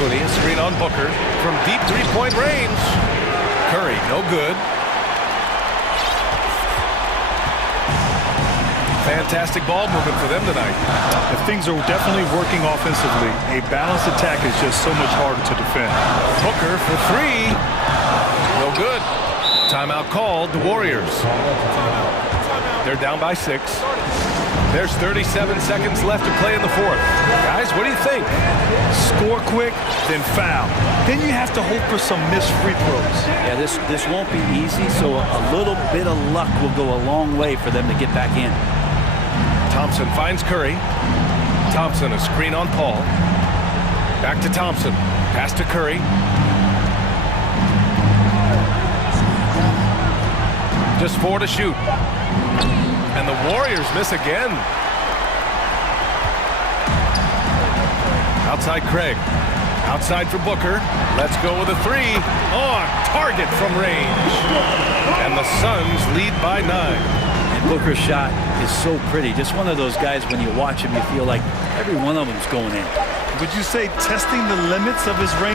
Looney, a screen on Booker from deep three-point range. Curry, no good. Fantastic ball movement for them tonight. If things are definitely working offensively, a balanced attack is just so much harder to defend. Booker for three. No good. Timeout called, the Warriors. They're down by 6. There's 37 seconds left to play in the fourth. Guys, what do you think? Score quick, then foul. Then you have to hope for some missed free throws. Yeah, this won't be easy, so a little bit of luck will go a long way for them to get back in. Thompson finds Curry. Thompson, a screen on Paul. Back to Thompson. Pass to Curry. Just 4 to shoot. And the Warriors miss again. Outside Craig. Outside for Booker. Let's go with a three. On target from range. And the Suns lead by 9. And Booker's shot is so pretty. Just one of those guys, when you watch him, you feel like every one of them's going in. Would you say testing the limits of his range?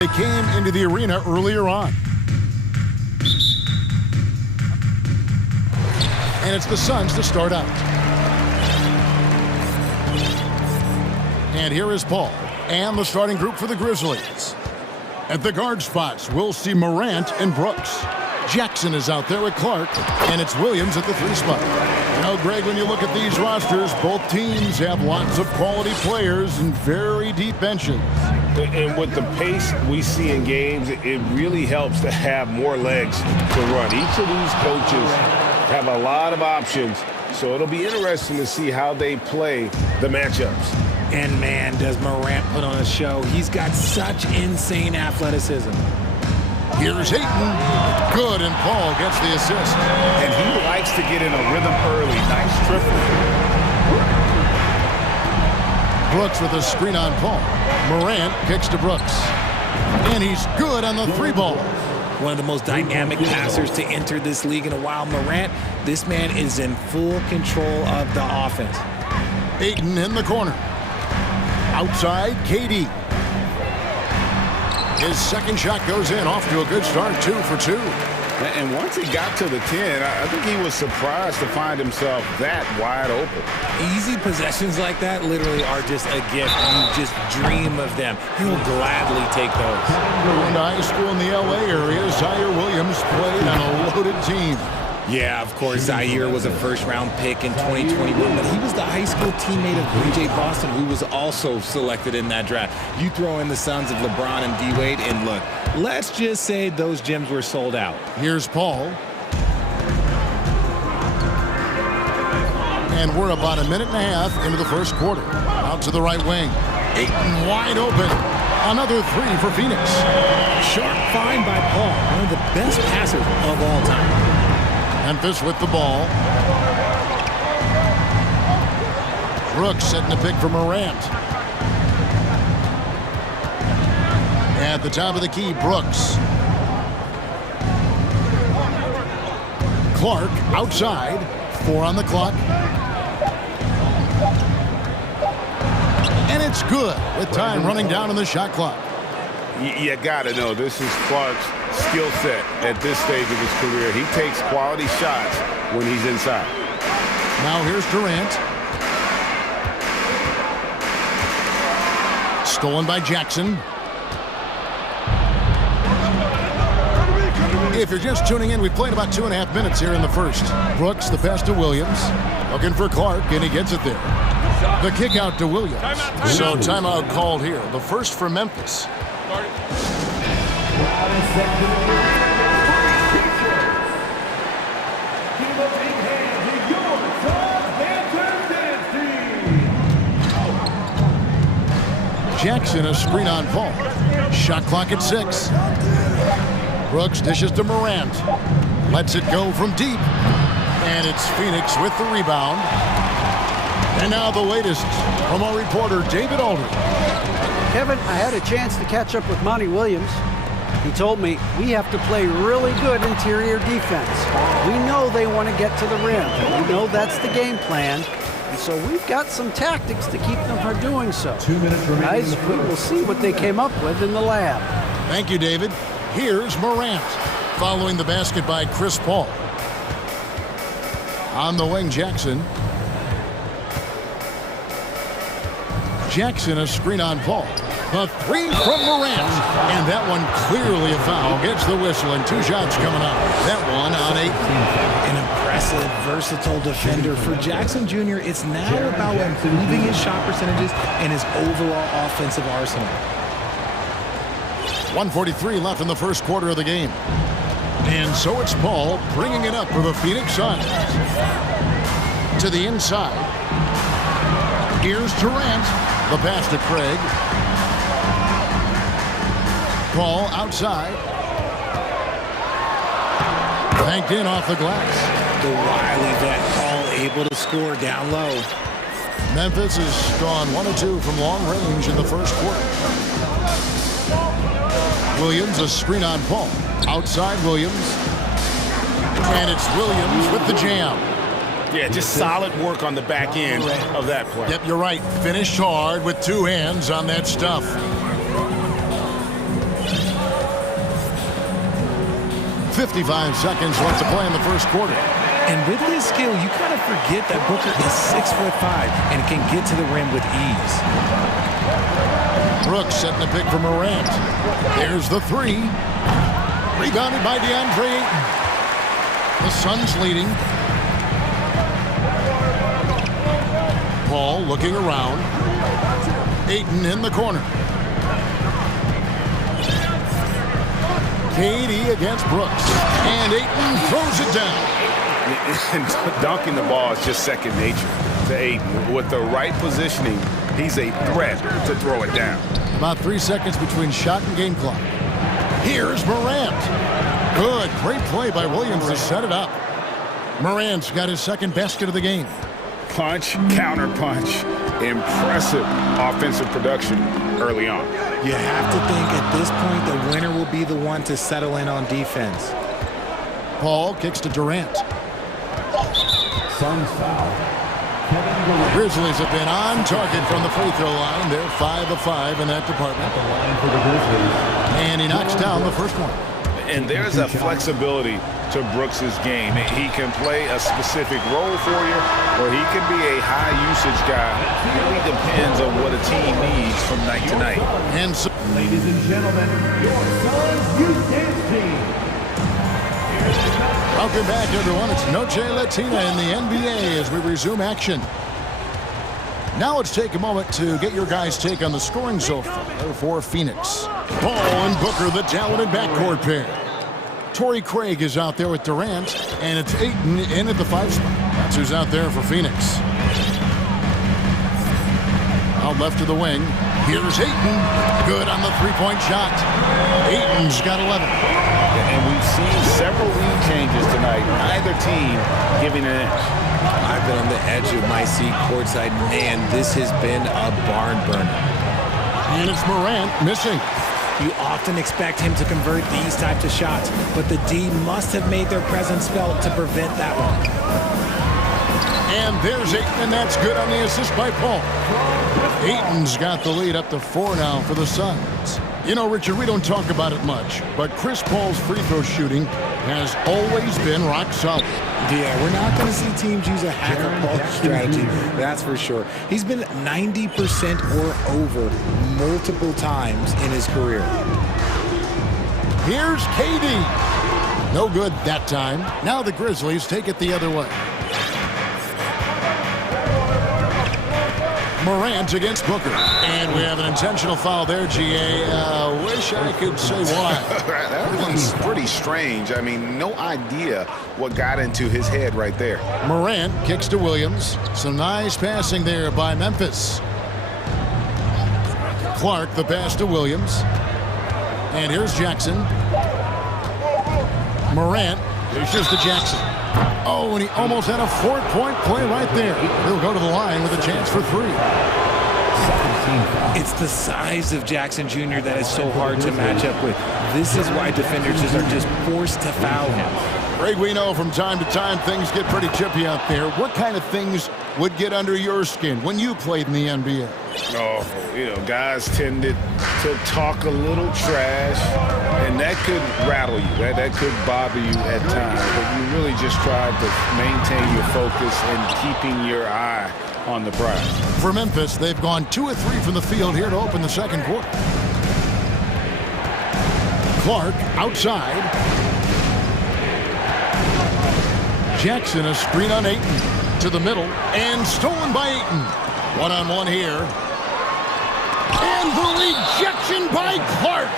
They came into the arena earlier on. And it's the Suns to start out. And here is Paul and the starting group for the Grizzlies. At the guard spots, we'll see Morant and Brooks. Jackson is out there with Clark, and it's Williams at the 3 spot. Now, Greg, when you look at these rosters, both teams have lots of quality players and very deep benches. And with the pace we see in games, it really helps to have more legs to run. Each of these coaches have a lot of options, so it'll be interesting to see how they play the matchups. And man, does Morant put on a show. He's got such insane athleticism. Here's Ayton. Good, and Paul gets the assist. And he likes to get in a rhythm early. Nice triple. Brooks with a screen on Paul. Morant kicks to Brooks. And he's good on the 3 ball. One of the most dynamic passers to enter this league in a while. Morant, this man is in full control of the offense. Ayton in the corner. Outside, KD. His second shot goes in, off to a good start, 2 for 2. And once he got to the 10, I think he was surprised to find himself that wide open. Easy possessions like that literally are just a gift. You just dream of them. He'll gladly take those. Going to high school in the L.A. area, Zaire Williams played on a loaded team. Yeah, of course, Zaire was a first-round pick in 2021, but he was the high school teammate of B.J. Boston, who was also selected in that draft. You throw in the sons of LeBron and D-Wade, and look, let's just say those gyms were sold out. Here's Paul. And we're about a minute and a half into the first quarter. Out to the right wing. Ayton wide open. Another 3 for Phoenix. Sharp find by Paul, one of the best passers of all time. Memphis with the ball. Brooks setting a pick for Morant. At the top of the key, Brooks. Clark outside. 4 on the clock. And it's good with time running down on the shot clock. You got to know this is Clark's skill set at this stage of his career. He takes quality shots when he's inside. Now here's Durant. Stolen by Jackson. If you're just tuning in, we've played about 2.5 minutes here in the first. Brooks, the pass to Williams. Looking for Clark, and he gets it there. The kick out to Williams. So timeout called here. The first for Memphis. Jackson a screen on Paul. Shot clock at 6. Brooks dishes to Morant. Lets it go from deep. And it's Phoenix with the rebound. And now the latest from our reporter, David Aldridge. Kevin, I had a chance to catch up with Monty Williams. He told me we have to play really good interior defense. We know they want to get to the rim. We know that's the game plan. And so we've got some tactics to keep them from doing so. 2 minutes remaining. Guys, we will see what they came up with in the lab. Thank you, David. Here's Morant, following the basket by Chris Paul. On the wing, Jackson. Jackson a screen on Paul. The 3 from Morant. And that one clearly a foul. Gets the whistle and 2 shots coming up. That one on 8. An impressive, versatile defender. For Jackson Jr., it's now about improving his shot percentages and his overall offensive arsenal. 1:43 left in the first quarter of the game. And so it's Paul bringing it up for the Phoenix Suns. To the inside. Here's Durant. The pass to Craig. Paul outside. Banked in off the glass. The wily vet Paul able to score down low. Memphis has gone 1 of 2 from long range in the first quarter. Williams a screen on Paul. Outside Williams. And it's Williams with the jam. Yeah, just solid work on the back end of that play. Yep, you're right. Finished hard with 2 hands on that stuff. 55 seconds left to play in the first quarter. And with his skill, you kind of forget that Booker is 6'5" and can get to the rim with ease. Brooks setting a pick for Morant. There's the three. Rebounded by DeAndre Ayton. The Suns leading. Paul looking around. Ayton in the corner. KD against Brooks. And Ayton throws it down. And dunking the ball is just second nature to Ayton. With the right positioning, he's a threat to throw it down. About 3 seconds between shot and game clock. Here's Morant. Good. Great play by Williams to set it up. Morant's got his second basket of the game. Punch, counter punch. Impressive offensive production early on. You have to think at this point the winner will be the one to settle in on defense. Paul kicks to Durant. Suns foul. The Grizzlies have been on target from the free throw line. They're 5 of 5 in that department. At the line for the Grizzlies. And he knocks down the first one. And there's a flexibility to Brooks's game. He can play a specific role for you, or he can be a high usage guy. It really depends on what a team needs from night to night. And so, Ladies and gentlemen, your Suns youth dance team. welcome back, everyone. It's Noche Latina in the NBA as we resume action. Now let's take a moment to get your guys' take on the scoring so far for Phoenix. Paul and Booker, the talented backcourt pair. Torrey Craig is out there with Durant, and it's Ayton in at the 5 spot. That's who's out there for Phoenix. Out left to the wing. Here's Ayton. Good on the three-point shot. Ayton's got 11. And we've seen several lead changes tonight. Neither team giving an inch. I've been on the edge of my seat courtside. Man, this has been a barn burner. And it's Morant missing. You often expect him to convert these types of shots, but the D must have made their presence felt to prevent that one. And there's Ayton, and that's good on the assist by Paul. Ayton's got the lead up to 4 now for the Suns. You know, Richard, we don't talk about it much, but Chris Paul's free throw shooting has always been rock solid. Yeah, we're not going to see teams use a hack-a-ball strategy, that's for sure. He's been 90% or over multiple times in his career. Here's KD. No good that time. Now the Grizzlies take it the other way. Morant against Booker. And we have an intentional foul there, GA. Wish I could say why. That one's pretty strange. I mean, no idea what got into his head right there. Morant kicks to Williams. Some nice passing there by Memphis. Clark, the pass to Williams. And here's Jackson. Morant dishes to Jackson. Oh, and he almost had a 4-point play right there. He'll go to the line with a chance for 3. It's the size of Jackson Jr. that is so hard to match up with. This is why defenders are just forced to foul him. Greg, we know from time to time things get pretty chippy out there. What kind of things would get under your skin when you played in the NBA? Oh, you know, guys tended to talk a little trash, and that could rattle you. That could bother you at times, but you really just tried to maintain your focus and keeping your eye on the prize. For Memphis, they've gone 2 of 3 from the field here to open the second quarter. Clark outside. Jackson, a screen on Ayton to the middle and stolen by Ayton. One-on-one here. And the rejection by Clark.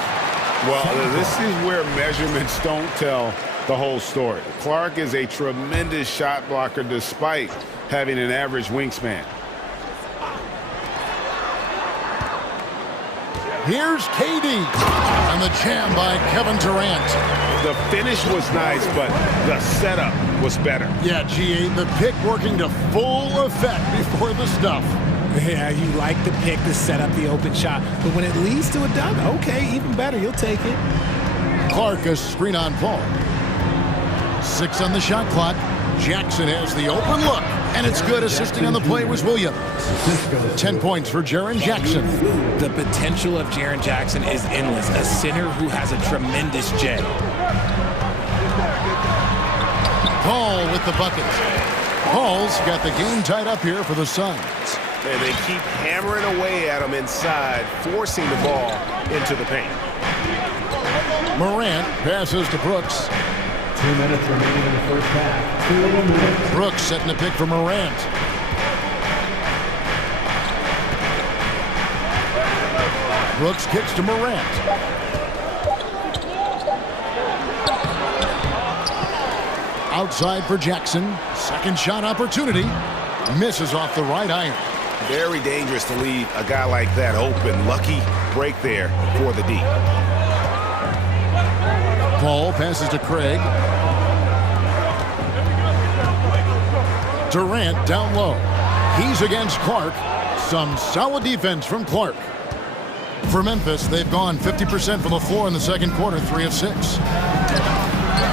Well, this is where measurements don't tell the whole story. Clark is a tremendous shot blocker despite having an average wingspan. Here's KD on the jam by Kevin Durant. The finish was nice, but the setup was better. Yeah, GA, the pick working to full effect before the stuff. Yeah, you like the pick to set up the open shot, but when it leads to a dunk, okay, even better, you'll take it. Clark, a screen on Paul. 6 on the shot clock. Jackson has the open look, and it's good. Assisting on the play was Williams. 10 points for Jaren Jackson. The potential of Jaren Jackson is endless, a center who has a tremendous jet. Ball with the bucket. Ball's got the game tied up here for the Suns. And they keep hammering away at him inside, forcing the ball into the paint. Morant passes to Brooks. 2 minutes remaining in the first half. 2 minutes. Brooks setting the pick for Morant. Brooks kicks to Morant. Outside for Jackson. Second shot opportunity. Misses off the right iron. Very dangerous to leave a guy like that open. Lucky break there for the D. Ball passes to Craig. Durant down low. He's against Clark. Some solid defense from Clark. For Memphis, they've gone 50% from the floor in the second quarter, 3 of 6.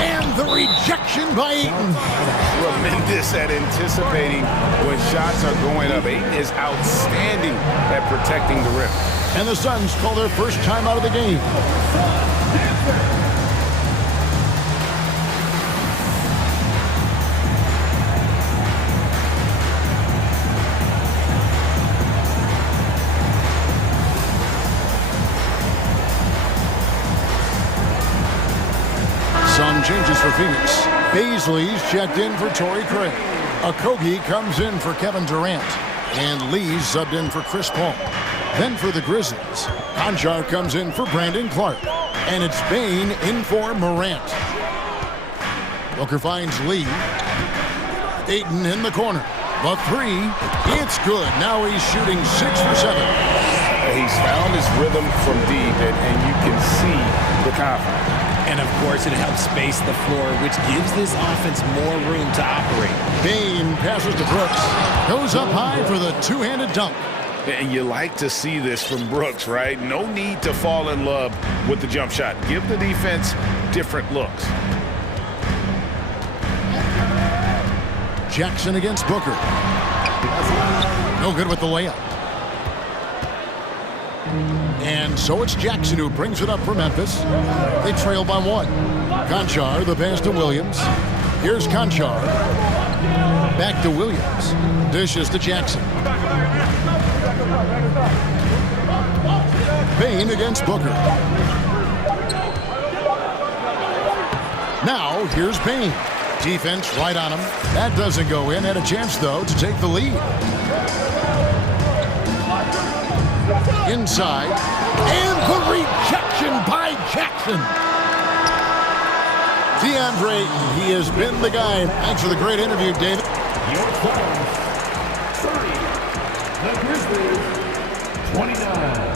And the rejection by Ayton. Tremendous at anticipating when shots are going up. Ayton is outstanding at protecting the rim. And the Suns call their first time out of the game. Some changes for Phoenix. Baisley's checked in for Torrey Craig. Okogie comes in for Kevin Durant. And Lee's subbed in for Chris Paul. Then for the Grizzlies, Conchar comes in for Brandon Clark. And it's Bain in for Morant. Booker finds Lee. Ayton in the corner. The three, it's good. Now he's shooting 6 for 7. He's found his rhythm from deep, and you can see the confidence. And, of course, it helps space the floor, which gives this offense more room to operate. Bain passes to Brooks. Goes up high for the two-handed dunk. And you like to see this from Brooks, right? No need to fall in love with the jump shot. Give the defense different looks. Jackson against Booker. No good with the layup. And so it's Jackson who brings it up for Memphis. They trail by 1. Conchar, the pass to Williams. Here's Conchar. Back to Williams. Dishes to Jackson. Bain against Booker. Now, here's Bain. Defense right on him. That doesn't go in. Had a chance, though, to take the lead. Inside. And the rejection by Jackson. DeAndre, he has been the guy. Thanks for the great interview, David. Your Suns, 30. The Grizzlies, 29.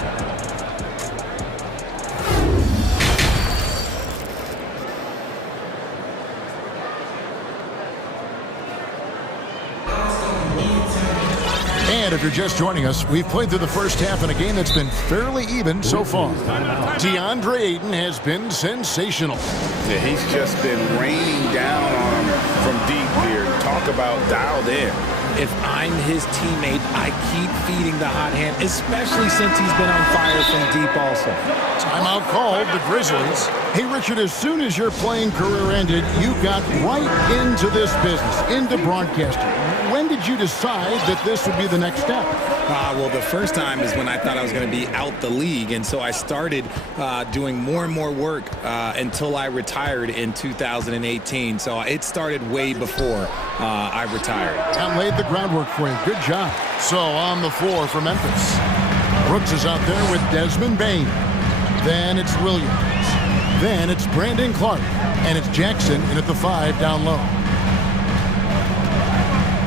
And if you're just joining us, we've played through the first half in a game that's been fairly even so far. DeAndre Ayton has been sensational. Yeah, he's just been raining down on him from deep here. Talk about dialed in. If I'm his teammate, I keep feeding the hot hand, especially since he's been on fire from deep also. Timeout called, the Grizzlies. Hey, Richard, as soon as your playing career ended, you got right into this business, into broadcasting. When did you decide that this would be the next step? Well, the first time is when I thought I was going to be out the league, and so I started doing more and more work until I retired in 2018. So it started way before I retired. That laid the groundwork for you. Good job. So on the floor for Memphis. Brooks is out there with Desmond Bain. Then it's Williams. Then it's Brandon Clark. And it's Jackson in at the 5 down low.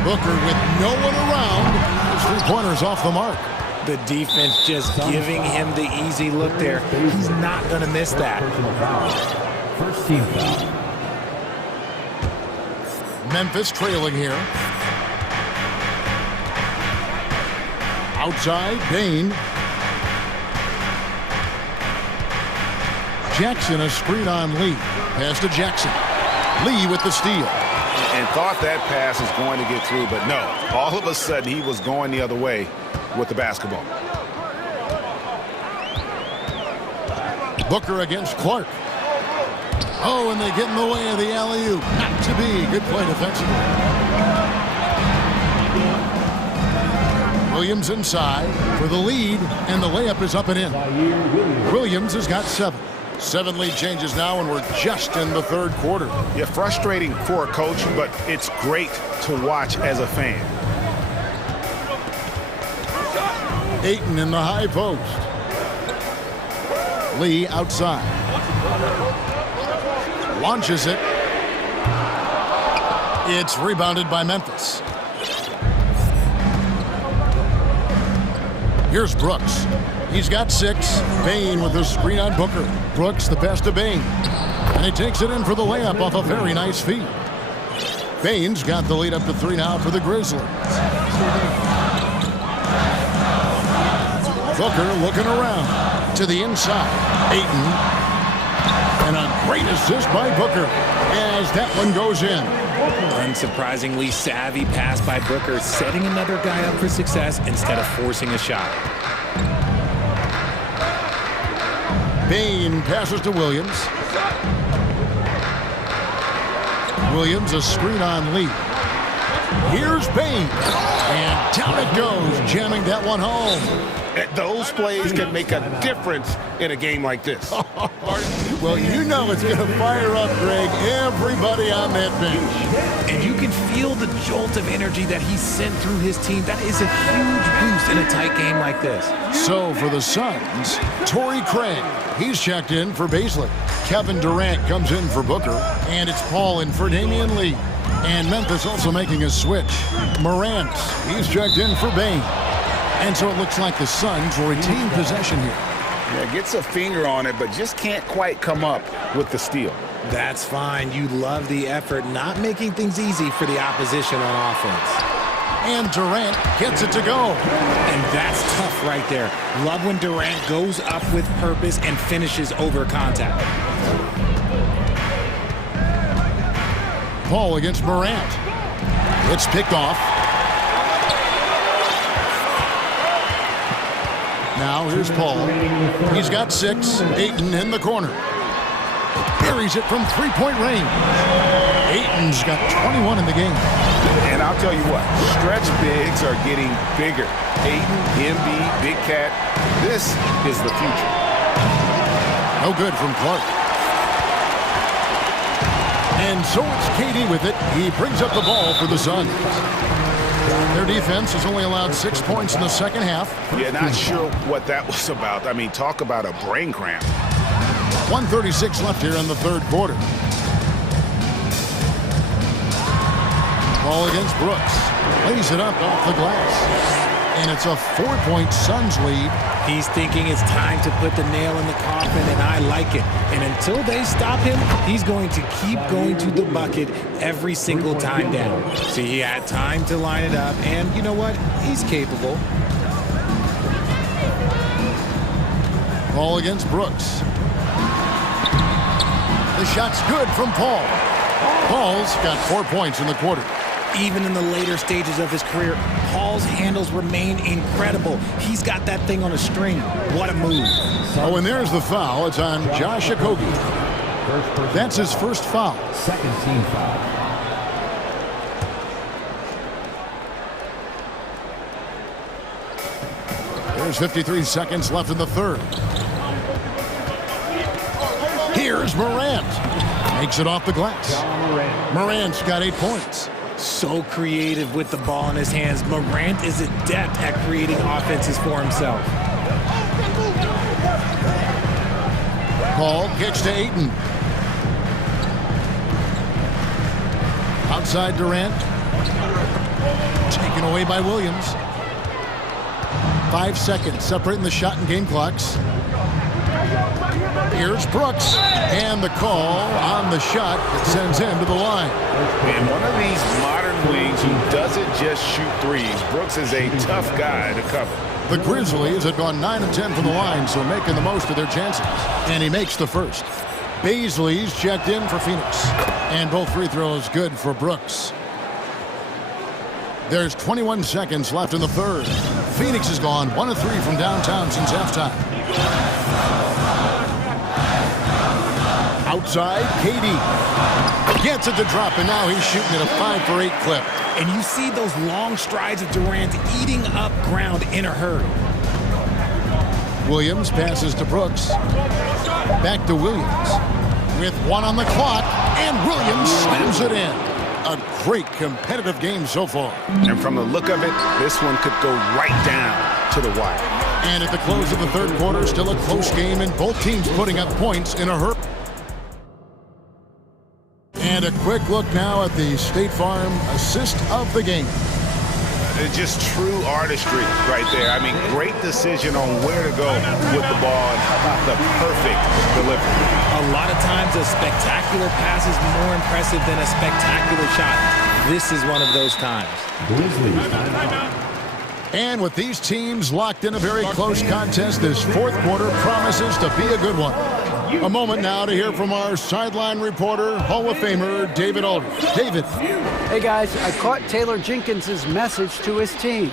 Booker with no one around. His three-pointers off the mark. The defense just giving him the easy look there. He's not going to miss that. First team foul. Memphis trailing here. Outside, Bain. Jackson a screen on Lee. Pass to Jackson. Lee with the steal. And thought that pass was going to get through, but no. All of a sudden, he was going the other way with the basketball. Booker against Clark. Oh, and they get in the way of the alley-oop. Not to be. Good play defensively. Williams inside for the lead, and the layup is up and in. Williams has got 7. 7 lead changes now, and we're just in the third quarter. Yeah, frustrating for a coach, but it's great to watch as a fan. Ayton in the high post. Lee outside. Launches it. It's rebounded by Memphis. Here's Brooks. He's got 6. Bain with the screen on Booker. Brooks the best of Bain. And he takes it in for the layup off a very nice feed. Bain's got the lead up to 3 now for the Grizzlies. Booker looking around to the inside. Ayton. And a great assist by Booker as that one goes in. Unsurprisingly savvy pass by Booker, setting another guy up for success instead of forcing a shot. Bain passes to Williams. Williams a screen on Lee. Here's Bain. And down it goes, jamming that one home. Those plays can make a difference in a game like this. Well, you know it's going to fire up, Greg, everybody on that bench. And you can feel the jolt of energy that he sent through his team. That is a huge boost in a tight game like this. So for the Suns, Torrey Craig, he's checked in for Baisley. Kevin Durant comes in for Booker, and it's Paul in for Damian Lee. And Memphis also making a switch. Morant, he's checked in for Bain. And so it looks like the Suns will retain possession here. Yeah, gets a finger on it, but just can't quite come up with the steal. That's fine. You love the effort, not making things easy for the opposition on offense. And Durant gets it to go. And that's tough right there. Love when Durant goes up with purpose and finishes over contact. Paul against Morant. It's picked off. Now here's Paul. He's got 6. Ayton in the corner. Buries it from three-point range. Ayton's got 21 in the game. And I'll tell you what, stretch bigs are getting bigger. Ayton, Embiid, Big Cat, this is the future. No good from Clark. And so it's KD with it. He brings up the ball for the Suns. Their defense has only allowed 6 points in the second half. Yeah, not sure what that was about. I mean, talk about a brain cramp. 1:36 left here in the third quarter. Ball against Brooks. Lays it up off the glass. And it's a 4-point Suns lead. He's thinking it's time to put the nail in the coffin, and I like it. And until they stop him, he's going to keep going to the bucket every single time down. So he had time to line it up, and you know what? He's capable. Ball against Brooks. The shot's good from Paul. Paul's got 4 points in the quarter. Even in the later stages of his career, Paul's handles remain incredible. He's got that thing on a string. What a move. Oh, and there's the foul. It's on Josh Okogie. That's his first foul. Second team foul. There's 53 seconds left in the third. Here's Morant. Makes it off the glass. Morant's got 8 points. So creative with the ball in his hands. Morant is adept at creating offenses for himself. Paul gets to Ayton. Outside Durant. Taken away by Williams. 5 seconds separating the shot and game clocks. Here's Brooks, and the call on the shot that sends him to the line. And one of these modern wings who doesn't just shoot threes. Brooks is a tough guy to cover. The Grizzlies had gone 9 of 10 from the line, so making the most of their chances. And he makes the first. Baisley's checked in for Phoenix. And both free throws good for Brooks. There's 21 seconds left in the third. Phoenix has gone 1 of 3 from downtown since halftime. Outside, KD. Gets it to drop, and now he's shooting at a 5-for-8 clip. And you see those long strides of Durant eating up ground in a hurry. Williams passes to Brooks. Back to Williams. With 1 on the clock, and Williams slams it in. A great competitive game so far. And from the look of it, this one could go right down to the wire. And at the close of the third quarter, still a close game, and both teams putting up points in a hurry. And a quick look now at the State Farm assist of the game. It's just true artistry right there. I mean, great decision on where to go with the ball and how about the perfect delivery. A lot of times a spectacular pass is more impressive than a spectacular shot. This is one of those times. And with these teams locked in a very close contest, this fourth quarter promises to be a good one. A moment now to hear from our sideline reporter, Hall of Famer David Aldridge. David. Hey guys, I caught Taylor Jenkins' message to his team.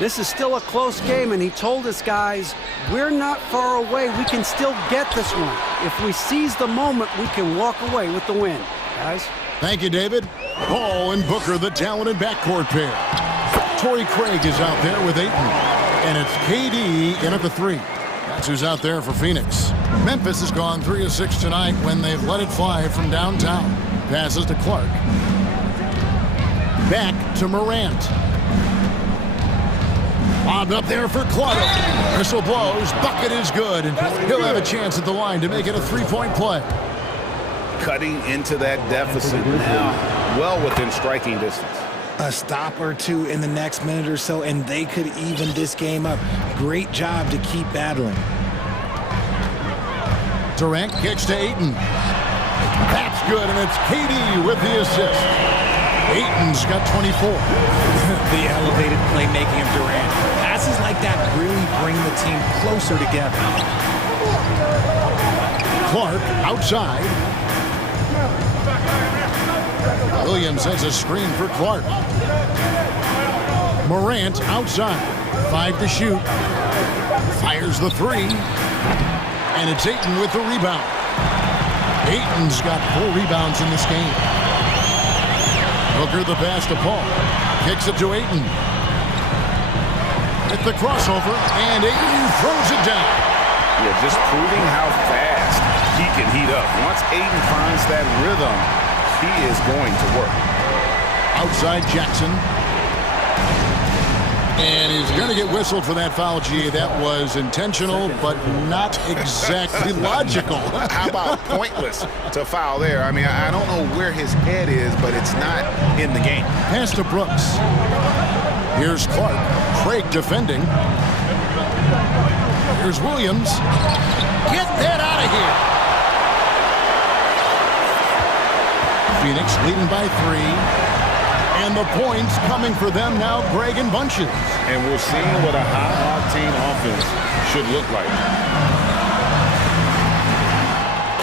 This is still a close game, and he told his guys, we're not far away. We can still get this one. If we seize the moment, we can walk away with the win. Guys? Thank you, David. Hall and Booker, the talented backcourt pair. Torrey Craig is out there with Ayton. And it's KD in at the 3. That's who's out there for Phoenix. Memphis has gone 3 of 6 tonight when they've let it fly from downtown. Passes to Clark. Back to Morant. Lobbed up there for Clark. Whistle blows. Bucket is good. And he'll have a chance at the line to make it a 3-point play. Cutting into that deficit now, well within striking distance. A stop or two in the next minute or so, and they could even this game up. Great job to keep battling. Durant kicks to Ayton. That's good, and it's KD with the assist. Ayton's got 24. The elevated playmaking of Durant. Passes like that really bring the team closer together. Clark outside. Williams has a screen for Clark. Morant outside. 5 to shoot. Fires the 3. And it's Ayton with the rebound. Ayton's got 4 rebounds in this game. Booker the pass to Paul. Kicks it to Ayton. At the crossover, and Ayton throws it down. Yeah, just proving how fast he can heat up. Once Ayton finds that rhythm, he is going to work. Outside Jackson. And he's going to get whistled for that foul, G. That was intentional, but not exactly logical. How about pointless to foul there? I mean, I don't know where his head is, but it's not in the game. Pass to Brooks. Here's Clark. Craig defending. Here's Williams. Get that out of here. Phoenix leading by 3. And the points coming for them now, Greg, in bunches. And we're seeing what a high-octane offense should look like.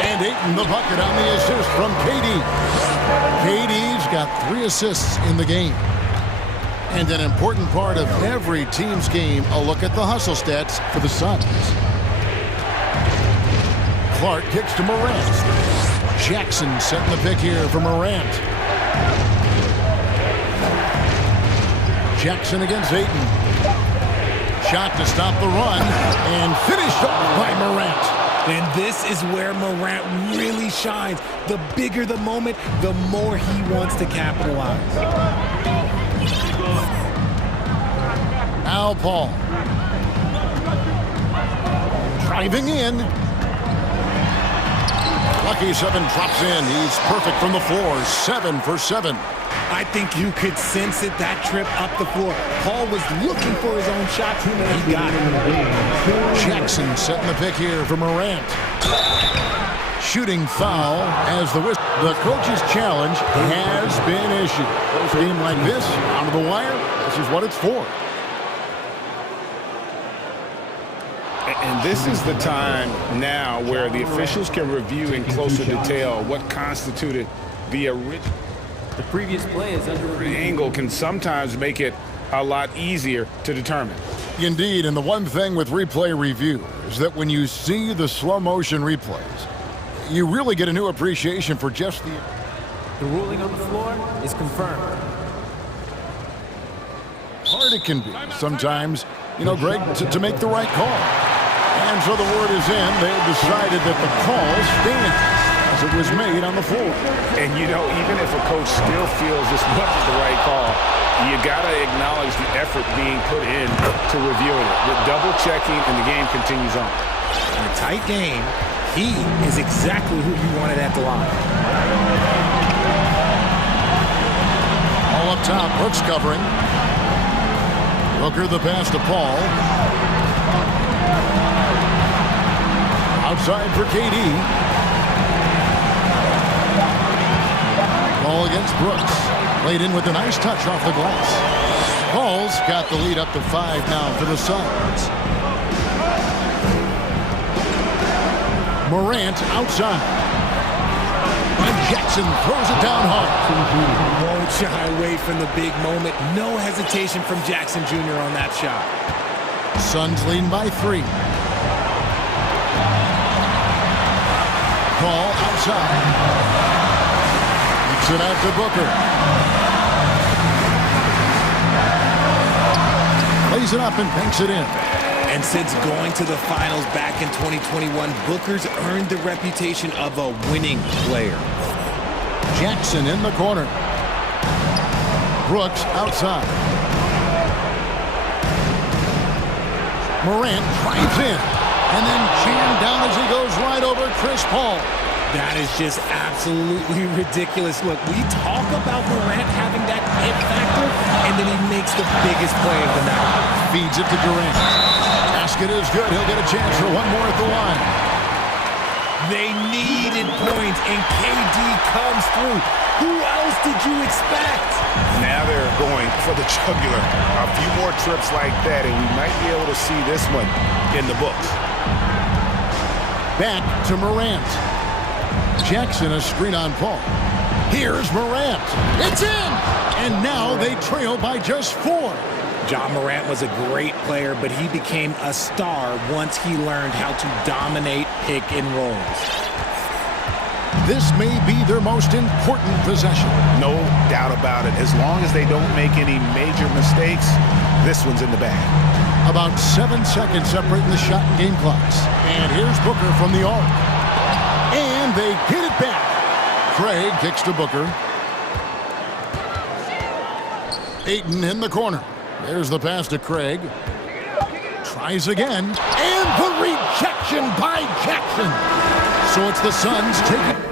And Ayton the bucket on the assist from KD. KD's got 3 assists in the game. And an important part of every team's game, a look at the hustle stats for the Suns. Clark kicks to Morant. Jackson setting the pick here for Morant. Jackson against Ayton. Shot to stop the run, and finished off by Morant. And this is where Morant really shines. The bigger the moment, the more he wants to capitalize. Al Paul. Driving in. Lucky 7 drops in. He's perfect from the floor. 7 for 7. I think you could sense it, that trip up the floor. Paul was looking for his own shot. He got it. Jackson setting the pick here for Morant. Shooting foul as the coach's challenge has been issued. A game like this, out of the wire, this is what it's for. And this is the time now where the officials can review in closer detail what constituted the original. The previous play is under review. Angle can sometimes make it a lot easier to determine. Indeed, and the one thing with replay review is that when you see the slow motion replays, you really get a new appreciation for just the... The ruling on the floor is confirmed. Hard it can be sometimes, you know, Greg, to make the right call. And so the word is in. They decided that the call stands as it was made on the floor. And, you know, even if a coach still feels this wasn't the right call, you got to acknowledge the effort being put in to reviewing it. The double checking, and the game continues on. In a tight game, he is exactly who you wanted at the line. All up top, Brooks covering. Booker the pass to Paul. Outside for KD. Ball against Brooks. Played in with a nice touch off the glass. Paul's got the lead up to 5 now for the Suns. Morant outside. And Jackson throws it down hard. Won't shy away from the big moment. No hesitation from Jackson Jr. on that shot. Suns leading by 3. Paul outside. Kicks it out to Booker. Plays it up and banks it in. And since going to the finals back in 2021, Booker's earned the reputation of a winning player. Jackson in the corner. Brooks outside. Morant drives in and then jammed down as he goes right over Chris Paul. That is just absolutely ridiculous. Look, we talk about Morant having that hit factor, and then he makes the biggest play of the night. Feeds it to Durant. Basket is good. He'll get a chance for one more at the line. They needed points, and KD comes through. Who else did you expect? Now they're going for the jugular. A few more trips like that, and we might be able to see this one in the books. Back to Morant. Jackson a screen on Paul. Here's Morant. It's in! And now they trail by just 4. John Morant was a great player, but he became a star once he learned how to dominate pick and rolls. This may be their most important possession. No doubt about it. As long as they don't make any major mistakes, this one's in the bag. About 7 seconds separating the shot and game clocks. And here's Booker from the arc. And they get it back. Craig kicks to Booker. Ayton in the corner. There's the pass to Craig. Tries again. And the rejection by Jackson. So it's the Suns taking...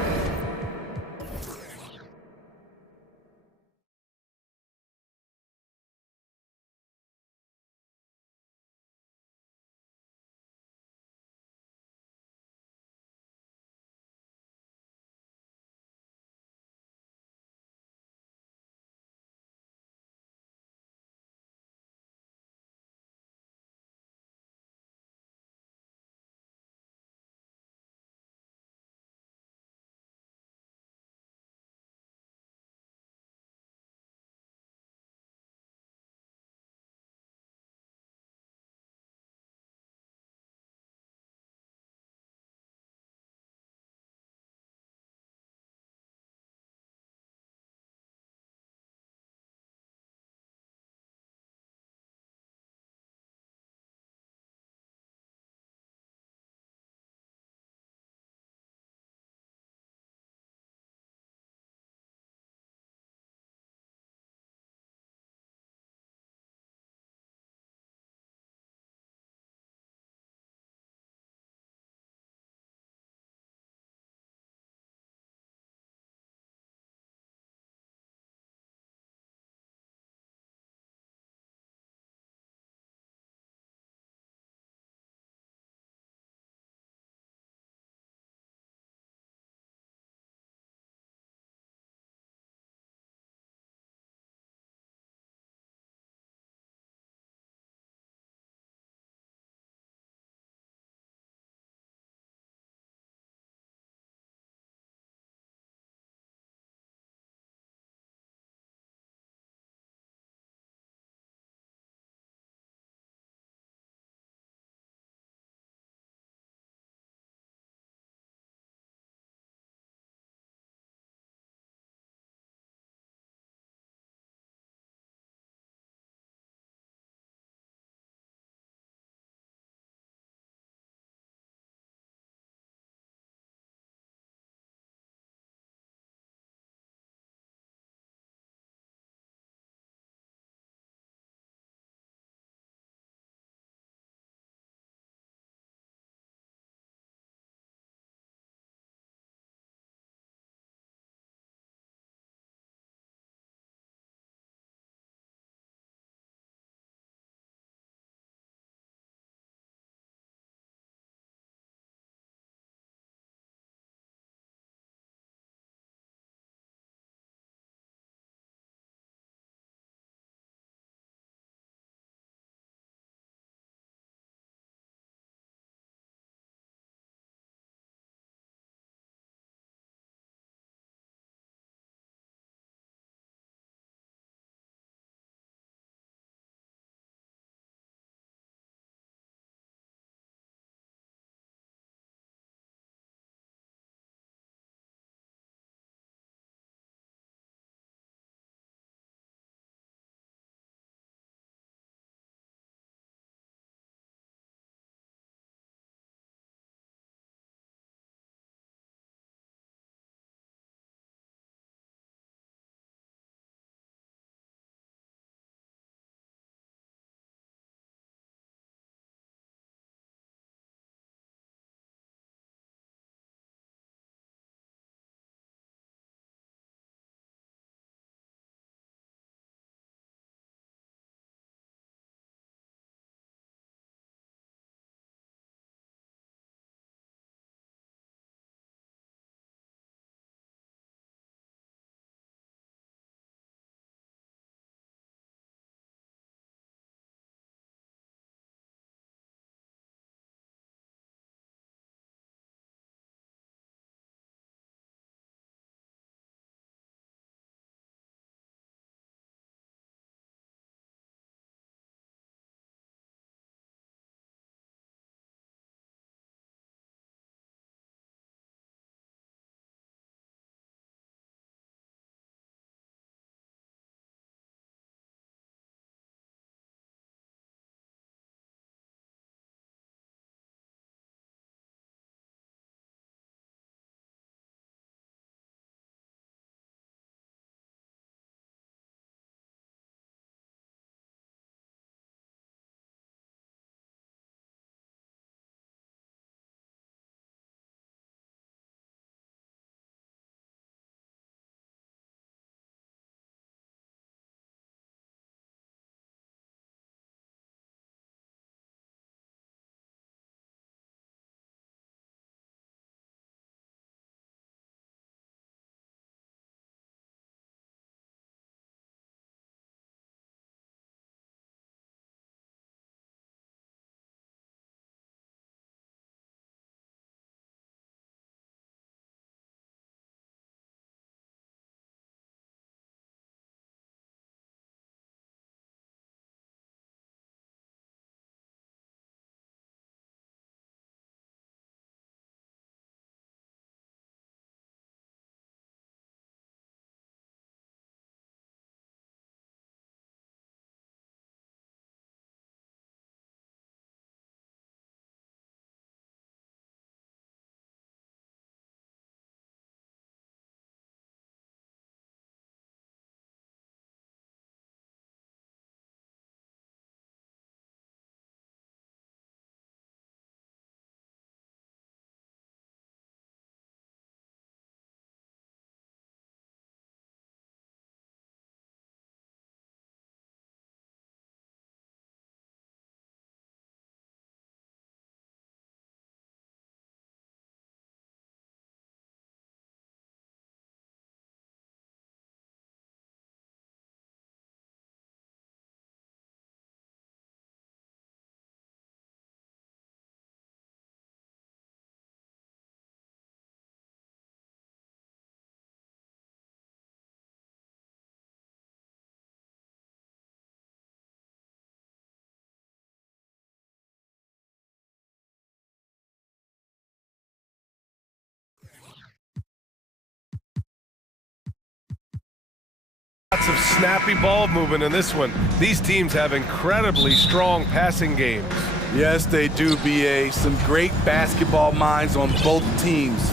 Lots of snappy ball movement in this one. These teams have incredibly strong passing games. Yes, they do, BA. Some great basketball minds on both teams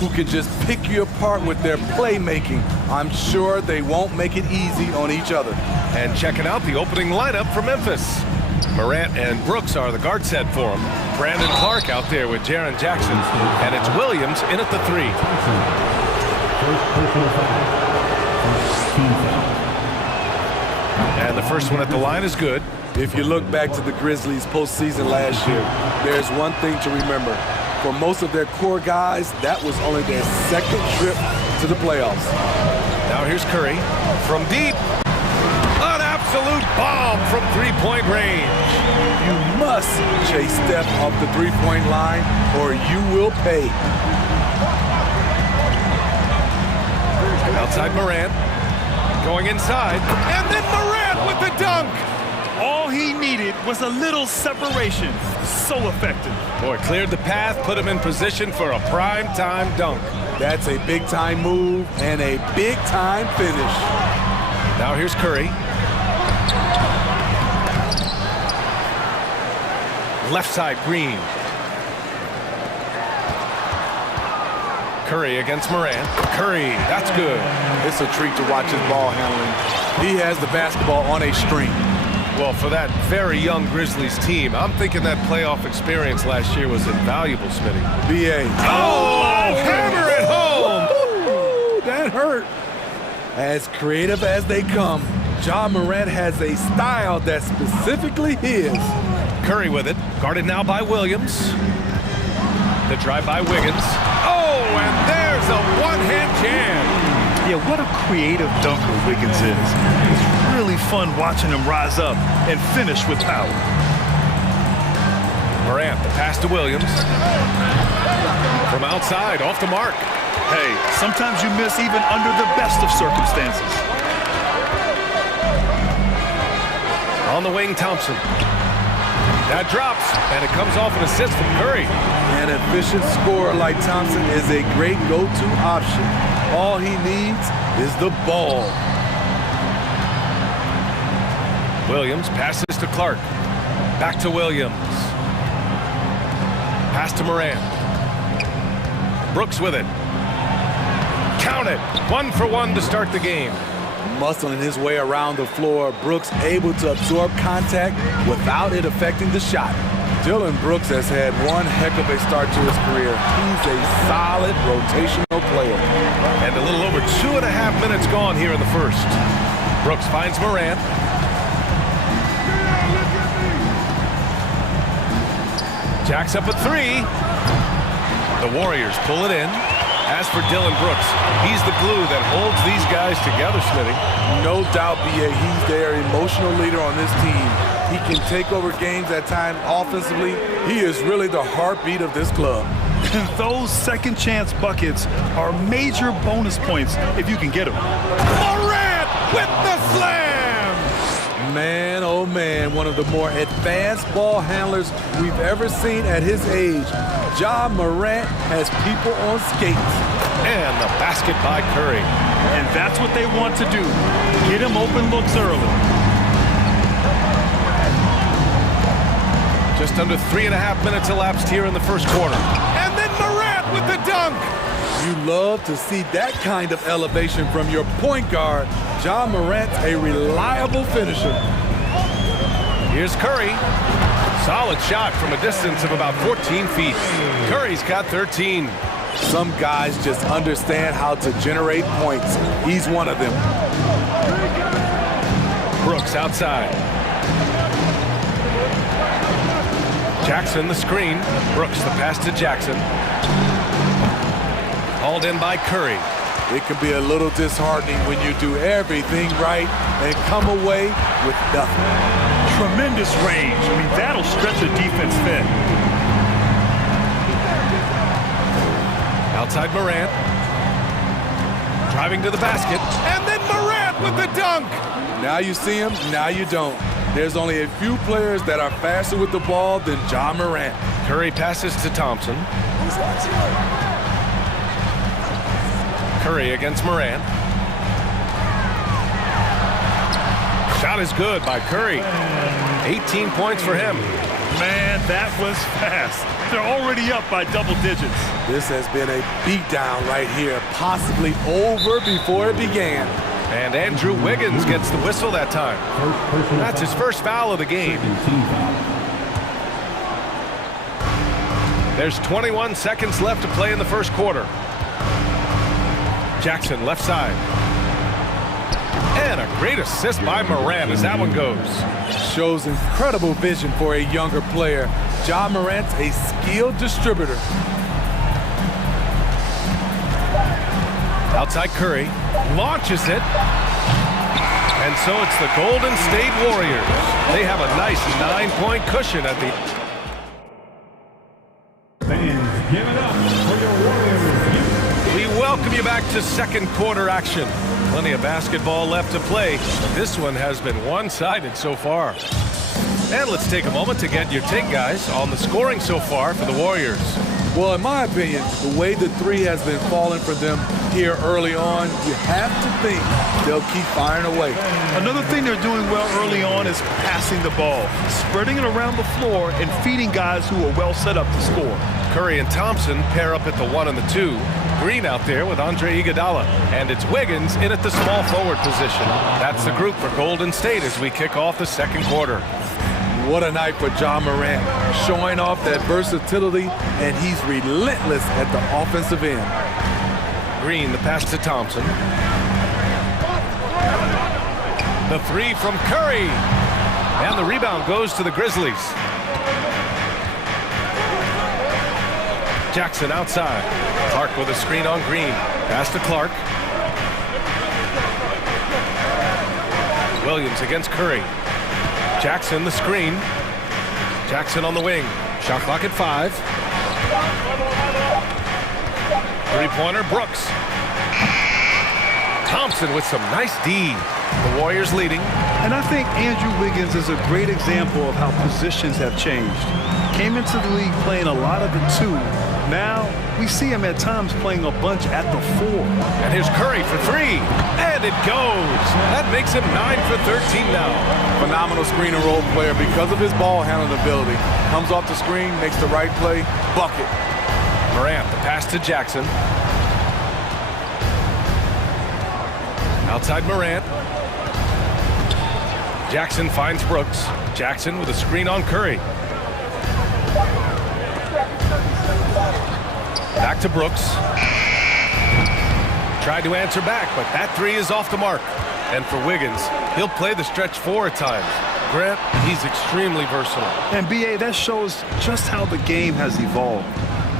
who can just pick you apart with their playmaking. I'm sure they won't make it easy on each other. And checking out the opening lineup for Memphis. Morant and Brooks are the guard set for him. Brandon Clark out there with Jaren Jackson. And it's Williams in at the 3. And the first one at the line is good. If you look back to the Grizzlies postseason last year, there's one thing to remember. For most of their core guys, that was only their second trip to the playoffs. Now here's Curry from deep. An absolute bomb from three-point range. You must chase Steph off the three-point line or you will pay. Outside Morant. Going inside. And then Morant with the dunk. All he needed was a little separation. So effective. Boy, cleared the path, put him in position for a prime-time dunk. That's a big-time move and a big-time finish. Now here's Curry. Left side, Green. Curry against Morant. Curry, that's good. It's a treat to watch his ball handling. He has the basketball on a string. Well, for that very young Grizzlies team, I'm thinking that playoff experience last year was invaluable, Smitty. BA. Oh, hammer it home! Ooh, that hurt. As creative as they come, Ja Morant has a style that's specifically his. Curry with it, guarded now by Williams. The drive by Wiggins. Oh, and there's a one-hand jam. Yeah, what a creative dunker Wiggins is. It's really fun watching him rise up and finish with power. Morant, the pass to Williams. From outside, off the mark. Hey, sometimes you miss even under the best of circumstances. On the wing, Thompson. That drops, and it comes off an assist from Curry. An efficient scorer like Thompson is a great go-to option. All he needs is the ball. Williams passes to Clark. Back to Williams. Pass to Morant. Brooks with it. Count it. 1 for 1 to start the game. Muscling his way around the floor, Brooks able to absorb contact without it affecting the shot. Dylan Brooks has had one heck of a start to his career. He's a solid rotational player. And a little over 2.5 minutes gone here in the first. Brooks finds Morant. Jacks up a 3. The Warriors pull it in. As for Dylan Brooks, he's the glue that holds these guys together, Smitty. No doubt, BA, he's their emotional leader on this team. He can take over games at times offensively. He is really the heartbeat of this club. And those second chance buckets are major bonus points if you can get them. Morant with the slam! Man, oh man, one of the more advanced ball handlers we've ever seen at his age. Ja Morant has people on skates. And the basket by Curry. And that's what they want to do. Get him open looks early. Just under 3.5 minutes elapsed here in the first quarter. And then Morant with the dunk. You love to see that kind of elevation from your point guard. Ja Morant's a reliable finisher. Here's Curry. Solid shot from a distance of about 14 feet. Curry's got 13. Some guys just understand how to generate points. He's one of them. Brooks outside. Jackson the screen. Brooks the pass to Jackson. Hauled in by Curry. It can be a little disheartening when you do everything right and come away with nothing. Tremendous range. I mean, that'll stretch a defense thin. Outside Morant. Driving to the basket. And then Morant with the dunk. Now you see him, now you don't. There's only a few players that are faster with the ball than Ja Morant. Curry passes to Thompson. Curry against Morant. Shot is good by Curry. 18 points for him. Man, that was fast. They're already up by double digits. This has been a beatdown right here, possibly over before it began. And Andrew Wiggins gets the whistle that time. That's his first foul of the game. There's 21 seconds left to play in the first quarter. Jackson left side. And a great assist by Morant as that one goes. Shows incredible vision for a younger player. Ja Morant's a skilled distributor. Outside Curry, launches it. And so it's the Golden State Warriors. They have a nice 9-point cushion at the... Fans, give it up for your Warriors. We welcome you back to second quarter action. Plenty of basketball left to play. This one has been one-sided so far. And let's take a moment to get your take, guys, on the scoring so far for the Warriors. Well, in my opinion, the way the three has been falling for them here early on, you have to think they'll keep firing away. Another thing they're doing well early on is passing the ball, spreading it around the floor and feeding guys who are well set up to score. Curry and Thompson pair up at the 1 and the 2. Green out there with Andre Iguodala. And it's Wiggins in at the small forward position. That's the group for Golden State as we kick off the second quarter. What a night for Ja Morant, showing off that versatility, and he's relentless at the offensive end. Green, the pass to Thompson. The three from Curry. And the rebound goes to the Grizzlies. Jackson outside. Clark with a screen on Green. Pass to Clark. Williams against Curry. Jackson the screen. Jackson on the wing. Shot clock at 5. Three-pointer, Brooks. Thompson with some nice D. The Warriors leading. And I think Andrew Wiggins is a great example of how positions have changed. Came into the league playing a lot of the 2. Now we see him at times playing a bunch at the 4. And here's Curry for 3. And it goes. That makes him 9 for 13 now. Phenomenal screen and roll player because of his ball handling ability. Comes off the screen, makes the right play, bucket. Morant, the pass to Jackson. Outside Morant. Jackson finds Brooks. Jackson with a screen on Curry. Back to Brooks. Tried to answer back, but that 3 is off the mark. And for Wiggins, he'll play the stretch 4 at times. Grant, he's extremely versatile. And B.A., that shows just how the game has evolved.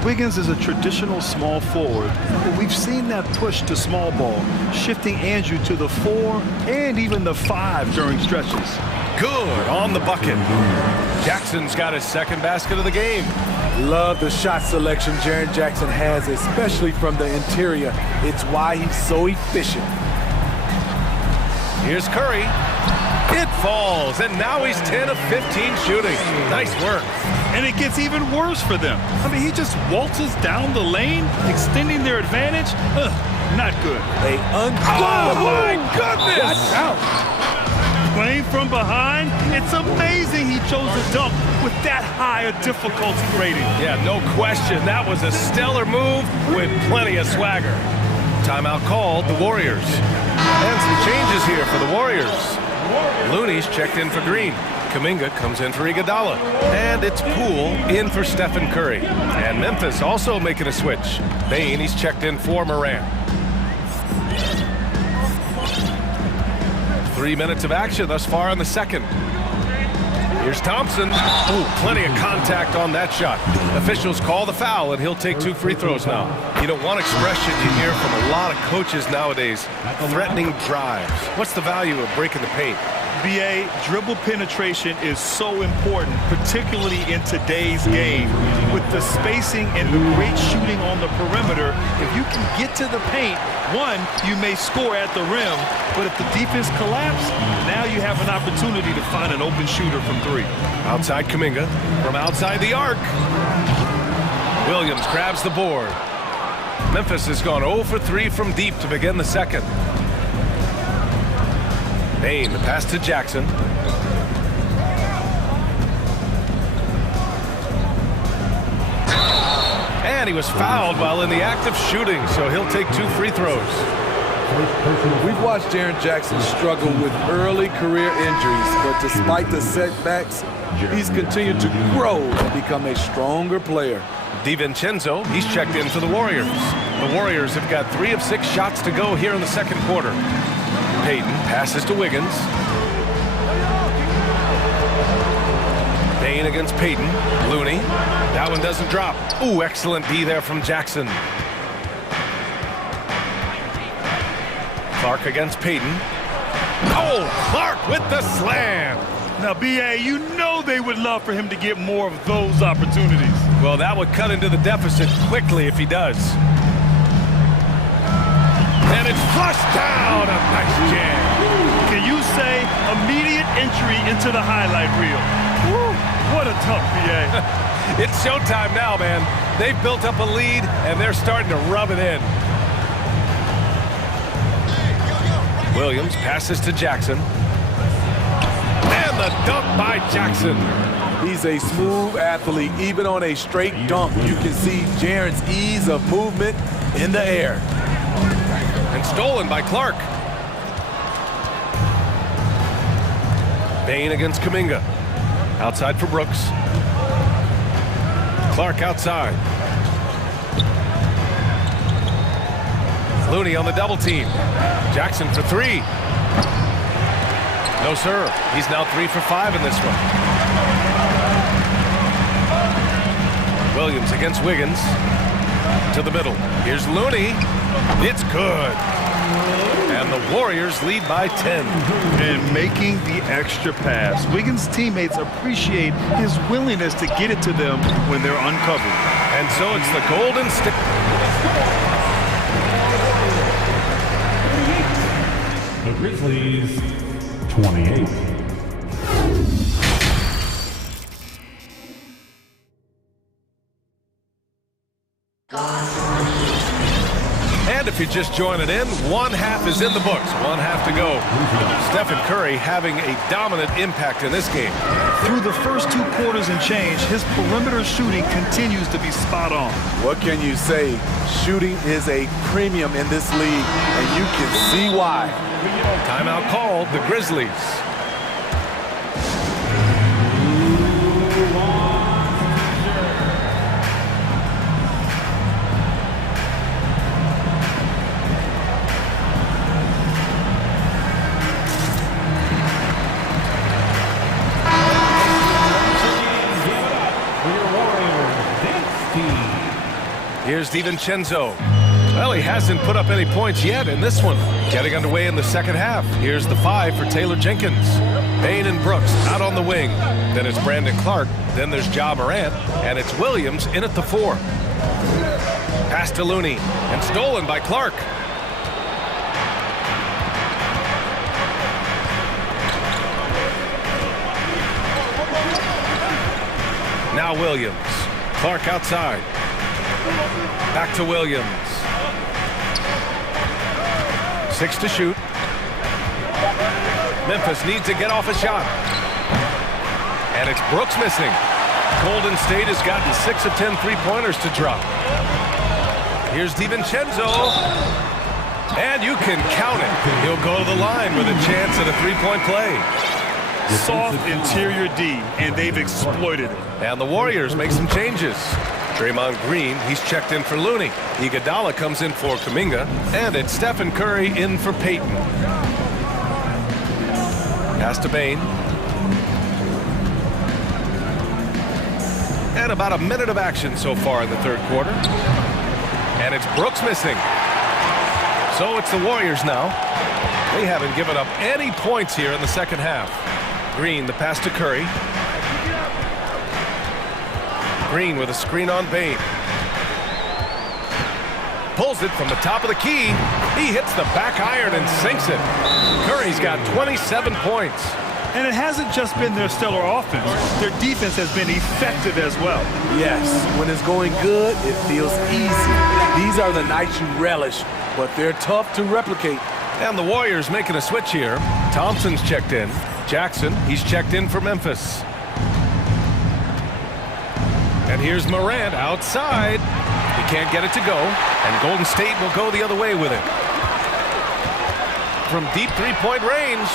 Wiggins is a traditional small forward, but we've seen that push to small ball, shifting Andrew to the 4 and even the 5 during stretches. Good on the bucket. Jackson's got his second basket of the game. Love the shot selection Jaren Jackson has, especially from the interior. It's why he's so efficient. Here's Curry. It falls, and now he's 10 of 15 shooting. Nice work. And it gets even worse for them. I mean, he just waltzes down the lane, extending their advantage. Not good. Oh, my goodness! Watch out. Playing from behind, it's amazing he chose to dunk with that high a difficulty rating. Yeah, no question. That was a stellar move with plenty of swagger. Timeout called, the Warriors. And some changes here for the Warriors. Looney's checked in for Green. Kuminga comes in for Iguodala. And it's Poole in for Stephen Curry. And Memphis also making a switch. Bane, he's checked in for Morant. 3 minutes of action thus far in the second. Here's Thompson. Ooh, plenty of contact on that shot. Officials call the foul, and he'll take 2 free throws now. You know, one expression you hear from a lot of coaches nowadays, threatening drives. What's the value of breaking the paint? BA, dribble penetration is so important, particularly in today's game. With the spacing and the great shooting on the perimeter, if you can get to the paint, one, you may score at the rim, but if the defense collapses, now you have an opportunity to find an open shooter from 3. Outside Kuminga, from outside the arc. Williams grabs the board. Memphis has gone 0 for 3 from deep to begin the second. Bain, the pass to Jackson. And he was fouled while in the act of shooting, so he'll take 2 free throws. We've watched Jaren Jackson struggle with early career injuries, but despite the setbacks, he's continued to grow and become a stronger player. DiVincenzo, he's checked in for the Warriors. The Warriors have got 3 of 6 shots to go here in the second quarter. Payton passes to Wiggins. Bain against Payton. Looney. That one doesn't drop. Ooh, excellent D there from Jackson. Clark against Payton. Oh, Clark with the slam. Now, B.A., you know they would love for him to get more of those opportunities. Well, that would cut into the deficit quickly if he does. And it's flushed down. A nice jam. Can you say immediate entry into the highlight reel? Woo, what a tough B.A. It's showtime now, man. They've built up a lead, and they're starting to rub it in. Williams passes to Jackson. And the dunk by Jackson. He's a smooth athlete. Even on a straight dunk, you can see Jaren's ease of movement in the air. And stolen by Clark. Bain against Kuminga. Outside for Brooks. Clark outside. Looney on the double team. Jackson for 3. No, sir. He's now 3 for 5 in this one. Williams against Wiggins. To the middle. Here's Looney. It's good. And the Warriors lead by 10. And making the extra pass. Wiggins' teammates appreciate his willingness to get it to them when they're uncovered. And so it's the Golden State. The Grizzlies, 28. And if you're just joining in, 1 half is in the books. 1 half to go. Stephen Curry having a dominant impact in this game. Through the first 2 quarters and change, his perimeter shooting continues to be spot on. What can you say? Shooting is a premium in this league, and you can see why. Timeout called, the Grizzlies. Here's DiVincenzo. Well, he hasn't put up any points yet in this one. Getting underway in the second half. Here's the 5 for Taylor Jenkins. Bain and Brooks out on the wing. Then it's Brandon Clark. Then there's Ja Morant. And it's Williams in at the 4. Pass to Looney. And stolen by Clark. Now Williams. Clark outside. Back to Williams. 6 to shoot. Memphis needs to get off a shot. And it's Brooks missing. Golden State has gotten 6 of 10 three-pointers to drop. Here's DiVincenzo. And you can count it. He'll go to the line with a chance at a three-point play. Soft interior D, and they've exploited it. And the Warriors make some changes. Draymond Green, he's checked in for Looney. Iguodala comes in for Kuminga. And it's Stephen Curry in for Payton. Pass to Bain. And about a minute of action so far in the third quarter. And it's Brooks missing. So it's the Warriors now. They haven't given up any points here in the second half. Green, the pass to Curry. Green with a screen on Bain. Pulls it from the top of the key. He hits the back iron and sinks it. Curry's got 27 points. And it hasn't just been their stellar offense. Their defense has been effective as well. Yes, when it's going good, it feels easy. These are the nights you relish, but they're tough to replicate. And the Warriors making a switch here. Thompson's checked in. Jackson, he's checked in for Memphis. And here's Morant outside. He can't get it to go. And Golden State will go the other way with it. From deep three-point range,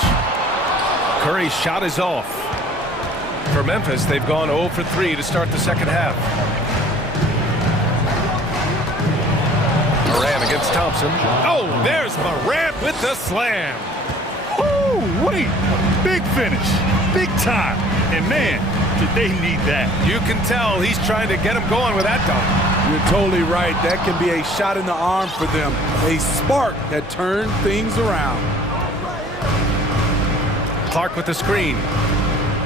Curry's shot is off. For Memphis, they've gone 0 for 3 to start the second half. Morant against Thompson. Oh, there's Morant with the slam. Oh, wait. Big finish. Big time. And man, did they need that. You can tell he's trying to get him going with that dunk. You're totally right. That can be a shot in the arm for them. A spark that turned things around. Clark with the screen.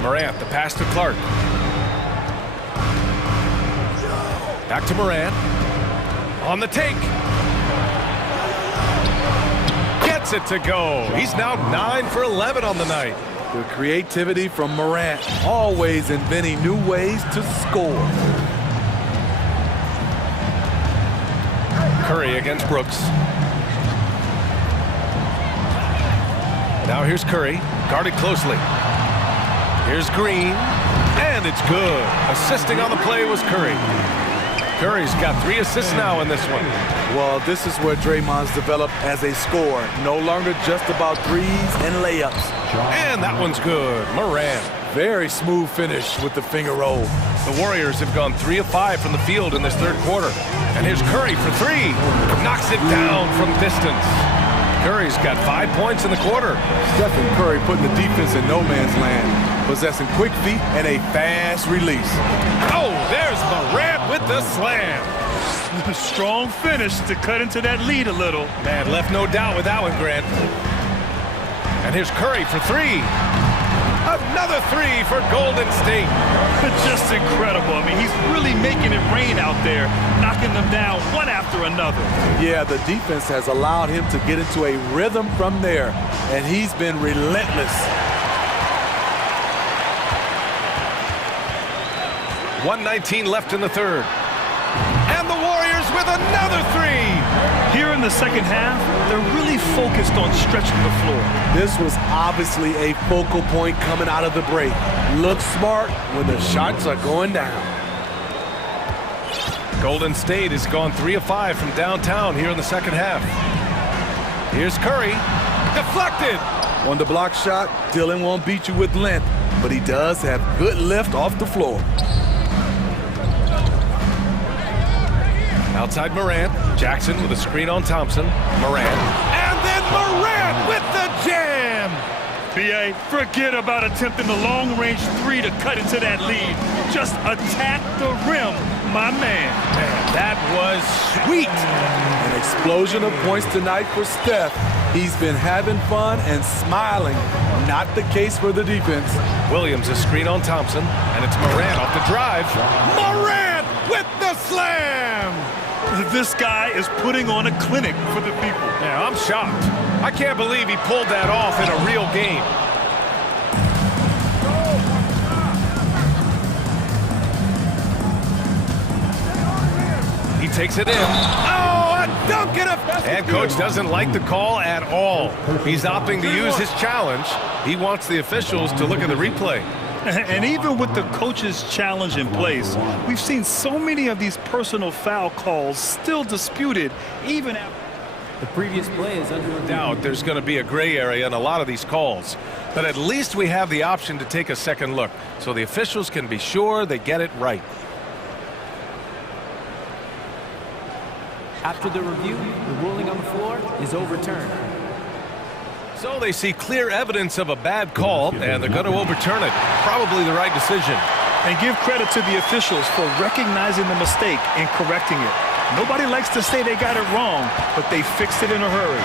Morant, the pass to Clark. Back to Morant. On the take. Gets it to go. He's now 9 for 11 on the night. The creativity from Morant, always inventing new ways to score. Curry against Brooks. Now here's Curry, guarded closely. Here's Green, and it's good. Assisting on the play was Curry. Curry's got 3 assists now in this one. Well, this is where Draymond's developed as a scorer. No longer just about threes and layups. And that one's good. Morant. Very smooth finish with the finger roll. The Warriors have gone 3 of 5 from the field in this third quarter. And here's Curry for 3. Knocks it down from distance. Curry's got 5 points in the quarter. Stephen Curry putting the defense in no man's land, possessing quick feet and a fast release. Oh, there's Morant with the slam. Strong finish to cut into that lead a little. Man, left no doubt with that one, Grant. And here's Curry for 3. Another 3 for Golden State. Just incredible. I mean, he's really making it rain out there, knocking them down one after another. Yeah, the defense has allowed him to get into a rhythm from there, and he's been relentless. 1:19 left in the third. And the Warriors with another 3. Here in the second half, they're really focused on stretching the floor. This was obviously a focal point coming out of the break. Look smart when the shots are going down. Golden State has gone 3 of 5 from downtown here in the second half. Here's Curry. Deflected. On the block shot, Dillon won't beat you with length, but he does have good lift off the floor. Outside Morant. Jackson with a screen on Thompson. Morant. And then Morant with the jam. B.A., forget about attempting the long-range 3 to cut into that lead. Just attack the rim, my man. Man, that was sweet. An explosion of points tonight for Steph. He's been having fun and smiling. Not the case for the defense. Williams a screen on Thompson, and it's Morant off the drive. Morant with the slam. This guy is putting on a clinic for the people. Yeah, I'm shocked. I can't believe he pulled that off in a real game. He takes it in. Oh, a dunk and a... And coach doesn't like the call at all. He's opting to use his challenge. He wants the officials to look at the replay. And even with the coach's challenge in place, we've seen so many of these personal foul calls still disputed, even after... The previous play is under review. Doubt there's going to be a gray area in a lot of these calls. But at least we have the option to take a second look, so the officials can be sure they get it right. After the review, the ruling on the floor is overturned. So they see clear evidence of a bad call, and they're going to overturn it. Probably the right decision. And give credit to the officials for recognizing the mistake and correcting it. Nobody likes to say they got it wrong, but they fixed it in a hurry.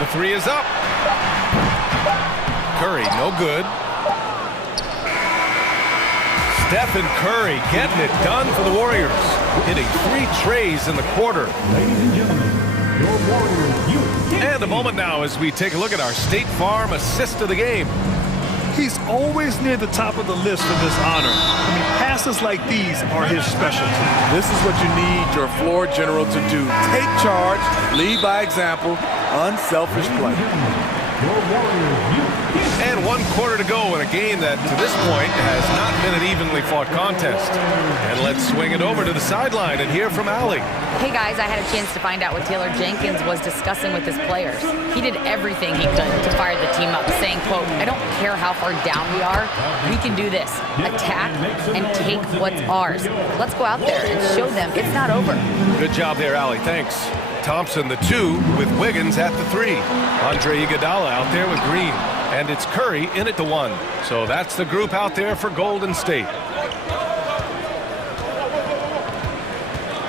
The 3 is up. Curry, no good. Stephen Curry getting it done for the Warriors. Hitting 3 trays in the quarter. Ladies and gentlemen, your Warriors. And a moment now as we take a look at our State Farm assist of the game. He's always near the top of the list for this honor. I mean, passes like these are his specialty. This is what you need your floor general to do. Take charge, lead by example, unselfish play. And 1 quarter to go in a game that, to this point, has not been an evenly fought contest. And let's swing it over to the sideline and hear from Allie. Hey guys, I had a chance to find out what Taylor Jenkins was discussing with his players. He did everything he could to fire the team up, saying, quote, "I don't care how far down we are, we can do this. Attack and take what's ours. Let's go out there and show them it's not over." Good job there, Allie. Thanks. Thompson, the 2, with Wiggins at the 3. Andre Iguodala out there with Green. And it's Curry in at the 1. So that's the group out there for Golden State.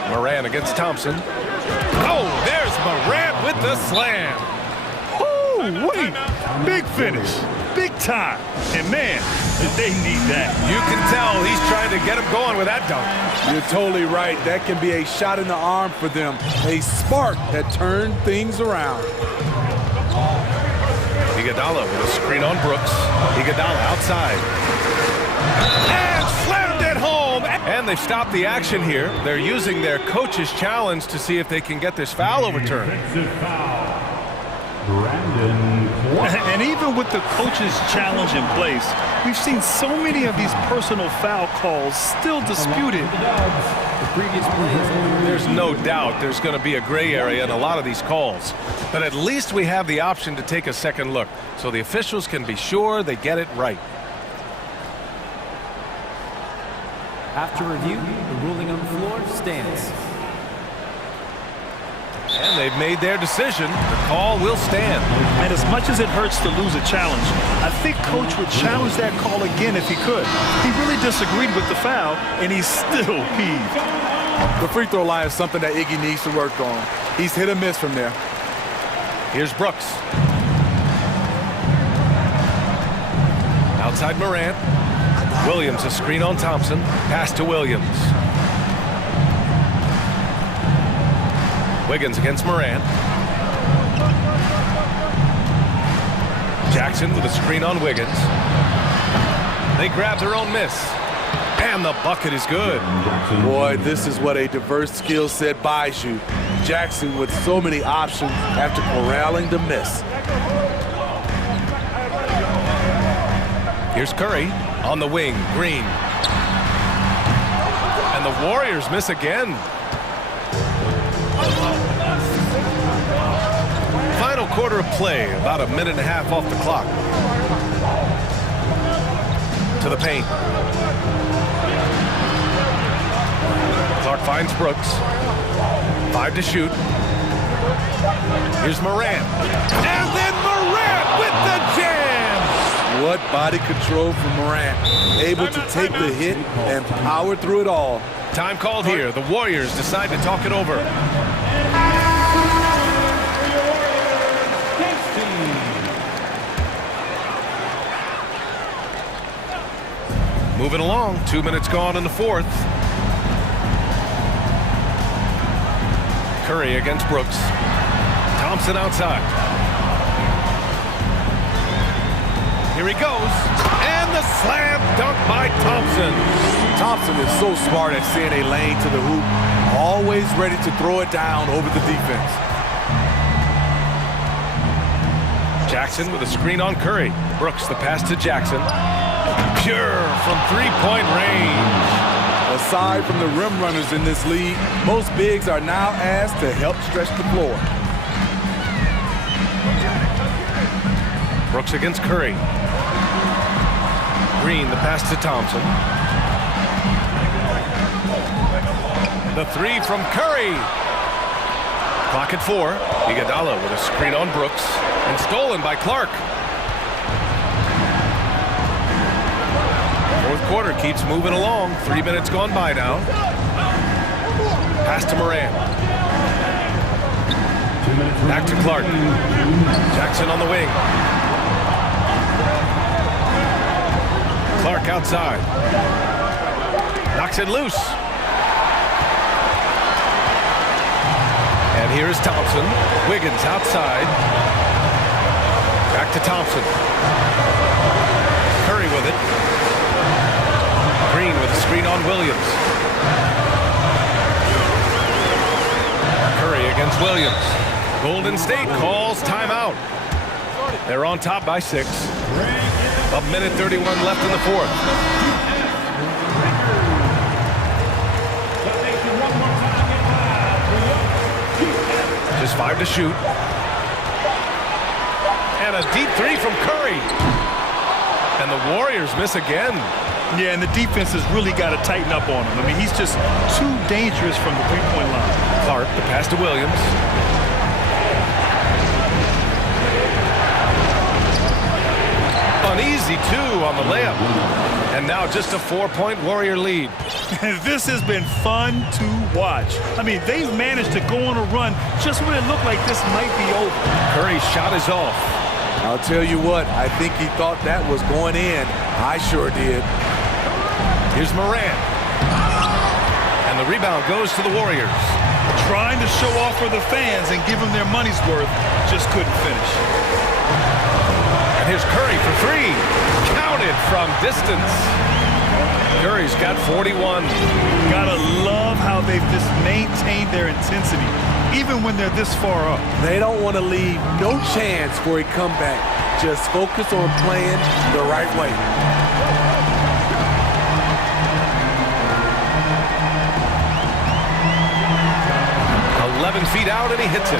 Morant against Thompson. Oh, there's Morant with the slam. Oh, wait. Big finish. Big time. And man, did they need that. You can tell he's trying to get him going with that dunk. You're totally right. That can be a shot in the arm for them. A spark that turned things around. Iguodala with a screen on Brooks. Iguodala outside. And slammed it home. And they've stopped the action here. They're using their coach's challenge to see if they can get this foul overturned. And even with the coach's challenge in place, we've seen so many of these personal foul calls still disputed. There's no doubt there's going to be a gray area in a lot of these calls. But at least we have the option to take a second look, so the officials can be sure they get it right. After review, the ruling on the floor stands. And they've made their decision. The call will stand. And as much as it hurts to lose a challenge, I think Coach would challenge that call again if he could. He really disagreed with the foul, and he's still peeved. The free throw line is something that Iggy needs to work on. He's hit or miss from there. Here's Brooks. Outside Morant. Williams, a screen on Thompson. Pass to Williams. Wiggins against Morant. Jackson with a screen on Wiggins. They grab their own miss. And the bucket is good. Boy, this is what a diverse skill set buys you. Jackson with so many options after corralling the miss. Here's Curry on the wing. Green. And the Warriors miss again. Final quarter of play, about a minute and a half off the clock. To the paint. Clark finds Brooks. 5 to shoot. Here's Morant. And then Morant with the jam! What body control from Morant. Able to take the hit and power through it all. Time called here. The Warriors decide to talk it over. Moving along, 2 minutes gone in the 4th. Curry against Brooks. Thompson outside. Here he goes. And the slam dunk by Thompson. Thompson is so smart at seeing a lane to the hoop. Always ready to throw it down over the defense. Jackson with a screen on Curry. Brooks the pass to Jackson. Pure from three-point range. Aside from the rim runners in this league, most bigs are now asked to help stretch the floor. Brooks against Curry. Green the pass to Thompson. The 3 from Curry. Clock at 4. Iguodala with a screen on Brooks and stolen by Clark. Fourth quarter keeps moving along. 3 minutes gone by now. Pass to Morant. Back to Clark. Jackson on the wing. Clark outside. Knocks it loose. And here's Thompson. Wiggins outside. Back to Thompson. it. Green with a screen on Williams. Curry against Williams. Golden State calls timeout. They're on top by 6. A minute 31 left in the fourth. Just 5 to shoot. And a deep 3 from Curry. And the Warriors miss again. Yeah, and the defense has really got to tighten up on him. I mean, he's just too dangerous from the three-point line. Clark, the pass to Williams. An easy 2 on the layup. And now just a 4-point Warrior lead. This has been fun to watch. I mean, they've managed to go on a run just when it looked like this might be over. Curry's shot is off. I'll tell you what, I think he thought that was going in. I sure did. Here's Morant. And the rebound goes to the Warriors. Trying to show off for the fans and give them their money's worth, just couldn't finish. And here's Curry for 3. Counted from distance. Curry's got 41. Gotta love how they've just maintained their intensity, even when they're this far up. They don't want to leave no chance for a comeback. Just focus on playing the right way. Feet out and he hits it.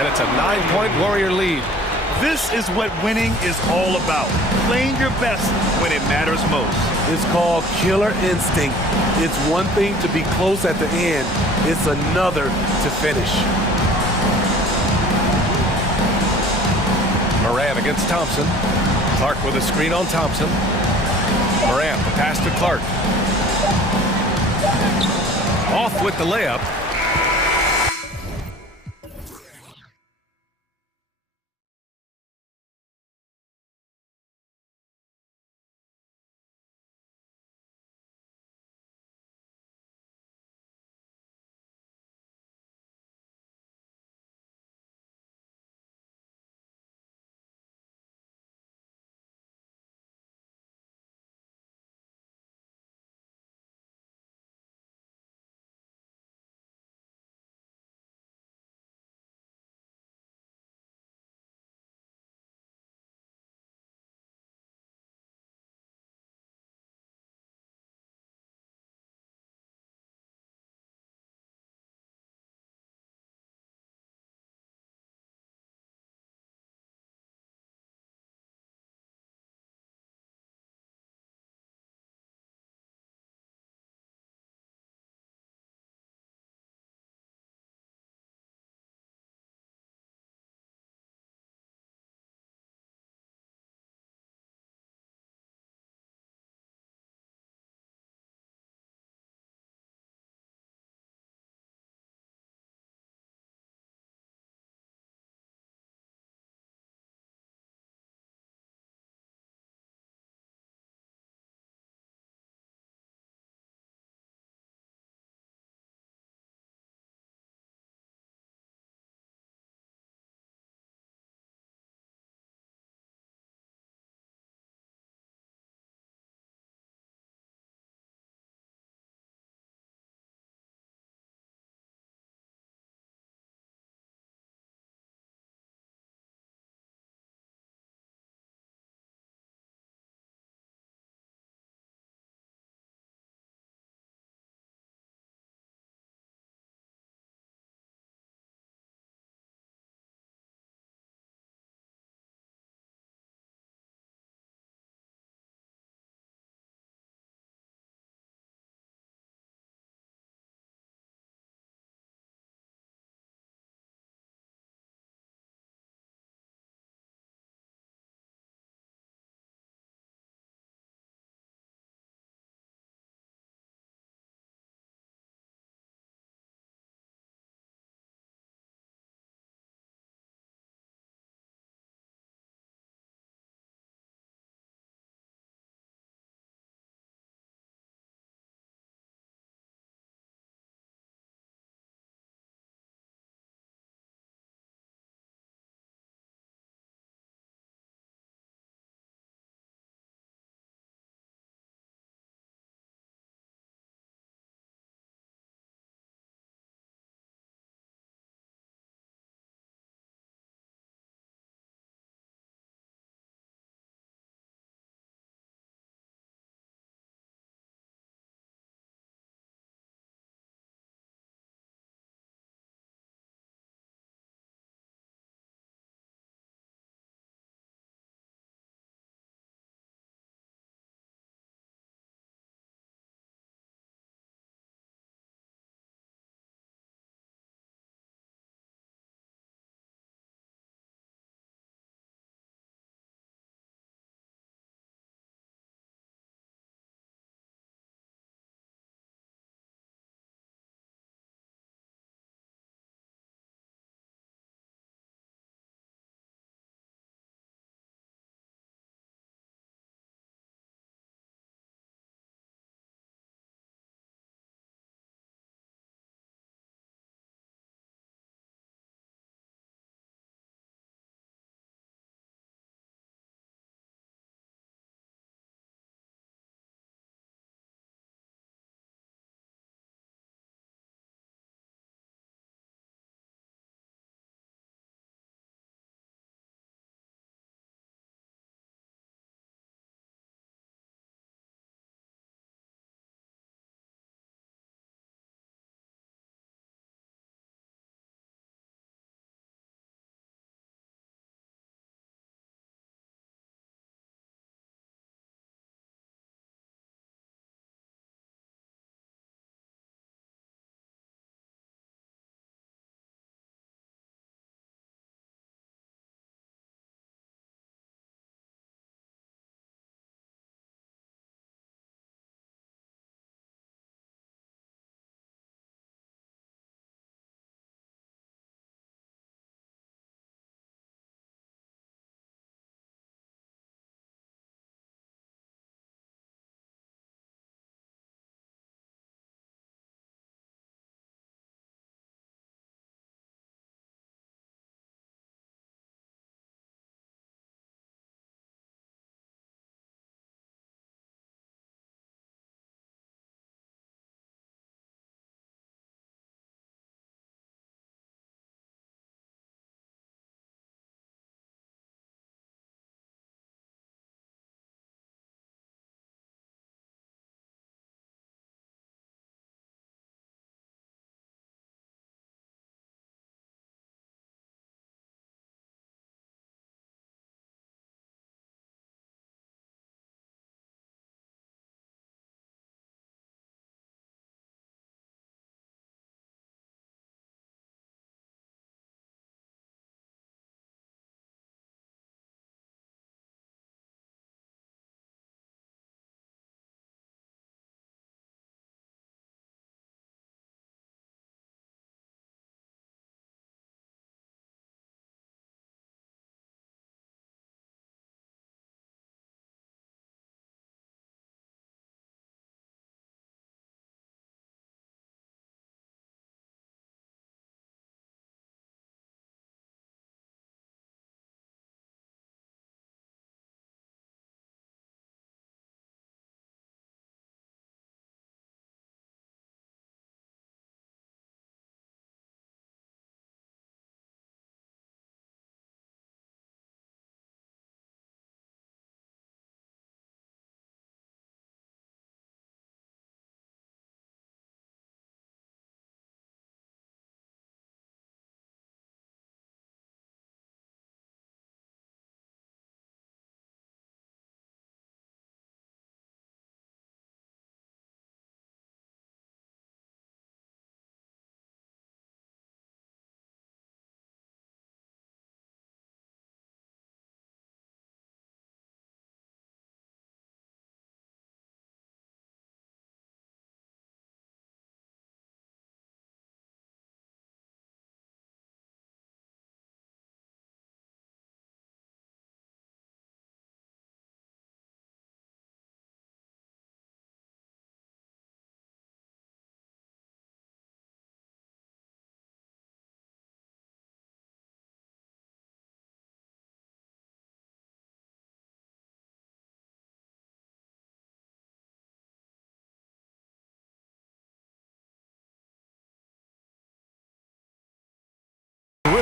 And it's a 9-point Warrior lead. This is what winning is all about. Playing your best when it matters most. It's called killer instinct. It's one thing to be close at the end. It's another to finish. Morant against Thompson. Clark with a screen on Thompson. Morant, the pass to Clark. Off with the layup.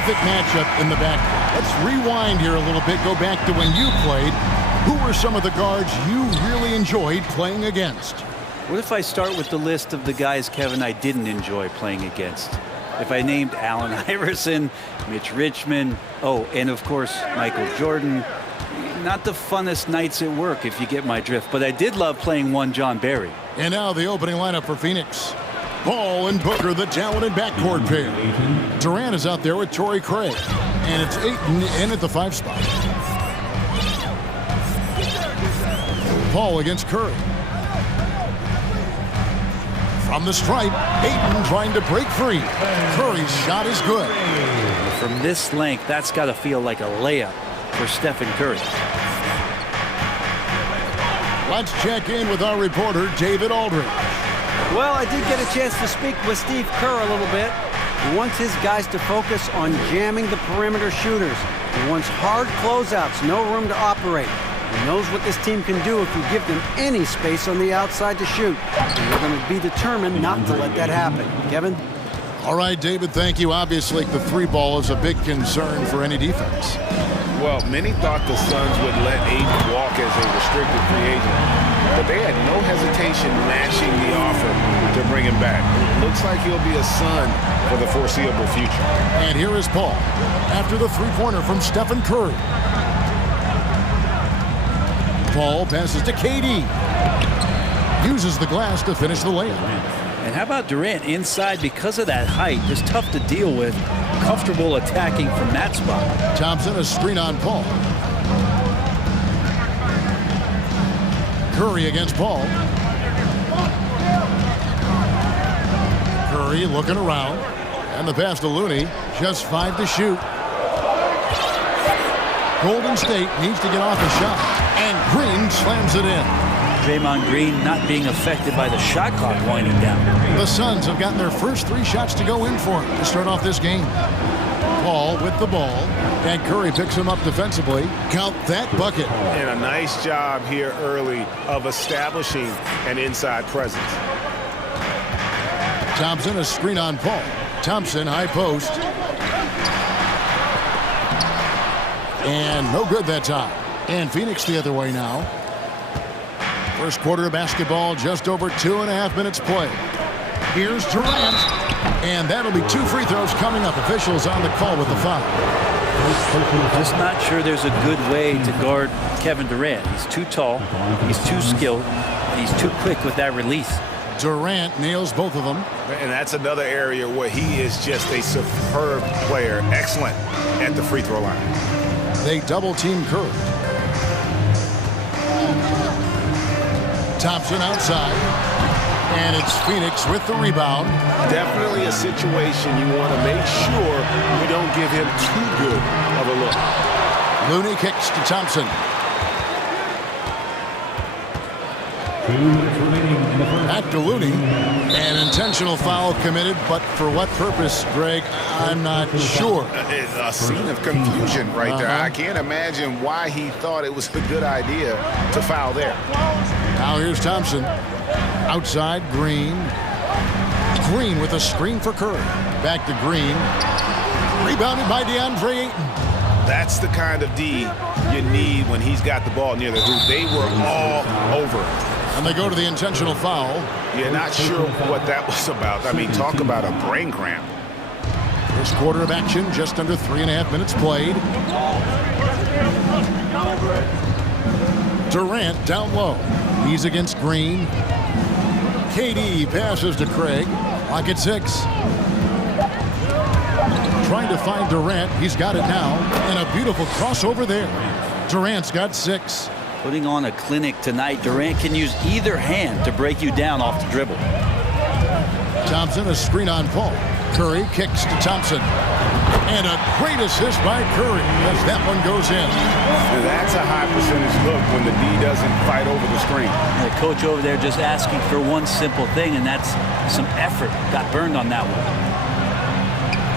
terrific matchup in the backcourt. Let's rewind here a little bit, go back to when you played. Who were some of the guards you really enjoyed playing against? What if I start with the list of the guys, Kevin, I didn't enjoy playing against? If I named Allen Iverson, Mitch Richmond, oh, and of course, Michael Jordan, not the funnest nights at work, if you get my drift, but I did love playing one John Barry. And now the opening lineup for Phoenix. Ball and Booker, the talented backcourt pair. Durant is out there with Torrey Craig. And it's Ayton in at the 5 spot. Paul against Curry. From the stripe, Ayton trying to break free. Curry's shot is good. From this length, that's got to feel like a layup for Stephen Curry. Let's check in with our reporter, David Aldridge. Well, I did get a chance to speak with Steve Kerr a little bit. He wants his guys to focus on jamming the perimeter shooters. He wants hard closeouts, no room to operate. He knows what this team can do if you give them any space on the outside to shoot. And they're going to be determined not to let that happen. Kevin? All right, David, thank you. Obviously, the 3-ball is a big concern for any defense. Well, many thought the Suns would let Ayton walk as a restricted free agent, but they had no hesitation matching the offer to bring him back. It looks like he'll be a Sun for the foreseeable future. And here is Paul after the 3-pointer from Stephen Curry. Paul passes to KD. Uses the glass to finish the layup. And how about Durant inside because of that height? Just tough to deal with. Comfortable attacking from that spot. Thompson, a screen on Paul. Curry against Paul. Curry looking around. And the pass to Looney. Just 5 to shoot. Golden State needs to get off a shot. And Green slams it in. Draymond Green not being affected by the shot clock winding down. The Suns have gotten their first 3 shots to go in for him to start off this game. Paul with the ball, and Curry picks him up defensively. Count that bucket. And a nice job here early of establishing an inside presence. Thompson, a screen on Paul. Thompson, high post. And no good that time. And Phoenix the other way now. First quarter of basketball, just over 2.5 minutes played. Here's Durant. And that'll be 2 free throws coming up. Officials on the call with the foul. Just not sure there's a good way to guard Kevin Durant. He's too tall, he's too skilled, and he's too quick with that release. Durant nails both of them. And that's another area where he is just a superb player. Excellent at the free throw line. They double team Curry. Thompson outside. And it's Phoenix with the rebound. Definitely a situation you want to make sure we don't give him too good of a look. Looney kicks to Thompson. Back to Looney. An intentional foul committed, but for what purpose, Greg, I'm not sure. A scene of confusion right there. I can't imagine why he thought it was a good idea to foul there. Now here's Thompson. Outside, Green. Green with a screen for Curry. Back to Green. Rebounded by DeAndre Ayton. That's the kind of D you need when he's got the ball near the hoop. They were all over it. And they go to the intentional foul. You're not sure what that was about. I mean, talk about a brain cramp. First quarter of action, just under 3.5 minutes played. Durant down low. He's against Green. KD passes to Craig. Lock at 6. Trying to find Durant. He's got it now. And a beautiful crossover there. Durant's got 6. Putting on a clinic tonight. Durant can use either hand to break you down off the dribble. Thompson, a screen on Paul. Curry kicks to Thompson. And a great assist by Curry as that one goes in. That's a high percentage look when the D doesn't fight over the screen. The coach over there just asking for one simple thing, and that's some effort. Got burned on that one.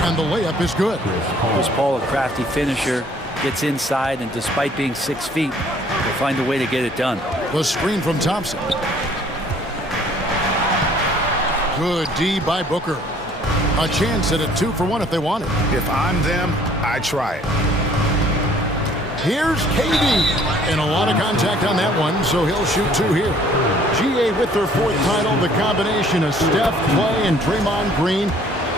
And the layup is good. Chris Paul, a crafty finisher, gets inside, and despite being 6 feet, will find a way to get it done. The screen from Thompson. Good D by Booker. A chance at a 2-for-1 if they want it. If I'm them, I try it. Here's KD. And a lot of contact on that one, so he'll shoot 2 here. GA with their 4th title, the combination of Steph, Clay, and Draymond Green,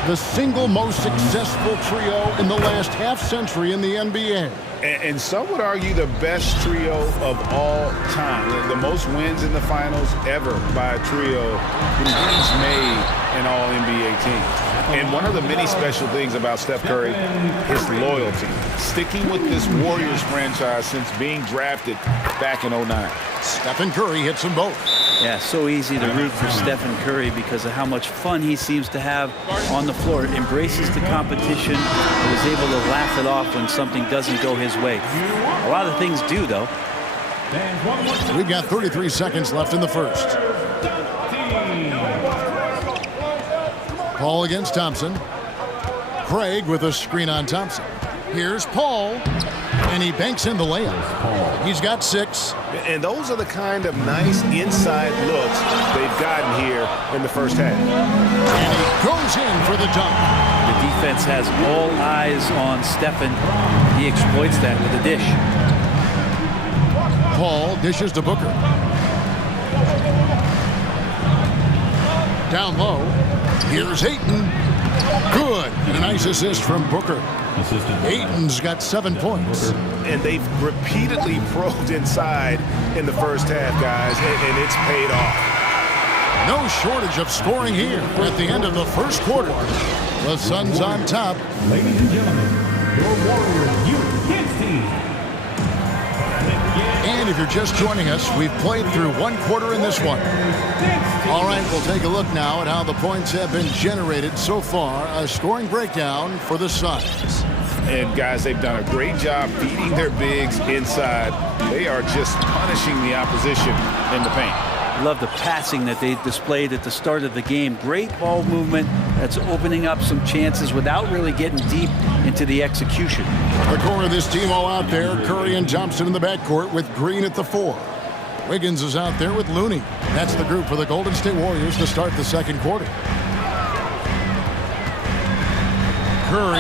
the single most successful trio in the last half-century in the NBA. And some would argue the best trio of all time. The most wins in the finals ever by a trio who each made an all-NBA team. And one of the many special things about Steph Curry, his loyalty. Sticking with this Warriors franchise since being drafted back in 09. Stephen Curry hits them both. Yeah, so easy to root for Stephen Curry because of how much fun he seems to have on the floor. Embraces the competition and is able to laugh it off when something doesn't go his way. A lot of things do, though. We've got 33 seconds left in the first. Paul against Thompson. Craig with a screen on Thompson. Here's Paul, and he banks in the layup. He's got 6. And those are the kind of nice inside looks they've gotten here in the first half. And he goes in for the dunk. The defense has all eyes on Stephen. He exploits that with a dish. Paul dishes to Booker. Down low. Here's Ayton. Good. And a nice assist from Booker. Ayton's got 7 points. And they've repeatedly probed inside in the first half, guys, and it's paid off. No shortage of scoring here at the end of the first quarter. The Suns on top. Ladies and gentlemen, your Warriors Youth Kids team. And if you're just joining us, we've played through 1 quarter in this one. All right, we'll take a look now at how the points have been generated so far. A scoring breakdown for the Suns. And guys, they've done a great job feeding their bigs inside. They are just punishing the opposition in the paint. Love the passing that they displayed at the start of the game. Great ball movement that's opening up some chances without really getting deep into the execution. The core of this team all out there. Curry and Thompson in the backcourt with Green at the 4. Wiggins is out there with Looney. That's the group for the Golden State Warriors to start the second quarter. Curry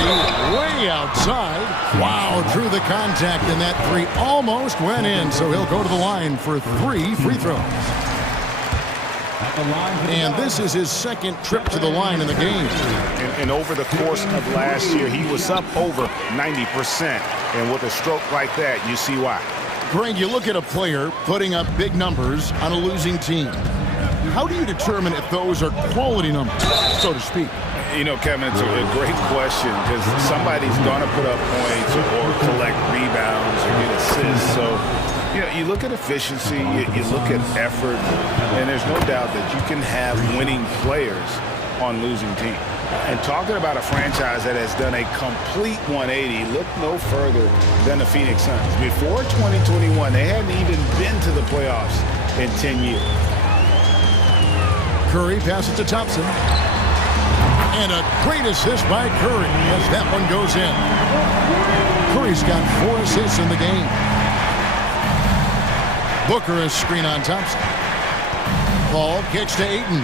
way outside. Wow, through the contact, and that 3 almost went in, so he'll go to the line for 3 free throws. And this is his second trip to the line in the game. And over the course of last year, he was up over 90%. And with a stroke like that, you see why. Greg, you look at a player putting up big numbers on a losing team. How do you determine if those are quality numbers, so to speak? You know, Kevin, it's a great question because somebody's going to put up points or collect rebounds or get assists. So, you know, you look at efficiency, you look at effort, and there's no doubt that you can have winning players on losing teams. And talking about a franchise that has done a complete 180, look no further than the Phoenix Suns. Before 2021, they hadn't even been to the playoffs in 10 years. Curry passes to Thompson. And a great assist by Curry as that one goes in. Curry's got 4 assists in the game. Booker is screen on Thompson. Paul kicks to Ayton.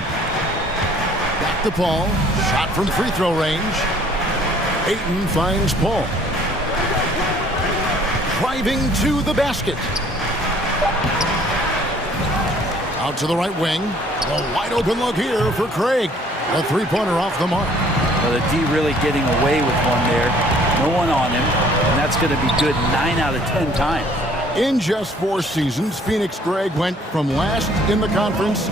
Back to Paul. Shot from free throw range. Ayton finds Paul. Driving to the basket. Out to the right wing. A wide open look here for Craig. A 3-pointer off the mark. Well, the D really getting away with one there. No one on him. And that's going to be good 9 out of 10 times. In just 4 seasons, Phoenix, Greg, went from last in the conference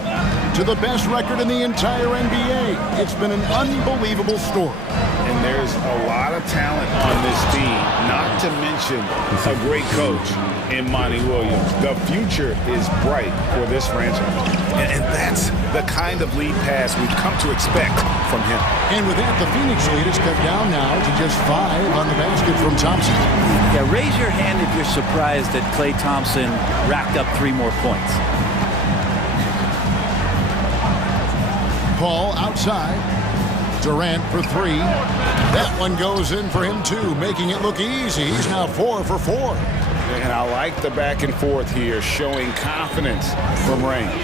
to the best record in the entire NBA. It's been an unbelievable story. And there's a lot of talent on this team, not to mention a great coach in Monty Williams. The future is bright for this franchise. And that's the kind of lead pass we've come to expect from him. And with that, the Phoenix lead is cut down now to just 5 on the basket from Thompson. Yeah, raise your hand if you're surprised that Klay Thompson racked up 3 more points. Paul outside. Durant for 3. That one goes in for him too, making it look easy. He's now 4 for 4. And I like the back and forth here, showing confidence from range.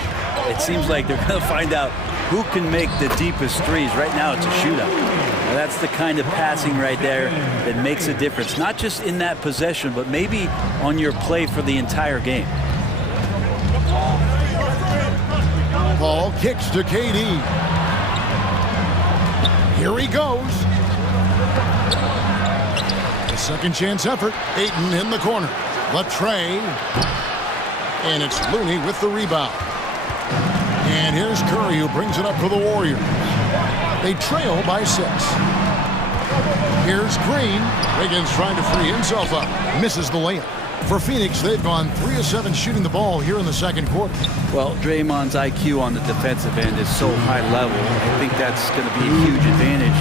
it seems like they're going to find out who can make the deepest threes. Right now, it's a shootout. Now, that's the kind of passing right there that makes a difference, not just in that possession, but maybe on your play for the entire game. Paul kicks to KD. Here he goes. A second chance effort. Ayton in the corner. Latrey. And it's Looney with the rebound. And here's Curry, who brings it up for the Warriors. They trail by 6. Here's Green. Wiggins trying to free himself up. Misses the layup. For Phoenix, they've gone 3 of 7 shooting the ball here in the second quarter. Well, Draymond's IQ on the defensive end is so high level. I think that's going to be a huge advantage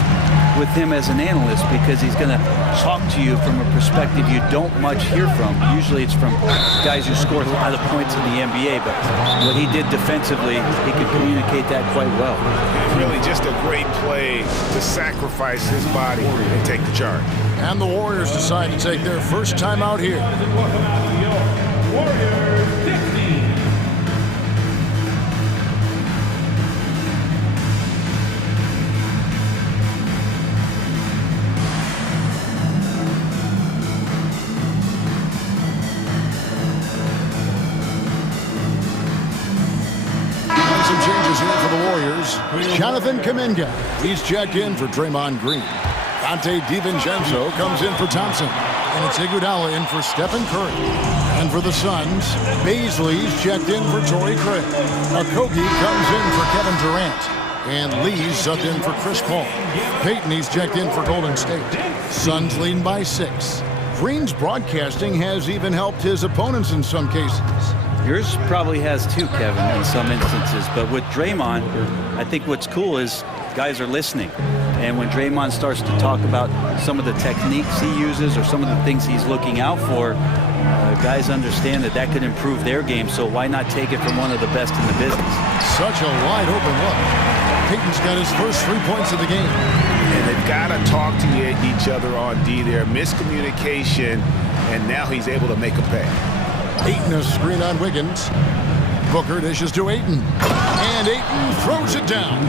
with him as an analyst, because he's going to talk to you from a perspective you don't much hear from. Usually it's from guys who score a lot of points in the NBA, but what he did defensively, he could communicate that quite well. Really just a great play to sacrifice his body and take the charge. And the Warriors decide to take their first time out here. Warriors 60. Some changes here for the Warriors. Jonathan Kuminga, he's checked in for Draymond Green. Dante DiVincenzo comes in for Thompson. And it's Iguodala in for Stephen Curry. And for the Suns, Baisley's checked in for Torrey Craig. Okogie comes in for Kevin Durant. And Lee's subbed in for Chris Paul. Payton, he's checked in for Golden State. Suns leading by 6. Green's broadcasting has even helped his opponents in some cases. Yours probably has too, Kevin, in some instances. But with Draymond, I think what's cool is guys are listening. And when Draymond starts to talk about some of the techniques he uses or some of the things he's looking out for, guys understand that that could improve their game. So why not take it from one of the best in the business? Such a wide open look. Payton's got his first 3 points of the game. And they've got to talk to each other on D there. Miscommunication, and now he's able to make a pay. Ayton a screen on Wiggins. Booker dishes to Ayton. And Ayton throws it down.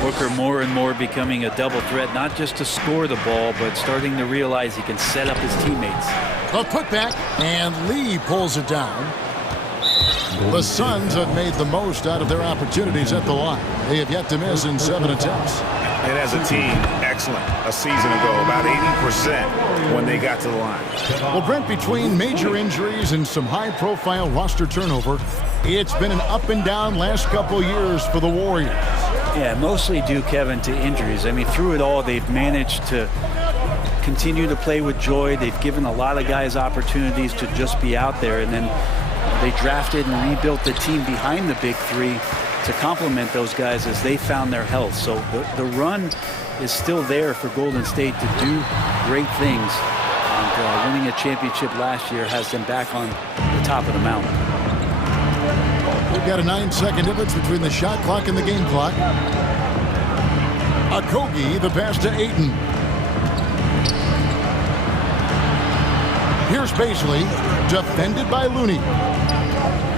Booker more and more becoming a double threat, not just to score the ball, but starting to realize he can set up his teammates. A putback, and Lee pulls it down. The Suns have made the most out of their opportunities at the line. They have yet to miss in 7 attempts. And as a team, excellent. A season ago, about 80% when they got to the line. Well, Brent, between major injuries and some high-profile roster turnover, it's been an up and down last couple years for the Warriors. Yeah, mostly due, Kevin, to injuries. I mean, through it all, they've managed to continue to play with joy. They've given a lot of guys opportunities to just be out there, and then they drafted and rebuilt the team behind the big three to complement those guys as they found their health. So the run is still there for Golden State to do great things. And winning a championship last year has them back on the top of the mountain. We've got a 9-second difference between the shot clock and the game clock. Okogie, the pass to Ayton. Here's Baisley, defended by Looney.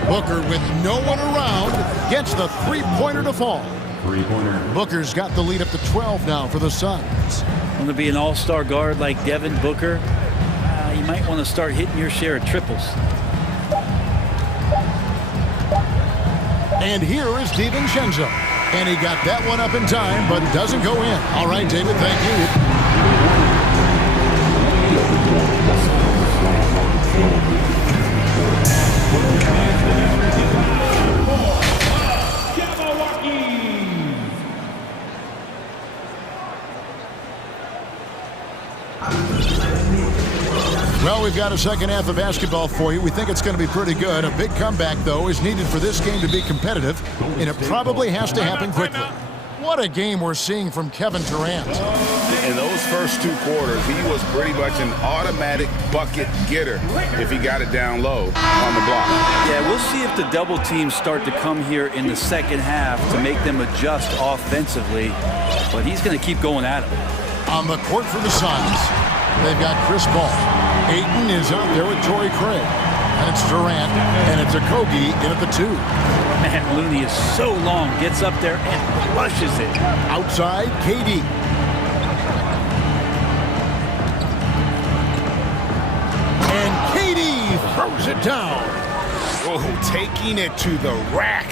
Booker, with no one around, gets the three-pointer to fall. Booker's got the lead up to 12 now for the Suns. Want to be an all-star guard like Devin Booker? You might want to start hitting your share of triples. And here is DiVincenzo. And he got that one up in time, but doesn't go in. All right, David, thank you. Well, we've got a second half of basketball for you. We think it's going to be pretty good. A big comeback, though, is needed for this game to be competitive, and it probably has to happen quickly. What a game we're seeing from Kevin Durant. In those first 2 quarters, he was pretty much an automatic bucket getter if he got it down low on the block. Yeah, we'll see if the double teams start to come here in the second half to make them adjust offensively, but he's going to keep going at it. On the court for the Suns, they've got Chris Paul. Ayton is out there with Torrey Craig. And it's Durant, and it's Okogie in at the 2. Man, Looney is so long, gets up there and flushes it. Outside, KD. And KD throws it down. Oh, taking it to the rack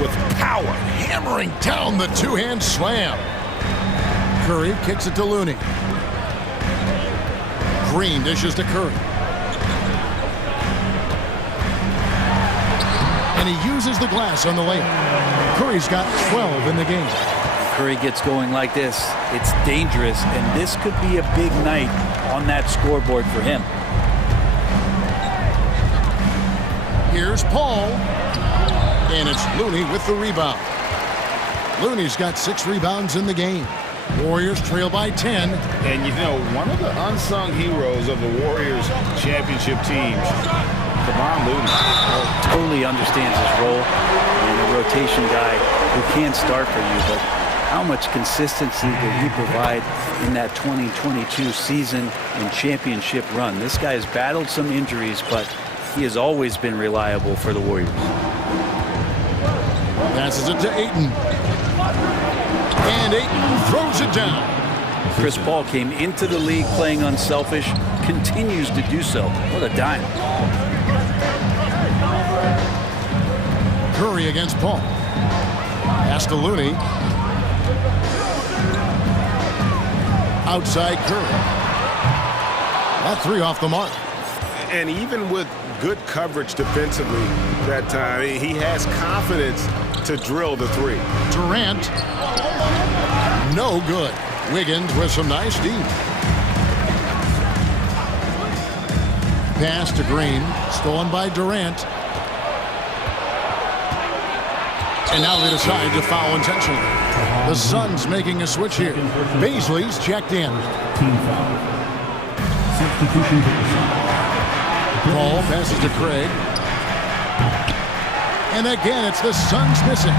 with power. Hammering down the two-hand slam. Curry kicks it to Looney. Green dishes to Curry. And he uses the glass on the layup. Curry's got 12 in the game. Curry gets going like this, it's dangerous, and this could be a big night on that scoreboard for him. Here's Paul. And it's Looney with the rebound. Looney's got 6 rebounds in the game. Warriors trail by 10. And you know, one of the unsung heroes of the Warriors championship teams, Looney. Totally understands his role, and a rotation guy who can start for you, but how much consistency did he provide in that 2022 season and championship run? This guy has battled some injuries, but he has always been reliable for the Warriors. Passes it to Ayton. And Ayton throws it down. Chris Paul came into the league playing unselfish, continues to do so. What a dime. Curry against Paul. Pass to Looney. Outside Curry. That 3 off the mark. And even with good coverage defensively that time, he has confidence to drill the 3. Durant. No good. Wiggins with some nice D. Pass to Green. Stolen by Durant. And now they decide to foul intentionally. The Suns making a switch here. Baisley's checked in. Team foul. Substitution for the Suns. Paul passes to Craig. And again, it's the Suns missing.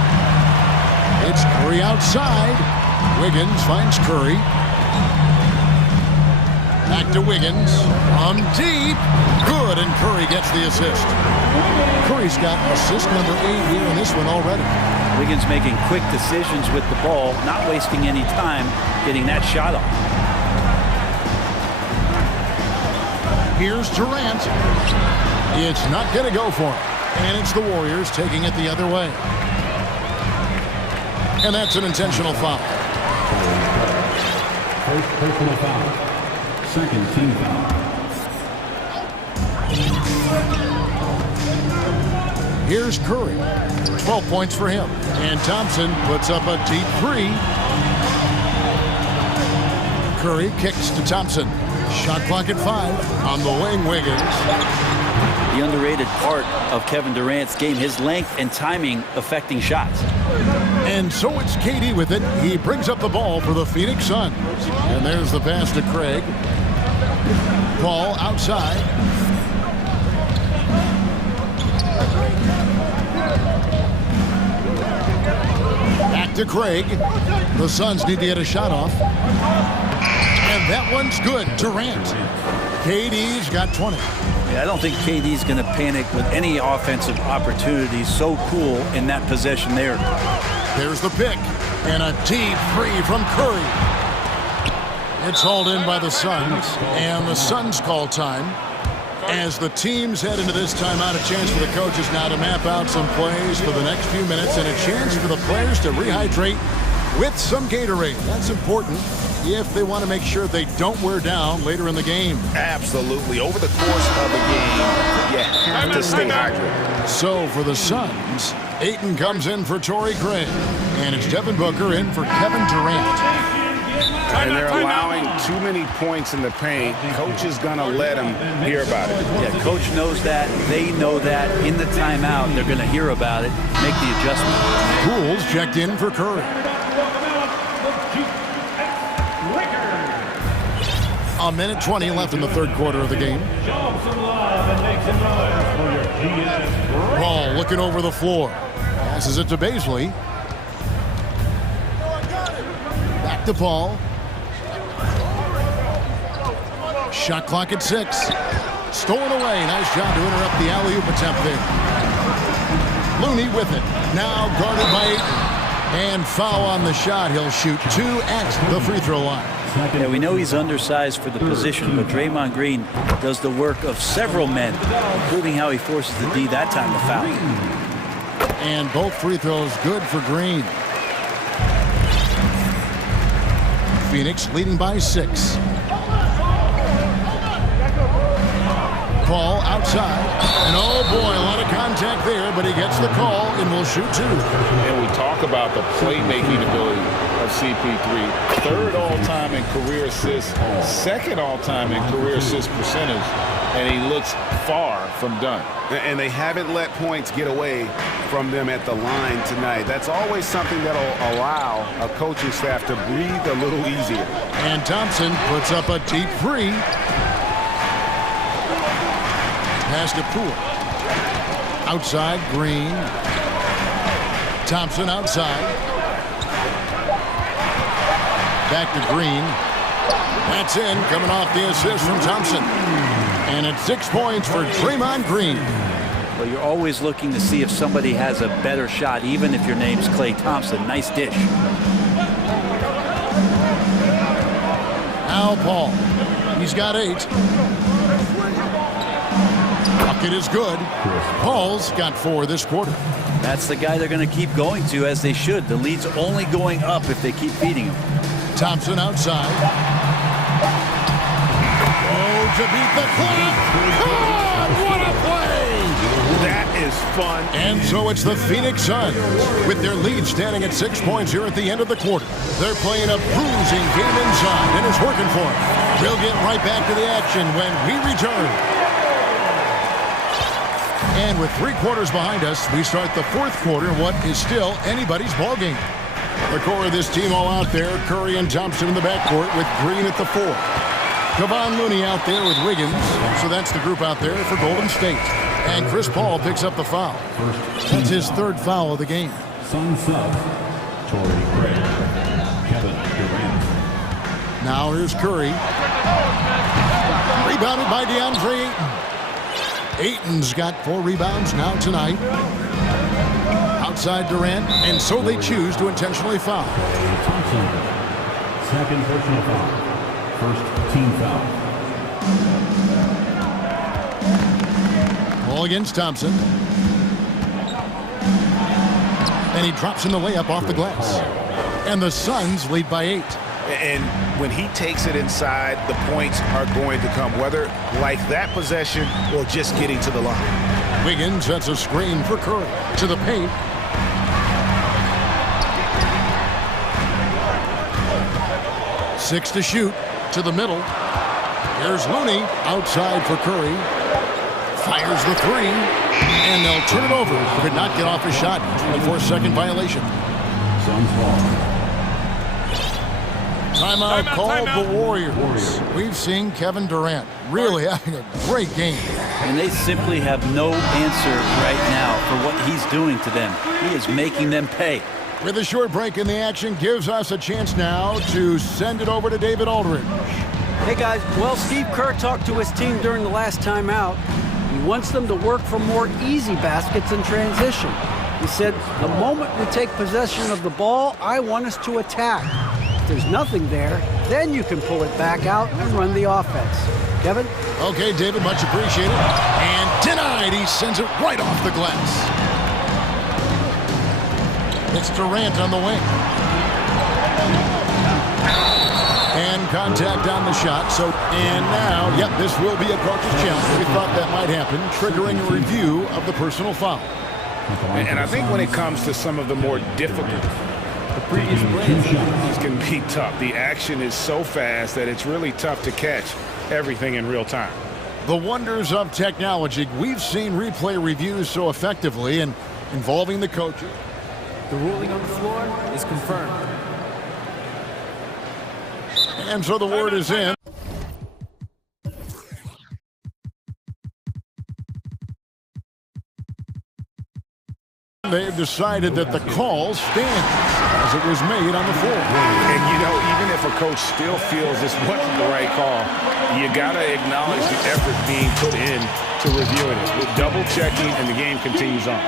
It's Curry outside. Wiggins finds Curry. Back to Wiggins. From deep. Good, and Curry gets the assist. Curry's got assist number 8 here in this one already. Wiggins making quick decisions with the ball, not wasting any time getting that shot off. Here's Durant. It's not going to go for him. And it's the Warriors taking it the other way. And that's an intentional foul. First personal foul. Second team foul. Here's Curry. 12 points for him. And Thompson puts up a deep 3. Curry kicks to Thompson. Shot clock at 5 on the wing. Wiggins. The underrated part of Kevin Durant's game, his length and timing affecting shots. And so it's KD with it. He brings up the ball for the Phoenix Suns. And there's the pass to Craig. Paul outside. Back to Craig. The Suns need to get a shot off. And that one's good. Durant. KD's got 20. I don't think KD's going to panic with any offensive opportunities. So cool in that possession there. There's the pick. And a deep 3 from Curry. It's hauled in by the Suns. And the Suns call time. As the teams head into this timeout, a chance for the coaches now to map out some plays for the next few minutes and a chance for the players to rehydrate with some Gatorade. That's important if they want to make sure they don't wear down later in the game. Absolutely. Over the course of the game, you have to stay hydrated. So for the Suns, Ayton comes in for Torrey Craig. And it's Devin Booker in for Kevin Durant. And they're allowing too many points in the paint. Coach is going to let them hear about it. Yeah, coach knows that. They know that. In the timeout, they're going to hear about it, make the adjustment. Poole's checked in for Curry. A minute 20 left in the third quarter of the game. Paul looking over the floor. Passes it to Baisley. Back to Paul. Shot clock at 6. Stolen away. Nice job to interrupt the alley-oop attempt there. Looney with it. Now guarded by Ayton. And foul on the shot. He'll shoot 2 at the free throw line. Yeah, we know he's undersized for the position, but Draymond Green does the work of several men, including how he forces the D that time to foul. And both free throws good for Green. Phoenix leading by 6. Paul outside. And oh boy, a lot of contact there, but he gets the call and will shoot 2. And we talk about the playmaking ability of CP3. 3rd all-time in career assists, 2nd all-time in career assist percentage, and he looks far from done. And they haven't let points get away from them at the line tonight. That's always something that'll allow a coaching staff to breathe a little easier. And Thompson puts up a deep 3. Pass to Poole. Outside, Green. Thompson outside. Back to Green. That's in, coming off the assist from Thompson. And it's 6 points for Draymond Green. Well, you're always looking to see if somebody has a better shot, even if your name's Klay Thompson. Nice dish. Now Paul. He's got 8. Bucket is good. Paul's got 4 this quarter. That's the guy they're going to keep going to, as they should. The lead's only going up if they keep feeding him. Thompson outside. Oh, to beat the clock. God, what a play! That is fun. And so it's the Phoenix Suns with their lead standing at 6 points here at the end of the quarter. They're playing a bruising game inside, and it's working for them. We'll get right back to the action when we return. And with 3 quarters behind us, we start the 4th quarter in what is still anybody's ballgame. The core of this team all out there, Curry and Thompson in the backcourt with Green at the 4. Kevon Looney out there with Wiggins. So that's the group out there for Golden State. And Chris Paul picks up the foul. That's his 3rd foul of the game. Sun sub, Torrey Craig, Kevin Durant. Now here's Curry. Rebounded by DeAndre Ayton. Ayton's got 4 rebounds now tonight. Outside Durant, and so they choose to intentionally foul. Thompson, 2nd personal foul, 1st team foul. Ball against Thompson. And he drops in the layup off the glass. And the Suns lead by 8. And when he takes it inside, the points are going to come, whether like that possession or just getting to the line. Wiggins sets a screen for Curry. To the paint. Six to shoot. To the middle. Here's Looney. Outside for Curry. Fires the 3. And they'll turn it over. Could not get off his shot. 24-second violation. Suns ball. Timeout called the Warriors. We've seen Kevin Durant really having a great game. And they simply have no answer right now for what he's doing to them. He is making them pay. With a short break in the action, gives us a chance now to send it over to David Aldridge. Hey guys, well, Steve Kerr talked to his team during the last timeout. He wants them to work for more easy baskets in transition. He said, the moment we take possession of the ball, I want us to attack. If there's nothing there, then you can pull it back out and run the offense. Kevin? Okay, David, much appreciated. And denied. He sends it right off the glass. It's Durant on the wing. And contact on the shot. And now, yep, this will be a coach's challenge. We thought that might happen, triggering a review of the personal foul. And I think when it comes to some of the more difficult, the previous plays can be tough. The action is so fast that it's really tough to catch everything in real time. The wonders of technology. We've seen replay reviews so effectively and involving the coaches. The ruling on the floor is confirmed. And so the word is in. They've decided that the call stands as it was made on the floor. And, you know, even if if a coach still feels this wasn't the right call, you got to acknowledge the effort being put in to reviewing it. With double checking, and the game continues on.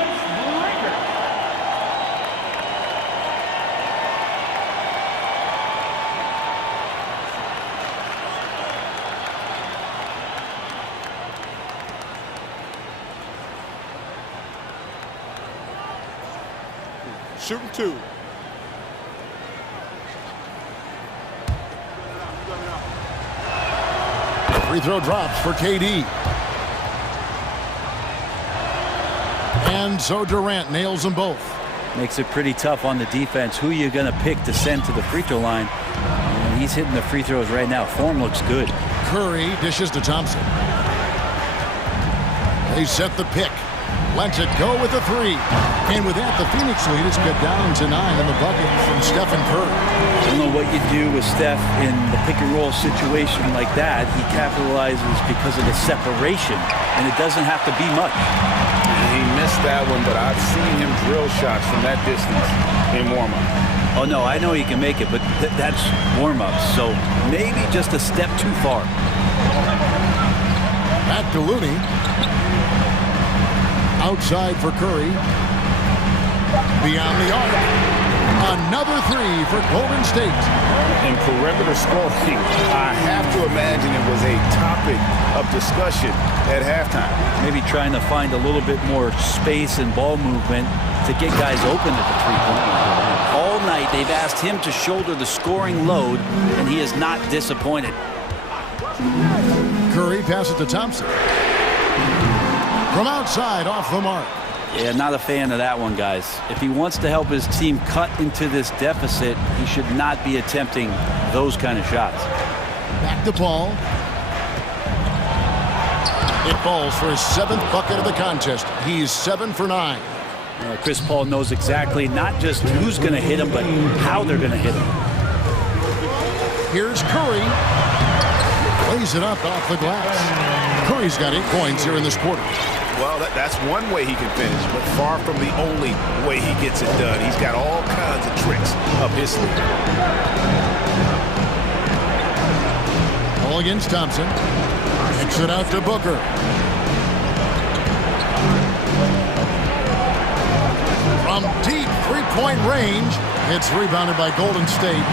Shooting two. Free throw drops for KD. And so Durant nails them both. Makes it pretty tough on the defense. Who you're going to pick to send to the free throw line. And he's hitting the free throws right now. Form looks good. Curry dishes to Thompson. They set the pick. Lets it go with a three. And with that, the Phoenix lead is cut down to 9 in the bucket from Stephen Curry. I don't know what you do with Steph in the pick-and-roll situation like that. He capitalizes because of the separation, and it doesn't have to be much. He missed that one, but I've seen him drill shots from that distance in warm-up. Oh, no, I know he can make it, but that's warm-up, so maybe just a step too far. Back to Looney. Outside for Curry. Beyond the arc. Another three for Golden State. In perimeter scoring, I have to imagine it was a topic of discussion at halftime. Maybe trying to find a little bit more space and ball movement to get guys open at the three-point line. All night they've asked him to shoulder the scoring load, and he is not disappointed. Curry passes to Thompson. From outside, off the mark. Yeah, not a fan of that one, guys. If he wants to help his team cut into this deficit, he should not be attempting those kind of shots. Back to Paul. It falls for his 7th bucket of the contest. He's 7 for 9. Chris Paul knows exactly not just who's going to hit him, but how they're going to hit him. Here's Curry. Lays it up off the glass. Curry's got 8 points here in this quarter. Well, that's one way he can finish, but far from the only way he gets it done. He's got all kinds of tricks up his sleeve. Ball against Thompson. Kicks it out to Booker. From deep three-point range, it's rebounded by Golden State.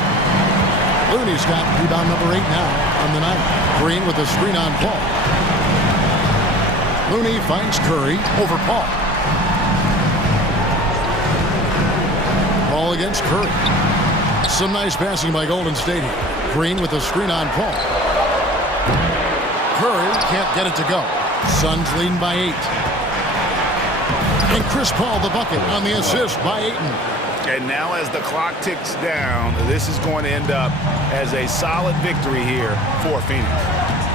Looney's got rebound number 8 now on the night. Green with a screen on Paul. Looney finds Curry over Paul. Paul against Curry. Some nice passing by Golden State here. Green with a screen on Paul. Curry can't get it to go. Suns leading by 8. And Chris Paul the bucket on the assist by Ayton. And now as the clock ticks down, this is going to end up as a solid victory here for Phoenix.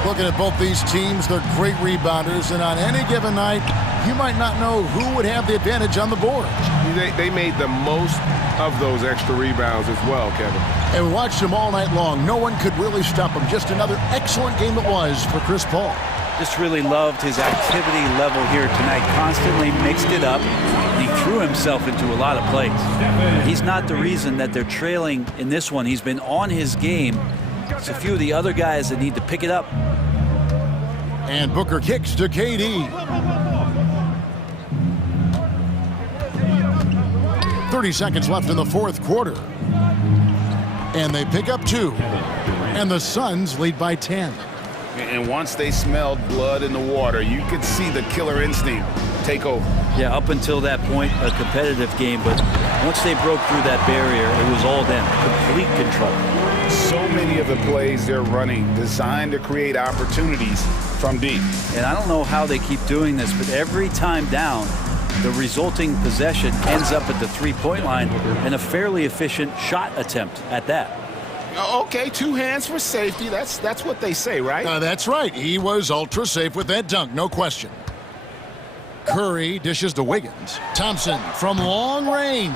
Looking at both these teams, they're great rebounders, and on any given night, you might not know who would have the advantage on the board. They made the most of those extra rebounds as well, Kevin. And we watched them all night long. No one could really stop them. Just another excellent game it was for Chris Paul. Just really loved his activity level here tonight. Constantly mixed it up. He threw himself into a lot of plays. He's not the reason that they're trailing in this one. He's been on his game. It's a few of the other guys that need to pick it up. And Booker kicks to KD. 30 seconds left in the 4th quarter. And they pick up 2. And the Suns lead by 10. And once they smelled blood in the water, you could see the killer instinct take over. Yeah, up until that point, a competitive game. But once they broke through that barrier, it was all them. Complete control. So many of the plays they're running designed to create opportunities from deep. And I don't know how they keep doing this, but every time down, the resulting possession ends up at the three-point line and a fairly efficient shot attempt at that. Okay, 2 hands for safety. That's what they say, right? That's right. He was ultra safe with that dunk, no question. Curry dishes to Wiggins. Thompson from long range.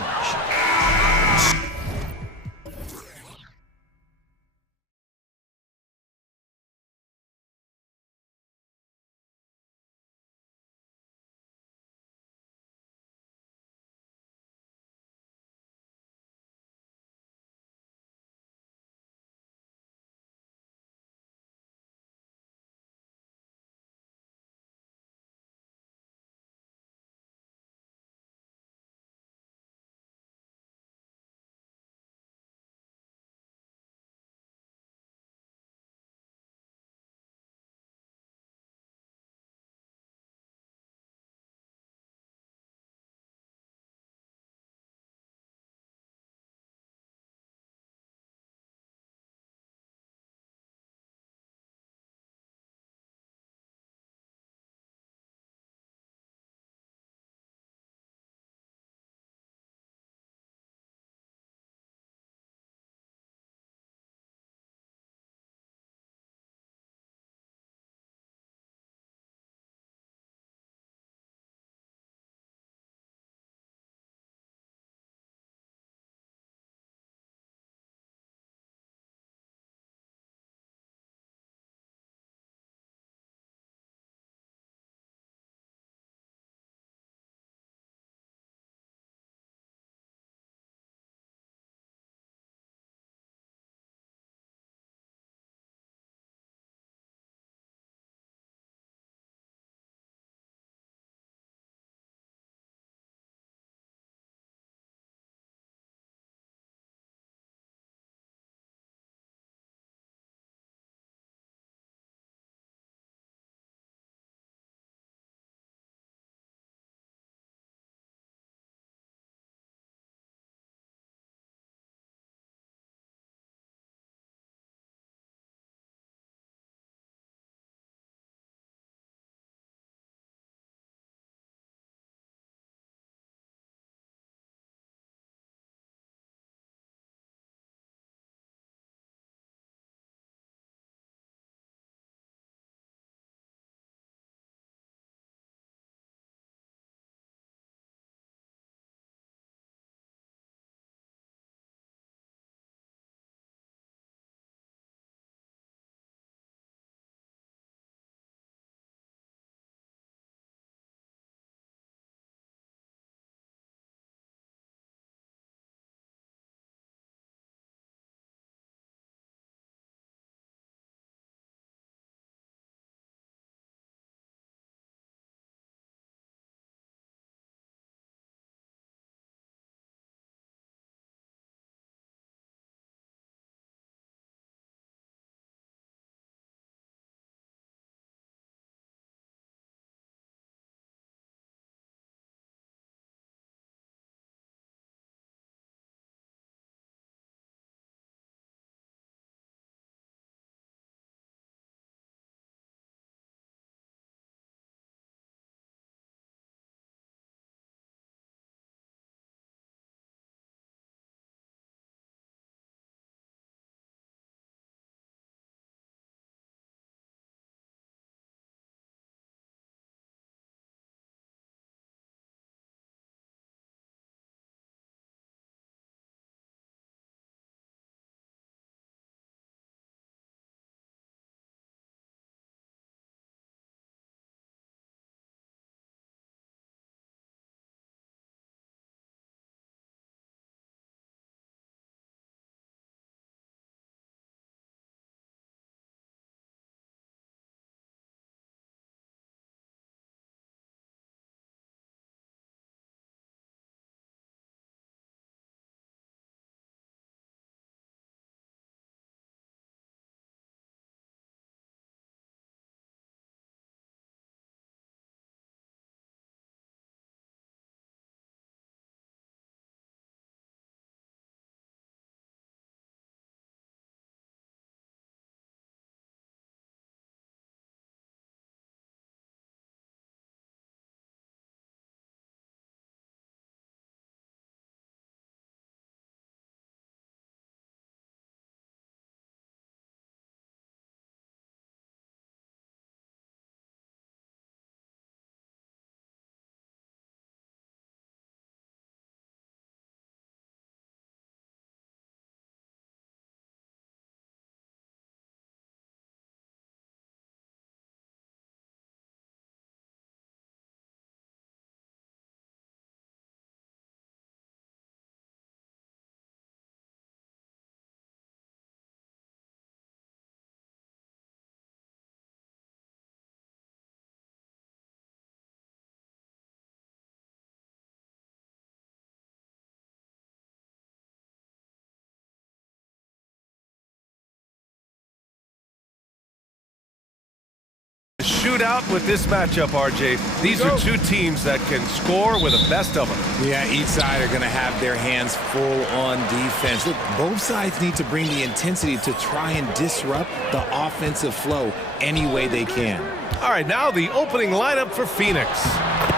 shootout with this matchup, RJ. These are two teams that can score with the best of them. Yeah, each side are going to have their hands full on defense. Look, both sides need to bring the intensity to try and disrupt the offensive flow any way they can. All right, now the opening lineup for Phoenix.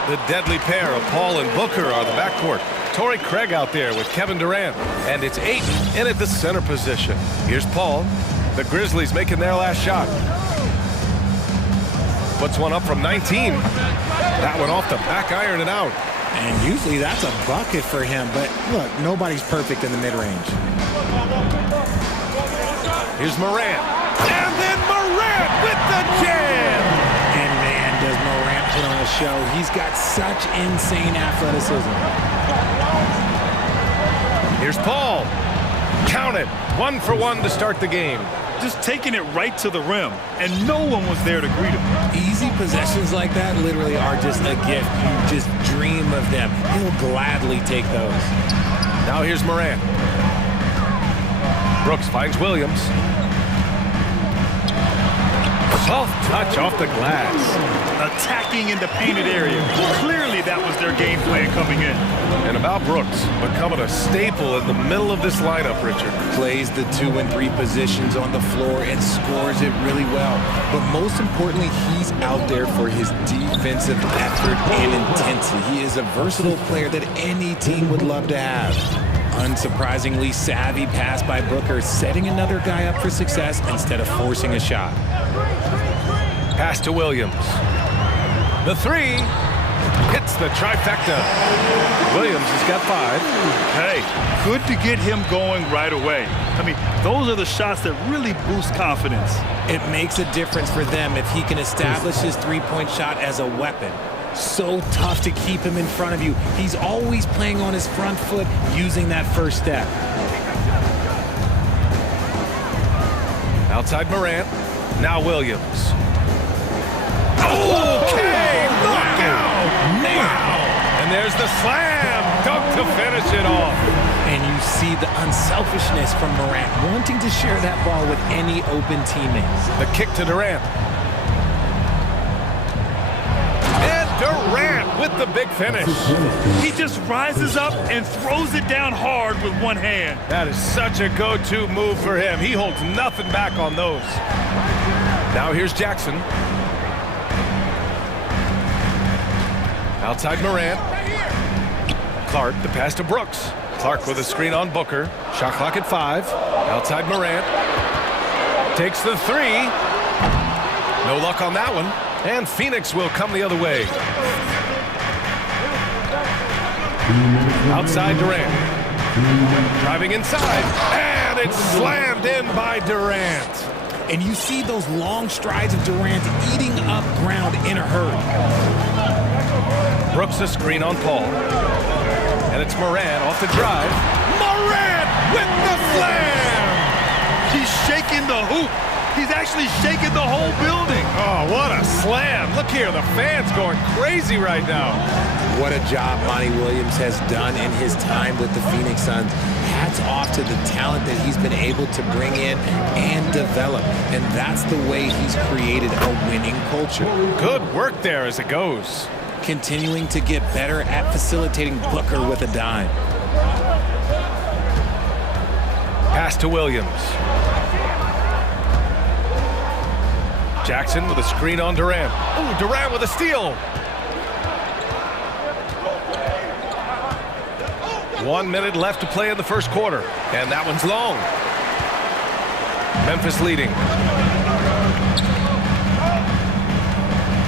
The deadly pair of Paul and Booker are the backcourt. Torrey Craig out there with Kevin Durant. And it's Ayton in at the center position. Here's Paul. The Grizzlies making their last shot. Puts one up from 19. That one off the back iron and out. And usually that's a bucket for him, but look, nobody's perfect in the mid-range. Here's Morant. And then Morant with the jam! And man, does Morant put on a show. He's got such insane athleticism. Here's Paul. Count it. 1 for 1 to start the game. Just taking it right to the rim, and no one was there to greet him. Easy possessions like that literally are just a gift. You just dream of them. He'll gladly take those. Now here's Morant. Brooks finds Williams. Soft touch off the glass. Attacking in the painted area. Clearly that was their game plan coming in. And about Brooks, becoming a staple in the middle of this lineup, Richard. Plays the 2 and 3 positions on the floor and scores it really well. But most importantly, he's out there for his defensive effort and intensity. He is a versatile player that any team would love to have. Unsurprisingly savvy pass by Booker, setting another guy up for success instead of forcing a shot. Pass to Williams. The 3 hits the trifecta. Williams has got 5. Hey, good to get him going right away. I mean, those are the shots that really boost confidence. It makes a difference for them if he can establish his three-point shot as a weapon. So tough to keep him in front of you. He's always playing on his front foot, using that first step. Outside Morant. Now Williams. Okay, knockout! Now! And there's the slam dunk to finish it off. And you see the unselfishness from Morant, wanting to share that ball with any open teammates. The kick to Durant. And Durant with the big finish. He just rises up and throws it down hard with one hand. That is such a go-to move for him. He holds nothing back on those. Now here's Jackson. Outside Morant. Clark, the pass to Brooks. Clark with a screen on Booker. Shot clock at 5. Outside Morant. Takes the 3. No luck on that one. And Phoenix will come the other way. Outside Durant. Driving inside. And it's slammed in by Durant. And you see those long strides of Durant eating up ground in a hurry. Brooks a screen on Paul. And it's Morant off the drive. Morant with the slam! He's shaking the hoop. He's actually shaking the whole building. Oh, what a slam. Look here, the fans going crazy right now. What a job Monty Williams has done in his time with the Phoenix Suns. Hats off to the talent that he's been able to bring in and develop. And that's the way he's created a winning culture. Good work there as it goes. Continuing to get better at facilitating Booker with a dime. Pass to Williams. Jackson with a screen on Durant. Oh, Durant with a steal. 1 minute left to play in the first quarter. And that one's long. Memphis leading.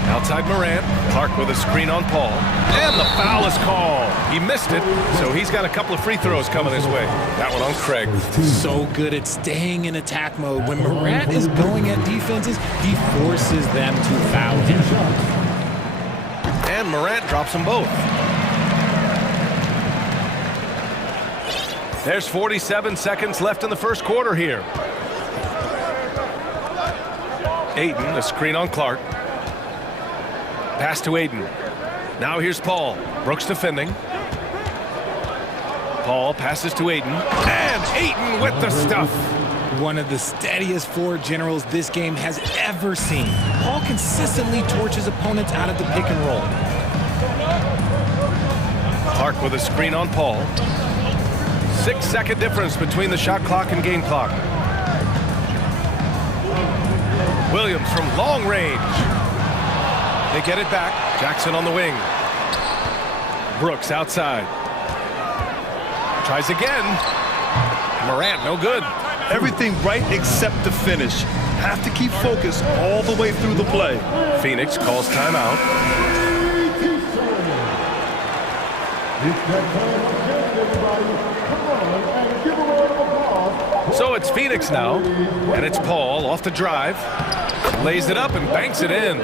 Outside Morant. Clark with a screen on Paul. And the foul is called. He missed it, so he's got a couple of free throws coming his way. That one on Craig. So good at staying in attack mode. When Morant is going at defenses, he forces them to foul him. And Morant drops them both. There's 47 seconds left in the first quarter here. Ayton, a screen on Clark. Pass to Ayton. Now here's Paul. Brooks defending. Paul passes to Ayton. And Ayton with the stuff. One of the steadiest floor generals this game has ever seen. Paul consistently torches opponents out of the pick and roll. Clark with a screen on Paul. 6-second difference between the shot clock and game clock. Williams from long range. They get it back. Jackson on the wing. Brooks outside. Tries again. Morant, no good. Everything right except the finish. Have to keep focus all the way through the play. Phoenix calls timeout. So it's Phoenix now, and it's Paul off the drive. Lays it up and banks it in.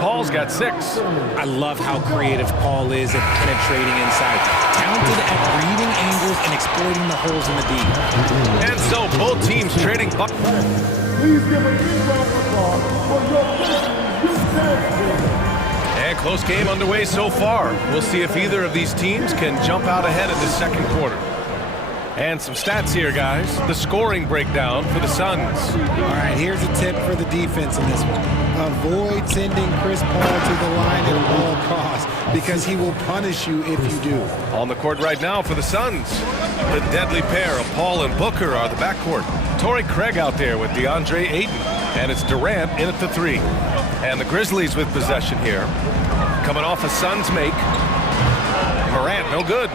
Paul's got 6. I love how creative Paul is at penetrating inside. Talented at reading angles and exploiting the holes in the D. And so both teams trading. Please give a big round of applause for your And close game underway so far. We'll see if either of these teams can jump out ahead in the second quarter. And some stats here, guys. The scoring breakdown for the Suns. All right, here's a tip for the defense in this one. Avoid sending Chris Paul to the line at all costs because he will punish you if you do. On the court right now for the Suns. The deadly pair of Paul and Booker are the backcourt. Torrey Craig out there with DeAndre Ayton. And it's Durant in at the 3. And the Grizzlies with possession here. Coming off a Suns make. Morant, no good.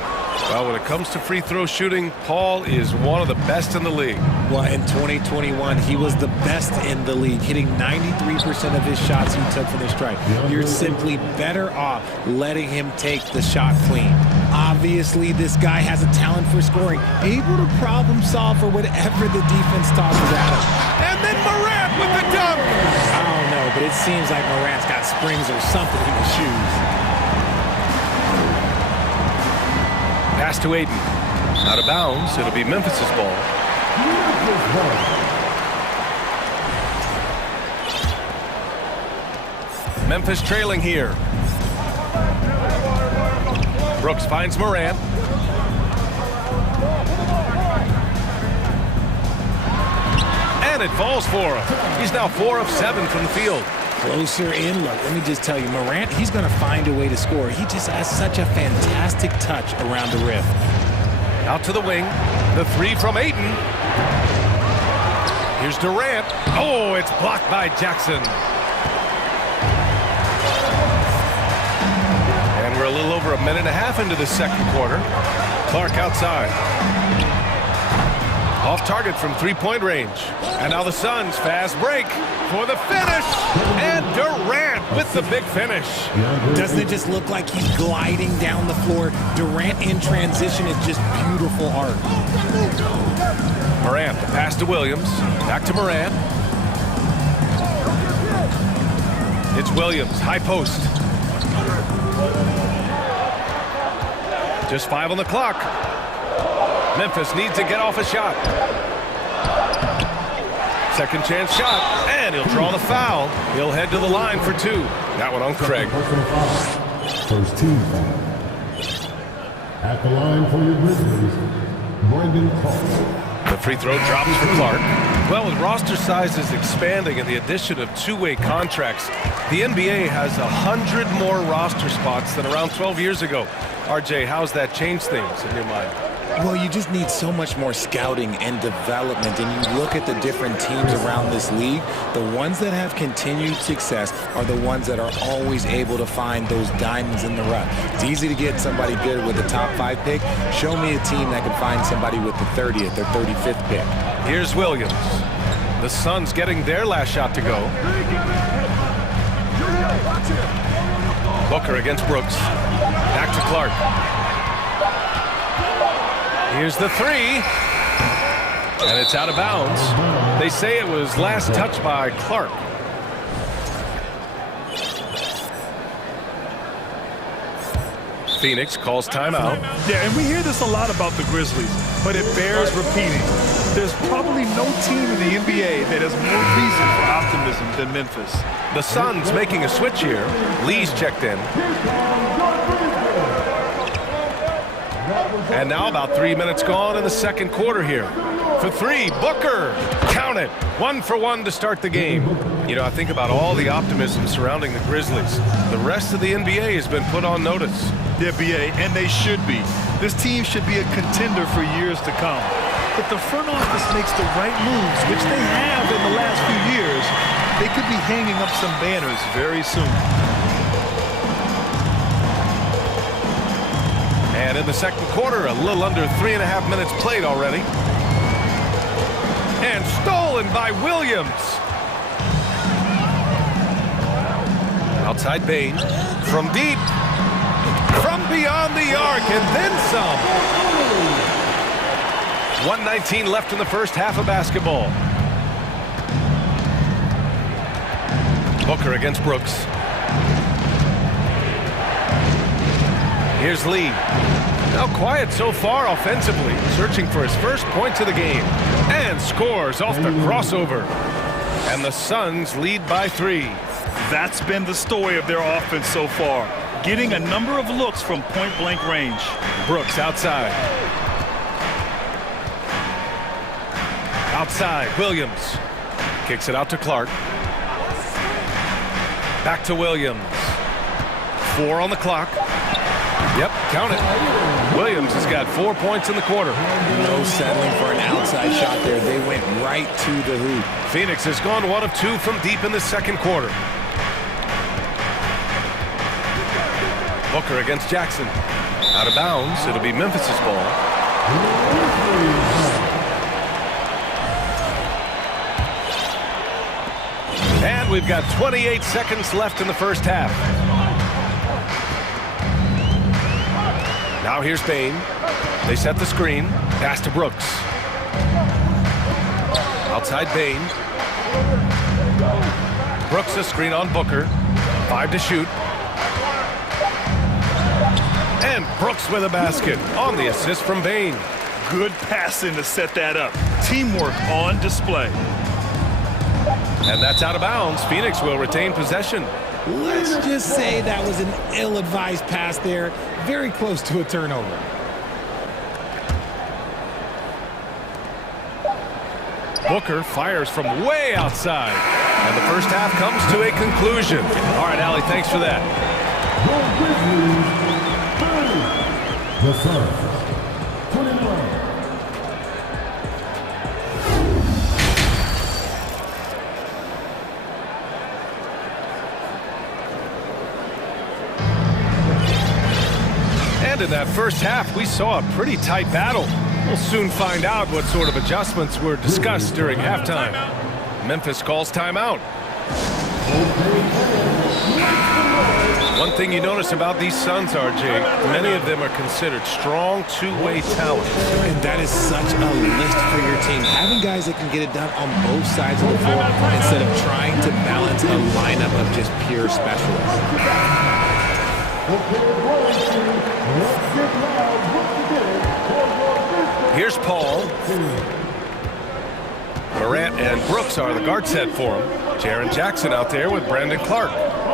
Well, when it comes to free throw shooting, Paul is one of the best in the league. Well, in 2021, he was the best in the league, hitting 93% of his shots he took from the stripe. You're simply better off letting him take the shot clean. Obviously, this guy has a talent for scoring, able to problem solve for whatever the defense tosses at him. And then Morant with the dunk! I don't know, but it seems like Morant's got springs or something in his shoes. Pass to Ayton. Out of bounds. It'll be Memphis's ball. Memphis trailing here. Brooks finds Morant. And it falls for him. He's now 4 of 7 from the field. Closer in look. Let me just tell you, Morant, he's going to find a way to score. He just has such a fantastic touch around the rim. Out to the wing. The 3 from Ayton. Here's Durant. Oh, it's blocked by Jackson. And we're a little over a minute and a half into the second quarter. Clark outside. Off target from 3-point range. And now the Suns fast break for the finish. And Durant with the big finish. Doesn't it just look like he's gliding down the floor? Durant in transition is just beautiful art. Morant, the pass to Williams. Back to Morant. It's Williams, high post. Just 5 on the clock. Memphis needs to get off a shot. Second chance shot, and he'll draw the foul. He'll head to the line for 2. That one on Craig. First team foul. At the line for your Grizzlies, Brandon Clark. The free throw drops for Clark. Well, with roster sizes expanding and the addition of two-way contracts, the NBA has 100 more roster spots than around 12 years ago. RJ, how's that changed things in your mind? Well, you just need so much more scouting and development, and you look at the different teams around this league, the ones that have continued success are the ones that are always able to find those diamonds in the rough. It's easy to get somebody good with the top 5 pick. Show me a team that can find somebody with the 30th or 35th pick. Here's Williams. The Suns getting their last shot to go. Booker against Brooks. Back to Clark. Here's the 3. And it's out of bounds. They say it was last touched by Clark. Phoenix calls timeout. Yeah, and we hear this a lot about the Grizzlies, but it bears repeating. There's probably no team in the NBA that has more reason for optimism than Memphis. The Suns making a switch here. Lee's checked in. And now about 3 minutes gone in the second quarter here. for three. Booker, count it. 1 for 1 to start the game. You know, I think about all the optimism surrounding the Grizzlies. The rest of the NBA has been put on notice. The NBA, and they should be. This team should be a contender for years to come. If the front office makes the right moves, which they have in the last few years, they could be hanging up some banners very soon. And in the second quarter, a little under 3.5 minutes played already. And stolen by Williams. Outside Bain. From deep. From beyond the arc, and then some. 1:19 left in the first half of basketball. Booker against Brooks. Here's Lee. Now quiet so far offensively, searching for his first points of the game. And scores off the crossover. And the Suns lead by 3. That's been the story of their offense so far. Getting a number of looks from point-blank range. Brooks outside. Outside, Williams. Kicks it out to Clark. Back to Williams. 4 on the clock. Yep, count it. Williams has got 4 points in the quarter. No settling for an outside shot there. They went right to the hoop. Phoenix has gone 1 of 2 from deep in the second quarter. Booker against Jackson. Out of bounds. It'll be Memphis's ball. And we've got 28 seconds left in the first half. Now here's Bain. They set the screen. Pass to Brooks. Outside Bain. Brooks a screen on Booker. 5 to shoot. And Brooks with a basket on the assist from Bain. Good passing to set that up. Teamwork on display. And that's out of bounds. Phoenix will retain possession. Let's just say that was an ill-advised pass there. Very close to a turnover. Booker fires from way outside. And the first half comes to a conclusion. All right, Allie, thanks for that. The Suns, 29. And in that first half, we saw a pretty tight battle. We'll soon find out what sort of adjustments were discussed during halftime. Memphis calls timeout. One thing you notice about these Suns, RJ, many of them are considered strong two-way talent. And that is such a lift for your team. Having guys that can get it done on both sides of the floor instead of trying to balance a lineup of just pure specialists. Here's Paul. Morant and Brooks are the guard set for him. Jaren Jackson out there with Brandon Clark.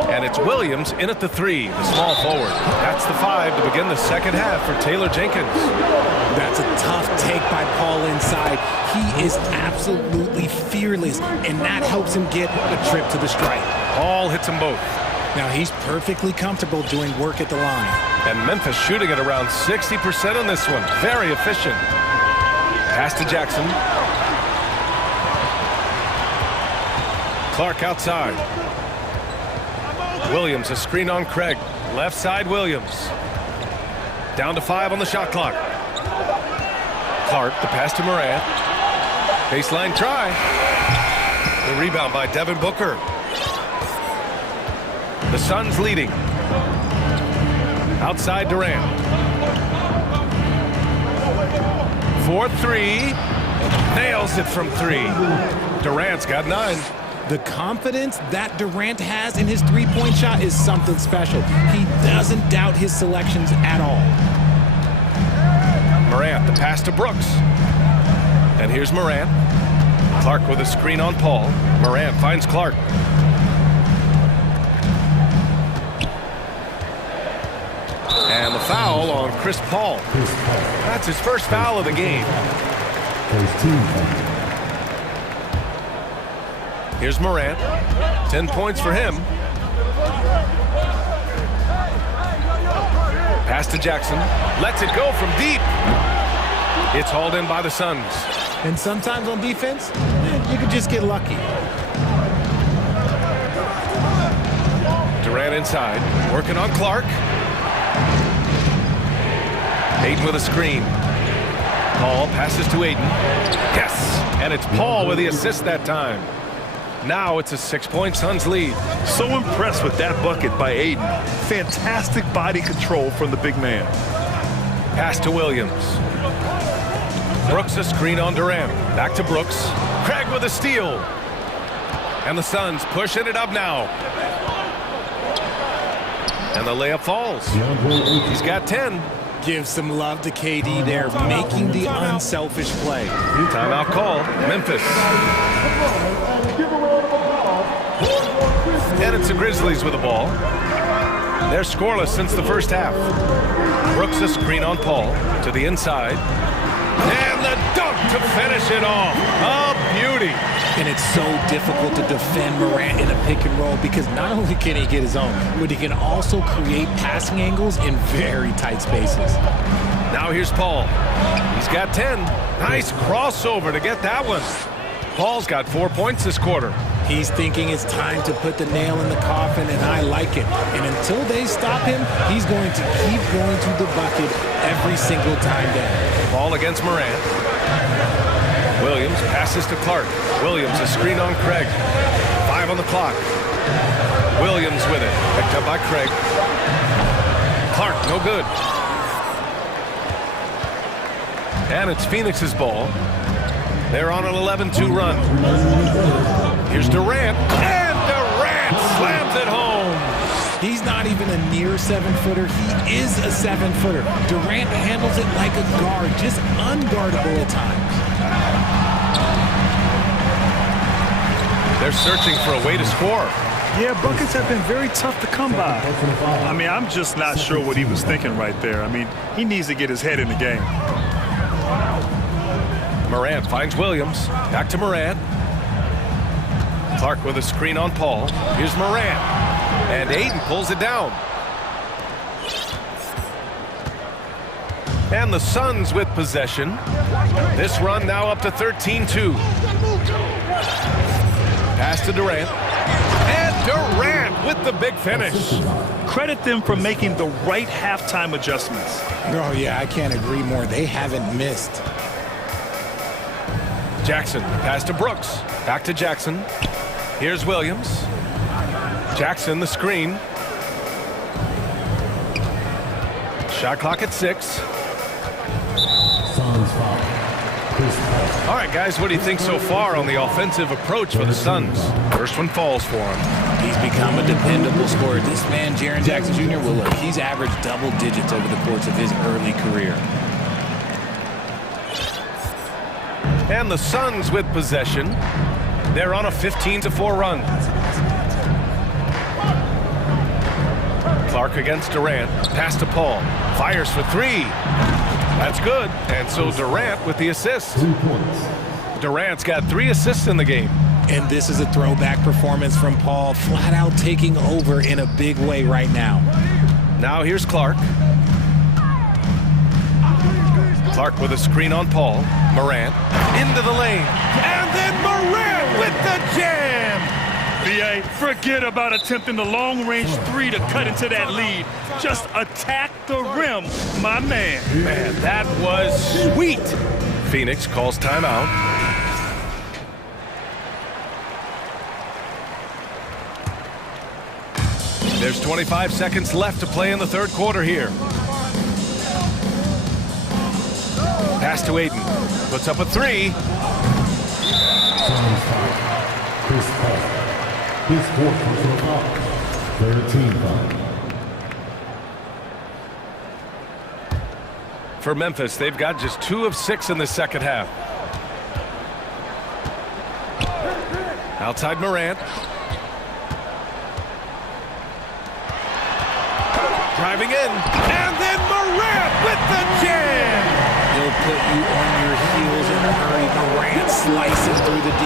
And it's Williams in at the 3, the small forward. That's the 5 to begin the second half for Taylor Jenkins. That's a tough take by Paul inside. He is absolutely fearless, and that helps him get a trip to the stripe. Paul hits them both. Now he's perfectly comfortable doing work at the line. And Memphis shooting at around 60% on this one. Very efficient. Pass to Jackson. Clark outside. Williams a screen on Craig. Left side Williams. Down to 5 on the shot clock. Clark, the pass to Morant. Baseline try. The rebound by Devin Booker. The Suns leading. Outside Durant. 4-3. Nails it from 3. Durant's got 9. The confidence that Durant has in his three-point shot is something special. He doesn't doubt his selections at all. Morant, the pass to Brooks. And here's Morant. Clark with a screen on Paul. Morant finds Clark. And the foul on Chris Paul. That's his first foul of the game. Here's Morant. 10 points for him. Pass to Jackson. Lets it go from deep. It's hauled in by the Suns. And sometimes on defense, you can just get lucky. Durant inside, working on Clark. Ayton with a screen. Paul passes to Ayton. Yes, and it's Paul with the assist that time. Now it's a 6-point Suns lead. So impressed with that bucket by Ayton. Fantastic body control from the big man. Pass to Williams. Brooks a screen on Durant. Back to Brooks. Craig with a steal. And the Suns pushing it up now. And the layup falls. He's got 10. Give some love to KD there, making the unselfish play. Timeout call, Memphis. And it's the Grizzlies with the ball. They're scoreless since the first half. Brooks a screen on Paul to the inside. And the dunk to finish it off. A beauty. And it's so difficult to defend Morant in a pick and roll because not only can he get his own, but he can also create passing angles in very tight spaces. Now here's Paul. He's got 10. Nice crossover to get that one. Paul's got 4 points this quarter. He's thinking it's time to put the nail in the coffin, and I like it. And until they stop him, he's going to keep going to the bucket every single time down. Ball against Morant. Williams passes to Clark. Williams a screen on Craig. 5 on the clock. Williams with it. Picked up by Craig. Clark, no good. And it's Phoenix's ball. They're on an 11-2 run. Here's Durant. And Durant slams it home. He's not even a near 7-footer. He is a 7-footer. Durant handles it like a guard, just unguardable at times. They're searching for a way to score. Yeah, buckets have been very tough to come by. I mean, I'm just not sure what he was thinking right there. I mean, he needs to get his head in the game. Morant finds Williams. Back to Morant. Clark with a screen on Paul. Here's Morant. And Ayton pulls it down. And the Suns with possession. This run now up to 13-2. Pass to Durant. And Durant with the big finish. Credit them for making the right halftime adjustments. Oh, yeah, I can't agree more. They haven't missed. Jackson, pass to Brooks. Back to Jackson. Here's Williams. Jackson, the screen. Shot clock at 6. All right, guys, what do you think so far on the offensive approach for the Suns? First one falls for him. He's become a dependable scorer. This man, Jaren Jackson Jr., well, look, he's averaged double digits over the course of his early career. And the Suns with possession. They're on a 15-4 run. Clark against Durant. Pass to Paul. Fires for 3. That's good. And so Durant with the assist. Durant's got 3 assists in the game. And this is a throwback performance from Paul, flat out taking over in a big way right now. Now here's Clark. Clark with a screen on Paul. Morant into the lane. And then Morant with the jam. B.A., forget about attempting the long-range 3 to cut into that lead. Just attack the rim, my man. Man, that was sweet. Phoenix calls timeout. There's 25 seconds left to play in the third quarter here. Pass to Ayton. Puts up a 3. His fourth personal foul. 13 foul. For Memphis, they've got just 2 of 6 in the second half. Outside Morant. Driving in. And then Morant with the jam. He'll put you on your heels and hurry. Morant slices through the D.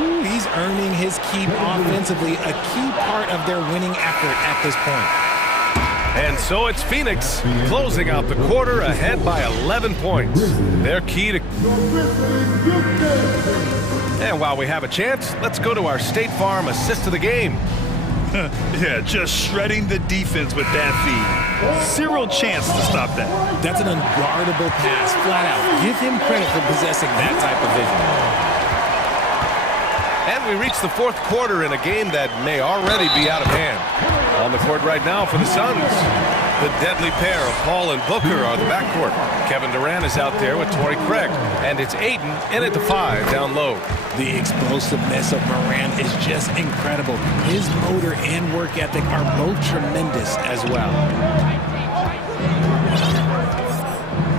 Ooh, he's earning his keep offensively, a key part of their winning effort at this point. And so it's Phoenix closing out the quarter ahead by 11 points. Their key to... And while we have a chance, let's go to our State Farm assist of the game. Yeah, just shredding the defense with that feed. Zero chance to stop that. That's an unguardable pass, flat out. Give him credit for possessing that type of vision. And we reach the fourth quarter in a game that may already be out of hand. On the court right now for the Suns, the deadly pair of Paul and Booker are the backcourt. Kevin Durant is out there with Torrey Craig, and it's Ayton in at the 5 down low. The explosiveness of Morant is just incredible. His motor and work ethic are both tremendous as well.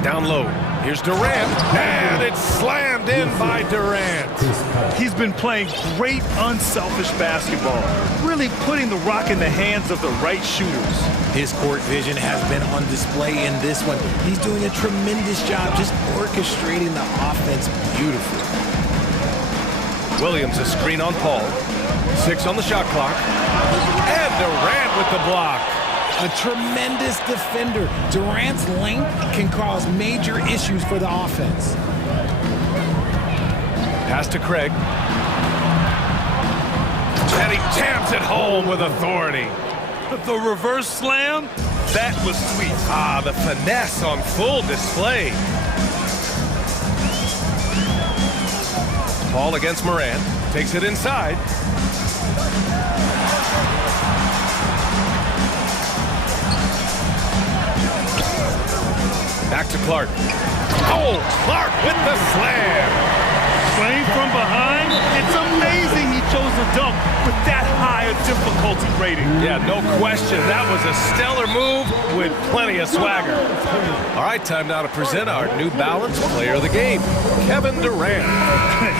Down low, here's Durant, and it's slammed in by Durant. He's been playing great unselfish basketball, really putting the rock in the hands of the right shooters. His court vision has been on display in this one. He's doing a tremendous job just orchestrating the offense beautifully. Williams a screen on Paul. 6 on the shot clock. And Durant with the block. A tremendous defender. Durant's length can cause major issues for the offense. Pass to Craig. And he jams it home with authority. The reverse slam, that was sweet. Ah, the finesse on full display. Paul against Morant. Takes it inside. Back to Clark. Oh, Clark with the slam. Playing from behind, it's amazing he chose a dunk with that higher difficulty rating. Yeah, no question. That was a stellar move with plenty of swagger. All right, time now to present our New Balance Player of the Game, Kevin Durant.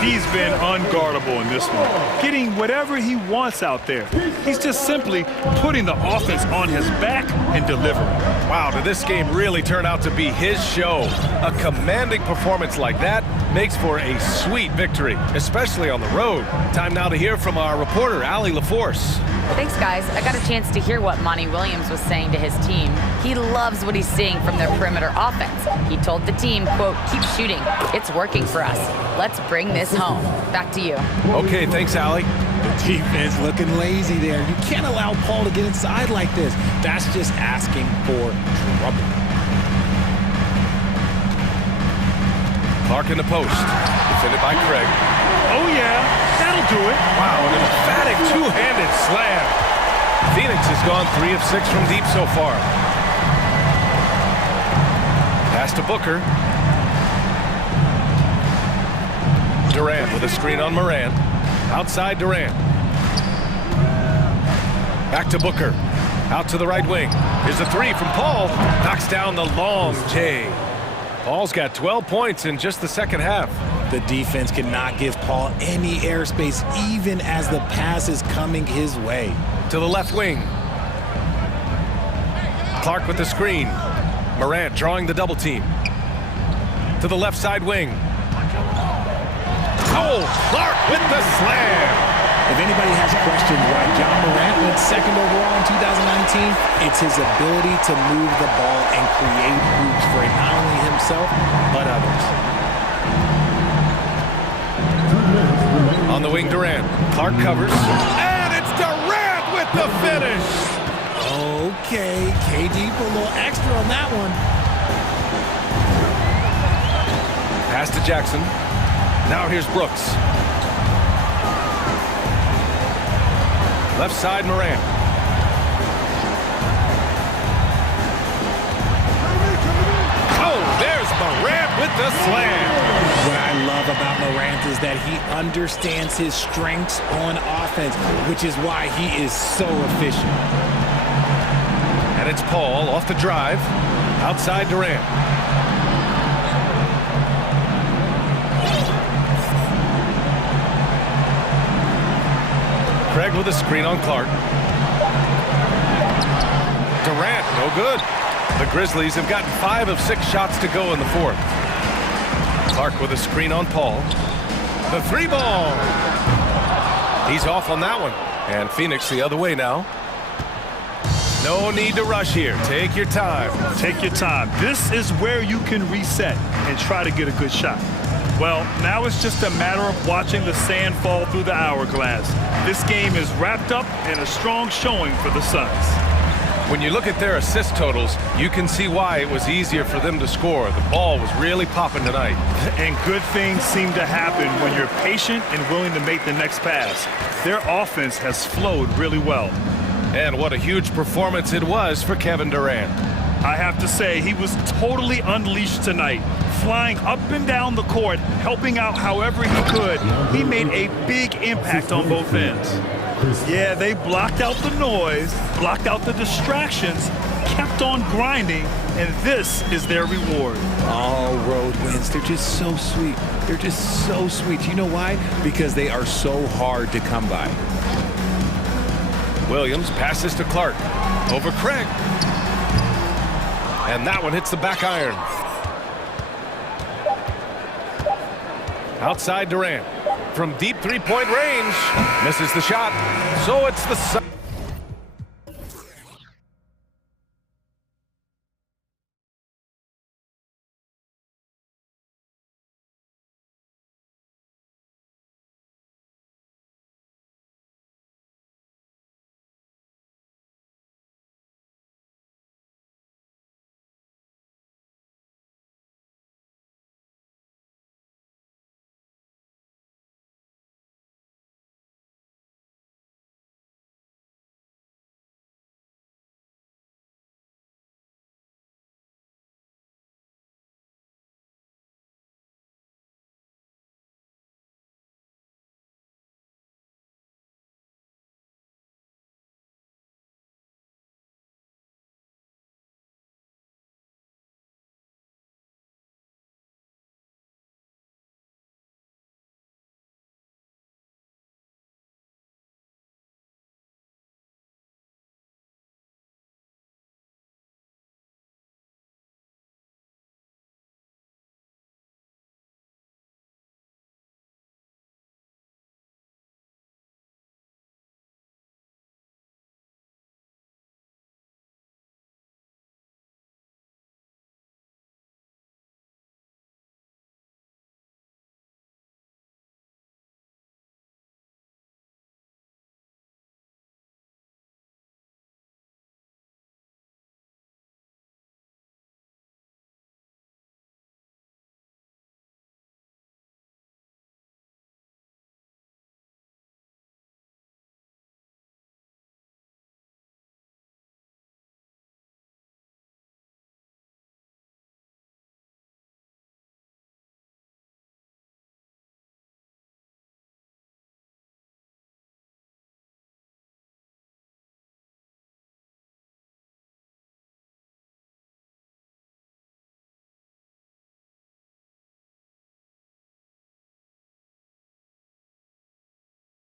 He's been unguardable in this one, getting whatever he wants out there. He's just simply putting the offense on his back and delivering. Wow, did this game really turn out to be his show? A commanding performance like that makes for a sweet victory, especially on the road. Time now to hear from our reporter, Allie LaForce. Thanks, guys. I got a chance to hear what Monty Williams was saying to his team. He loves what he's seeing from their perimeter offense. He told the team, quote, keep shooting. It's working for us. Let's bring this home. Back to you. Okay, thanks, Allie. The defense looking lazy there. You can't allow Paul to get inside like this. That's just asking for trouble. Clark in the post. Defended by Craig. Oh, yeah. That'll do it. Wow, an emphatic two-handed slam. Phoenix has gone 3 of 6 from deep so far. Pass to Booker. Durant with a screen on Morant. Outside Durant. Back to Booker. Out to the right wing. Here's a 3 from Paul. Knocks down the long J. Paul's got 12 points in just the second half. The defense cannot give Paul any airspace, even as the pass is coming his way. To the left wing. Clark with the screen. Morant drawing the double team. To the left side wing. Oh, Clark with the slam. If anybody has questioned why John Morant went second overall in 2019, it's his ability to move the ball and create hoops for not only himself, but others. On the wing, Durant. Clark covers. And it's Durant with the finish. Okay, KD put a little extra on that one. Pass to Jackson. Now here's Brooks. Left side, Morant. Oh, there's Morant with the slam. What I love about Morant is that he understands his strengths on offense, which is why he is so efficient. And it's Paul off the drive. Outside Durant. Craig with a screen on Clark. Durant, no good. The Grizzlies have gotten 5 of 6 shots to go in the fourth. Clark with a screen on Paul. The 3 ball. He's off on that one. And Phoenix the other way now. No need to rush here. Take your time. Take your time. This is where you can reset and try to get a good shot. Well, now it's just a matter of watching the sand fall through the hourglass. This game is wrapped up in a strong showing for the Suns. When you look at their assist totals, you can see why it was easier for them to score. The ball was really popping tonight. And good things seem to happen when you're patient and willing to make the next pass. Their offense has flowed really well. And what a huge performance it was for Kevin Durant. I have to say, he was totally unleashed tonight. Flying up and down the court, helping out however he could. He made a big impact on both ends. Yeah, they blocked out the noise, blocked out the distractions, kept on grinding, and this is their reward. All road wins. They're just so sweet. They're just so sweet. You know why? Because they are so hard to come by. Williams passes to Clark. Over Craig. And that one hits the back iron. Outside Durant. From deep three-point range. Misses the shot. So it's the Suns.